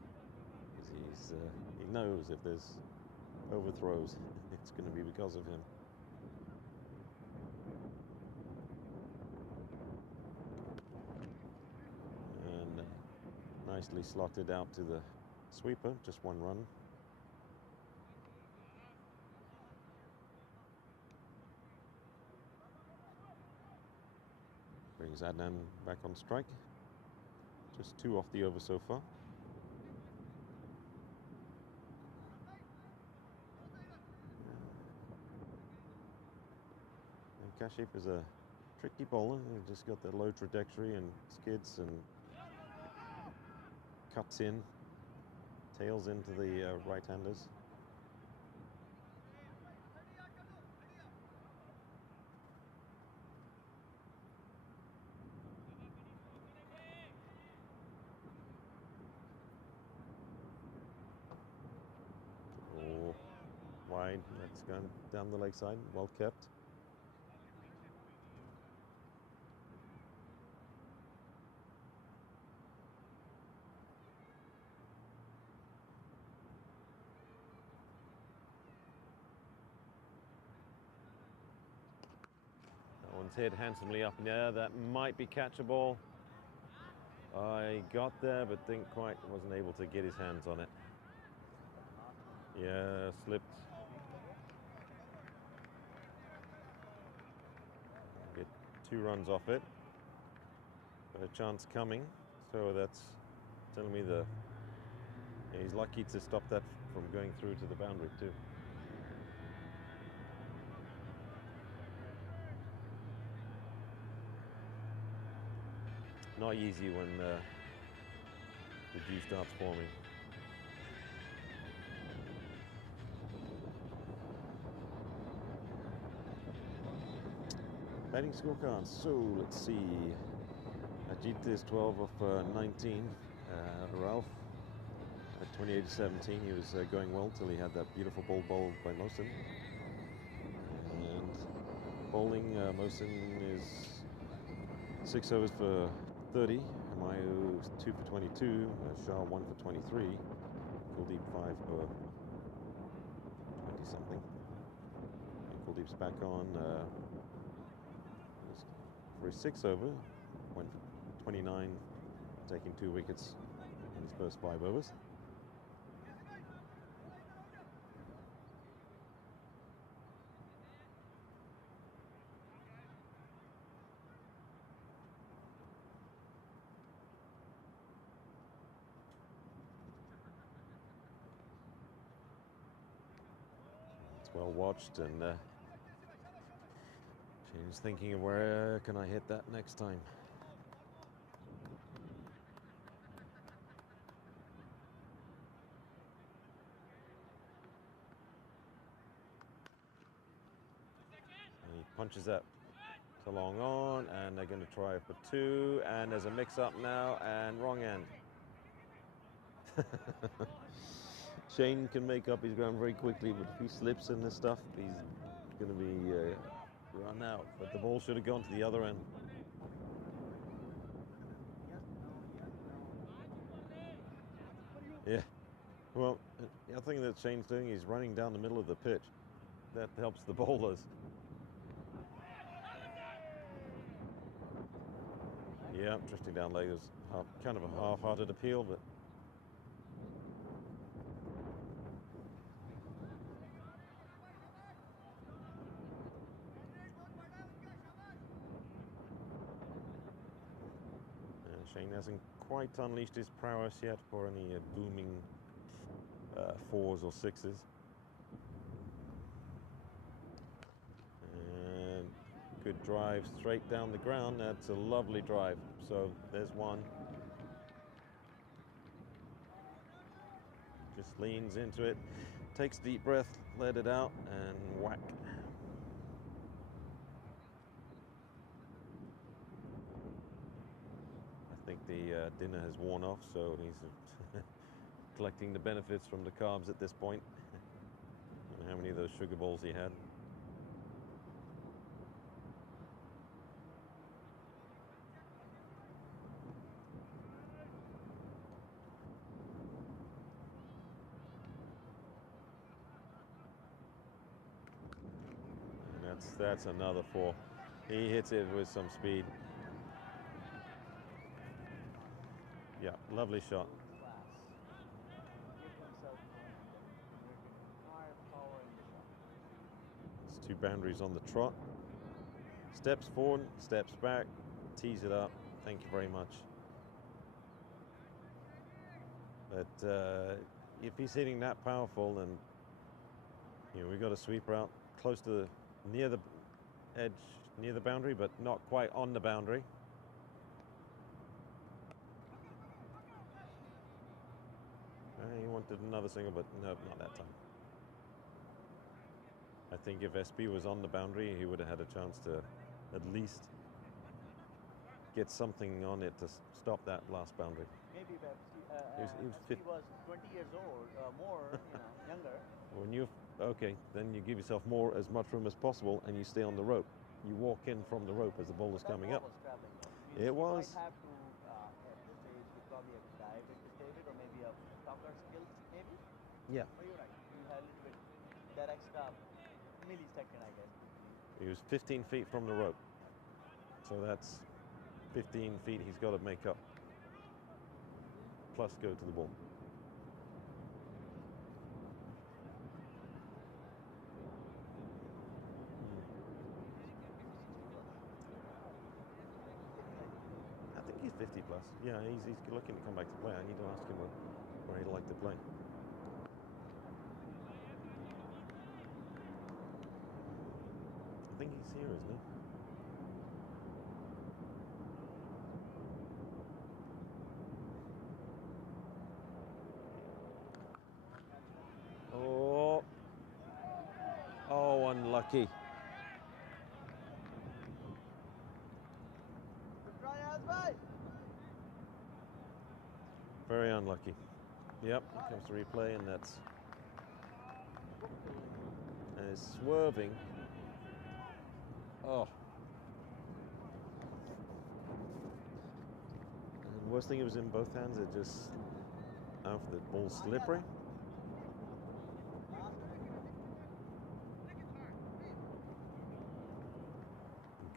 Because he knows if there's overthrows, it's going to be because of him. And nicely slotted out to the sweeper, just one run. Brings Adnan back on strike. Just 2 off the over so far. And Kashif is a tricky bowler. He's just got that low trajectory and skids and cuts in, tails into the right-handers. Wide, that's gone down the leg side, well kept. That one's hit handsomely up in the air. That might be catchable. I got there, but wasn't able to get his hands on it. Yeah, slipped. Get 2 runs off it. Got a chance coming, so that's telling me he's lucky to stop that from going through to the boundary too. Not easy when the dew starts forming. Batting scorecards. So let's see. Ajit is 12 of 19. Ralph at 28 of 17. He was going well till he had that beautiful ball bowled by Mohsin. And bowling, Mohsin is 6 overs for 30. Mayu 2 for 22. Shah 1 for 23. Kuldeep 5 for 20 something. And Kuldeep's back on. For his 6 over, went for 29, taking 2 wickets in his first 5 overs. It's well watched, and Shane's thinking of where can I hit that next time. And he punches that to long on, and they're going to try for 2, and there's a mix-up now, and wrong end. Shane can make up his ground very quickly, but if he slips in this stuff, he's going to be run out. But the ball should have gone to the other end. Yeah. Well, the other thing that Shane's doing is running down the middle of the pitch. That helps the bowlers. Yeah, drifting down leg is kind of a half-hearted appeal, but Shane hasn't quite unleashed his prowess yet for any booming 4s or 6s. And good drive straight down the ground. That's a lovely drive. So there's one. Just leans into it, takes a deep breath, let it out, and whack. I think the dinner has worn off, so he's collecting the benefits from the carbs at this point. I don't know how many of those sugar balls he had. And that's another 4. He hits it with some speed. Yeah, lovely shot. It's 2 boundaries on the trot. Steps forward, steps back, tees it up. Thank you very much. But if he's hitting that powerful, then we've got a sweeper out close to near the edge, near the boundary, but not quite on the boundary. He wanted another single, but no, not that time. I think if SB was on the boundary, he would have had a chance to at least get something on it to stop that last boundary. Maybe but he was 20 years old, more, younger. When you okay, then you give yourself as much room as possible, and you stay on the rope. You walk in from the rope as the ball is coming up. It was. Might have to at this stage probably a dive into David, or maybe a tougher skills, maybe. Yeah. But you're right. You had a little bit that extra millisecond, I guess. He was 15 feet from the rope, so that's 15 feet he's got to make up. Plus go to the ball. I think he's 50 plus. Yeah, he's looking to come back to play. I need to ask him where he'd like to play. I think he's here, isn't he? Oh, unlucky. Very unlucky. Yep, here comes the replay, and it's swerving. Oh. And the worst thing, it was in both hands. It just, after the ball's slippery.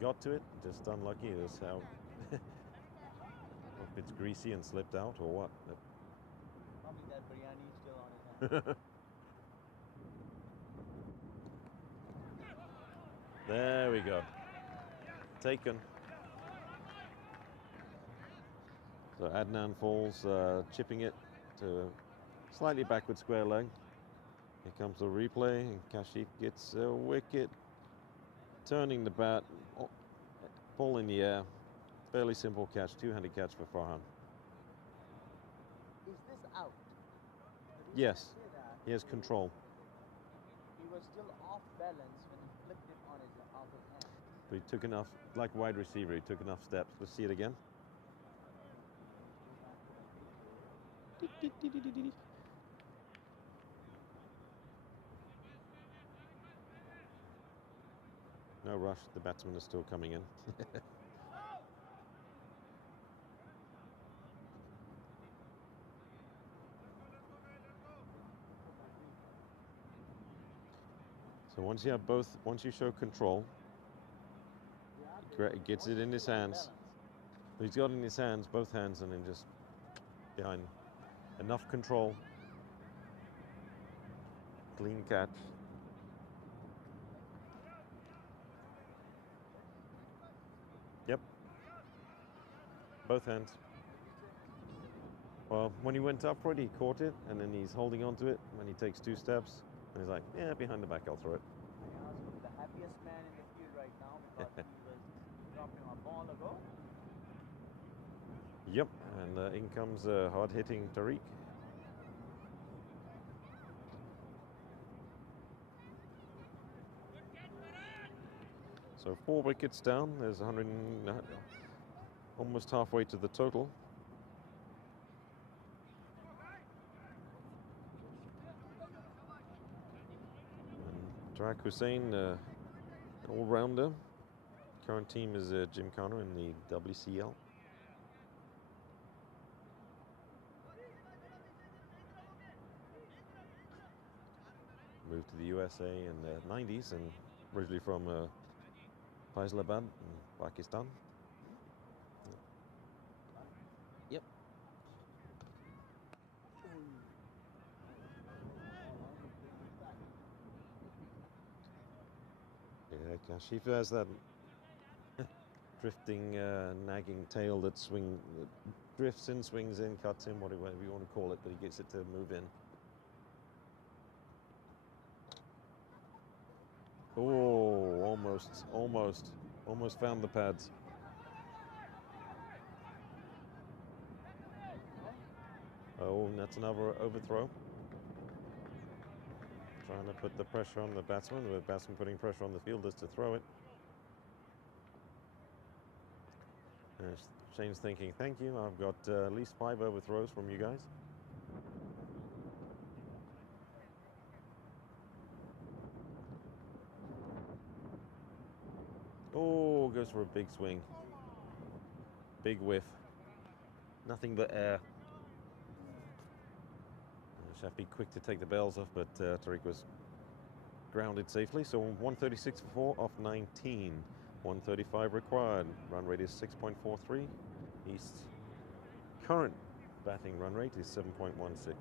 Got to it, just unlucky. That's how. If it's greasy and slipped out or what. Probably that biryani is still on his hand. There we go. Taken. So Adnan falls, chipping it to slightly backward square leg. Here comes the replay, and Kashif gets a wicket. Turning the bat, ball in the air. Fairly simple catch, two-handed catch for Farhan. Is this out? Yes, he has control. He was still off balance when he flicked it on his outer hand. But he took enough, like wide receiver, he took enough steps. Let's see it again. No rush, the batsmen are still coming in. So once you have both, once you show control, he gets it in his hands. He's got it in his hands, both hands, and then just behind. Enough control. Clean catch. Yep. Both hands. Well, when he went up for it, he caught it, and then he's holding on to it. When he takes 2 steps, and he's like, yeah, behind the back, I'll throw it. I asked him, the happiest man in the field right now because he was dropping a ball ago. Yep, and in comes hard-hitting Tariq. So 4 wickets down. There's 100, almost halfway to the total. And Tarak Hussain, all-rounder. Current team is Jim Connor in the WCL. Moved to the USA in the 90s and originally from Faisalabad in Pakistan. Yep. Yeah, Kashif has that drifting, nagging tail that drifts in, swings in, cuts in, whatever you want to call it, but he gets it to move in. Oh, almost found the pads. Oh, and that's another overthrow. Trying to put the pressure on the batsman, the batsman putting pressure on the fielders to throw it. Shane's thinking, thank you, I've got at least 5 overthrows from you guys. Oh, goes for a big swing. Big whiff. Nothing but air. Shafi quick to take the bells off, but Tariq was grounded safely. So 136 for 4 off 19. 135 required. Run rate is 6.43. East's current batting run rate is 7.16.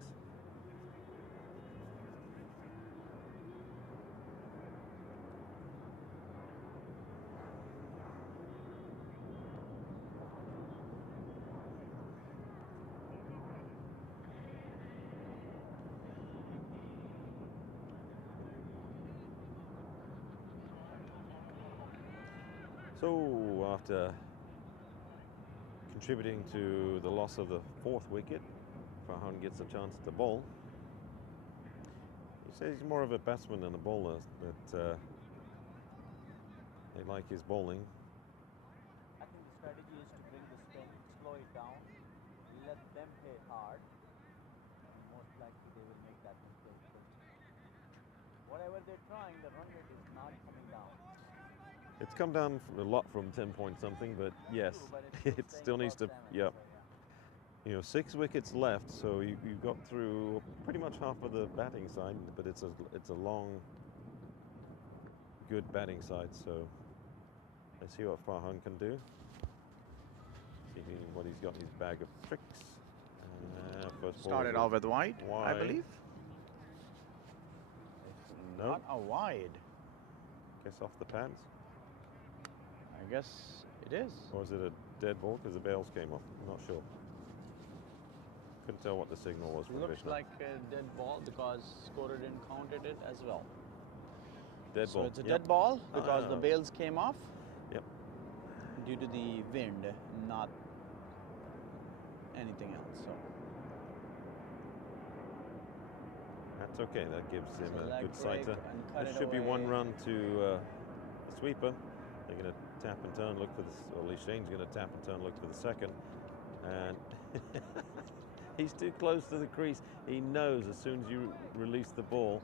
So after contributing to the loss of the 4th wicket, Farhan gets a chance to bowl. He says he's more of a batsman than a bowler, but they like his bowling. I think the strategy is to bring the spin, slow it down, let them hit hard, and most likely they will make that mistake. But whatever they're trying, the run rate is not coming down. It's come down a lot from 10 point something, but yes, it still needs to, yep. You know, 6 wickets left, so you got through pretty much half of the batting side, but it's a long, good batting side, so let's see what Farhan can do. See what he's got in his bag of tricks. First Started off with wide, I believe. No. Not a wide. Guess off the pads. I guess it is. Or is it a dead ball because the bails came off? I'm not sure. Couldn't tell what the signal was. Looks like a dead ball because scorer didn't count it as well. Dead ball. So it's a dead ball because the bails came off. Yep. Due to the wind, not anything else. So that's okay. That gives him a good sighter. There should be be 1 run to the sweeper. They're going to tap and turn, look for this, or at least Shane's going to tap and turn, look for the second. And he's too close to the crease. He knows as soon as you release the ball.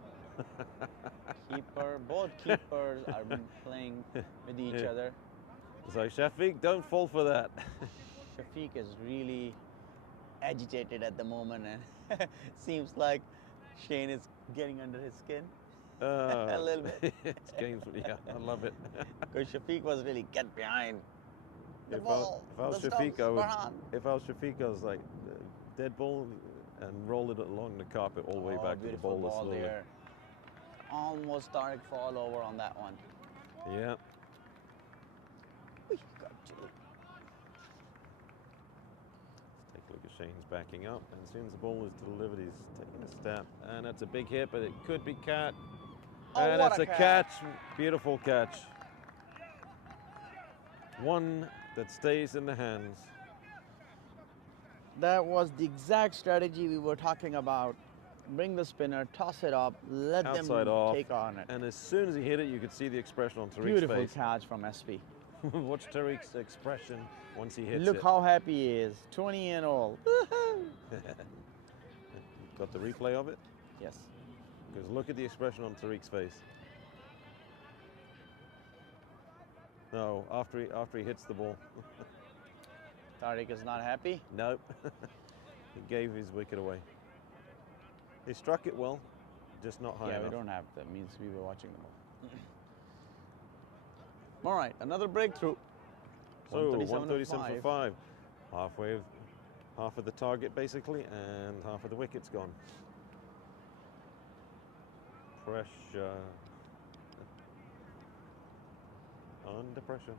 Both keepers are playing with each other. So Shafiq, don't fall for that. Shafiq is really agitated at the moment, and seems like Shane is getting under his skin. A little bit. It's games, yeah, I love it. Because Shafiq was really, get behind the if ball. I was Shafiq, I was like, dead ball and roll it along the carpet all the way back to the bowler slowly. There. Almost Tariq fall over on that one. Yeah. We got you. Let's Look at Shane's backing up, and as soon as the ball is delivered, he's taking a step. And that's a big hit, but it could be cat. Oh, and what it's a catch. Beautiful catch. One that stays in the hands. That was the exact strategy we were talking about. Bring the spinner, toss it up, let Outside them off. take on it. And as soon as he hit it, you could see the expression on Tariq's Beautiful face. catch from SP. Watch Tariq's expression once he hits Look it. how happy he is, 20 and all. Got the replay of it? Yes. Because look at the expression on Tariq's face. No, after he hits the ball. Tariq is not happy? Nope. He gave his wicket away. He struck it well, just not high enough. Yeah, we don't have that. Means we were watching the ball. All right, another breakthrough. So 137 137 for 5. Half of the target basically, and half of the wicket's gone. Pressure. Under pressure.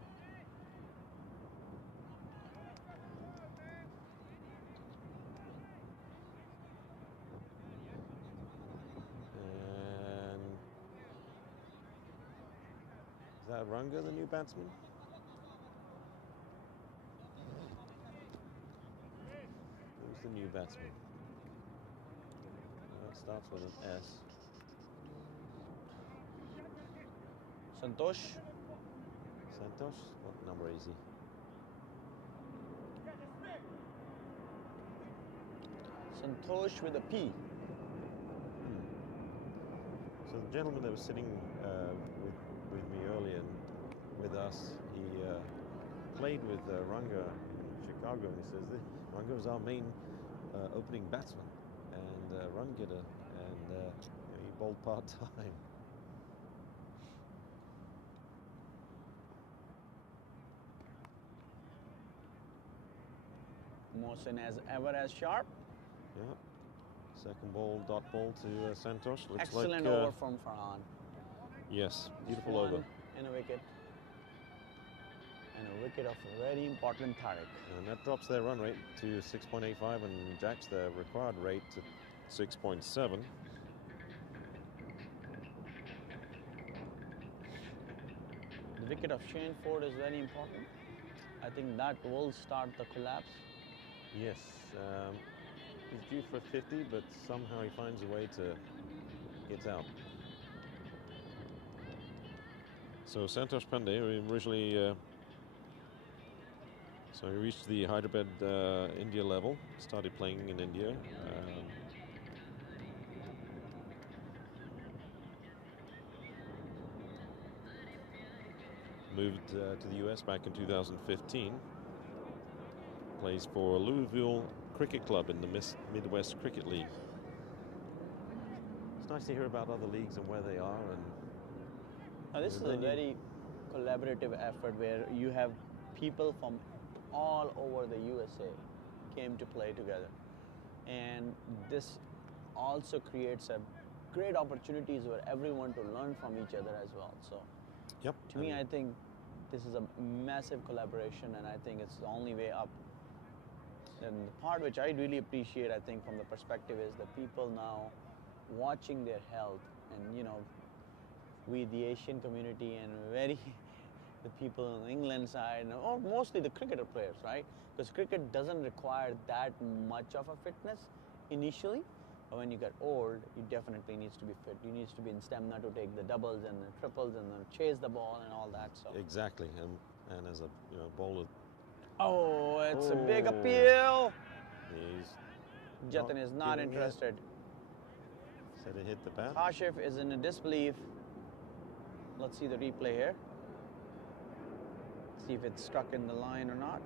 And is that Ranga, the new batsman? Who's the new batsman? It starts with an S. Santosh. Santosh? What number is he? Santosh with a P. So the gentleman that was sitting with me earlier and with us, he played with Ranga in Chicago, and he says that Ranga was our main opening batsman, and run getter, and he bowled part-time. Mohsin as ever as sharp. Yeah. Second ball, dot ball to Santosh. Looks Excellent like, over from Farhan. Yes, beautiful One over. And a wicket. And a wicket of a very important Tariq. And that drops their run rate to 6.85 and jacks their required rate to 6.7. The wicket of Shane Ford is very important. I think that will start the collapse. Yes, he's due for 50, but somehow he finds a way to get out. So Santosh Pandey originally, so he reached the Hyderabad India level, started playing in India. Moved to the US back in 2015. Plays for Louisville Cricket Club in the Midwest Cricket League. It's nice to hear about other leagues and where they are. And now this is a very collaborative effort where you have people from all over the USA came to play together, and this also creates a great opportunities for everyone to learn from each other as well. So, yep. To me, I think this is a massive collaboration, and I think it's the only way up. And the part which I really appreciate, I think, from the perspective is the people now watching their health, and you know, we the Asian community and very the people on the England side, or mostly the cricketer players, right? Because cricket doesn't require that much of a fitness initially, but when you get old, you definitely needs to be fit. You needs to be in stamina to take the doubles and the triples and then chase the ball and all that. So exactly, and as a bowler. Oh, it's a big appeal. He's Jatin is not interested. Said it hit the bat. Kashif is in a disbelief. Let's see the replay here. See if it's struck in the line or not.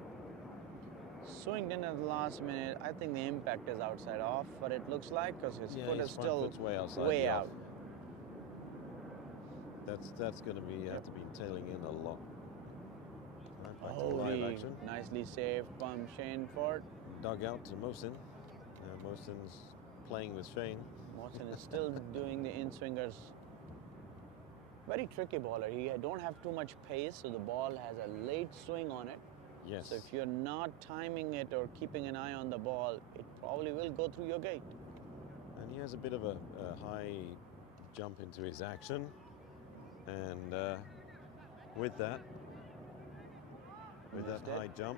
Swinged in at the last minute. I think the impact is outside off, but it looks like because his foot is still way out. That's going to be have to be tailing in a lot. Right, back to live action. Nicely saved from Shane Ford. Dug out to Mohsin. Mohsin's playing with Shane. Mohsin is still doing the in-swingers. Very tricky bowler. He don't have too much pace, so the ball has a late swing on it. Yes. So if you're not timing it or keeping an eye on the ball, it probably will go through your gate. And he has a bit of a high jump into his action. And with that high jump,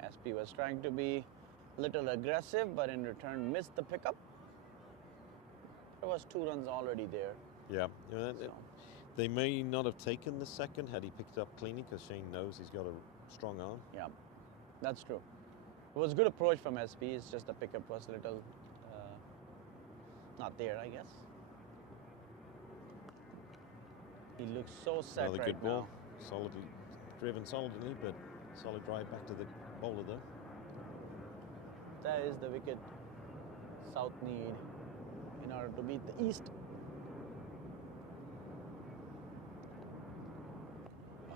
SP was trying to be a little aggressive, but in return missed the pickup. There was 2 runs already there. yeah. So. They may not have taken the second had he picked it up cleanly, because Shane knows he's got a strong arm. Yeah, that's true. It was a good approach from SP. It's just the pickup was a little not there, I guess. He looks so set Another right good ball. now. Solidly driven solidly, but solid drive back to the bowler there. That is the wicket South need in order to beat the East.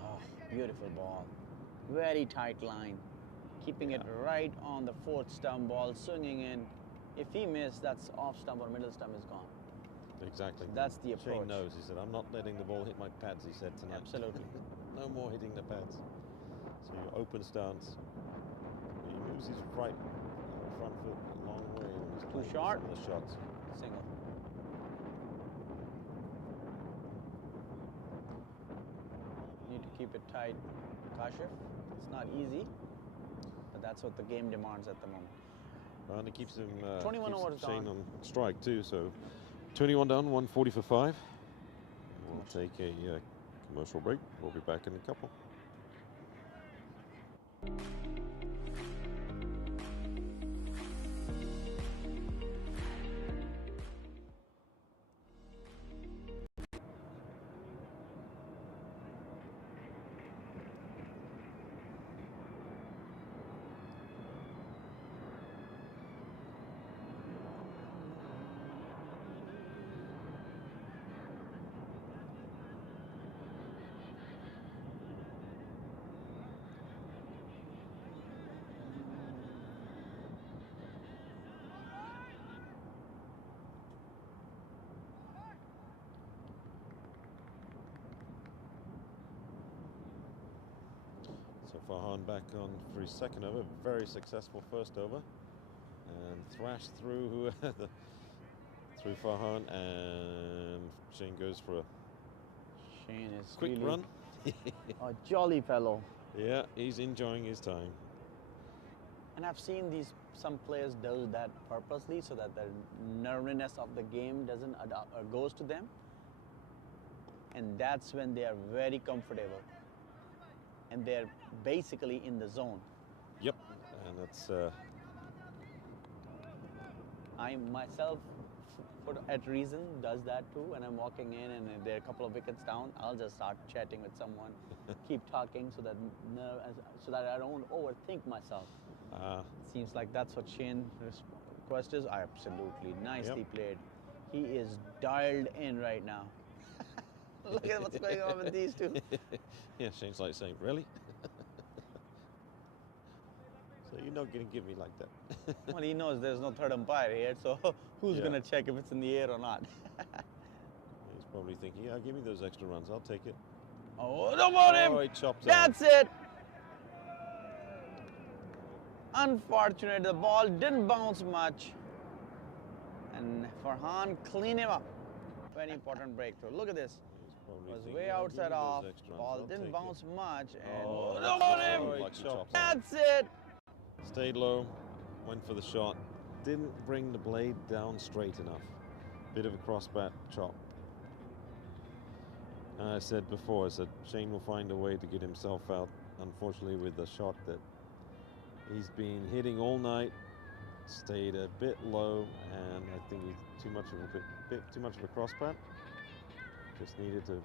Oh, beautiful ball. Very tight line. Keeping it right on the 4th stump, ball swinging in. If he missed, that's off stump or middle stump is gone. Exactly. So that's the approach. Shane knows. He said, I'm not letting the ball hit my pads, he said tonight. Absolutely. No more hitting the pads. So your open stance. He moves his front foot a long way. And he's Too playing short? some of the shots. Single. Need to keep it tight, Kashif. It's not easy, but that's what the game demands at the moment. And it keeps him 21 keeps overs Shane gone. on strike too. So 21 down, 140 for 5. We'll take a commercial break. We'll be back in a couple. So Farhan back on for his second over. Very successful first over. And thrashed through through Farhan, and Shane goes for a Shane is quick really run. a jolly fellow. Yeah, he's enjoying his time. And I've seen some players do that purposely so that the nervousness of the game doesn't goes to them. And that's when they are very comfortable. And they're basically in the zone. Yep, and that's I myself, at reason, does that too. When I'm walking in and there are a couple of wickets down, I'll just start chatting with someone, keep talking so that I don't overthink myself. Seems like that's what Shane's request is. Absolutely, nicely played. He is dialed in right now. Look at what's going on with these two. Yeah, Shane's like saying, really? So you're not going to give me like that. Well, he knows there's no third umpire here, so who's going to check if it's in the air or not? He's probably thinking, yeah, give me those extra runs. I'll take it. Oh, no more him! Oh, he chopped That's it! Unfortunate, the ball didn't bounce much. And Farhan cleaned him up. Very important breakthrough. Look at this. It was way outside off. Ball didn't bounce much. And no more him! That's it! Stayed low, went for the shot. Didn't bring the blade down straight enough. Bit of a crossbat chop. And I said before, I said Shane will find a way to get himself out. Unfortunately, with the shot that he's been hitting all night, stayed a bit low, and I think he's too much of a crossbat. Just needed to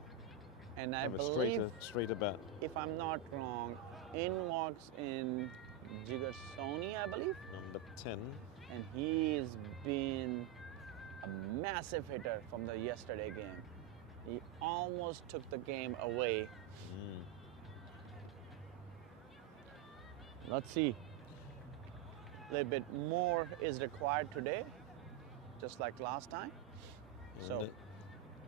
and I have believe, a straighter bat. If I'm not wrong, in walks in Jigar Soni, I believe. Number 10. And he's been a massive hitter from the yesterday game. He almost took the game away. Let's see. A little bit more is required today, just like last time. And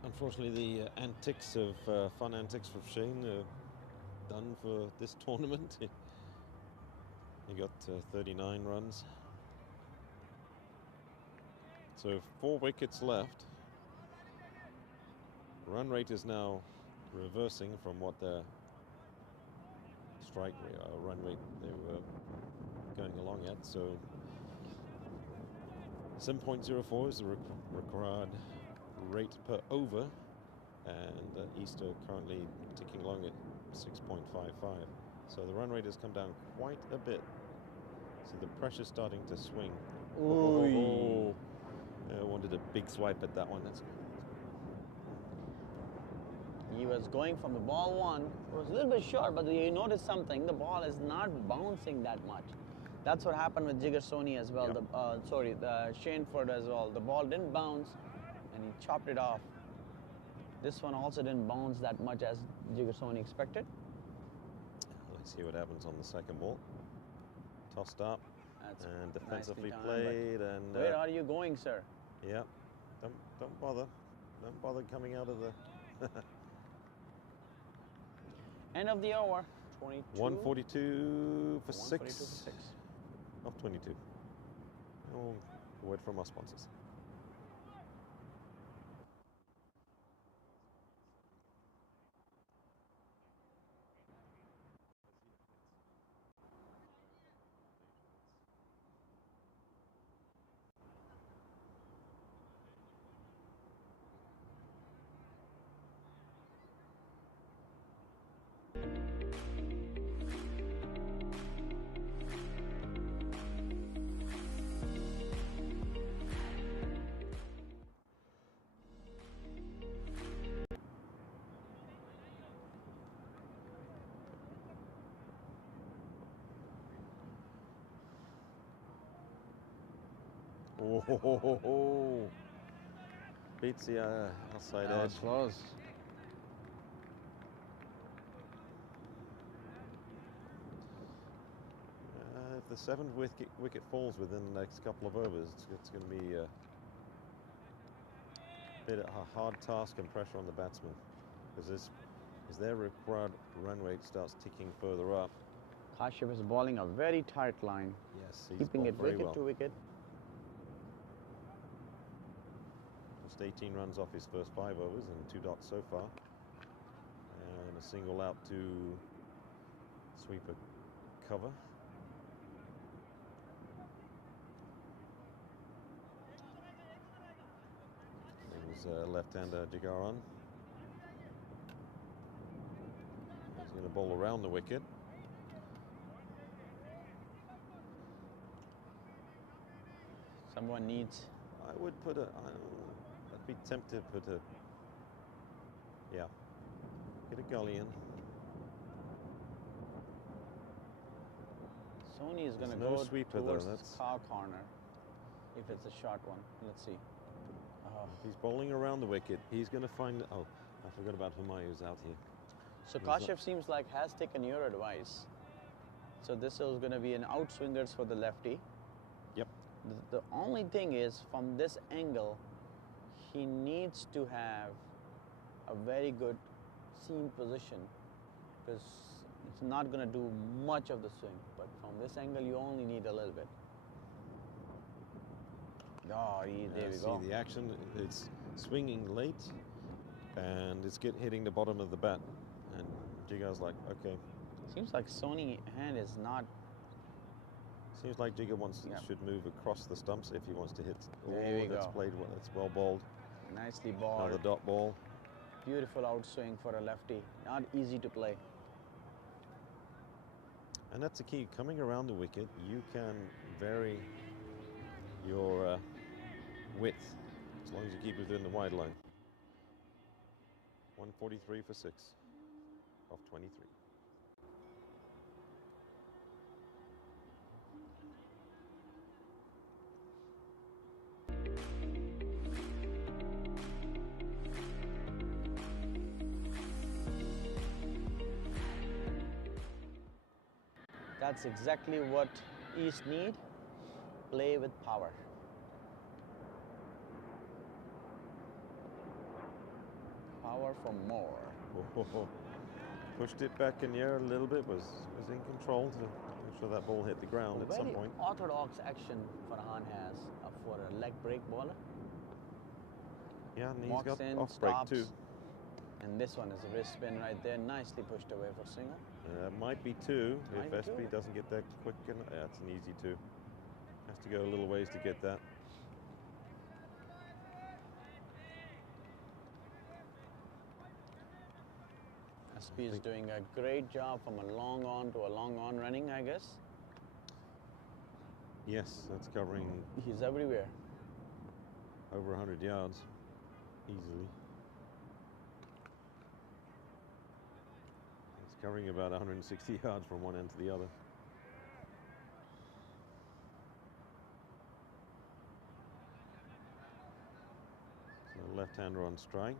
unfortunately, the antics of fun antics from Shane done for this tournament. He got 39 runs. So 4 wickets left. Run rate is now reversing from what their strike rate, run rate they were going along at. So 7.04 is the required rate per over, and Easter currently ticking along at 6.55. So the run rate has come down quite a bit. So the pressure's starting to swing. Oh, wanted a big swipe at that one. That's He was going from the ball one. It was a little bit short, but you notice something. The ball is not bouncing that much. That's what happened with Jigar Soni as well. Yep. The Shaneford as well. The ball didn't bounce, and he chopped it off. This one also didn't bounce that much as Jigar Soni expected. Let's see what happens on the second ball. Tossed up. That's and defensively done, played. And where are you going, sir? Yeah, don't bother. Don't bother coming out of the. End of the over. 22. 142 for 142 6. for 6. Of 22. Oh, a word from our sponsors. Oh, beats the outside edge. Close. If the 7th wicket falls within the next couple of overs, it's going to be a bit of a hard task and pressure on the batsman, because as their required run rate starts ticking further up. Kashyap is bowling a very tight line. Yes, he's keeping it very wicket well. to wicket. Just 18 runs off his first 5 overs and 2 dots so far. And a single out to sweep a cover. It was left-hander Jigar on. He's going to bowl around the wicket. Someone needs. I would put I'd be tempted to put a, get a gully in. Sony is going to There's no go sweeper though. towards That's cow corner if it's a short one. Let's see. Oh. He's bowling around the wicket. He's going to find. Oh, I forgot about Humayun's out here. So Kashyap seems like has taken your advice. So this is going to be an outswingers for the lefty. Yep. The only thing is, from this angle, he needs to have a very good seam position, because it's not going to do much of the swing. But from this angle, you only need a little bit. Oh, there we go. See the action. It's swinging late, and it's hitting the bottom of the bat. And Jigar's like, okay. Seems like Sony hand is not. Seems like Jigar should move across the stumps if he wants to hit. There we that's go. played well. That's well bowled. Nicely balled. Another dot ball. Beautiful outswing for a lefty. Not easy to play. And that's the key. Coming around the wicket, you can vary your width as long as you keep it within the wide line. 143 for 6 off 23. That's exactly what East need. Play with power. Power for more. Pushed it back in the air a little bit, was in control to make sure that ball hit the ground at some point. Very orthodox action Farhan has for a leg break bowler. Yeah, and he's Walks got in, off break stops, too. and this one is a wrist spin right there, nicely pushed away for single. Might be two Might if be SB two. doesn't get that quick. Yeah, it's an easy two. Has to go a little ways to get that. SB is doing a great job from a long on to a long on running, I guess. Yes, that's covering He's everywhere. over 100 yards easily. It's covering about 160 yards from one end to the other. So left-hander on strike.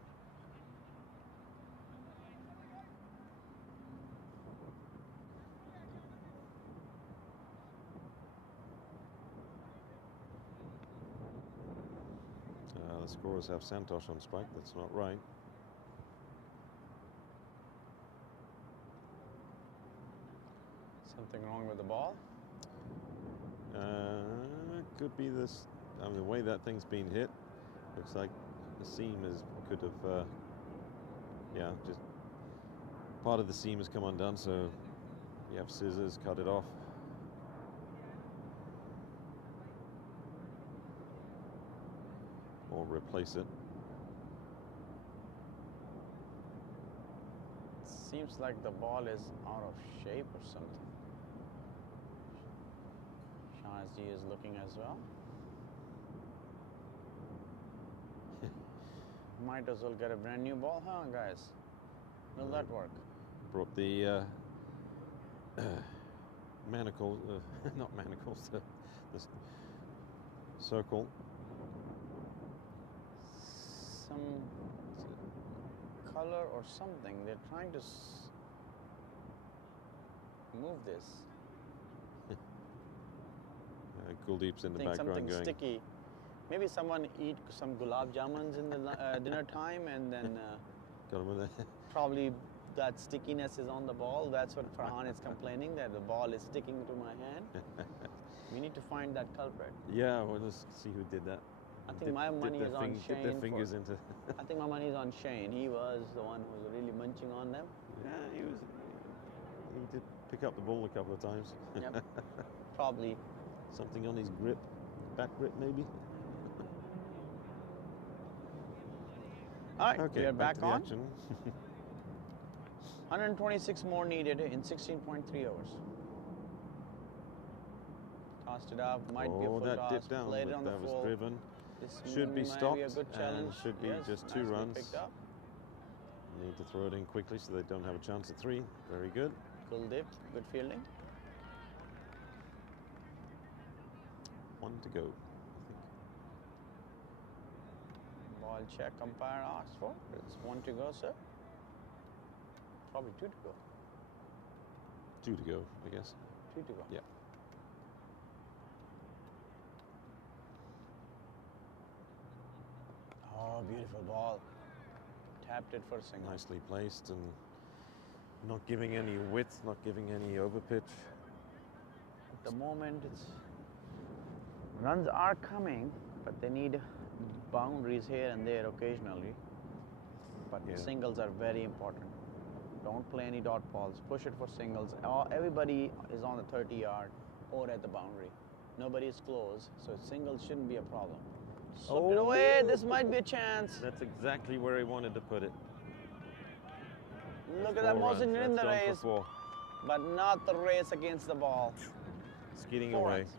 The scorers have Santosh on strike. That's not right. Something wrong with the ball? Could be this. I mean, the way that thing's been hit, looks like the seam could have. Yeah, just part of the seam has come undone. So you have scissors, cut it off. Or replace it. Seems like the ball is out of shape or something. Shahji is looking as well. Might as well get a brand new ball, huh, guys? Will that work? Broke the manacles, not manacles, the circle. Some color or something. They're trying to move this. Kuldeep's in the I think background something going. sticky. Maybe someone eat some gulab jamuns in the dinner time, and then Got him in there. probably that stickiness is on the ball. That's what Farhan is complaining, that the ball is sticking to my hand. We need to find that culprit. Yeah, well, let's see who did that. I think my money is on Dip Shane. their fingers into. I think my money is on Shane. He was the one who was really munching on them. Yeah, he did pick up the ball a couple of times. Yep. Probably. Something on his grip, back grip maybe. All right, Okay, we are back to the on. action. 126 more needed in 16.3 hours. Tossed it up, might be a full that toss. dipped down, Played it but on that the was full. driven. This Should be might stopped be a good challenge. and should be Yes, just 2 nicely runs. picked up. Need to throw it in quickly so they don't have a chance at 3. Very good. Kuldeep, good fielding. 1 to go. Ball check, umpire asked for. It's 1 to go, sir. Probably 2 to go. 2 to go, I guess. 2 to go. Yeah. Oh, beautiful ball. Tapped it for single. Nicely placed and not giving any width, not giving any overpitch. At the moment, runs are coming, but they need boundaries here and there occasionally. But Yeah. singles are very important. Don't play any dot balls. Push it for singles. Everybody is on the 30-yard or at the boundary. Nobody is close, so singles shouldn't be a problem. Slip it away. This might be a chance. That's exactly where he wanted to put it. Look at that, 4 Mohsin runs. in That's the gone for race, 4. but not the race against the ball. Skidding 4 away. runs.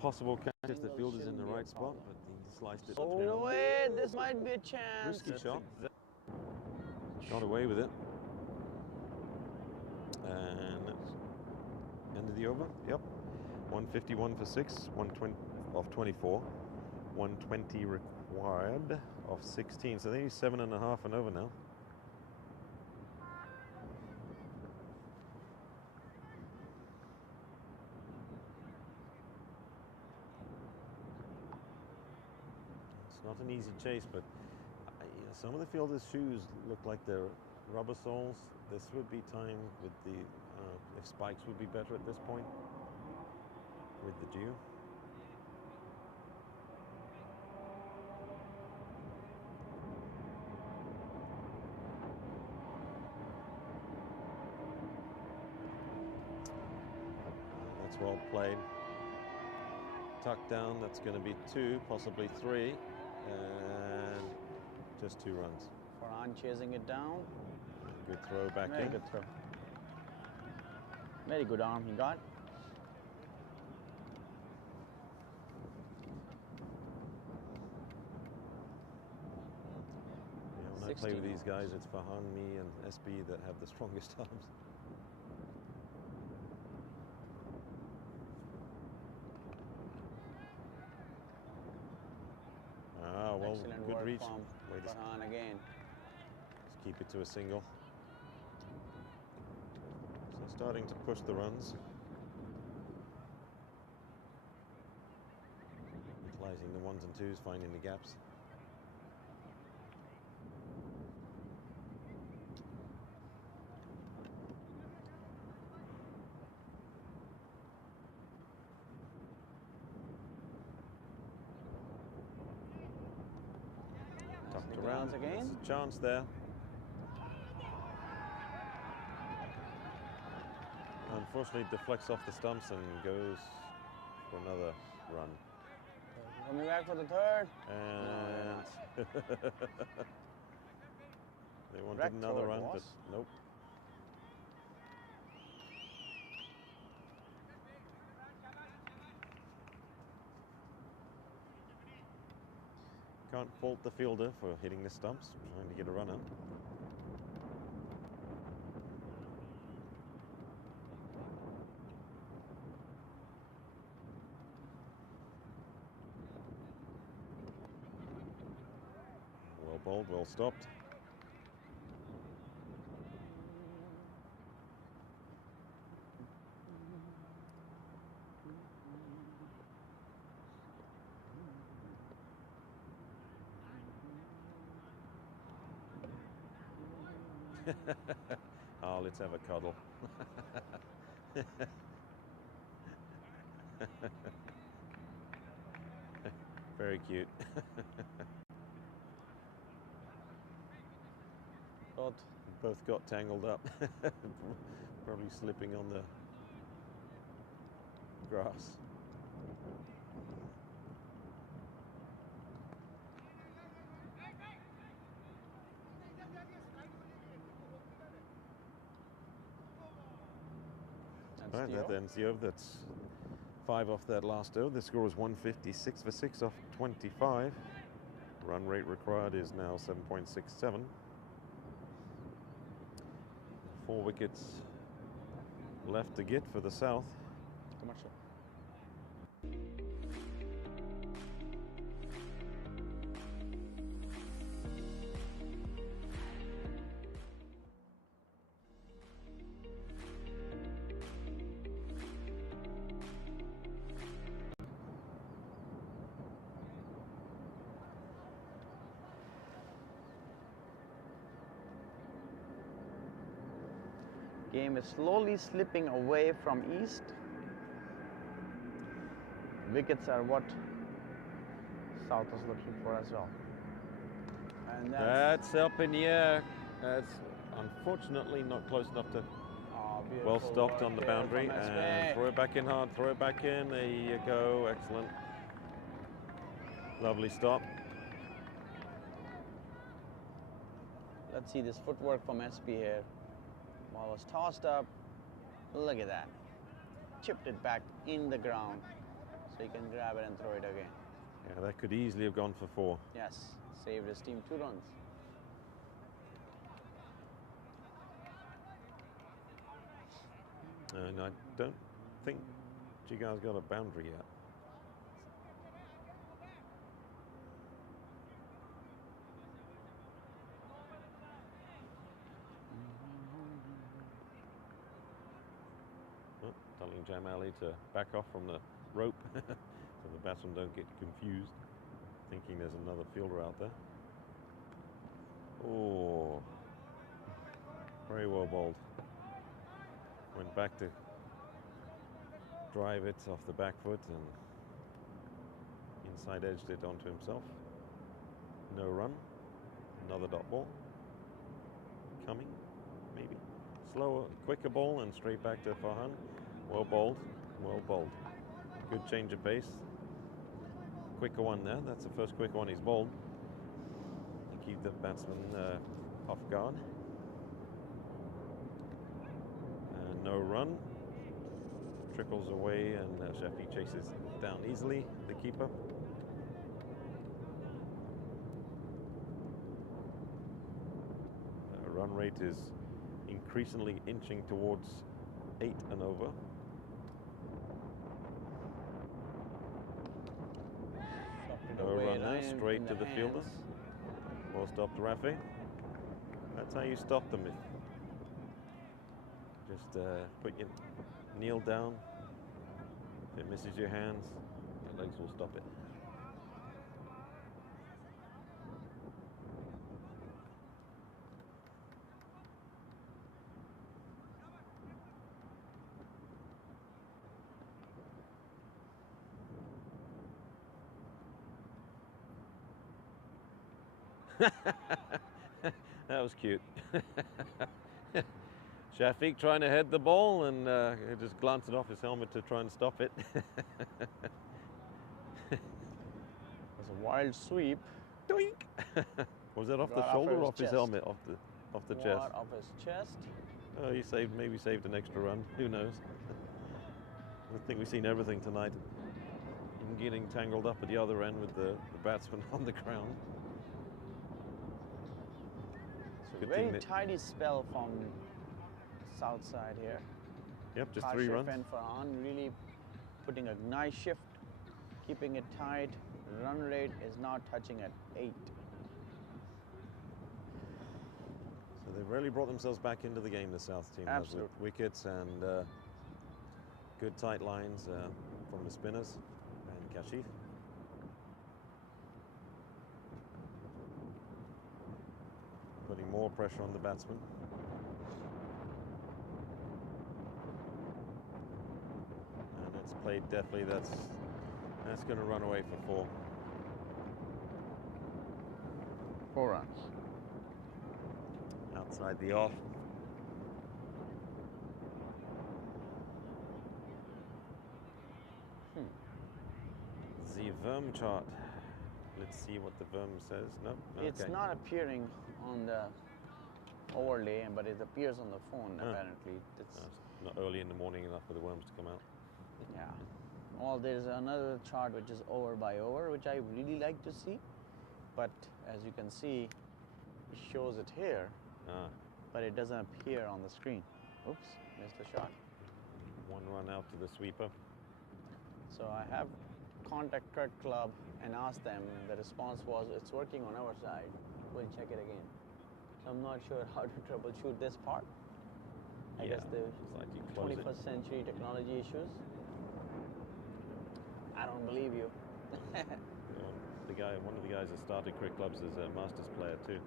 Possible catch if the Singles field is in shouldn't the be a right spot, problem. but he sliced it. Slip it away. This might be a chance. Risky shot. Got away with it. And that's end of the over. Yep. 151 for 6. 120 of 24. 120 required of 16. So I think he's 7.5 and over now. It's not an easy chase, but some of the fielders' shoes look like they're rubber soles. This would be time with the, if spikes would be better at this point with the dew. That's well played. Tucked down, that's going to be 2, possibly 3, and just 2 runs. Farhan chasing it down. Good throw back Very in. good throw. Very good arm he got. Yeah, when I play with these guys, it's Farhan, me, and SB that have the strongest arms. Well, excellent good work reach. from Farhan again. Let's keep it to a single. So starting to push the runs. Utilizing the 1s and 2s, finding the gaps. Tucked around again. There's a chance there. Unfortunately, deflects off the stumps and goes for another run. Coming back for the third. And they wanted Correct another throw, run, boss. but nope. Can't fault the fielder for hitting the stumps, trying to get a run up. Well bowled, well stopped. Oh, let's have a cuddle. Very cute. Both got tangled up. Probably slipping on the grass. Right, that ends the over. That's 5 off that last over. The score was 150, 6 for 6 off 25. Run rate required is now 7.67. 4 wickets left to get for the South. Commercial. Game is slowly slipping away from east. Wickets are what South is looking for as well. And that's up in the air. That's unfortunately not close enough to. Well stopped on the boundary, and throw it back in hard, throw it back in. There you go, excellent. Lovely stop. Let's see this footwork from SP here. Ball was tossed up. Look at that. Chipped it back in the ground so he can grab it and throw it again. Yeah, that could easily have gone for 4. Yes, saved his team 2 runs. And I don't think Jigar's got a boundary yet. Oh, telling Jam Ali to back off from the rope so the batsmen don't get confused, thinking there's another fielder out there. Oh. Very well bowled. Went back to drive it off the back foot and inside edged it onto himself. No run. Another dot ball. Coming, maybe. Slower, quicker ball and straight back to Farhan. Well bowled, well bowled. Good change of pace. Quicker one there. That's the first quicker one he's bowled. To keep the batsman off guard. And no run. Trickles away and Shafi chases down easily, the keeper. Run rate is increasingly inching towards 8 and over. No run there, straight to the fielder. Well stopped, Rafi. That's how you stop them. Just put your kneel down. If it misses your hands, your legs will stop it. That was cute. Shafiq trying to head the ball and just glanced it off his helmet to try and stop it. It was a wild sweep. Doink! Was that off the shoulder or off his helmet? Off the chest? Off his chest. Oh, he maybe saved an extra run. Who knows? I think we've seen everything tonight. Even getting tangled up at the other end with the batsman on the ground. So very tidy spell from south side here. Yep, just 3 runs. And Farhan really putting a nice shift, keeping it tight. Run rate is now touching at 8. So they've really brought themselves back into the game, the South team. Absolutely. With wickets and good tight lines from the spinners and Kashif. Putting more pressure on the batsman. And it's played deftly. That's going to run away for 4. 4 runs. Outside the off. The Verm chart. Let's see what the Verm says. No? Okay. It's not appearing on the overlay, but it appears on the phone apparently. It's not early in the morning enough for the worms to come out. Yeah. Well, there's another chart which is over by over, which I really like to see. But as you can see, it shows it here, but it doesn't appear on the screen. Oops, missed the shot. 1 run out to the sweeper. So I have contacted Cricket Club and asked them. The response was, it's working on our side. We'll check it again. So I'm not sure how to troubleshoot this part. I guess the 21st century technology issues. I don't believe you. One of the guys that started Cricket Clubs is a Masters player too.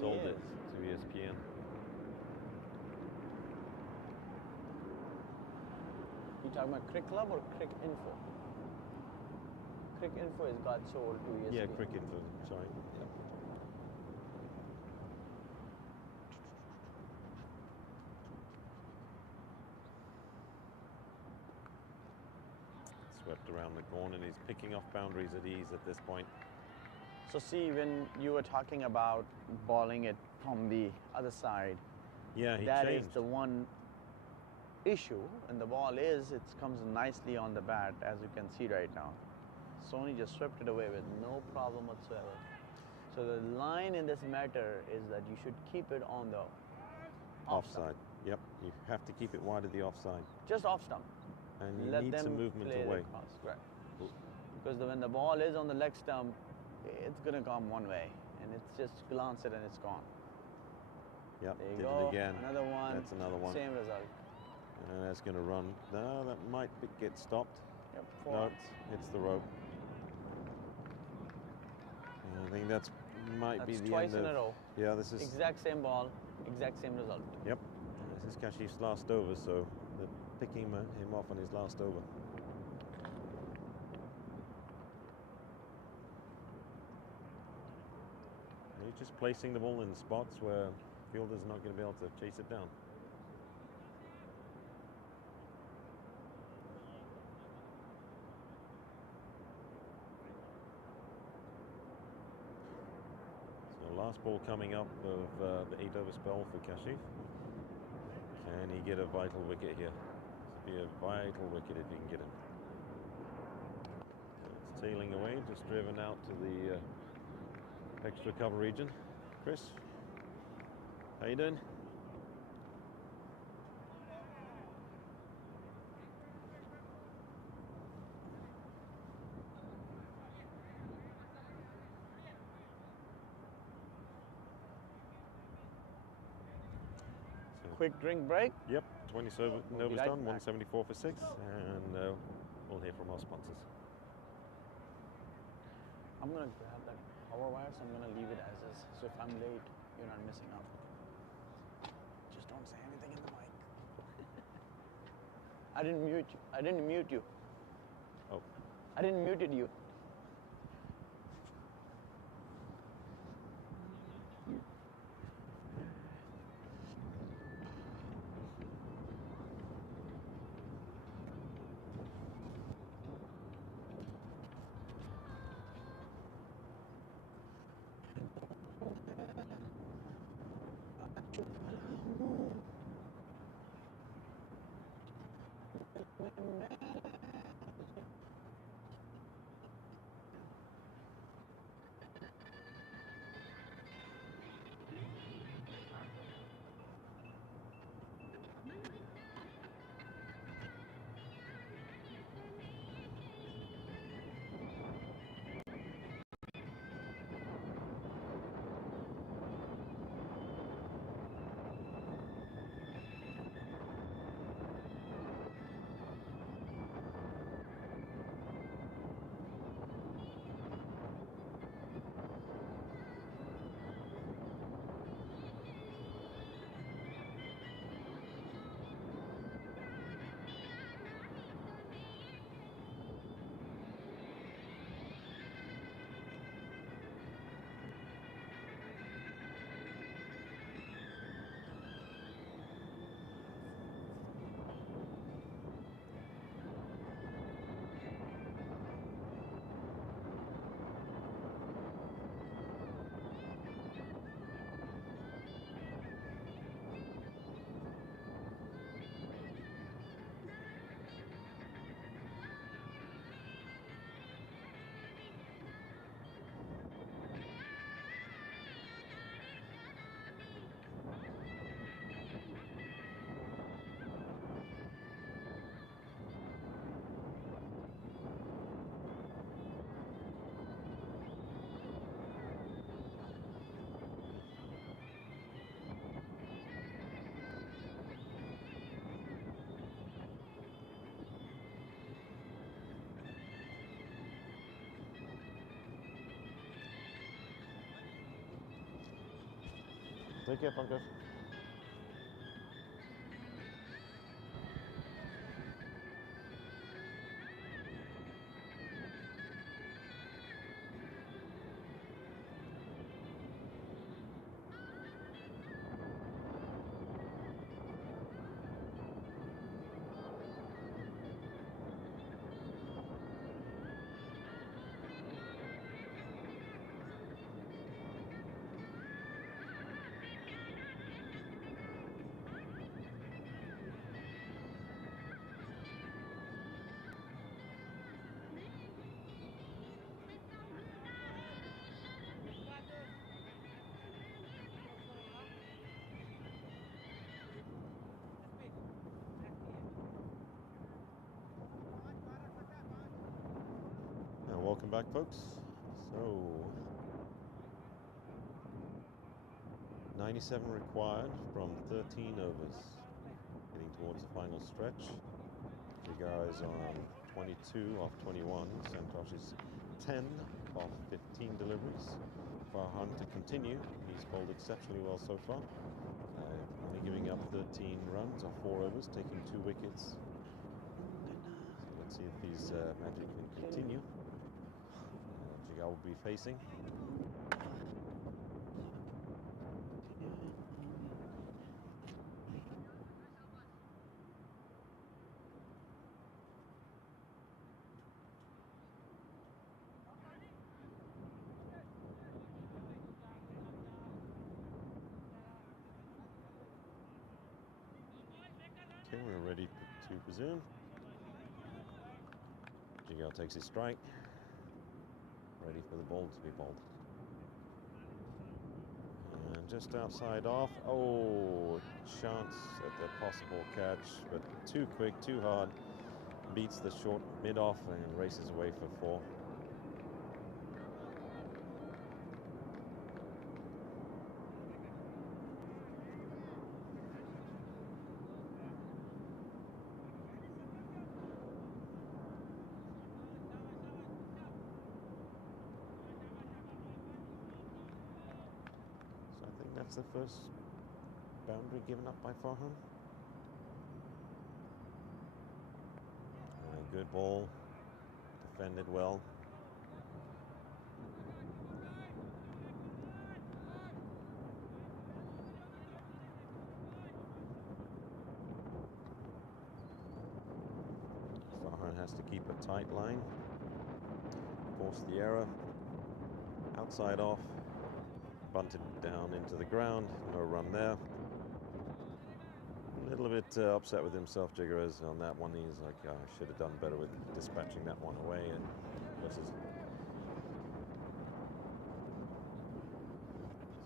Sold it to ESPN. You talking about Cricket Club or Cricket Info? Cricket Info has got sold to ESPN. Yeah, Cricket Info, sorry. Yep. Swept around the corner and he's picking off boundaries at ease at this point. So see, when you were talking about bowling it from the other side, that is the one issue, and the ball it comes nicely on the bat, as you can see right now. Sony just swept it away with no problem whatsoever. So the line in this matter is that you should keep it on the offside. Yep, you have to keep it wide of the offside. Just off stump. And you let need them some movement play away. Right. Because when the ball is on the leg stump, it's going to come one way, and it's just glance it and it's gone. Yep, there you did go. it again. Another one. That's another one. Same result. And that's going to run. No, that might get stopped. Yep, no, it's the rope. And I think that's be the twice end in a row. Yeah, this is exact same ball, exact same result. Yep. This is Kashif's last over, so they're picking him off on his last over. He's just placing the ball in spots where fielder's not going to be able to chase it down. So last ball coming up of the 8-over spell for Kashif. Can he get a vital wicket here? This would be a vital wicket if he can get it. It's tailing away, just driven out to the extra cover region. Chris, how you doing? Quick drink break. Yep, 27 We'll be overs right done, back. 174 for 6, and we'll hear from our sponsors. I'm gonna grab that power wires. I'm gonna leave it as is. So if I'm late, you're not missing out. Just don't say anything in the mic. I didn't mute you. I didn't mute you. Oh. I didn't muted you. Take care, Pankaj. Welcome back, folks. So, 97 required from 13 overs, heading towards the final stretch. The guys on 22 off 21. Santosh is 10 off 15 deliveries. Farhan to continue. He's bowled exceptionally well so far. giving up 13 runs off 4 overs, taking 2 wickets. So let's see if his magic can continue. Jigar will be facing. Okay, we're ready to resume. Jigar takes his strike. Ready for the ball to be bowled. And just outside off. Oh, chance at the possible catch, but too quick, too hard. Beats the short mid-off and races away for 4. That's the first boundary given up by Farhan. A good ball, defended well. Farhan has to keep a tight line, force the error, outside off. Bunted down into the ground, no run there. A little bit upset with himself, Jigar, is on that one. He's like, I should have done better with dispatching that one away. And versus.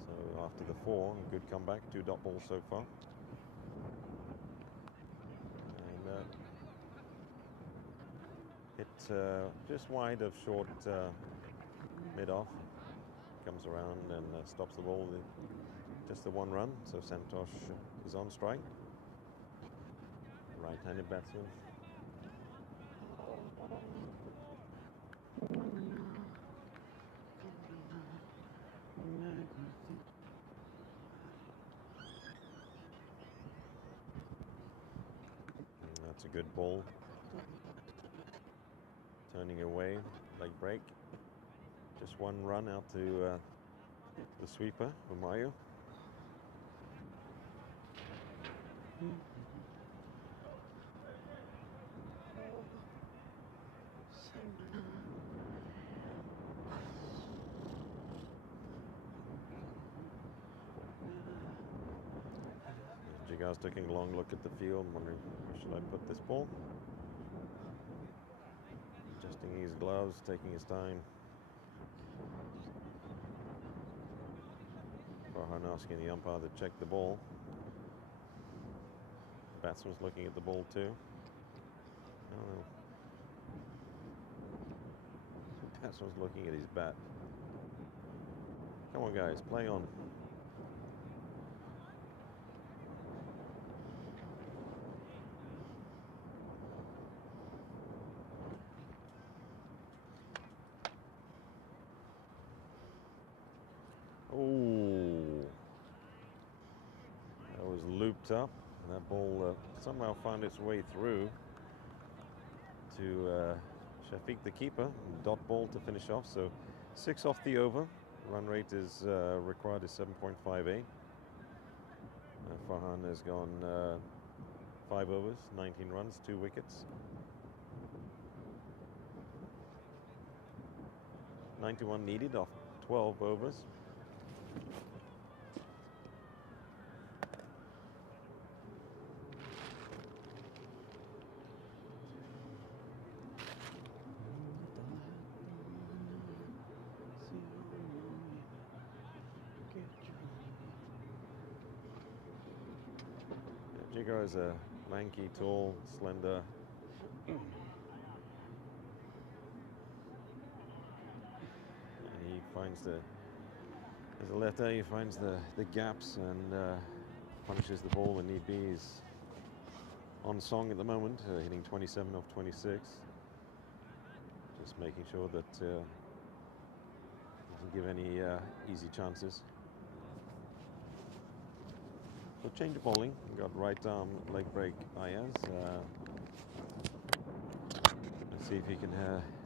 So after the 4, good comeback, 2 dot balls so far. And hit just wide of short mid-off. Comes around and stops the ball with just the 1 run, so Santosh is on strike. Right-handed batsman. And that's a good ball. Turning away, leg break. Just 1 run out to the sweeper, Umayu. Jigar's taking a long look at the field, wondering where should I put this ball. Adjusting his gloves, taking his time. Farhan asking the umpire to check the ball. Batsman's looking at the ball too. Oh. Batsman's looking at his bat. Come on, guys, play on. Oh, that was looped up. That ball somehow found its way through to Shafiq, the keeper. Dot ball to finish off. So 6 off the over. Run rate is required is 7.58. Farhan has gone 5 overs, 19 runs, 2 wickets. 91 needed off 12 overs. Jigar is a lanky, tall, slender. And he finds as a lefter, he finds the gaps and punishes the ball when need be. He's on song at the moment, hitting 27 off 26. Just making sure that he doesn't give any easy chances. So change of bowling. We've got right arm leg break Ayaz. Let's see if he can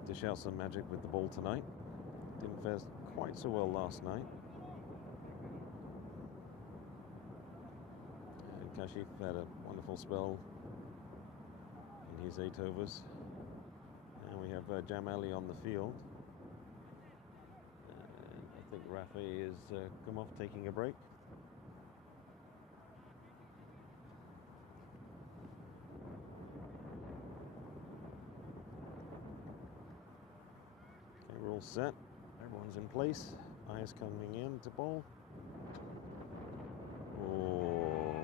dish out some magic with the ball tonight. Didn't fare quite so well last night. And Kashif had a wonderful spell in his 8 overs. And we have Jamali on the field. I think Rafi is come off taking a break. Okay, we're all set. Everyone's in place. Ayaz coming in to bowl. Oh.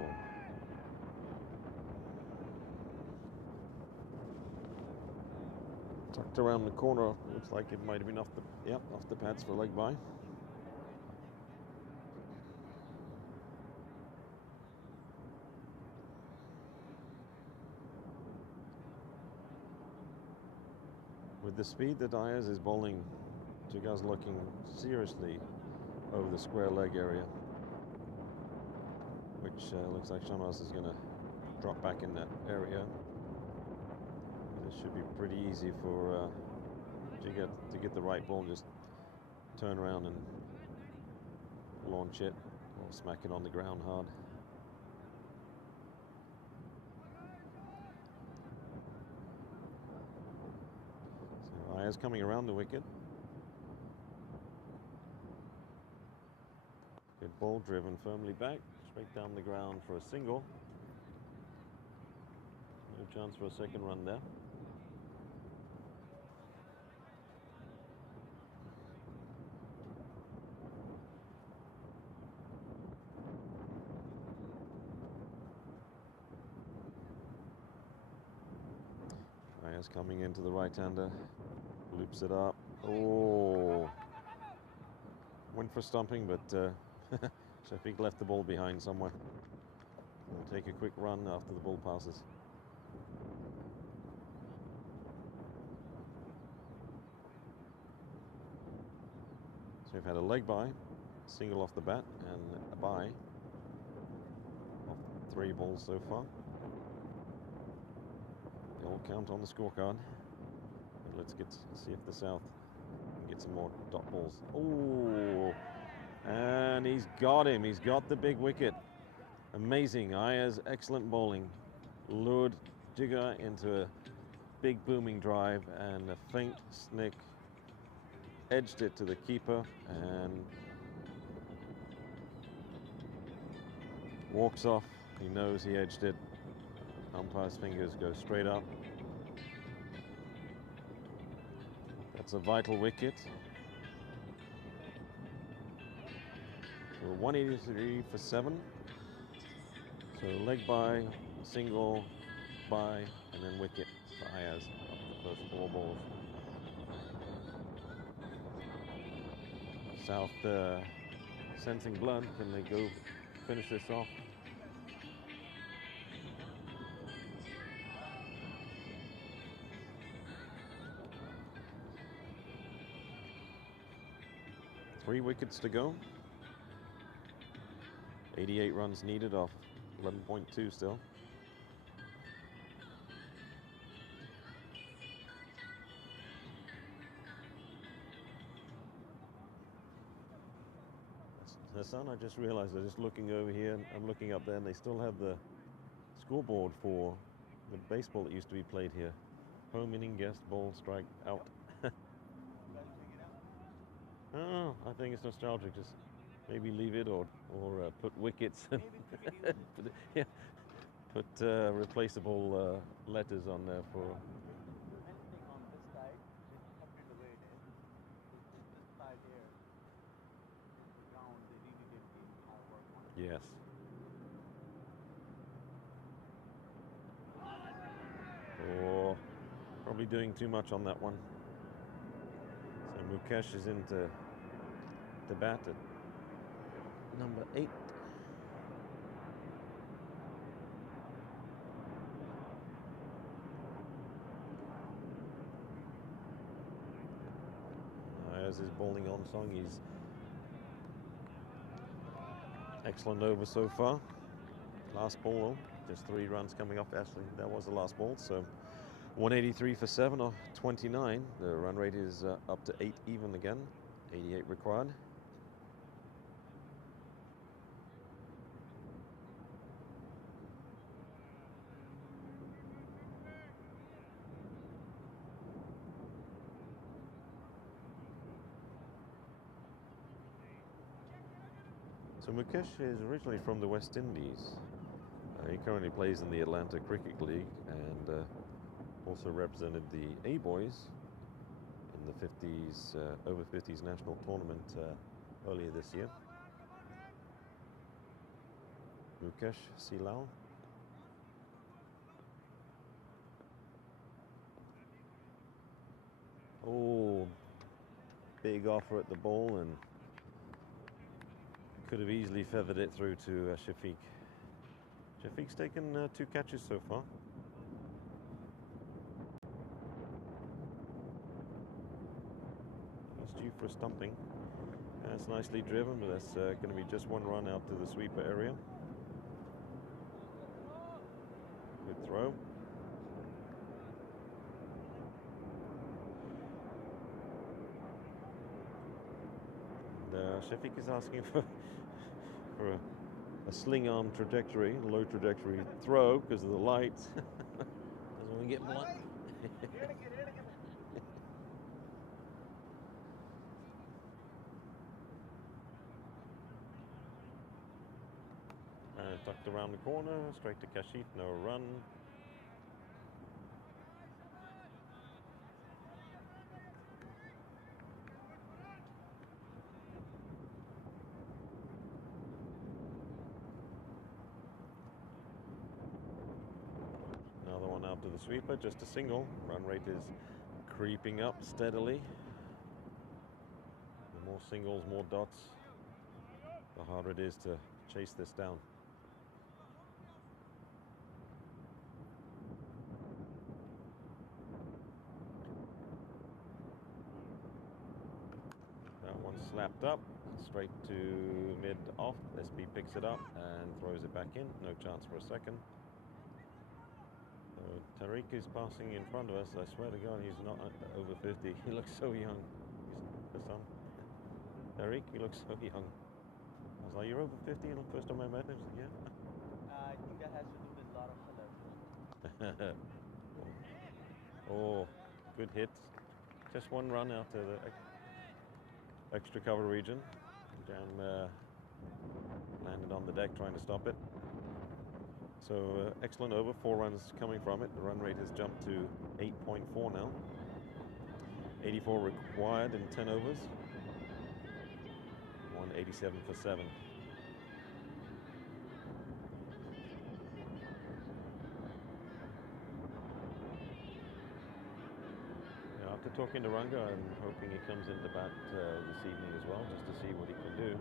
Tucked around the corner. Looks like it might have been off the pads for leg by. With the speed that Ayaz is bowling, Jigar's looking seriously over the square leg area, which looks like Shamas is going to drop back in that area. This should be pretty easy for Jigar to get the right ball, just turn around and launch it or smack it on the ground hard. So Ayaz coming around the wicket. Good ball driven firmly back, straight down the ground for a single. No chance for a second run there. Ayaz coming into the right-hander, loops it up. Oh, went for stomping, but Shafiq left the ball behind somewhere. We'll take a quick run after the ball passes. So we've had a leg by, single off the bat, and a bye of 3 balls so far. They all count on the scorecard. But let's see if the South can get some more dot balls. Oh, and he's got him. He's got the big wicket. Amazing. Ayaz, excellent bowling. Lured Jigar into a big booming drive, and a faint snick edged it to the keeper and walks off. He knows he edged it. Umpire's fingers go straight up. That's a vital wicket. So 183 for 7. So leg by, single, by, and then wicket for Ayaz after the first 4 balls. South sensing blood. Can they go finish this off? Three wickets to go. 88 runs needed off 11.2 still. Hassan, I just realized, I'm just looking over here, and I'm looking up there, and they still have the scoreboard for the baseball that used to be played here. Home inning, guest, ball, strike, out. Oh, I think it's nostalgic. Just maybe leave it or put wickets and put replaceable letters on there for. Yes. Oh, probably doing too much on that one. So Mukesh is into the bat at number 8. As his bowling on song, he's excellent over so far. Last ball, just 3 runs coming up. Actually, that was the last ball. So 183 for 7 or 29. The run rate is up to 8 even again. 88 required. So Mukesh is originally from the West Indies. He currently plays in the Atlanta Cricket League and also represented the A-Boys in the 50s, over 50s national tournament earlier this year. Mukesh Silal. Oh, big offer at the ball and could have easily feathered it through to Shafiq. Shafiq's taken 2 catches so far. He's due for a stumping. That's nicely driven, but that's going to be just 1 run out to the sweeper area. Good throw. And Shafiq is asking for a sling arm trajectory, a low trajectory throw because of the lights. Doesn't want to get blunt. Tucked around the corner, straight to Kashif, no run. Another one out to the sweeper, just a single. Run rate is creeping up steadily. The more singles, more dots, the harder it is to chase this down. That one slapped up, straight to mid-off. SB picks it up and throws it back in. No chance for a second. So Tariq is passing in front of us. I swear to God, he's not over 50. He looks so young. He's the son. Tariq, he looks so young. I was like, you're over 50? The first time I met him, yeah. I think that has to do with a lot of color. Oh, good hit. Just 1 run out to the extra cover region. Jam landed on the deck trying to stop it. So excellent over, 4 runs coming from it. The run rate has jumped to 8.4 now. 84 required in 10 overs. 187 for 7. Now, after talking to Ranga, I'm hoping he comes into bat this evening as well, just to see what he can do.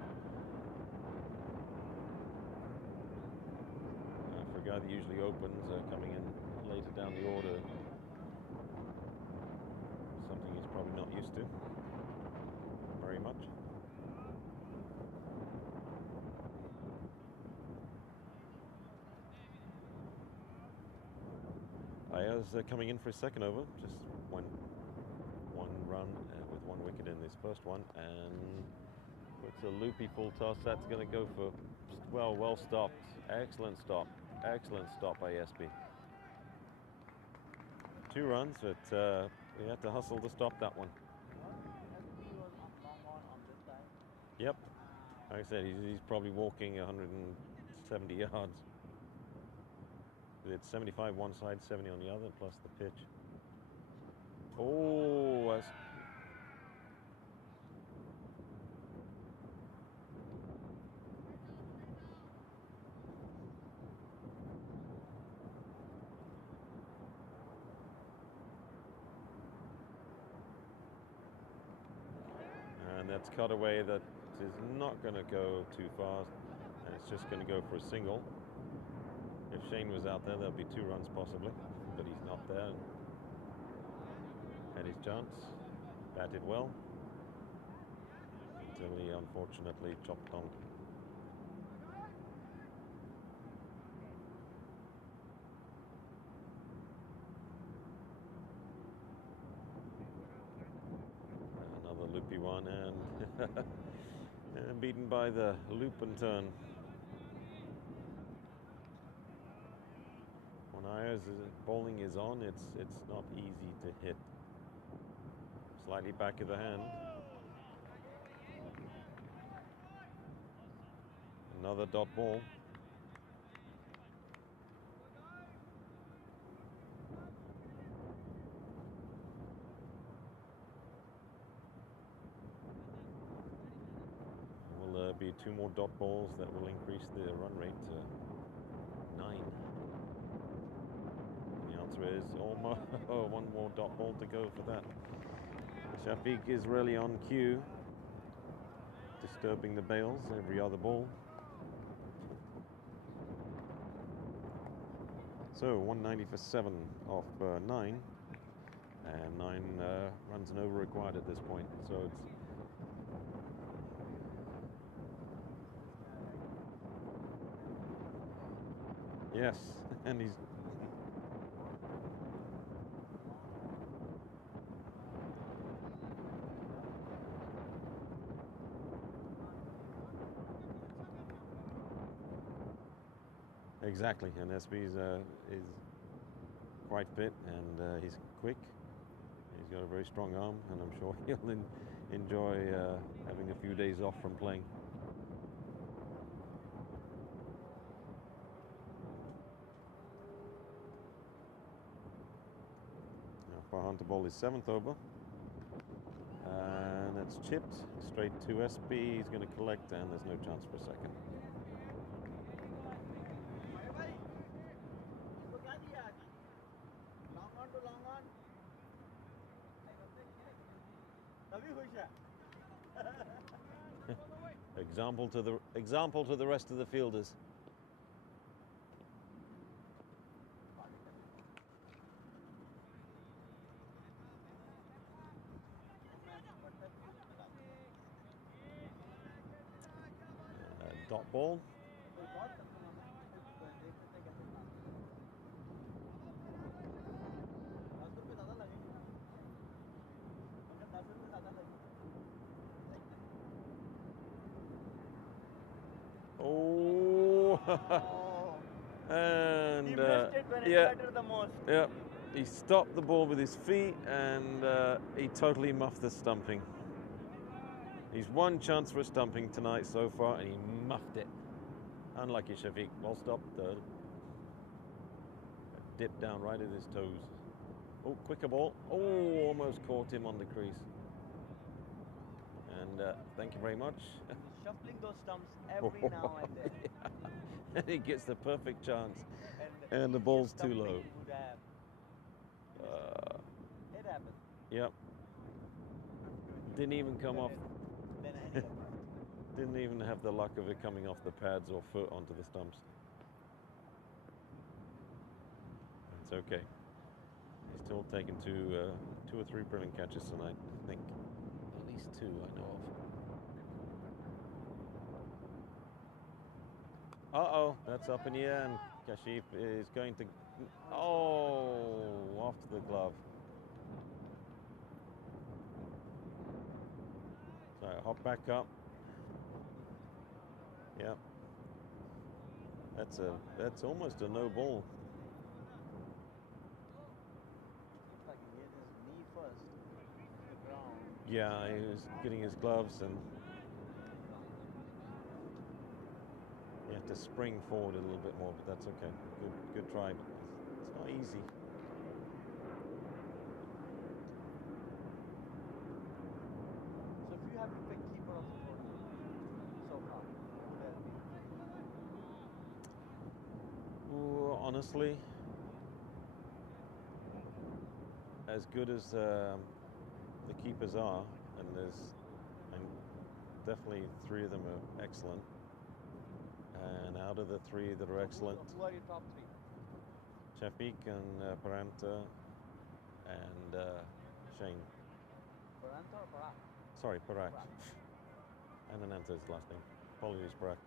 For a guy that usually opens, coming in later down the order, something he's probably not used to very much. Ayaz coming in for his second over, just one run with 1 wicket in his first one, and puts a loopy full toss. That's going to go for, well stopped. Excellent stop by SB. 2 runs, but we had to hustle to stop that one. Yep, like I said, he's probably walking 170 yards. It's 75 one side, 70 on the other, plus the pitch. Oh, that's... And that's cut away. That is not going to go too fast, and it's just going to go for a single. If Shane was out there, there'll be 2 runs possibly, but he's not there. Had his chance, batted well, until he unfortunately chopped on. And beaten by the loop and turn. When Ayers' bowling is on, it's not easy to hit. Slightly back of the hand. Another dot ball. Will be 2 more dot balls that will increase the run rate to 9. And the answer is almost 1 more dot ball to go for that. Shafiq is really on cue, disturbing the bails every other ball. So 190 for 7 off 9, and 9 runs and over required at this point. So it's yes, and he's exactly, and SB's is quite fit, and he's quick. He's got a very strong arm, and I'm sure he'll enjoy having a few days off from playing. Now Farhan to bowl his 7th over, and it's chipped straight to SB. He's going to collect, and there's no chance for a second. Example to the rest of the fielders. Dot ball. Oh, and he missed it when it yeah, mattered the most. Yeah, he stopped the ball with his feet, and he totally muffed the stumping. He's 1 chance for a stumping tonight so far, and he muffed it. Unlucky Shafiq. Ball stopped. Dipped down right at his toes. Oh, quicker ball. Oh, almost caught him on the crease. And thank you very much. He's shuffling those stumps every now and then. And he gets the perfect chance. And the ball's too low. It happened. Yep. Didn't even come off. Didn't even have the luck of it coming off the pads or foot onto the stumps. It's okay. He's still taken 2 or 3 brilliant catches tonight, I think. At least 2 I know of. Uh-oh, that's up in the air, and Kashif is going to... Oh, off the glove. So hop back up. Yep. That's almost a no ball. Looks like he hit his knee first. The ground. Yeah, he was getting his gloves, and you have to spring forward a little bit more, but that's okay. Good try. It's not easy. So if you have to pick keeper of the tournament so far, who would that be? Ooh, honestly, as good as the keepers are, and definitely 3 of them are excellent. And out of the 3 that are excellent, Who are your top 3? Shafiq and Paranta and Shane. Paranta or Parak? Sorry, Parak. And Ananta is his last name. Apologies, Parak.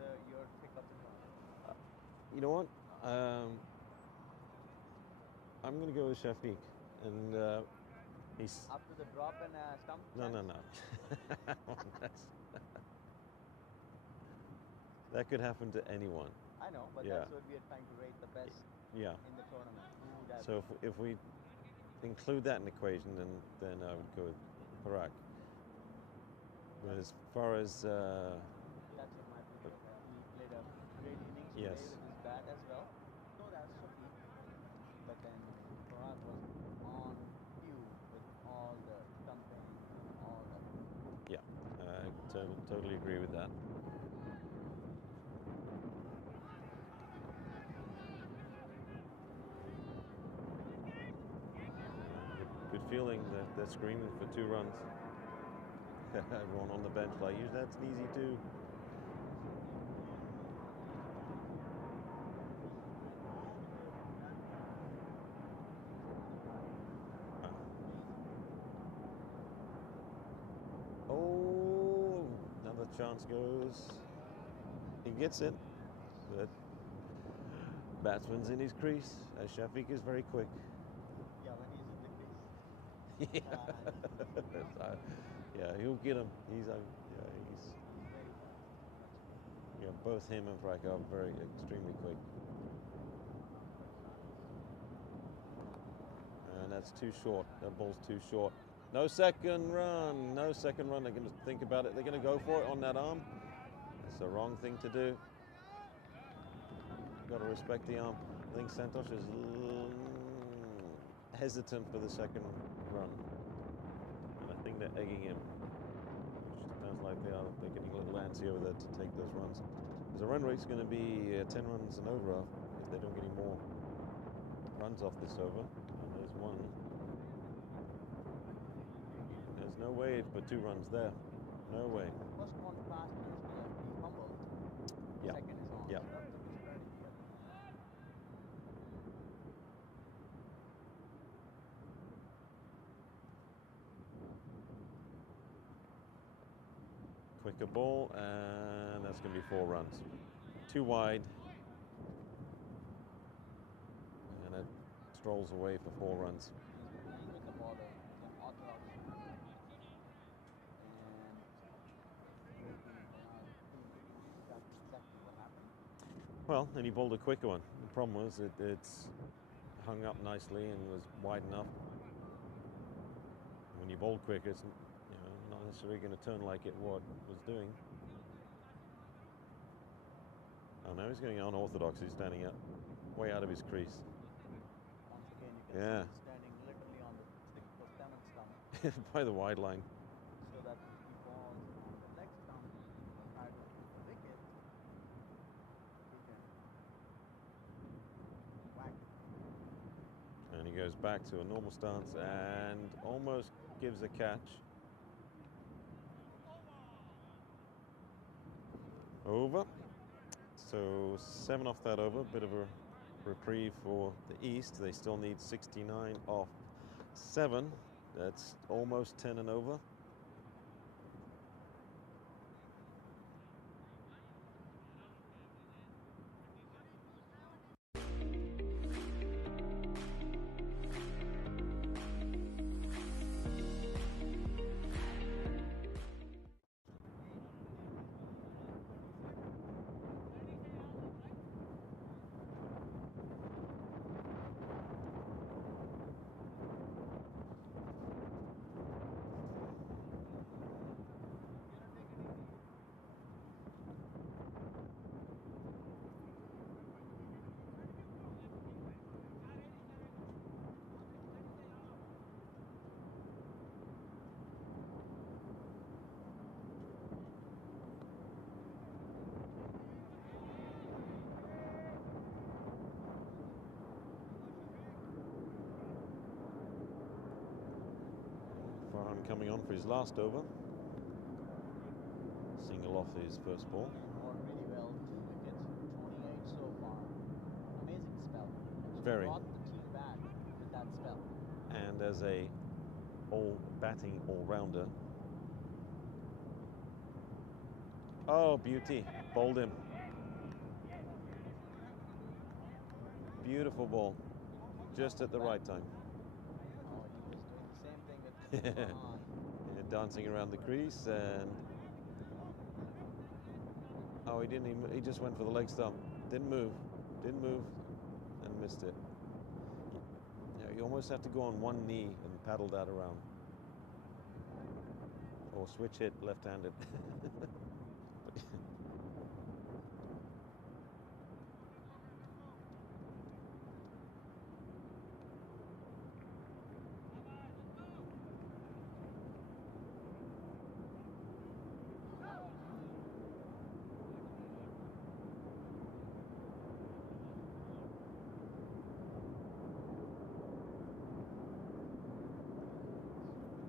Who's your pick of the tournament? You know what? I'm going to go with Shafiq. And He's After the drop and stump? no. That could happen to anyone. I know, but Yeah. that's what we are trying to rate the best Yeah. in the tournament. Who would have So if we include that in the equation, then I would go with Parak. But as far as that's in my opinion. He played a great innings Yes. today with his bat as well. No, that's okay. But then Parag was on cue with all the stumping, all the yeah, I totally agree with that. Good feeling that they're screaming for 2 runs. Everyone on the bench like, usually that's an easy 2. Oh, another chance goes. He gets it, but batsman's in his crease. Shafiq is very quick. yeah, when he's in the crease. Yeah, he'll get him. He's both him and Frak are very extremely quick. And that's too short. That ball's too short. No second run. No second run. They're going to think about it. They're going to go for it on that arm. It's the wrong thing to do. Got to respect the arm. I think Santosh is hesitant for the second run. And I think they're egging him. Which sounds like they're getting a little antsy over there to take those runs. Because the run rate's going to be 10 runs and over if they don't get any more runs off this over. And there's one. There's no way for 2 runs there. No way. First one fast and he fumbled. Yeah. Second is on. Yeah. So that's a good strategy. Quicker ball, and that's going to be 4 runs. 2 wide. And it strolls away for 4 runs. Playing with the border, he's an orthodox. And that's exactly what happened. Well, and he bowled a quicker one. The problem was it's hung up nicely and was wide enough. When you bowl quicker, it's not necessarily going to turn like it was doing. Oh, now he's going unorthodox. He's standing up, way out of his crease. Once again, you can see he's standing literally on the 6th or 7th stump. By the wide line. So that if he falls on the next stump or try to hit the wicket, he can whack it. And he goes back to a normal stance and almost gives a catch. Over. So 7 off that over. Bit of a reprieve for the East. They still need 69 off 7. That's almost 10 and over. Farhan coming on for his last over. Single off his first ball. Scored really well. 2 wickets, 28 so far. Amazing spell. Actually Very. brought the team back with that spell. And as a batting all-rounder. Oh, beauty. Bowled him. Beautiful ball. Just at the right time. Oh, he was doing the same thing with Yeah, dancing around the crease, and oh, he didn't even, he just went for the leg stump. Didn't move, and missed it. Yeah, you almost have to go on one knee and paddle that around. Or switch hit left-handed.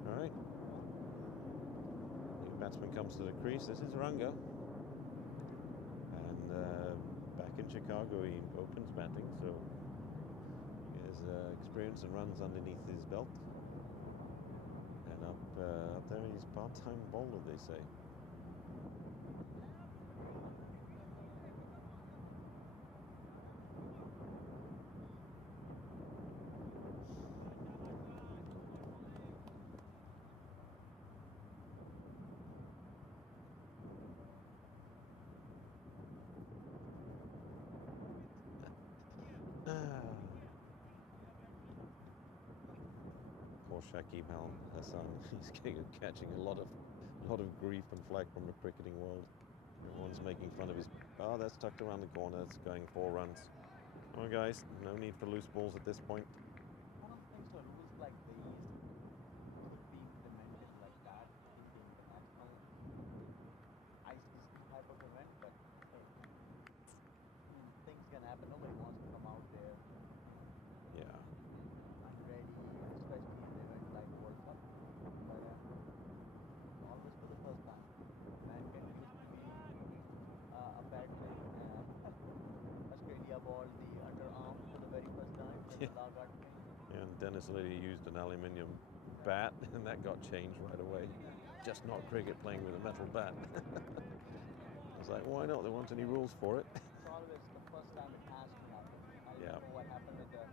All right. The batsman comes to the crease. This is Ranga. And back in Chicago, he opens batting, so he has experience and runs underneath his belt. And up there, he's part-time bowler, they say. Poor Shakib Al Hassan. He's catching a lot of grief and flack from the cricketing world. Everyone's making fun of his. Oh, that's tucked around the corner. It's going 4 runs. Come on, guys. No need for loose balls at this point. I don't think so. Rules like these could be implemented like that in the international ICC type of event, but hey, things can happen. Nobody wants to come out there Yeah. unready, especially in an event like World Cup. But always for the first time. Mankind used to be a bad thing. Australia balled the underarm for the very first time. Then the law got changed. And Dennis Liddy used an aluminium bat, and that got changed right away. Just not cricket playing with a metal bat. I was like, why not? There weren't any rules for it. It's always the first time it has to happen. I Yeah. remember what happened with the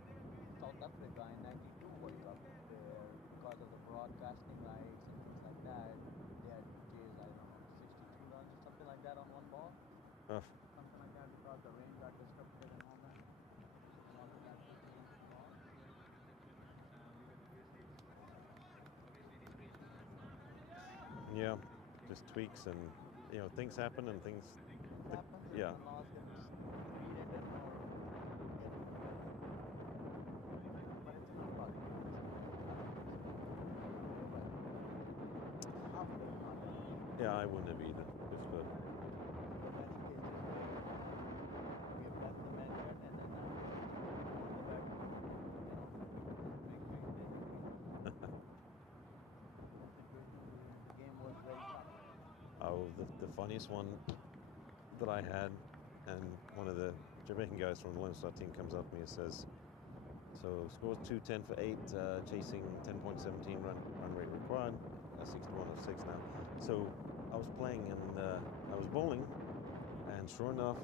South Africa in '92 World Cup, where because of the broadcasting rights and things like that, they had to chase, I don't know, 62 runs or something like that on one ball. Oh, Something like that because the rain got disrupted and all that. And all of that was against the law. yeah, just tweaks and, things happen and things. It happens and Yeah. the laws get repeated and more. But it's not about the rules. How would it not be? Yeah, I wouldn't have either. Just for, But many cases we have left the man red and then now the back the game was very tough. oh, the funniest one that I had, and one of the Jamaican guys from the Lone Star team comes up to me and says, so scores 210 for 8, chasing 10.17 run rate required, 61 of 6 now. So I was playing and I was bowling, and sure enough,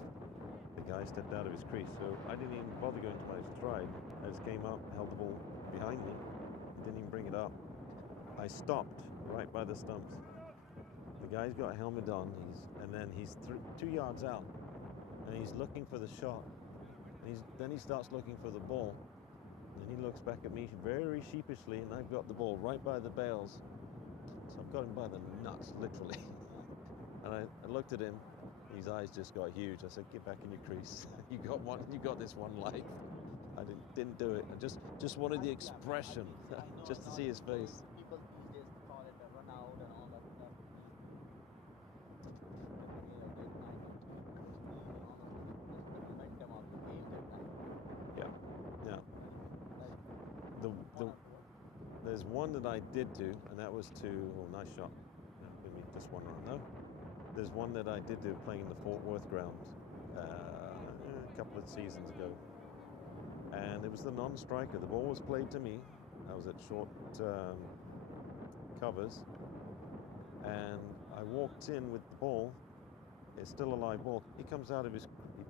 the guy stepped out of his crease. So I didn't even bother going to my stride. I just came up, held the ball behind me, didn't even bring it up. I stopped right by the stumps. The guy's got a helmet on, and then he's 2 yards out, and he's looking for the shot. Then he starts looking for the ball, and he looks back at me very sheepishly, and I've got the ball right by the bails. So I've got him by the nuts, literally. And I looked at him. His eyes just got huge. I said, "Get back in your crease. You got this one life." I didn't do it. I just wanted the expression, just to see his face. People these days call it a run out and all that stuff. Yeah. There's one that I did do, and that was nice shot. Give me just one run. No, there's one that I did do playing in the Fort Worth ground a couple of seasons ago, and it was the non-striker. The ball was played to me. I was at short covers, and I walked in with the ball. It's still a live ball. He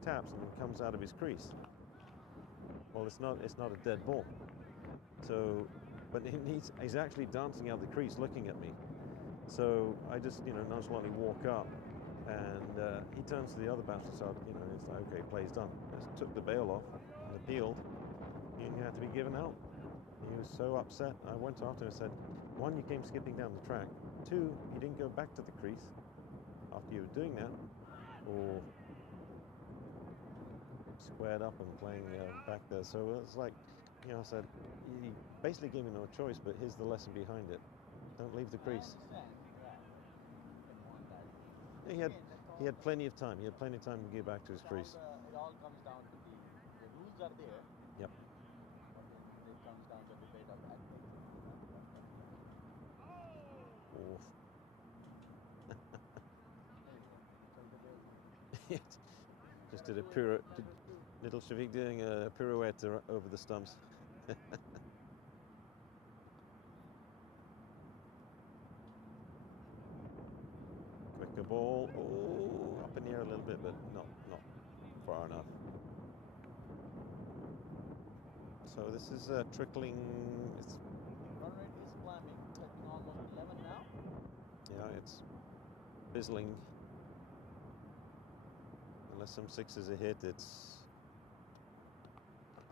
taps and it comes out of his crease. Well, it's not a dead ball. So but he's actually dancing out the crease looking at me. So I just, nonchalantly walk up, and he turns to the other batsman side, it's like, okay, play's done. Just took the bail off and appealed. He had to be given out. He was so upset. I went after him and said, one, you came skipping down the track. Two, you didn't go back to the crease after you were doing that, or squared up and playing back there. So it was like, I said, he basically gave me no choice, but here's the lesson behind it. Don't leave the crease. Yeah, he had plenty of time. He had plenty of time to get back to his crease. It all comes down to the rules are there. Yep. But it comes down to the debate of admin. Just did a little Shafiq doing a pirouette over the stumps. Quicker ball. Oh, up in the air a little bit, but not far enough. So this is trickling. Run rate is climbing, touching almost 11 now. Yeah, it's fizzling. Unless some sixes are hit,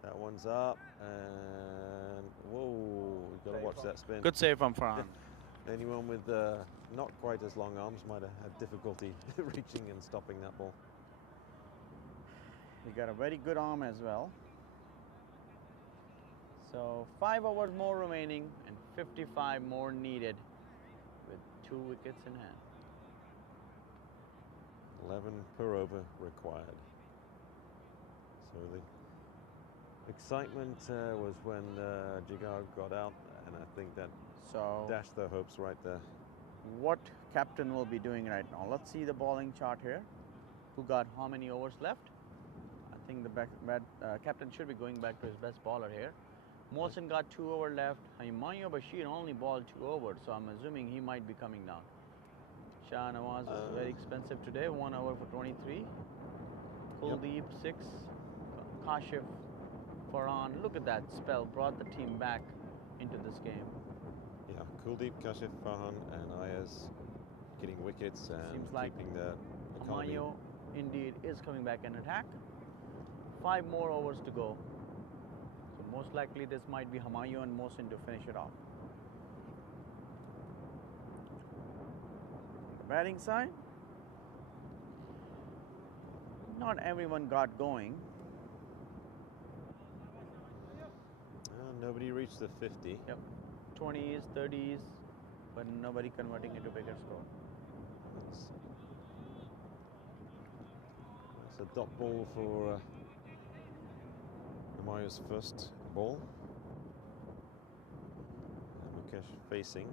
that one's up, and whoa, we've got to watch that spin. Good save from Farhan. Anyone with not quite as long arms might have had difficulty reaching and stopping that ball. He got a very good arm as well. So 5 overs more remaining and 55 more needed with 2 wickets in hand. 11 per over required. So the excitement was when Jigar got out, and I think that dashed their hopes right there. What captain will be doing right now? Let's see the bowling chart here. Who got how many overs left? I think the captain should be going back to his best bowler here. Molson got 2 overs left. Himayu Bashir only bowled 2 overs, so I'm assuming he might be coming down. Shah Nawaz is very expensive today, 1 over for 23. Kuldeep 6. Kashif, Farhan. Look at that spell, brought the team back into this game. Yeah, Kuldeep, Kashif, Farhan, and Ayaz getting wickets and seems like keeping the economy. Himayu indeed is coming back in attack. 5 more overs to go. So most likely this might be Himayu and Mohsin to finish it off. Batting side, not everyone got going. Nobody reached the 50. Yep, 20s, 30s, but nobody converting into bigger score. That's a dot ball for Himayu's first ball. And Mukesh facing.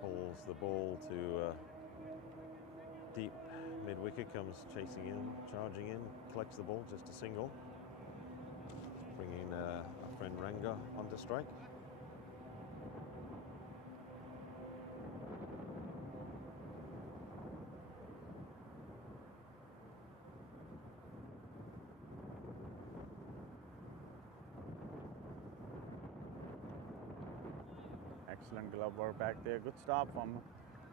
Pulls the ball to deep mid-wicket, comes chasing in, charging in, collects the ball, just a single. Bringing our friend Ranga onto strike. Excellent glove work back there. Good stop from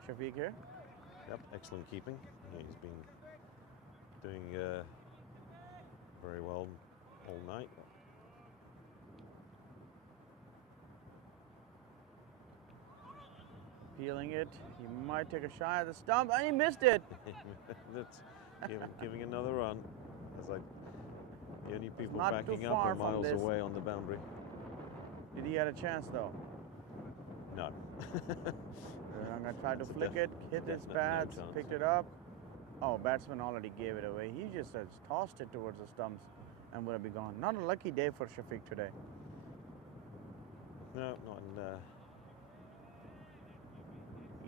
Shafiq here. Yep, excellent keeping. He's been doing very well all night. Peeling it. He might take a shot at the stump, and he missed it. That's giving another run. It's like the only people not backing too up far are from miles this. away on the boundary. Did he have a chance though? No. I'm going to try to flick it, hit his no pads, chance. picked it up. Oh, batsman already gave it away. He just tossed it towards the stumps and would have been gone. Not a lucky day for Shafiq today. No, not in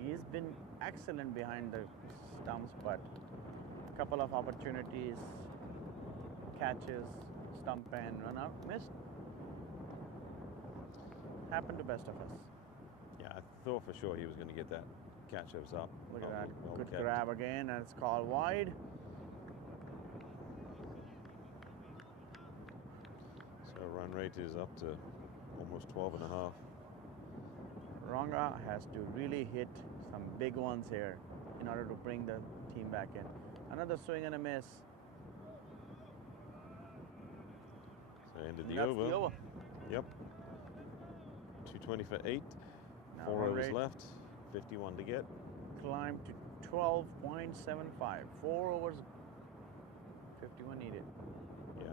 He's been excellent behind the stumps, but a couple of opportunities, catches, stump and run out, missed. Happened to best of us. Yeah, I thought for sure he was going to get that catch. It was up. Look at that. Well Good kept. grab again, and it's called wide. run rate is up to almost 12 and a half. Ranga has to really hit some big ones here in order to bring the team back in. Another swing and a miss. So ended the That's over. the over. Yep. 220 for 8. Now 4 run overs rate left. 51 to get. climbed to 12.75. 4 overs, 51 needed. Yeah,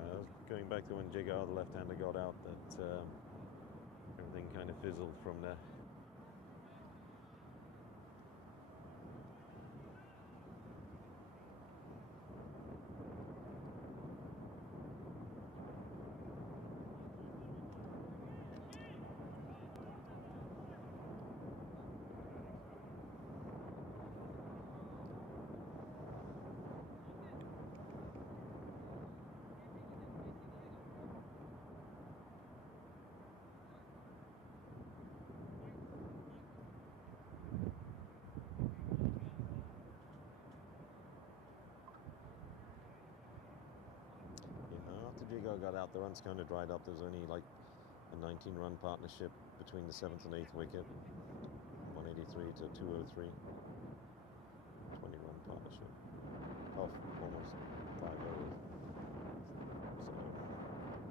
going back to when Jigar, the left-hander, got out, that everything kind of fizzled from there. Jigar got out, the runs kind of dried up. There was only like a 19-run partnership between the 7th and 8th wicket. 183 to 203. 20-run partnership. Oh, almost 5 overs.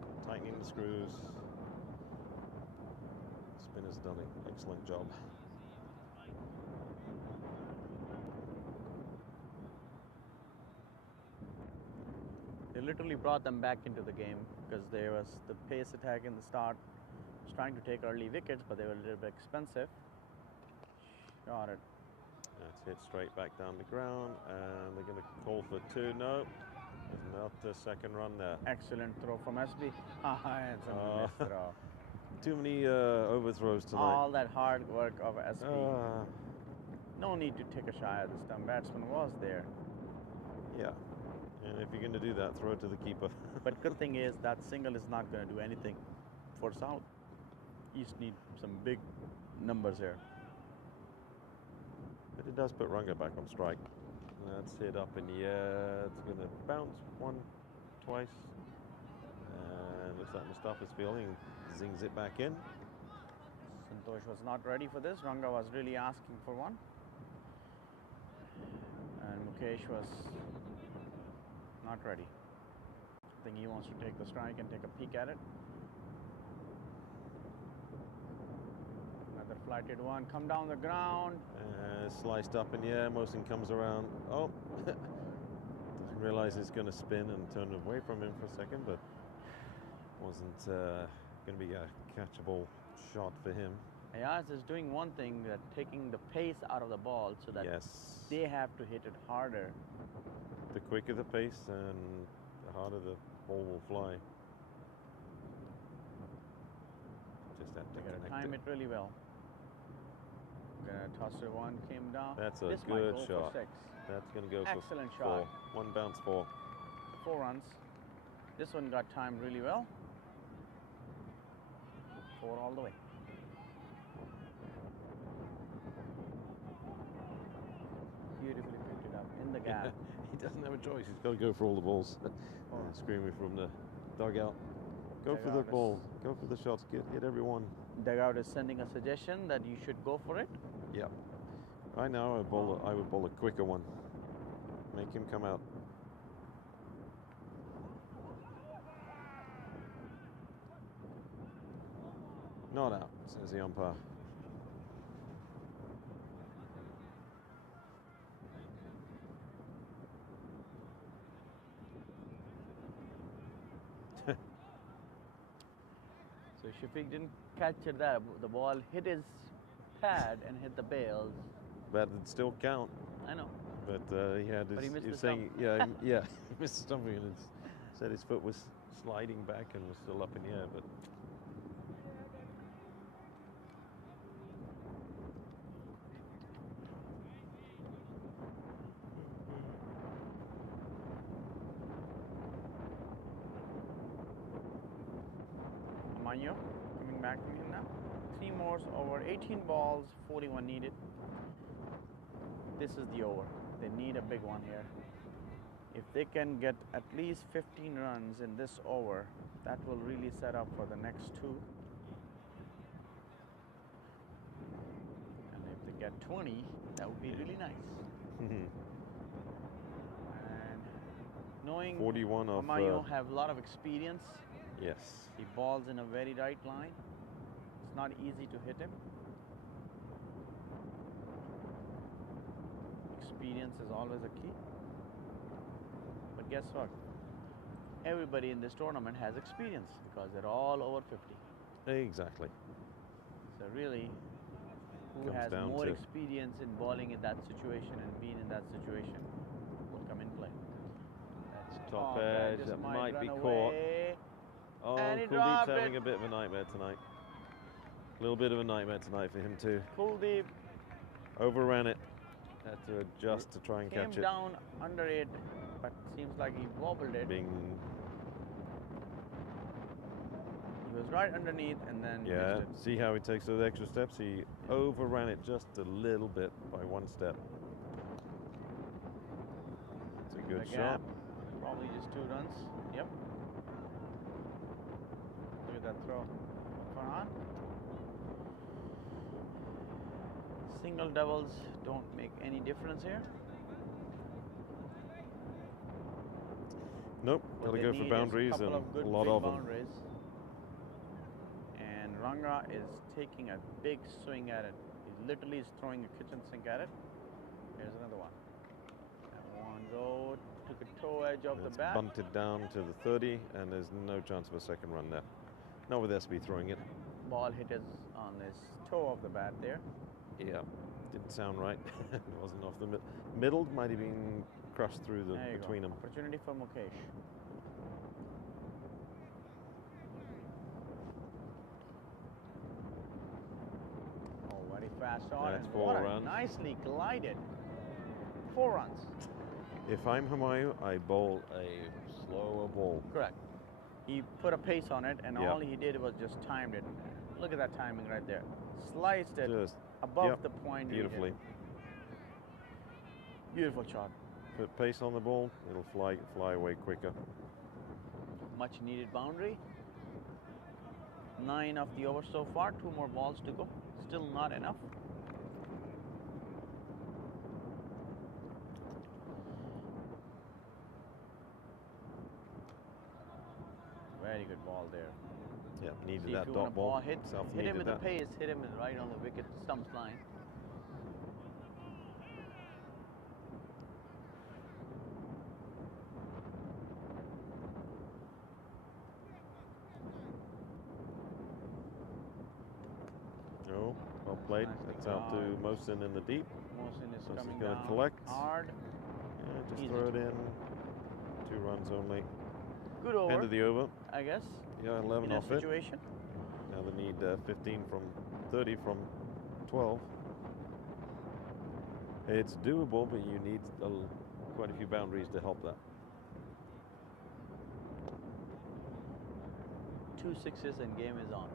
So, tightening the screws. Spinner's done an excellent job. They literally brought them back into the game because there was the pace attack in the start. Was trying to take early wickets, but they were a little bit expensive. Shot it. That's hit straight back down the ground, and they're going to call for 2. No, there's not a second run there. Excellent throw from SB. It's a nice throw. Too many overthrows tonight. All that hard work of SB. No need to take a shot at this time. Batsman was there. Yeah. And if you're going to do that, throw it to the keeper. But good thing is that single is not going to do anything for South. East need some big numbers here. But it does put Runga back on strike. That's hit up in the air. It's going to bounce 1, twice. And looks like Mustafa's fielding. Zings it back in. Santosh was not ready for this. Ranga was really asking for one. And Mukesh was not ready. I think he wants to take the strike and take a peek at it. Another flighted one, come down the ground. Sliced up in the air, Mohsin comes around. Oh, doesn't realize it's going to spin and turn away from him for a second, but wasn't going to be a catchable shot for him. Ayaz is doing one thing, that taking the pace out of the ball so that they have to hit it harder. The quicker the pace and the harder the ball will fly. Just have to connect time it really well. Tosser one came down. That's a this good might go shot. For 6. That's going to go Excellent for 4. shot. 1 bounce 4. 4 runs. This one got timed really well. 4 all the way. Beautifully picked it up in the gap. He doesn't have a choice. He's got to go for all the balls. Screaming from the dugout. Go for the ball. Go for the shots. Hit everyone. Dugout is sending a suggestion that you should go for it. Yeah. Right now, I would bowl a quicker one. Make him come out. Not out, says the umpire. So Shafiq didn't catch it there. The ball hit his pad and hit the bails. That would still count. I know. But he had his, he missed he was the saying, he missed the stumping, and said his foot was sliding back and was still up in the air. But Manyo coming back in now. 3 more over 18 balls, 41 needed. This is the over. They need a big one here. If they can get at least 15 runs in this over, that will really set up for the next two. And if they get 20, that would be really nice. And knowing 41 of Mayo have a lot of experience. yes. He balls in a very right line. It's not easy to hit him. Experience is always a key. But guess what? Everybody in this tournament has experience because they're all over 50. Exactly. So really, who Comes has down more to- experience in bowling in that situation and being in that situation will come in play. That's Top that edge, just that might run be caught. away. Oh, And he Kuldeep's dropped having it. a bit of a nightmare tonight. A little bit of a nightmare tonight for him too. Kuldeep Overran it. Had to adjust to try and came catch it. down under it, but seems like he wobbled it. Being, He was right underneath and then yeah, missed it. see how he takes those extra steps? He overran it just a little bit by one step. It's a good The shot. gap, probably just 2 runs. Yep. Look at that throw. Farhan. Single doubles don't make any difference here. Nope, What gotta they go need for is boundaries a couple and of good a lot big of them. boundaries. And Ranga is taking a big swing at it. He literally is throwing a kitchen sink at it. Here's another one. That one go, took a toe edge of the It's bat. bunted down to the 30 and there's no chance of a second run there. Not with SB throwing it. Ball hit us on this toe of the bat there. Yeah, didn't sound right. It wasn't off the middle. Might have been crushed through the There you between go. them. Opportunity for Mukesh. Oh, very fast on. That's And 4 what a runs. nicely glided. 4 runs. If I'm Humayu, I bowl a slower ball. Correct. He put a pace on it, and Yep. all he did was just timed it. Look at that timing right there. Sliced it Just above yep, the point. beautifully. Beautiful shot. Put pace on the ball, it'll fly away quicker. Much needed boundary. 9 of the over so far. 2 more balls to go. Still not enough. Very good ball there. Yeah, needed See, if that you want dot a ball ball. hit, South hit him needed with the that. pace, hit him right on the wicket stumps line. Oh, well played. Nicely That's out to done. Mohsin in the deep. Mohsin is Mohsin's coming gonna down collect. hard. Yeah, just Easy throw it to- in. 2 runs only. Good over, End of the over. I guess, Yeah, 11 in a off it. situation. Now they need 15 from 30 from 12. It's doable, but you need quite a few boundaries to help that. 2 sixes and game is on.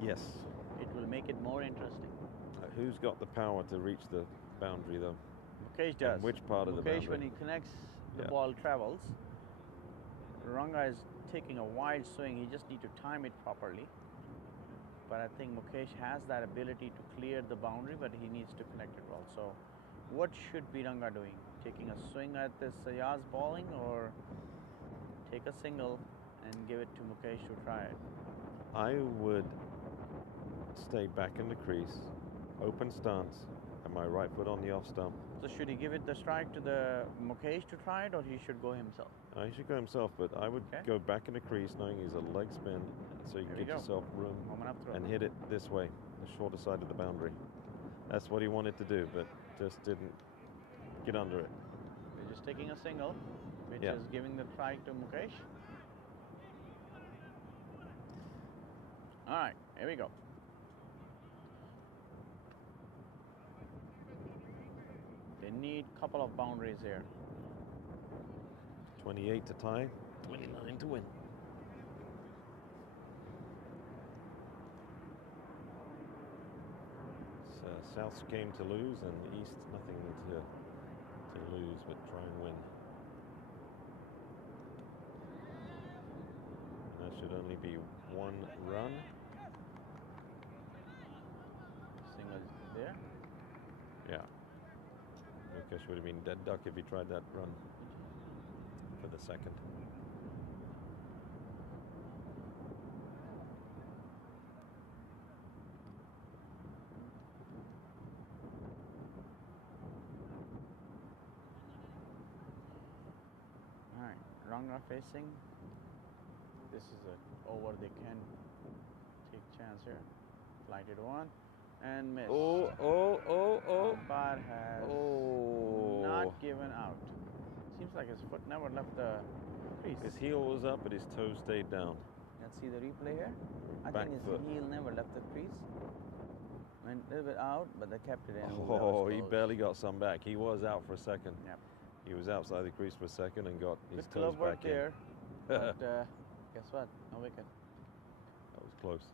Yes. It will make it more interesting. Who's got the power to reach the boundary, though? Mukesh does. And which part of the Mukesh, boundary? when he connects, the Yeah. ball travels. Ranga is taking a wild swing. He just need to time it properly. But I think Mukesh has that ability to clear the boundary, but he needs to connect it well. So, what should be Ranga doing? Taking a swing at this Sayaz bowling, or take a single and give it to Mukesh to try it? I would stay back in the crease, open stance, and my right foot on the off stump. So should he give it the strike to the Mukesh to try it, or he should go himself? He should go himself, but I would Okay. go back in the crease knowing he's a leg spin, so you can There we get go. yourself room Moment up throw. and hit it this way, the shorter side of the boundary. That's what he wanted to do, but just didn't get under it. We're just taking a single, which Yeah. is giving the strike to Mukesh. All right, here we go. They need a couple of boundaries here. 28 to tie, 29 to win. South's game to lose, and the East nothing to lose, but try and win. should only be 1 run. Single there. Yeah. Lucas would have been dead duck if he tried that run for the second. Ranga facing. This is an over they can take chance here. Flighted one and miss. Umpire has not given out. Seems like his foot never left the crease. His heel was up, but his toe stayed down. Let's see the replay here. I Back think his foot. heel never left the crease. Went a little bit out, but they kept it in. Oh, he barely got some back. He was out for a second. Yep. He was outside the crease for a second and got his Good toes glove work back in. there. But guess what? No wicket. That was close.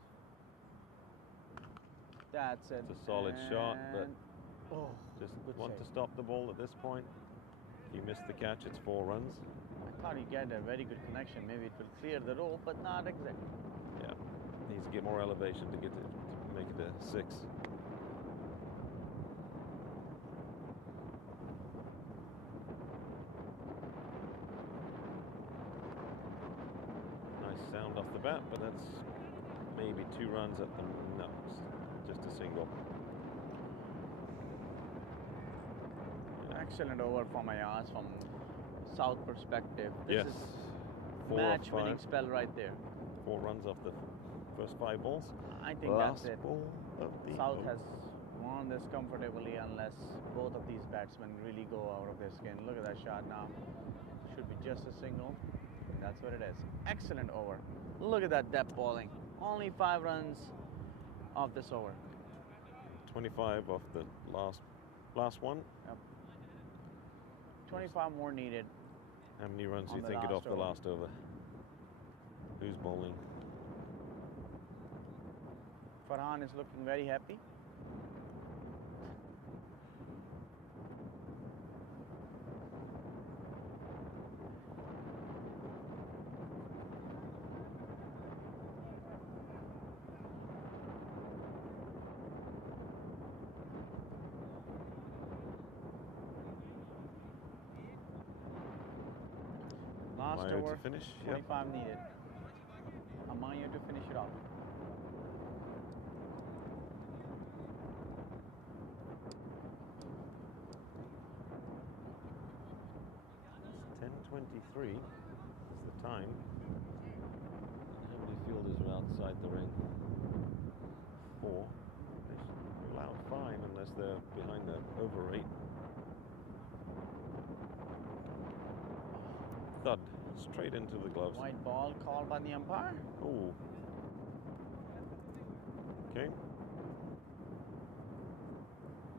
That's it. It's a solid shot, but just good want save. to stop the ball at this point. If you missed the catch, it's 4 runs. I thought he'd get a very good connection. Maybe it will clear the rope, but not exactly. Yeah, needs to get more elevation to get to make it a 6. Nice sound off the bat, but that's maybe 2 runs at the most. Just a single. Excellent over from Yash from South perspective. Yes. This is 4 of match-winning 5. spell right there. 4 runs off the first 5 balls. I think Last that's it. ball of the South over. has won this comfortably unless both of these batsmen really go out of their skin. Look at that shot now. Should be just a single. And that's what it is. Excellent over. Look at that depth bowling. Only 5 runs off this over. 25 off the last one. Yep. 25 more needed. How many runs do On you the think it last off the over. last over? Who's bowling? Farhan is looking very happy. Last Mayo over, to finish. Yep. 25 needed. Amaya to finish it off. It's 10:23 is the time. How many fielders are outside the ring? 4. They should allow 5 unless they're behind the over 8. Thud straight into the gloves. White ball called by the umpire. Oh. Okay.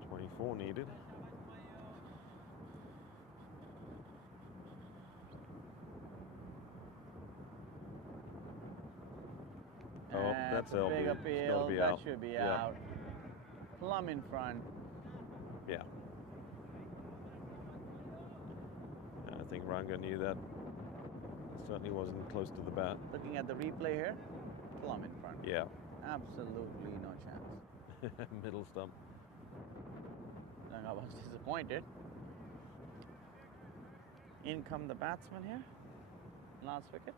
24 needed. Oh, that's a big LB. appeal. Be That out. should be Yeah. out. Plumb in front. Yeah. I think Ranga knew that. Certainly wasn't close to the bat. Looking at the replay here, plumb in front. Yeah. Absolutely no chance. Middle stump. I was disappointed. In come the batsman here. Last wicket.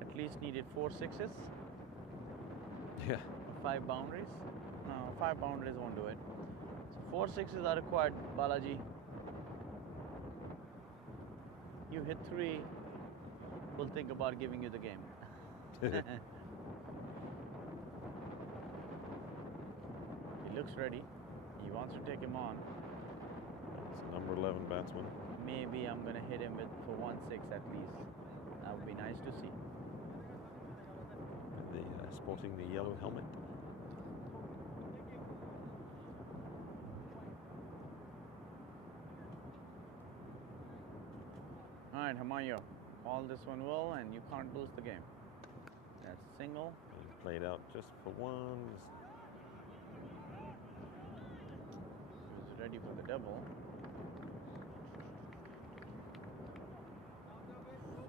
At least needed 4 sixes. Yeah. 5 boundaries. No, 5 boundaries won't do it. So 4 sixes are required, Balaji. You hit 3, we'll think about giving you the game. He looks ready. He wants to take him on. That's number 11 batsman. Maybe I'm going to hit him with for 1-6 at least. That would be nice to see. Sporting the yellow helmet. All right, Hamayo, call this one well, and you can't lose the game. That's single. He's played out just for 1. He's ready for the double.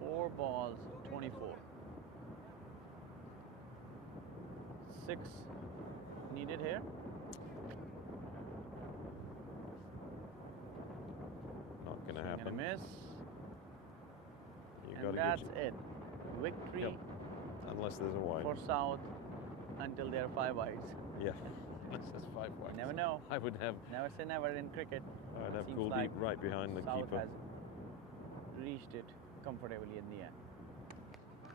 4 balls, 24. 6 needed here. Not going to Swing happen. and a miss. You And gotta that's get it. Victory Yep. Unless there's a wide. for South until there are 5 wides. Yeah. Unless there's 5 wides. Never know. I would have. Never say never in cricket. I'd have Seems Kuldeep like right behind the South keeper. has reached it comfortably in the end.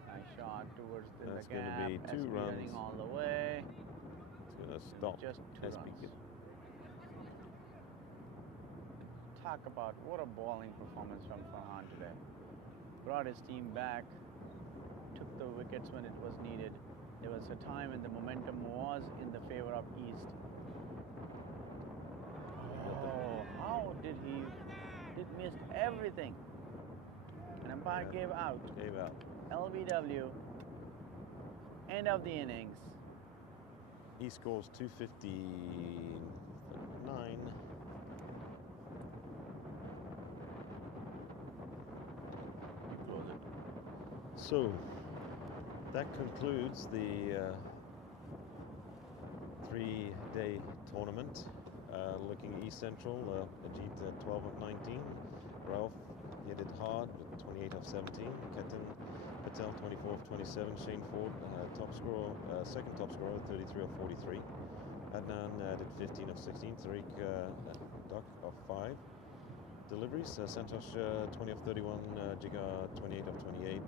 Nice shot towards the That's gap. gonna be 2 SB runs. running all the way. It's going to stop. Just 2 SB. runs. Talk about what a bowling performance from Farhan today. Brought his team back, took the wickets when it was needed. There was a time when the momentum was in the favor of East. Oh, how did he? It missed everything. An umpire gave out. Gave out. LBW. End of the innings. He scores 259. Close it. So that concludes the 3-day tournament. Looking at East Central, Ajit 12 of 19. Ralph hit it hard with 28 of 17. Ketan Patel 24 of 27. Shane Ford second top scorer 33 of 43. Adnan did 15 of 16. Tariq Duck of 5 deliveries. Santosh 20 of 31. Jigar 28 of 28.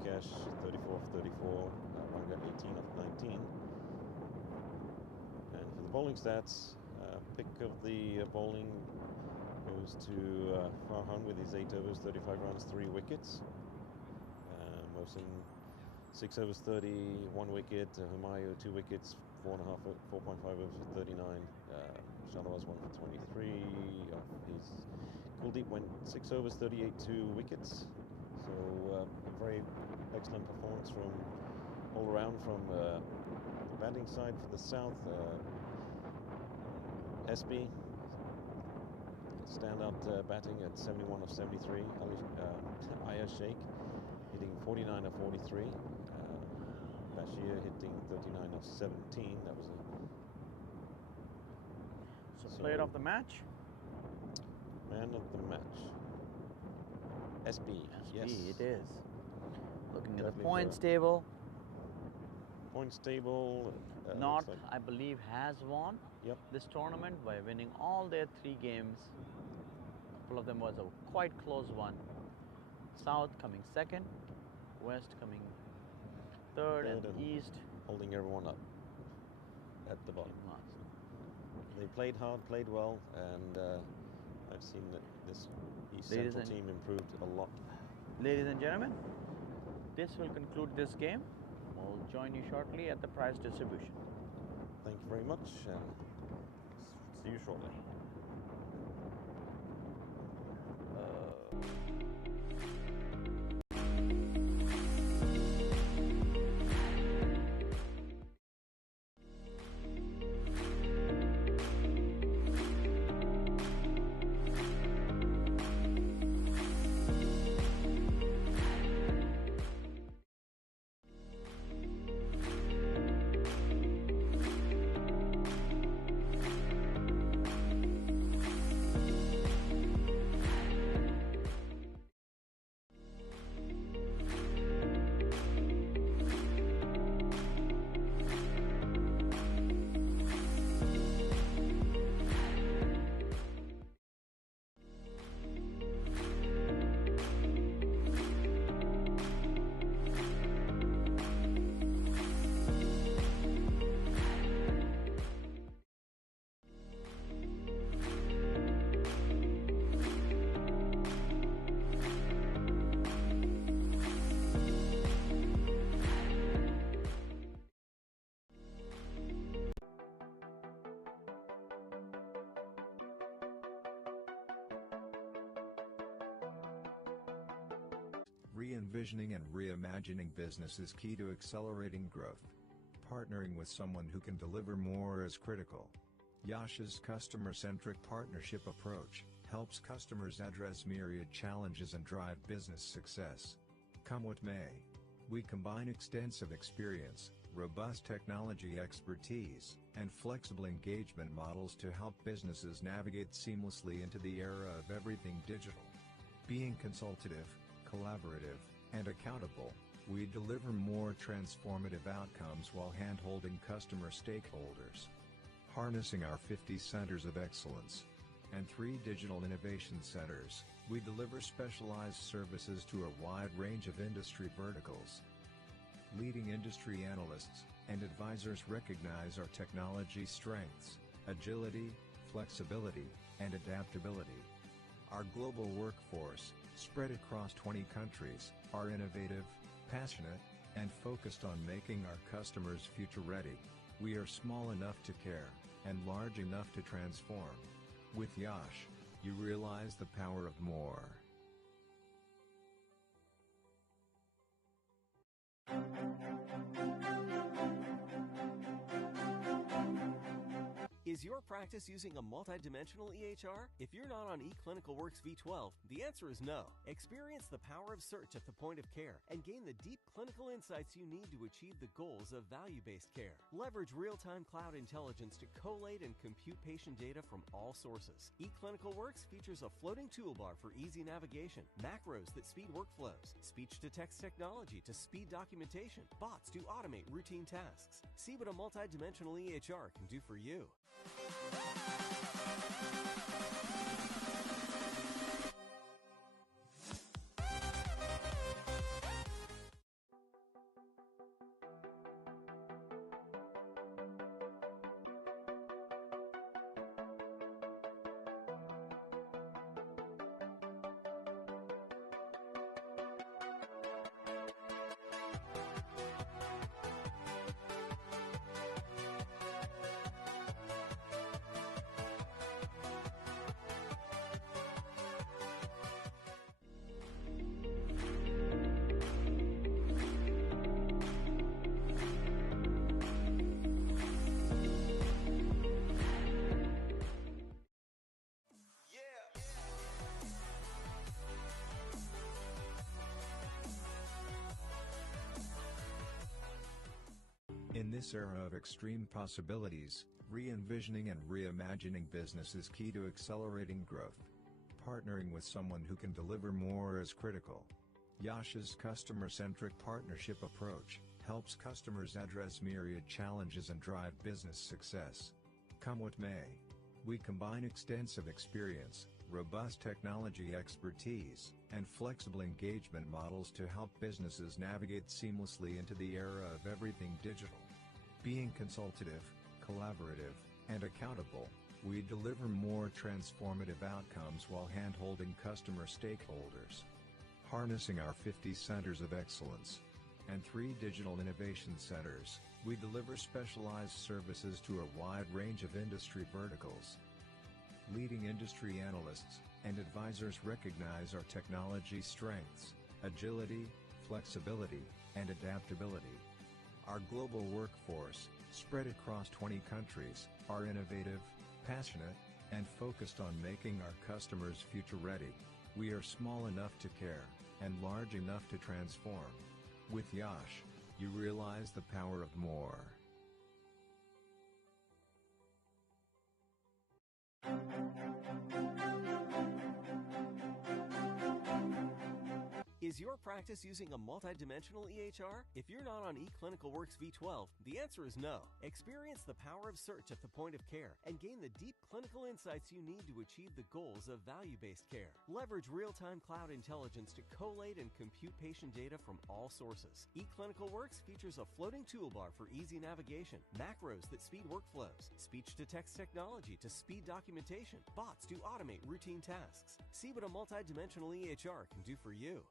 Mukesh 34 of 34. Ranga 18 of 19. And for the bowling stats, pick of the bowling goes to Farhan with his 8 overs, 35 runs, 3 wickets. Mohsin 6 overs, 30, 1 wicket. Humayu 2 wickets, 4.5 overs for 39. Shanawaz 1 for 23. Kuldeep went 6 overs, 38, 2 wickets. So a very excellent performance from all around from the batting side for the South. SB stand-out batting at 71 of 73. Ayah Sheikh hitting 49 of 43. Bashir hitting 39 of 17. That was So player of the match? Man of the match. SB. Yes. It is. Looking at the Definitely points for- table, Points table. North, looks like- I believe, has won Yep. this tournament by winning all their 3 games. A couple of them was a quite close one. South coming second, West coming third, and East holding everyone up at the bottom. They played hard, played well, and I've seen that this East Ladies Central and- team improved a lot. Ladies and gentlemen, this will conclude this game. We'll join you shortly at the prize distribution. Thank you very much, and see you shortly. Re-envisioning and reimagining business is key to accelerating growth. Partnering with someone who can deliver more is critical. Yash's customer-centric partnership approach helps customers address myriad challenges and drive business success. Come what may, we combine extensive experience, robust technology expertise, and flexible engagement models to help businesses navigate seamlessly into the era of everything digital. Being consultative, collaborative, and accountable, we deliver more transformative outcomes while hand-holding customer stakeholders. Harnessing our 50 centers of excellence and 3 digital innovation centers, we deliver specialized services to a wide range of industry verticals. Leading industry analysts and advisors recognize our technology strengths, agility, flexibility, and adaptability. Our global workforce, spread across 20 countries, are innovative, passionate, and focused on making our customers future-ready. We are small enough to care, and large enough to transform. With Yash, you realize the power of more. Is your practice using a multidimensional EHR? If you're not on eClinicalWorks V12, the answer is no. Experience the power of search at the point of care and gain the deep clinical insights you need to achieve the goals of value-based care. Leverage real-time cloud intelligence to collate and compute patient data from all sources. eClinicalWorks features a floating toolbar for easy navigation, macros that speed workflows, speech-to-text technology to speed documentation, bots to automate routine tasks. See what a multidimensional EHR can do for you. In this era of extreme possibilities, re-envisioning and reimagining business is key to accelerating growth. Partnering with someone who can deliver more is critical. Yash's customer-centric partnership approach helps customers address myriad challenges and drive business success. Come what may, we combine extensive experience, robust technology expertise, and flexible engagement models to help businesses navigate seamlessly into the era of everything digital. Being consultative, collaborative, and accountable, we deliver more transformative outcomes while hand-holding customer stakeholders. Harnessing our 50 centers of excellence and 3 digital innovation centers, we deliver specialized services to a wide range of industry verticals. Leading industry analysts and advisors recognize our technology strengths, agility, flexibility, and adaptability. Our global workforce, spread across 20 countries, are innovative, passionate, and focused on making our customers future-ready. We are small enough to care, and large enough to transform. With Yash, you realize the power of more. Is your practice using a multidimensional EHR? If you're not on eClinicalWorks V12, the answer is no. Experience the power of search at the point of care and gain the deep clinical insights you need to achieve the goals of value-based care. Leverage real-time cloud intelligence to collate and compute patient data from all sources. eClinicalWorks features a floating toolbar for easy navigation, macros that speed workflows, speech-to-text technology to speed documentation, bots to automate routine tasks. See what a multidimensional EHR can do for you.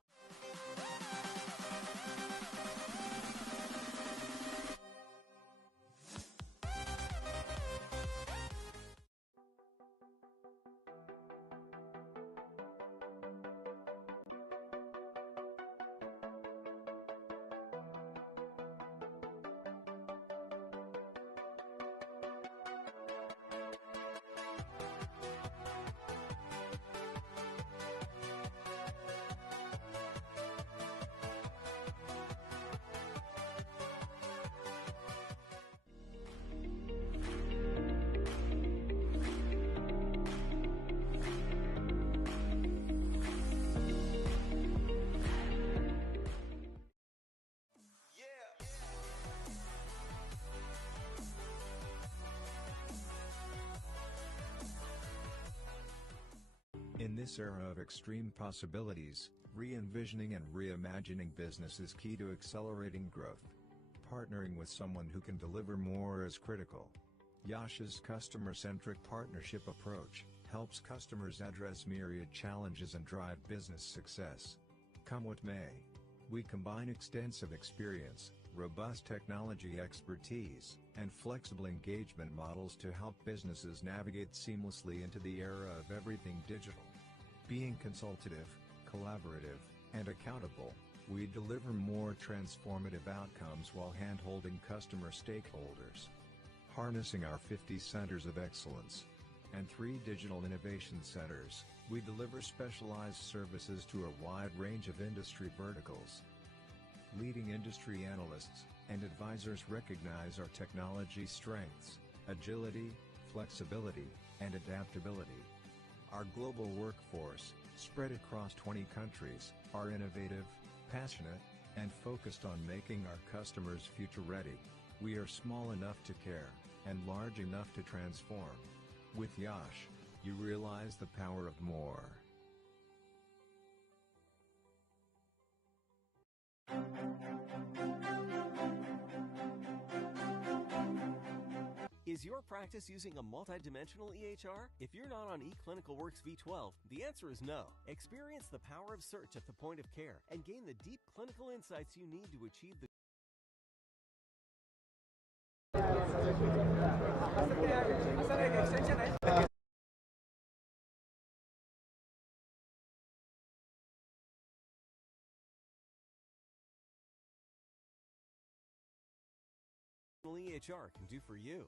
this era of extreme possibilities, re-envisioning and reimagining business is key to accelerating growth. Partnering with someone who can deliver more is critical. Yash's customer-centric partnership approach helps customers address myriad challenges and drive business success. Come what may, we combine extensive experience, robust technology expertise, and flexible engagement models to help businesses navigate seamlessly into the era of everything digital. Being consultative, collaborative, and accountable, we deliver more transformative outcomes while hand-holding customer stakeholders. Harnessing our 50 centers of excellence and 3 digital innovation centers, we deliver specialized services to a wide range of industry verticals. Leading industry analysts and advisors recognize our technology strengths, agility, flexibility, and adaptability. Our global workforce, spread across 20 countries, are innovative, passionate, and focused on making our customers future-ready. We are small enough to care, and large enough to transform. With Yash, you realize the power of more. Is your practice using a multidimensional EHR? If you're not on eClinicalWorks V12, the answer is no. Experience the power of search at the point of care and gain the deep clinical insights you need to achieve the EHR can do for you.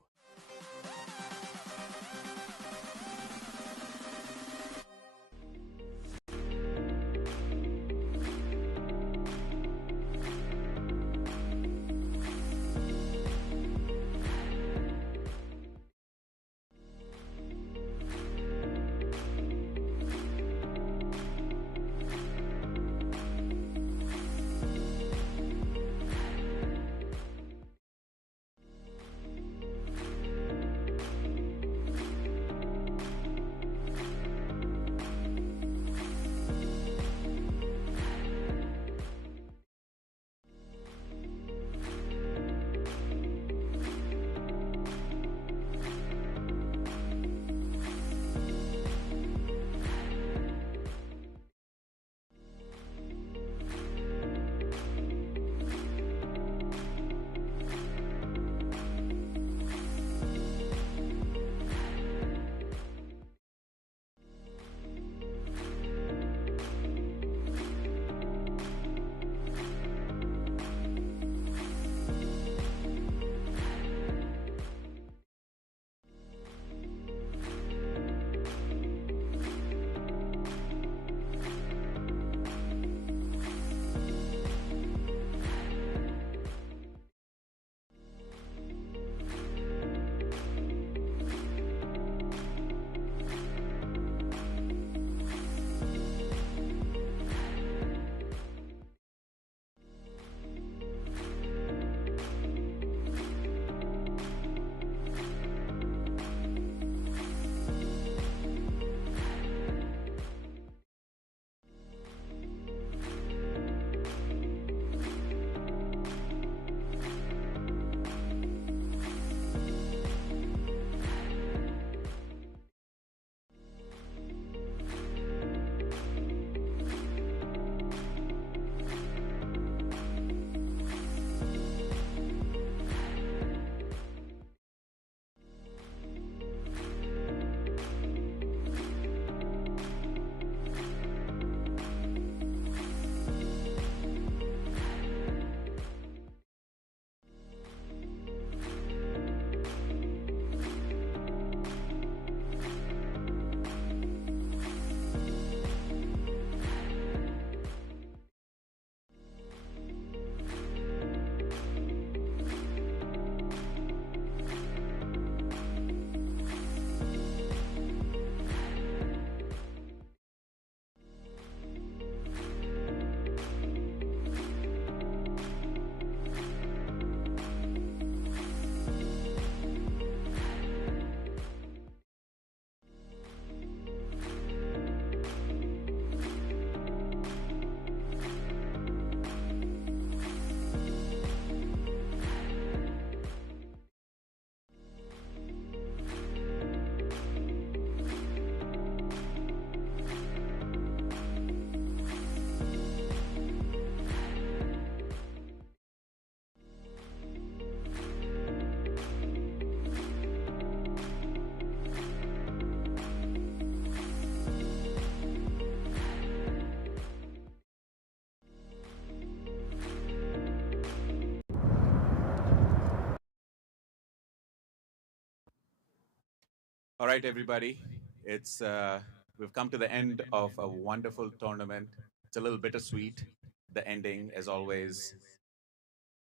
All right, everybody. We've come to the end of a wonderful tournament. It's a little bittersweet, the ending, as always.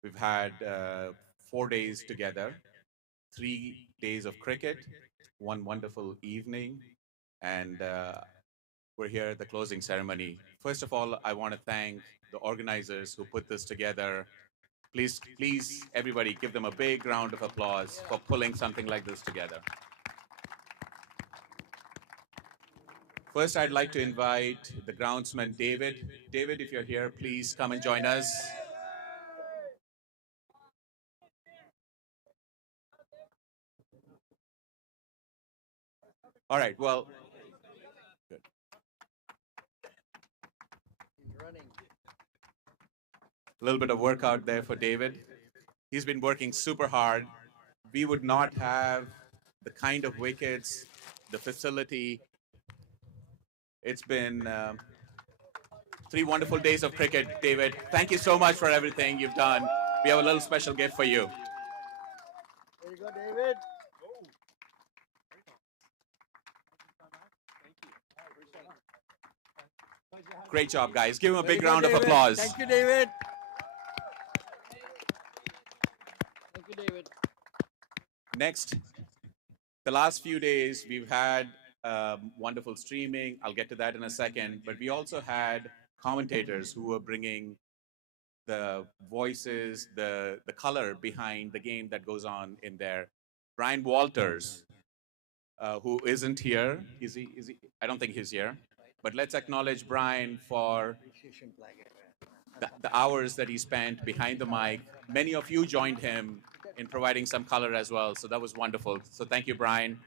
We've had 4 days together, 3 days of cricket, one wonderful evening, and we're here at the closing ceremony. First of all, I want to thank the organizers who put this together. Please, everybody, give them a big round of applause for pulling something like this together. First, I'd like to invite the groundsman, David. David, if you're here, please come and join us. All right, well, good. A little bit of workout there for David. He's been working super hard. We would not have the kind of wickets, the facility. It's been 3 wonderful days of cricket, David. Thank you so much for everything you've done. We have a little special gift for you. There you go, David. Great job, guys. Give him a big round of applause. Thank you, David. Thank you, David. Next, the last few days, we've had wonderful streaming. I'll get to that in a second. But we also had commentators who were bringing the voices, the color behind the game that goes on in there. Brian Walters, who isn't here. Is he? I don't think he's here. But let's acknowledge Brian for the hours that he spent behind the mic. Many of you joined him in providing some color as well. So that was wonderful. So thank you, Brian.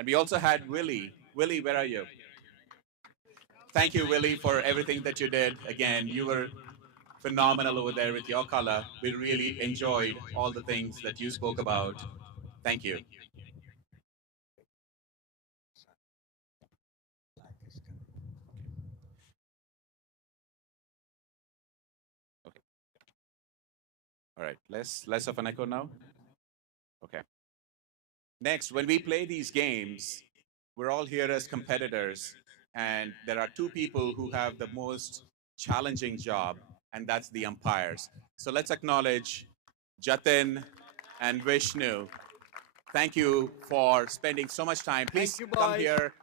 And we also had Willie. Willie, where are you? Thank you, Willie, for everything that you did. Again, you were phenomenal over there with your color. We really enjoyed all the things that you spoke about. Thank you. Okay. All right, less of an echo now. Okay. Next, when we play these games, we're all here as competitors, and there are 2 people who have the most challenging job, and that's the umpires. So let's acknowledge Jatin and Vishnu. Thank you for spending so much time. Please come here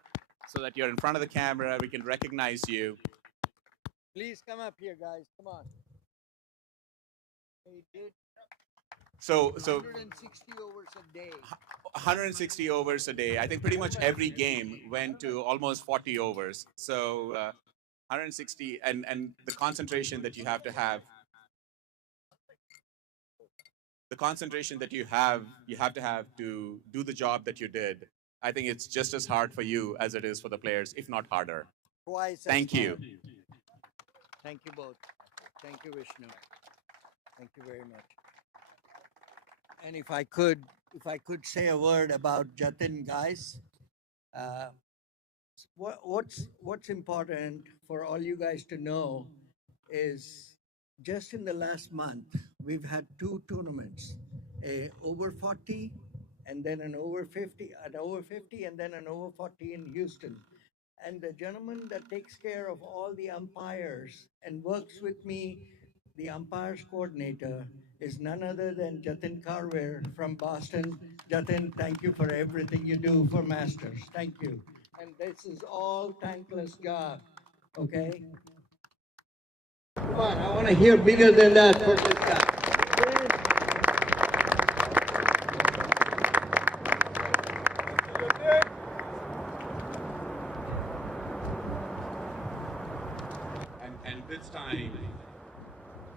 so that you're in front of the camera. We can recognize you. Please come up here, guys. Come on. So 160 overs a day. 160 overs a day. I think pretty much every game went to almost 40 overs. So 160, and the concentration that you have to have. The concentration that you have to do the job that you did. I think it's just as hard for you as it is for the players, if not harder. Twice. Thank you. Thank you both. Thank you, Vishnu. Thank you very much. And if I could say a word about Jatin, guys, what's important for all you guys to know is just in the last month we've had 2 tournaments, a over 40 and then an over 50, and then an over 40 in Houston. And the gentleman that takes care of all the umpires and works with me, the umpires coordinator, is none other than Jatin Karver from Boston. Jatin, thank you for everything you do for Masters. Thank you. And this is all thankless job, okay? Come on, I want to hear bigger than that for this guy. And this time,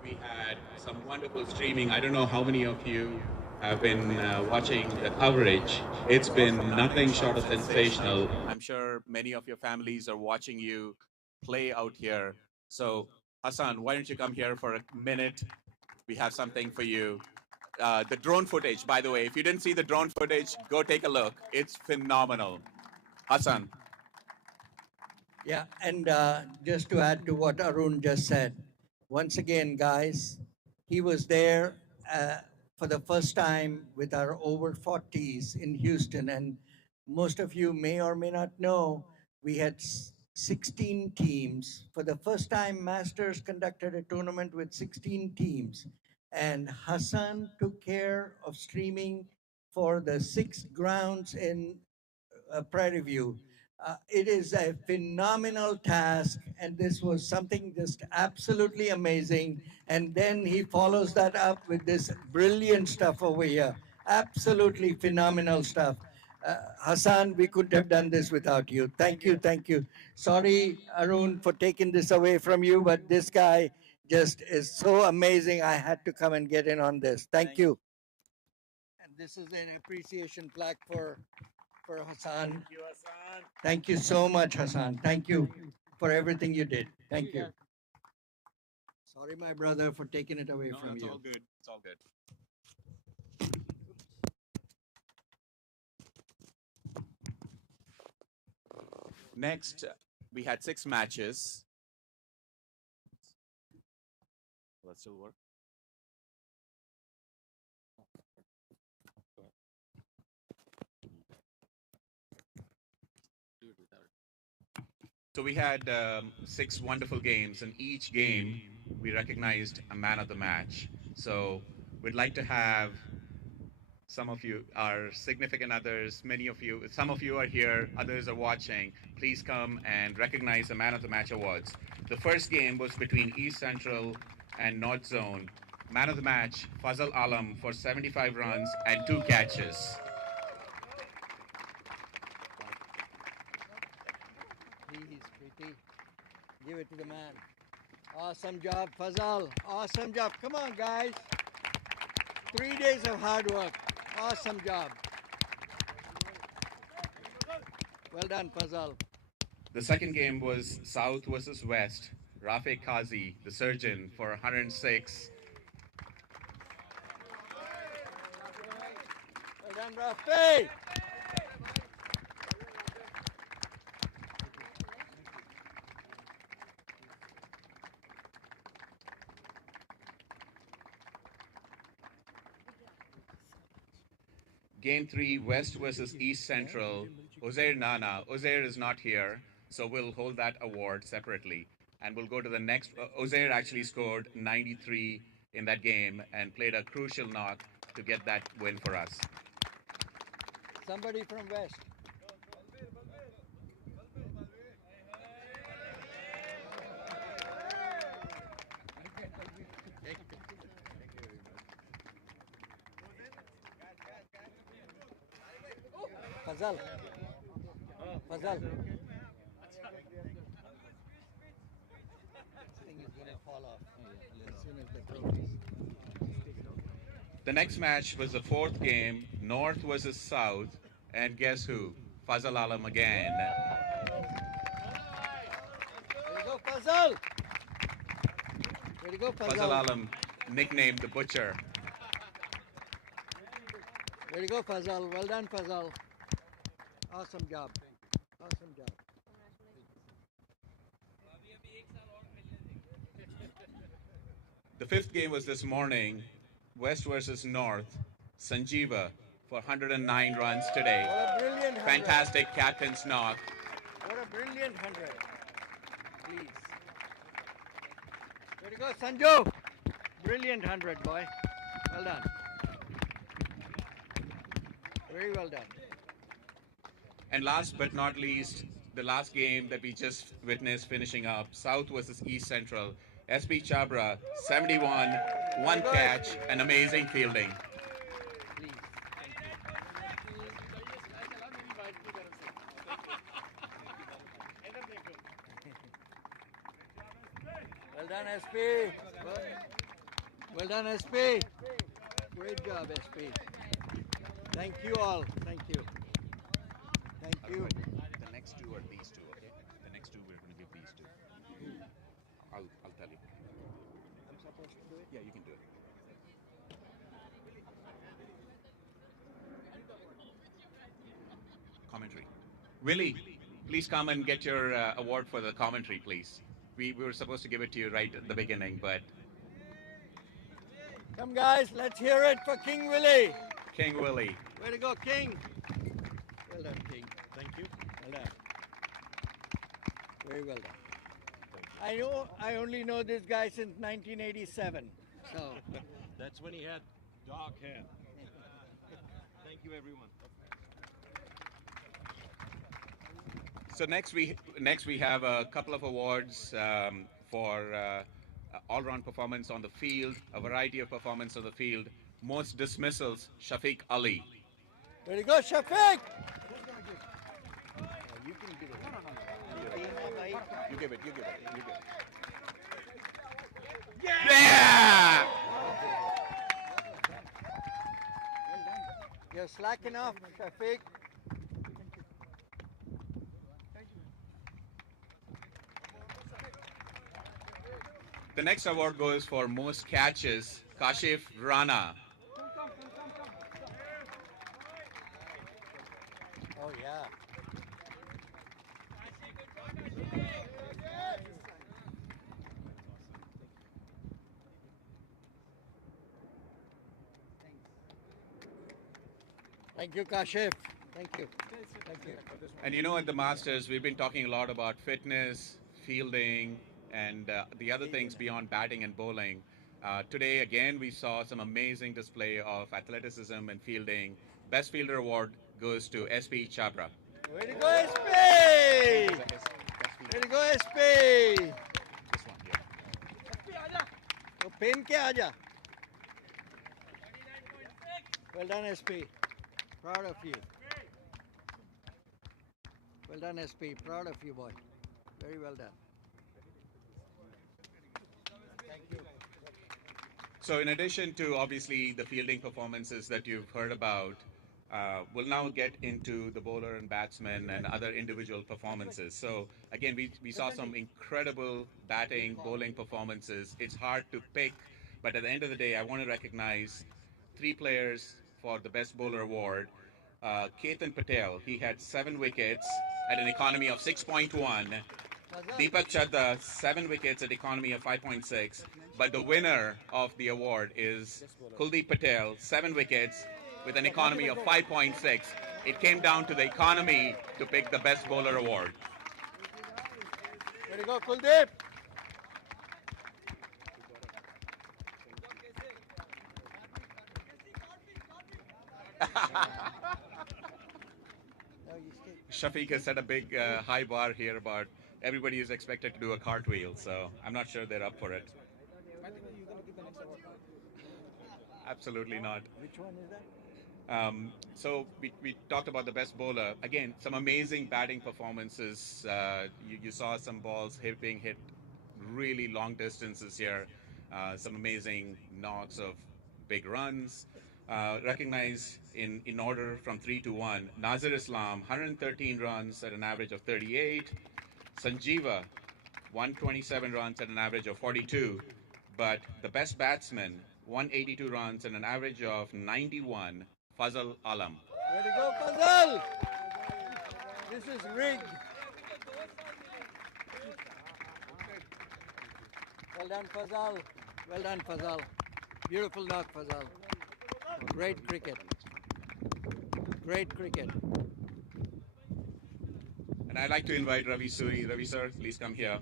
we had some wonderful streaming. I don't know how many of you have been watching the coverage. It's been nothing short of sensational. I'm sure many of your families are watching you play out here. So, Hassan, why don't you come here for a minute? We have something for you. The drone footage, by the way, if you didn't see the drone footage, go take a look. It's phenomenal. Hassan. Yeah, and just to add to what Arun just said, once again, guys, he was there for the first time with our over 40s in Houston, and most of you may or may not know, we had 16 teams. For the first time, Masters conducted a tournament with 16 teams. And Hassan took care of streaming for the 6 grounds in Prairie. It is a phenomenal task, and this was something just absolutely amazing. And then he follows that up with this brilliant stuff over here. Absolutely phenomenal stuff. Hassan, we couldn't have done this without you. Thank you, thank you. Sorry, Arun, for taking this away from you, but this guy just is so amazing. I had to come and get in on this. Thank you. And this is an appreciation plaque for Hassan. Thank you, Hassan. Thank you so much, Hassan. Thank you for everything you did. Thank you. Sorry, my brother, for taking it away from It's you. all good. It's all good. Next, we had 6 matches. Will that still work? So we had 6 wonderful games, and each game we recognized a man of the match. So we'd like to have some of you, our significant others, some of you are here, others are watching. Please come and recognize the Man of the Match awards. The first game was between East Central and North Zone. Man of the match, Fazal Alam for 75 runs and 2 catches. Please, Preeti, give it to the man. Awesome job, Fazal. Awesome job. Come on, guys. 3 days of hard work. Awesome job. Well done, Fazal. The second game was South versus West. Rafiq Kazi, the surgeon, for 106. Well done, Rafi. Game 3, West versus East Central. Uzair Nana. Uzair is not here, so we'll hold that award separately. And we'll go to the next. Uzair actually scored 93 in that game and played a crucial knock to get that win for us. Somebody from West. Fazal. Fazal. This thing is going to fall off as soon as the trophies. The next match was the 4th game, North versus South, and guess who? Fazal Alam again. There you go, Fazal. There you go, Fazal. Fazal Alam, nicknamed the Butcher. There you go, Fazal. Well done, Fazal. Awesome job. Awesome job. The 5th game was this morning, West versus North. Sanjeeva for 109 runs today. What a brilliant 100. Fantastic captain's knock. What a brilliant 100. Please. There you go, Sanju. Brilliant 100, boy. Well done. Very well done. And last but not least, the last game that we just witnessed finishing up, South versus East Central. SB Chabra, 71, 1 catch, and amazing fielding. Please. Well done, SP. Well done, SP. Great job, SP. Thank you all. Thank you. Thank you. The next 2 are these 2, okay? The next 2 we're going to give these 2. I'll tell you. I'm supposed to do it? Yeah, you can do it. Commentary. Willie, please come and get your award for the commentary, please. We were supposed to give it to you right at the beginning, but... Come, guys, let's hear it for King Willie. King Willie. Way to go, King. Well done, King. Very well done. I only know this guy since 1987. So That's when he had dark hair. Thank you, everyone. So next we have a couple of awards for all-round performance on the field, a variety of performance on the field. Most dismissals, Shafiq Ali. way to go, Shafiq! You can give it. You give it. You give it. You give it. Yeah! You're slacking off, Shafiq. The next award goes for most catches, Kashif Rana. Oh, yeah. Thank you, Kashif. Thank you. Thank you. And you know, at the Masters, we've been talking a lot about fitness, fielding, and the other things beyond batting and bowling. Today, again, we saw some amazing display of athleticism and fielding. Best Fielder Award goes to SP Chabra. Way to go, SP! Way to go, SP! This one here. तो pen के आजा. Well done, SP. Proud of you. Well done, SP. Proud of you, boy. Very well done. Thank you. So in addition to obviously the fielding performances that you've heard about, we'll now get into the bowler and batsmen and other individual performances. So again, we saw some incredible batting, bowling performances. It's hard to pick, but at the end of the day, I want to recognize 3 players for the Best Bowler Award. Ketan Patel, he had 7 wickets at an economy of 6.1. Deepak Chadha, 7 wickets at economy of 5.6. But the winner of the award is Kuldeep Patel, 7 wickets with an economy of 5.6. It came down to the economy to pick the Best Bowler Award. Way to go, Kuldeep! Shafiq has set a big high bar here about everybody is expected to do a cartwheel, so I'm not sure they're up for it. Absolutely not. Which one is that? So we talked about the best bowler. Again, some amazing batting performances. You saw some balls being hit really long distances here. Some amazing knocks of big runs. Recognized in order from 3 to 1. Nazir Islam, 113 runs at an average of 38. Sanjeeva, 127 runs at an average of 42. But the best batsman, 182 runs and an average of 91, Fazal Alam. Way to go, Fazal! This is rigged. Well done, Fazal. Well done, Fazal. Beautiful knock, Fazal. Great cricket. Great cricket. And I'd like to invite Ravi Suri. Ravi sir, please come here.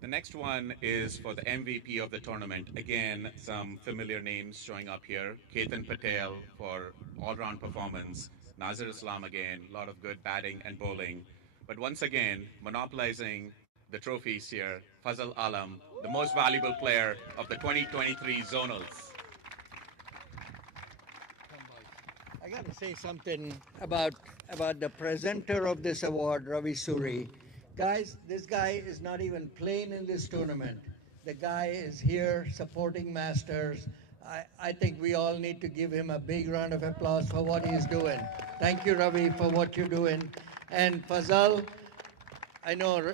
The next one is for the MVP of the tournament. Again, some familiar names showing up here. Ketan Patel for all-round performance. Nazir Islam again, a lot of good batting and bowling. But once again, monopolizing the trophies here, Fazal Alam, the most valuable player of the 2023 Zonals. I got to say something about the presenter of this award, Ravi Suri. Guys, this guy is not even playing in this tournament. The guy is here supporting Masters. I think we all need to give him a big round of applause for what he's doing. Thank you, Ravi, for what you're doing. And Fazal, I know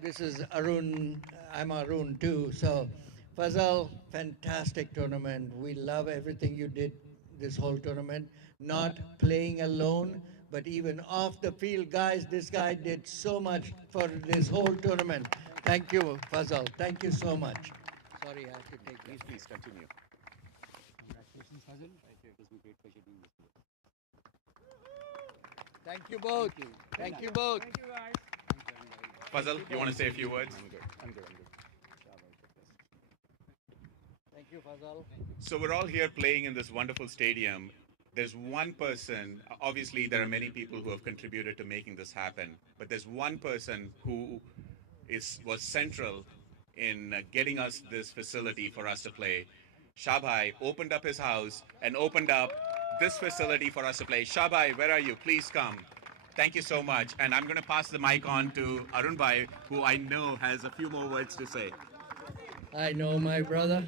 this is Arun, I'm Arun too. So Fazal, fantastic tournament. We love everything you did this whole tournament. Not playing alone, but even off the field, guys, this guy did so much for this whole tournament. Thank you, Fazal. Thank you so much. Sorry, I have to take this. Please continue. Congratulations, Fazal. Thank you. It was a great pleasure being with you. Thank you both. Thank you both. Thank you, guys. Thank you, everybody. Fazal, you want to say a few words? I'm good. Thank you, Fazal. So we're all here playing in this wonderful stadium. There's one person, obviously there are many people who have contributed to making this happen, but there's one person who was central in getting us this facility for us to play. Shabhai opened up his house and opened up this facility for us to play. Shabhai, where are you? Please come. Thank you so much. And I'm going to pass the mic on to Arun Bhai, who I know has a few more words to say. I know, my brother.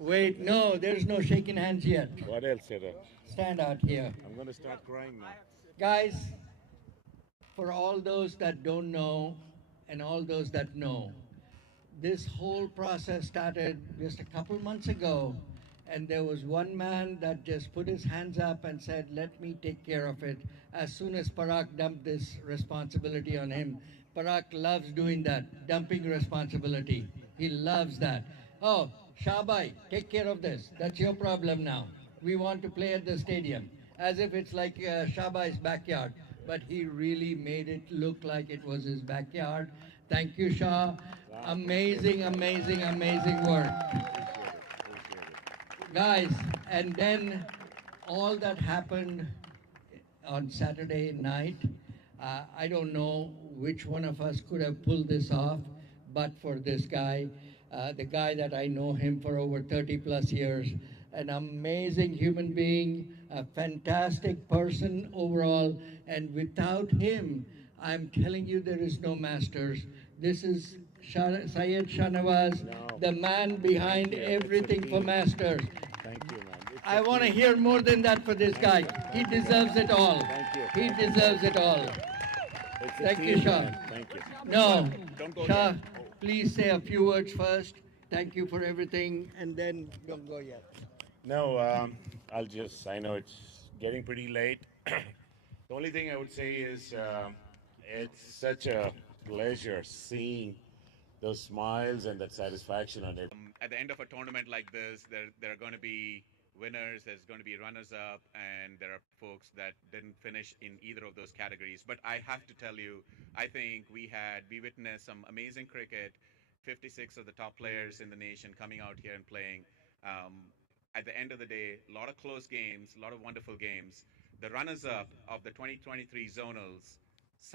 Wait, no, there's no shaking hands yet. What else, Sir? Stand out here. I'm going to start crying now. Guys, for all those that don't know and all those that know, this whole process started just a couple months ago, and there was one man that just put his hands up and said, let me take care of it. As soon as Parag dumped this responsibility on him, Parag loves doing that, dumping responsibility. He loves that. Oh, Shabai, take care of this. That's your problem now. We want to play at the stadium, as if it's like Shabai's backyard. But he really made it look like it was his backyard. Thank you, Shah. Amazing, amazing, amazing work. Guys, and then all that happened on Saturday night, I don't know which one of us could have pulled this off, but for this guy, the guy that I know him for over 30 plus years, an amazing human being, a fantastic person overall, and without him, I'm telling you, there is no Masters. This is Syed Shanawaz, the man behind everything for Masters. Thank you, man. I want to hear more than that for this guy. He deserves it all. He deserves it all. Thank you, Shah. Thank you. No, Don't go Shah, there. please say a few words first. Thank you for everything, and then don't go yet. No, I know it's getting pretty late. The only thing I would say is it's such a pleasure seeing those smiles and that satisfaction on it. At the end of a tournament like this, there are going to be winners, there's going to be runners-up, and there are folks that didn't finish in either of those categories. But I have to tell you, I think we witnessed some amazing cricket. 56 of the top players in the nation coming out here and playing. At the end of the day, a lot of close games, a lot of wonderful games. The runners-up of the 2023 zonals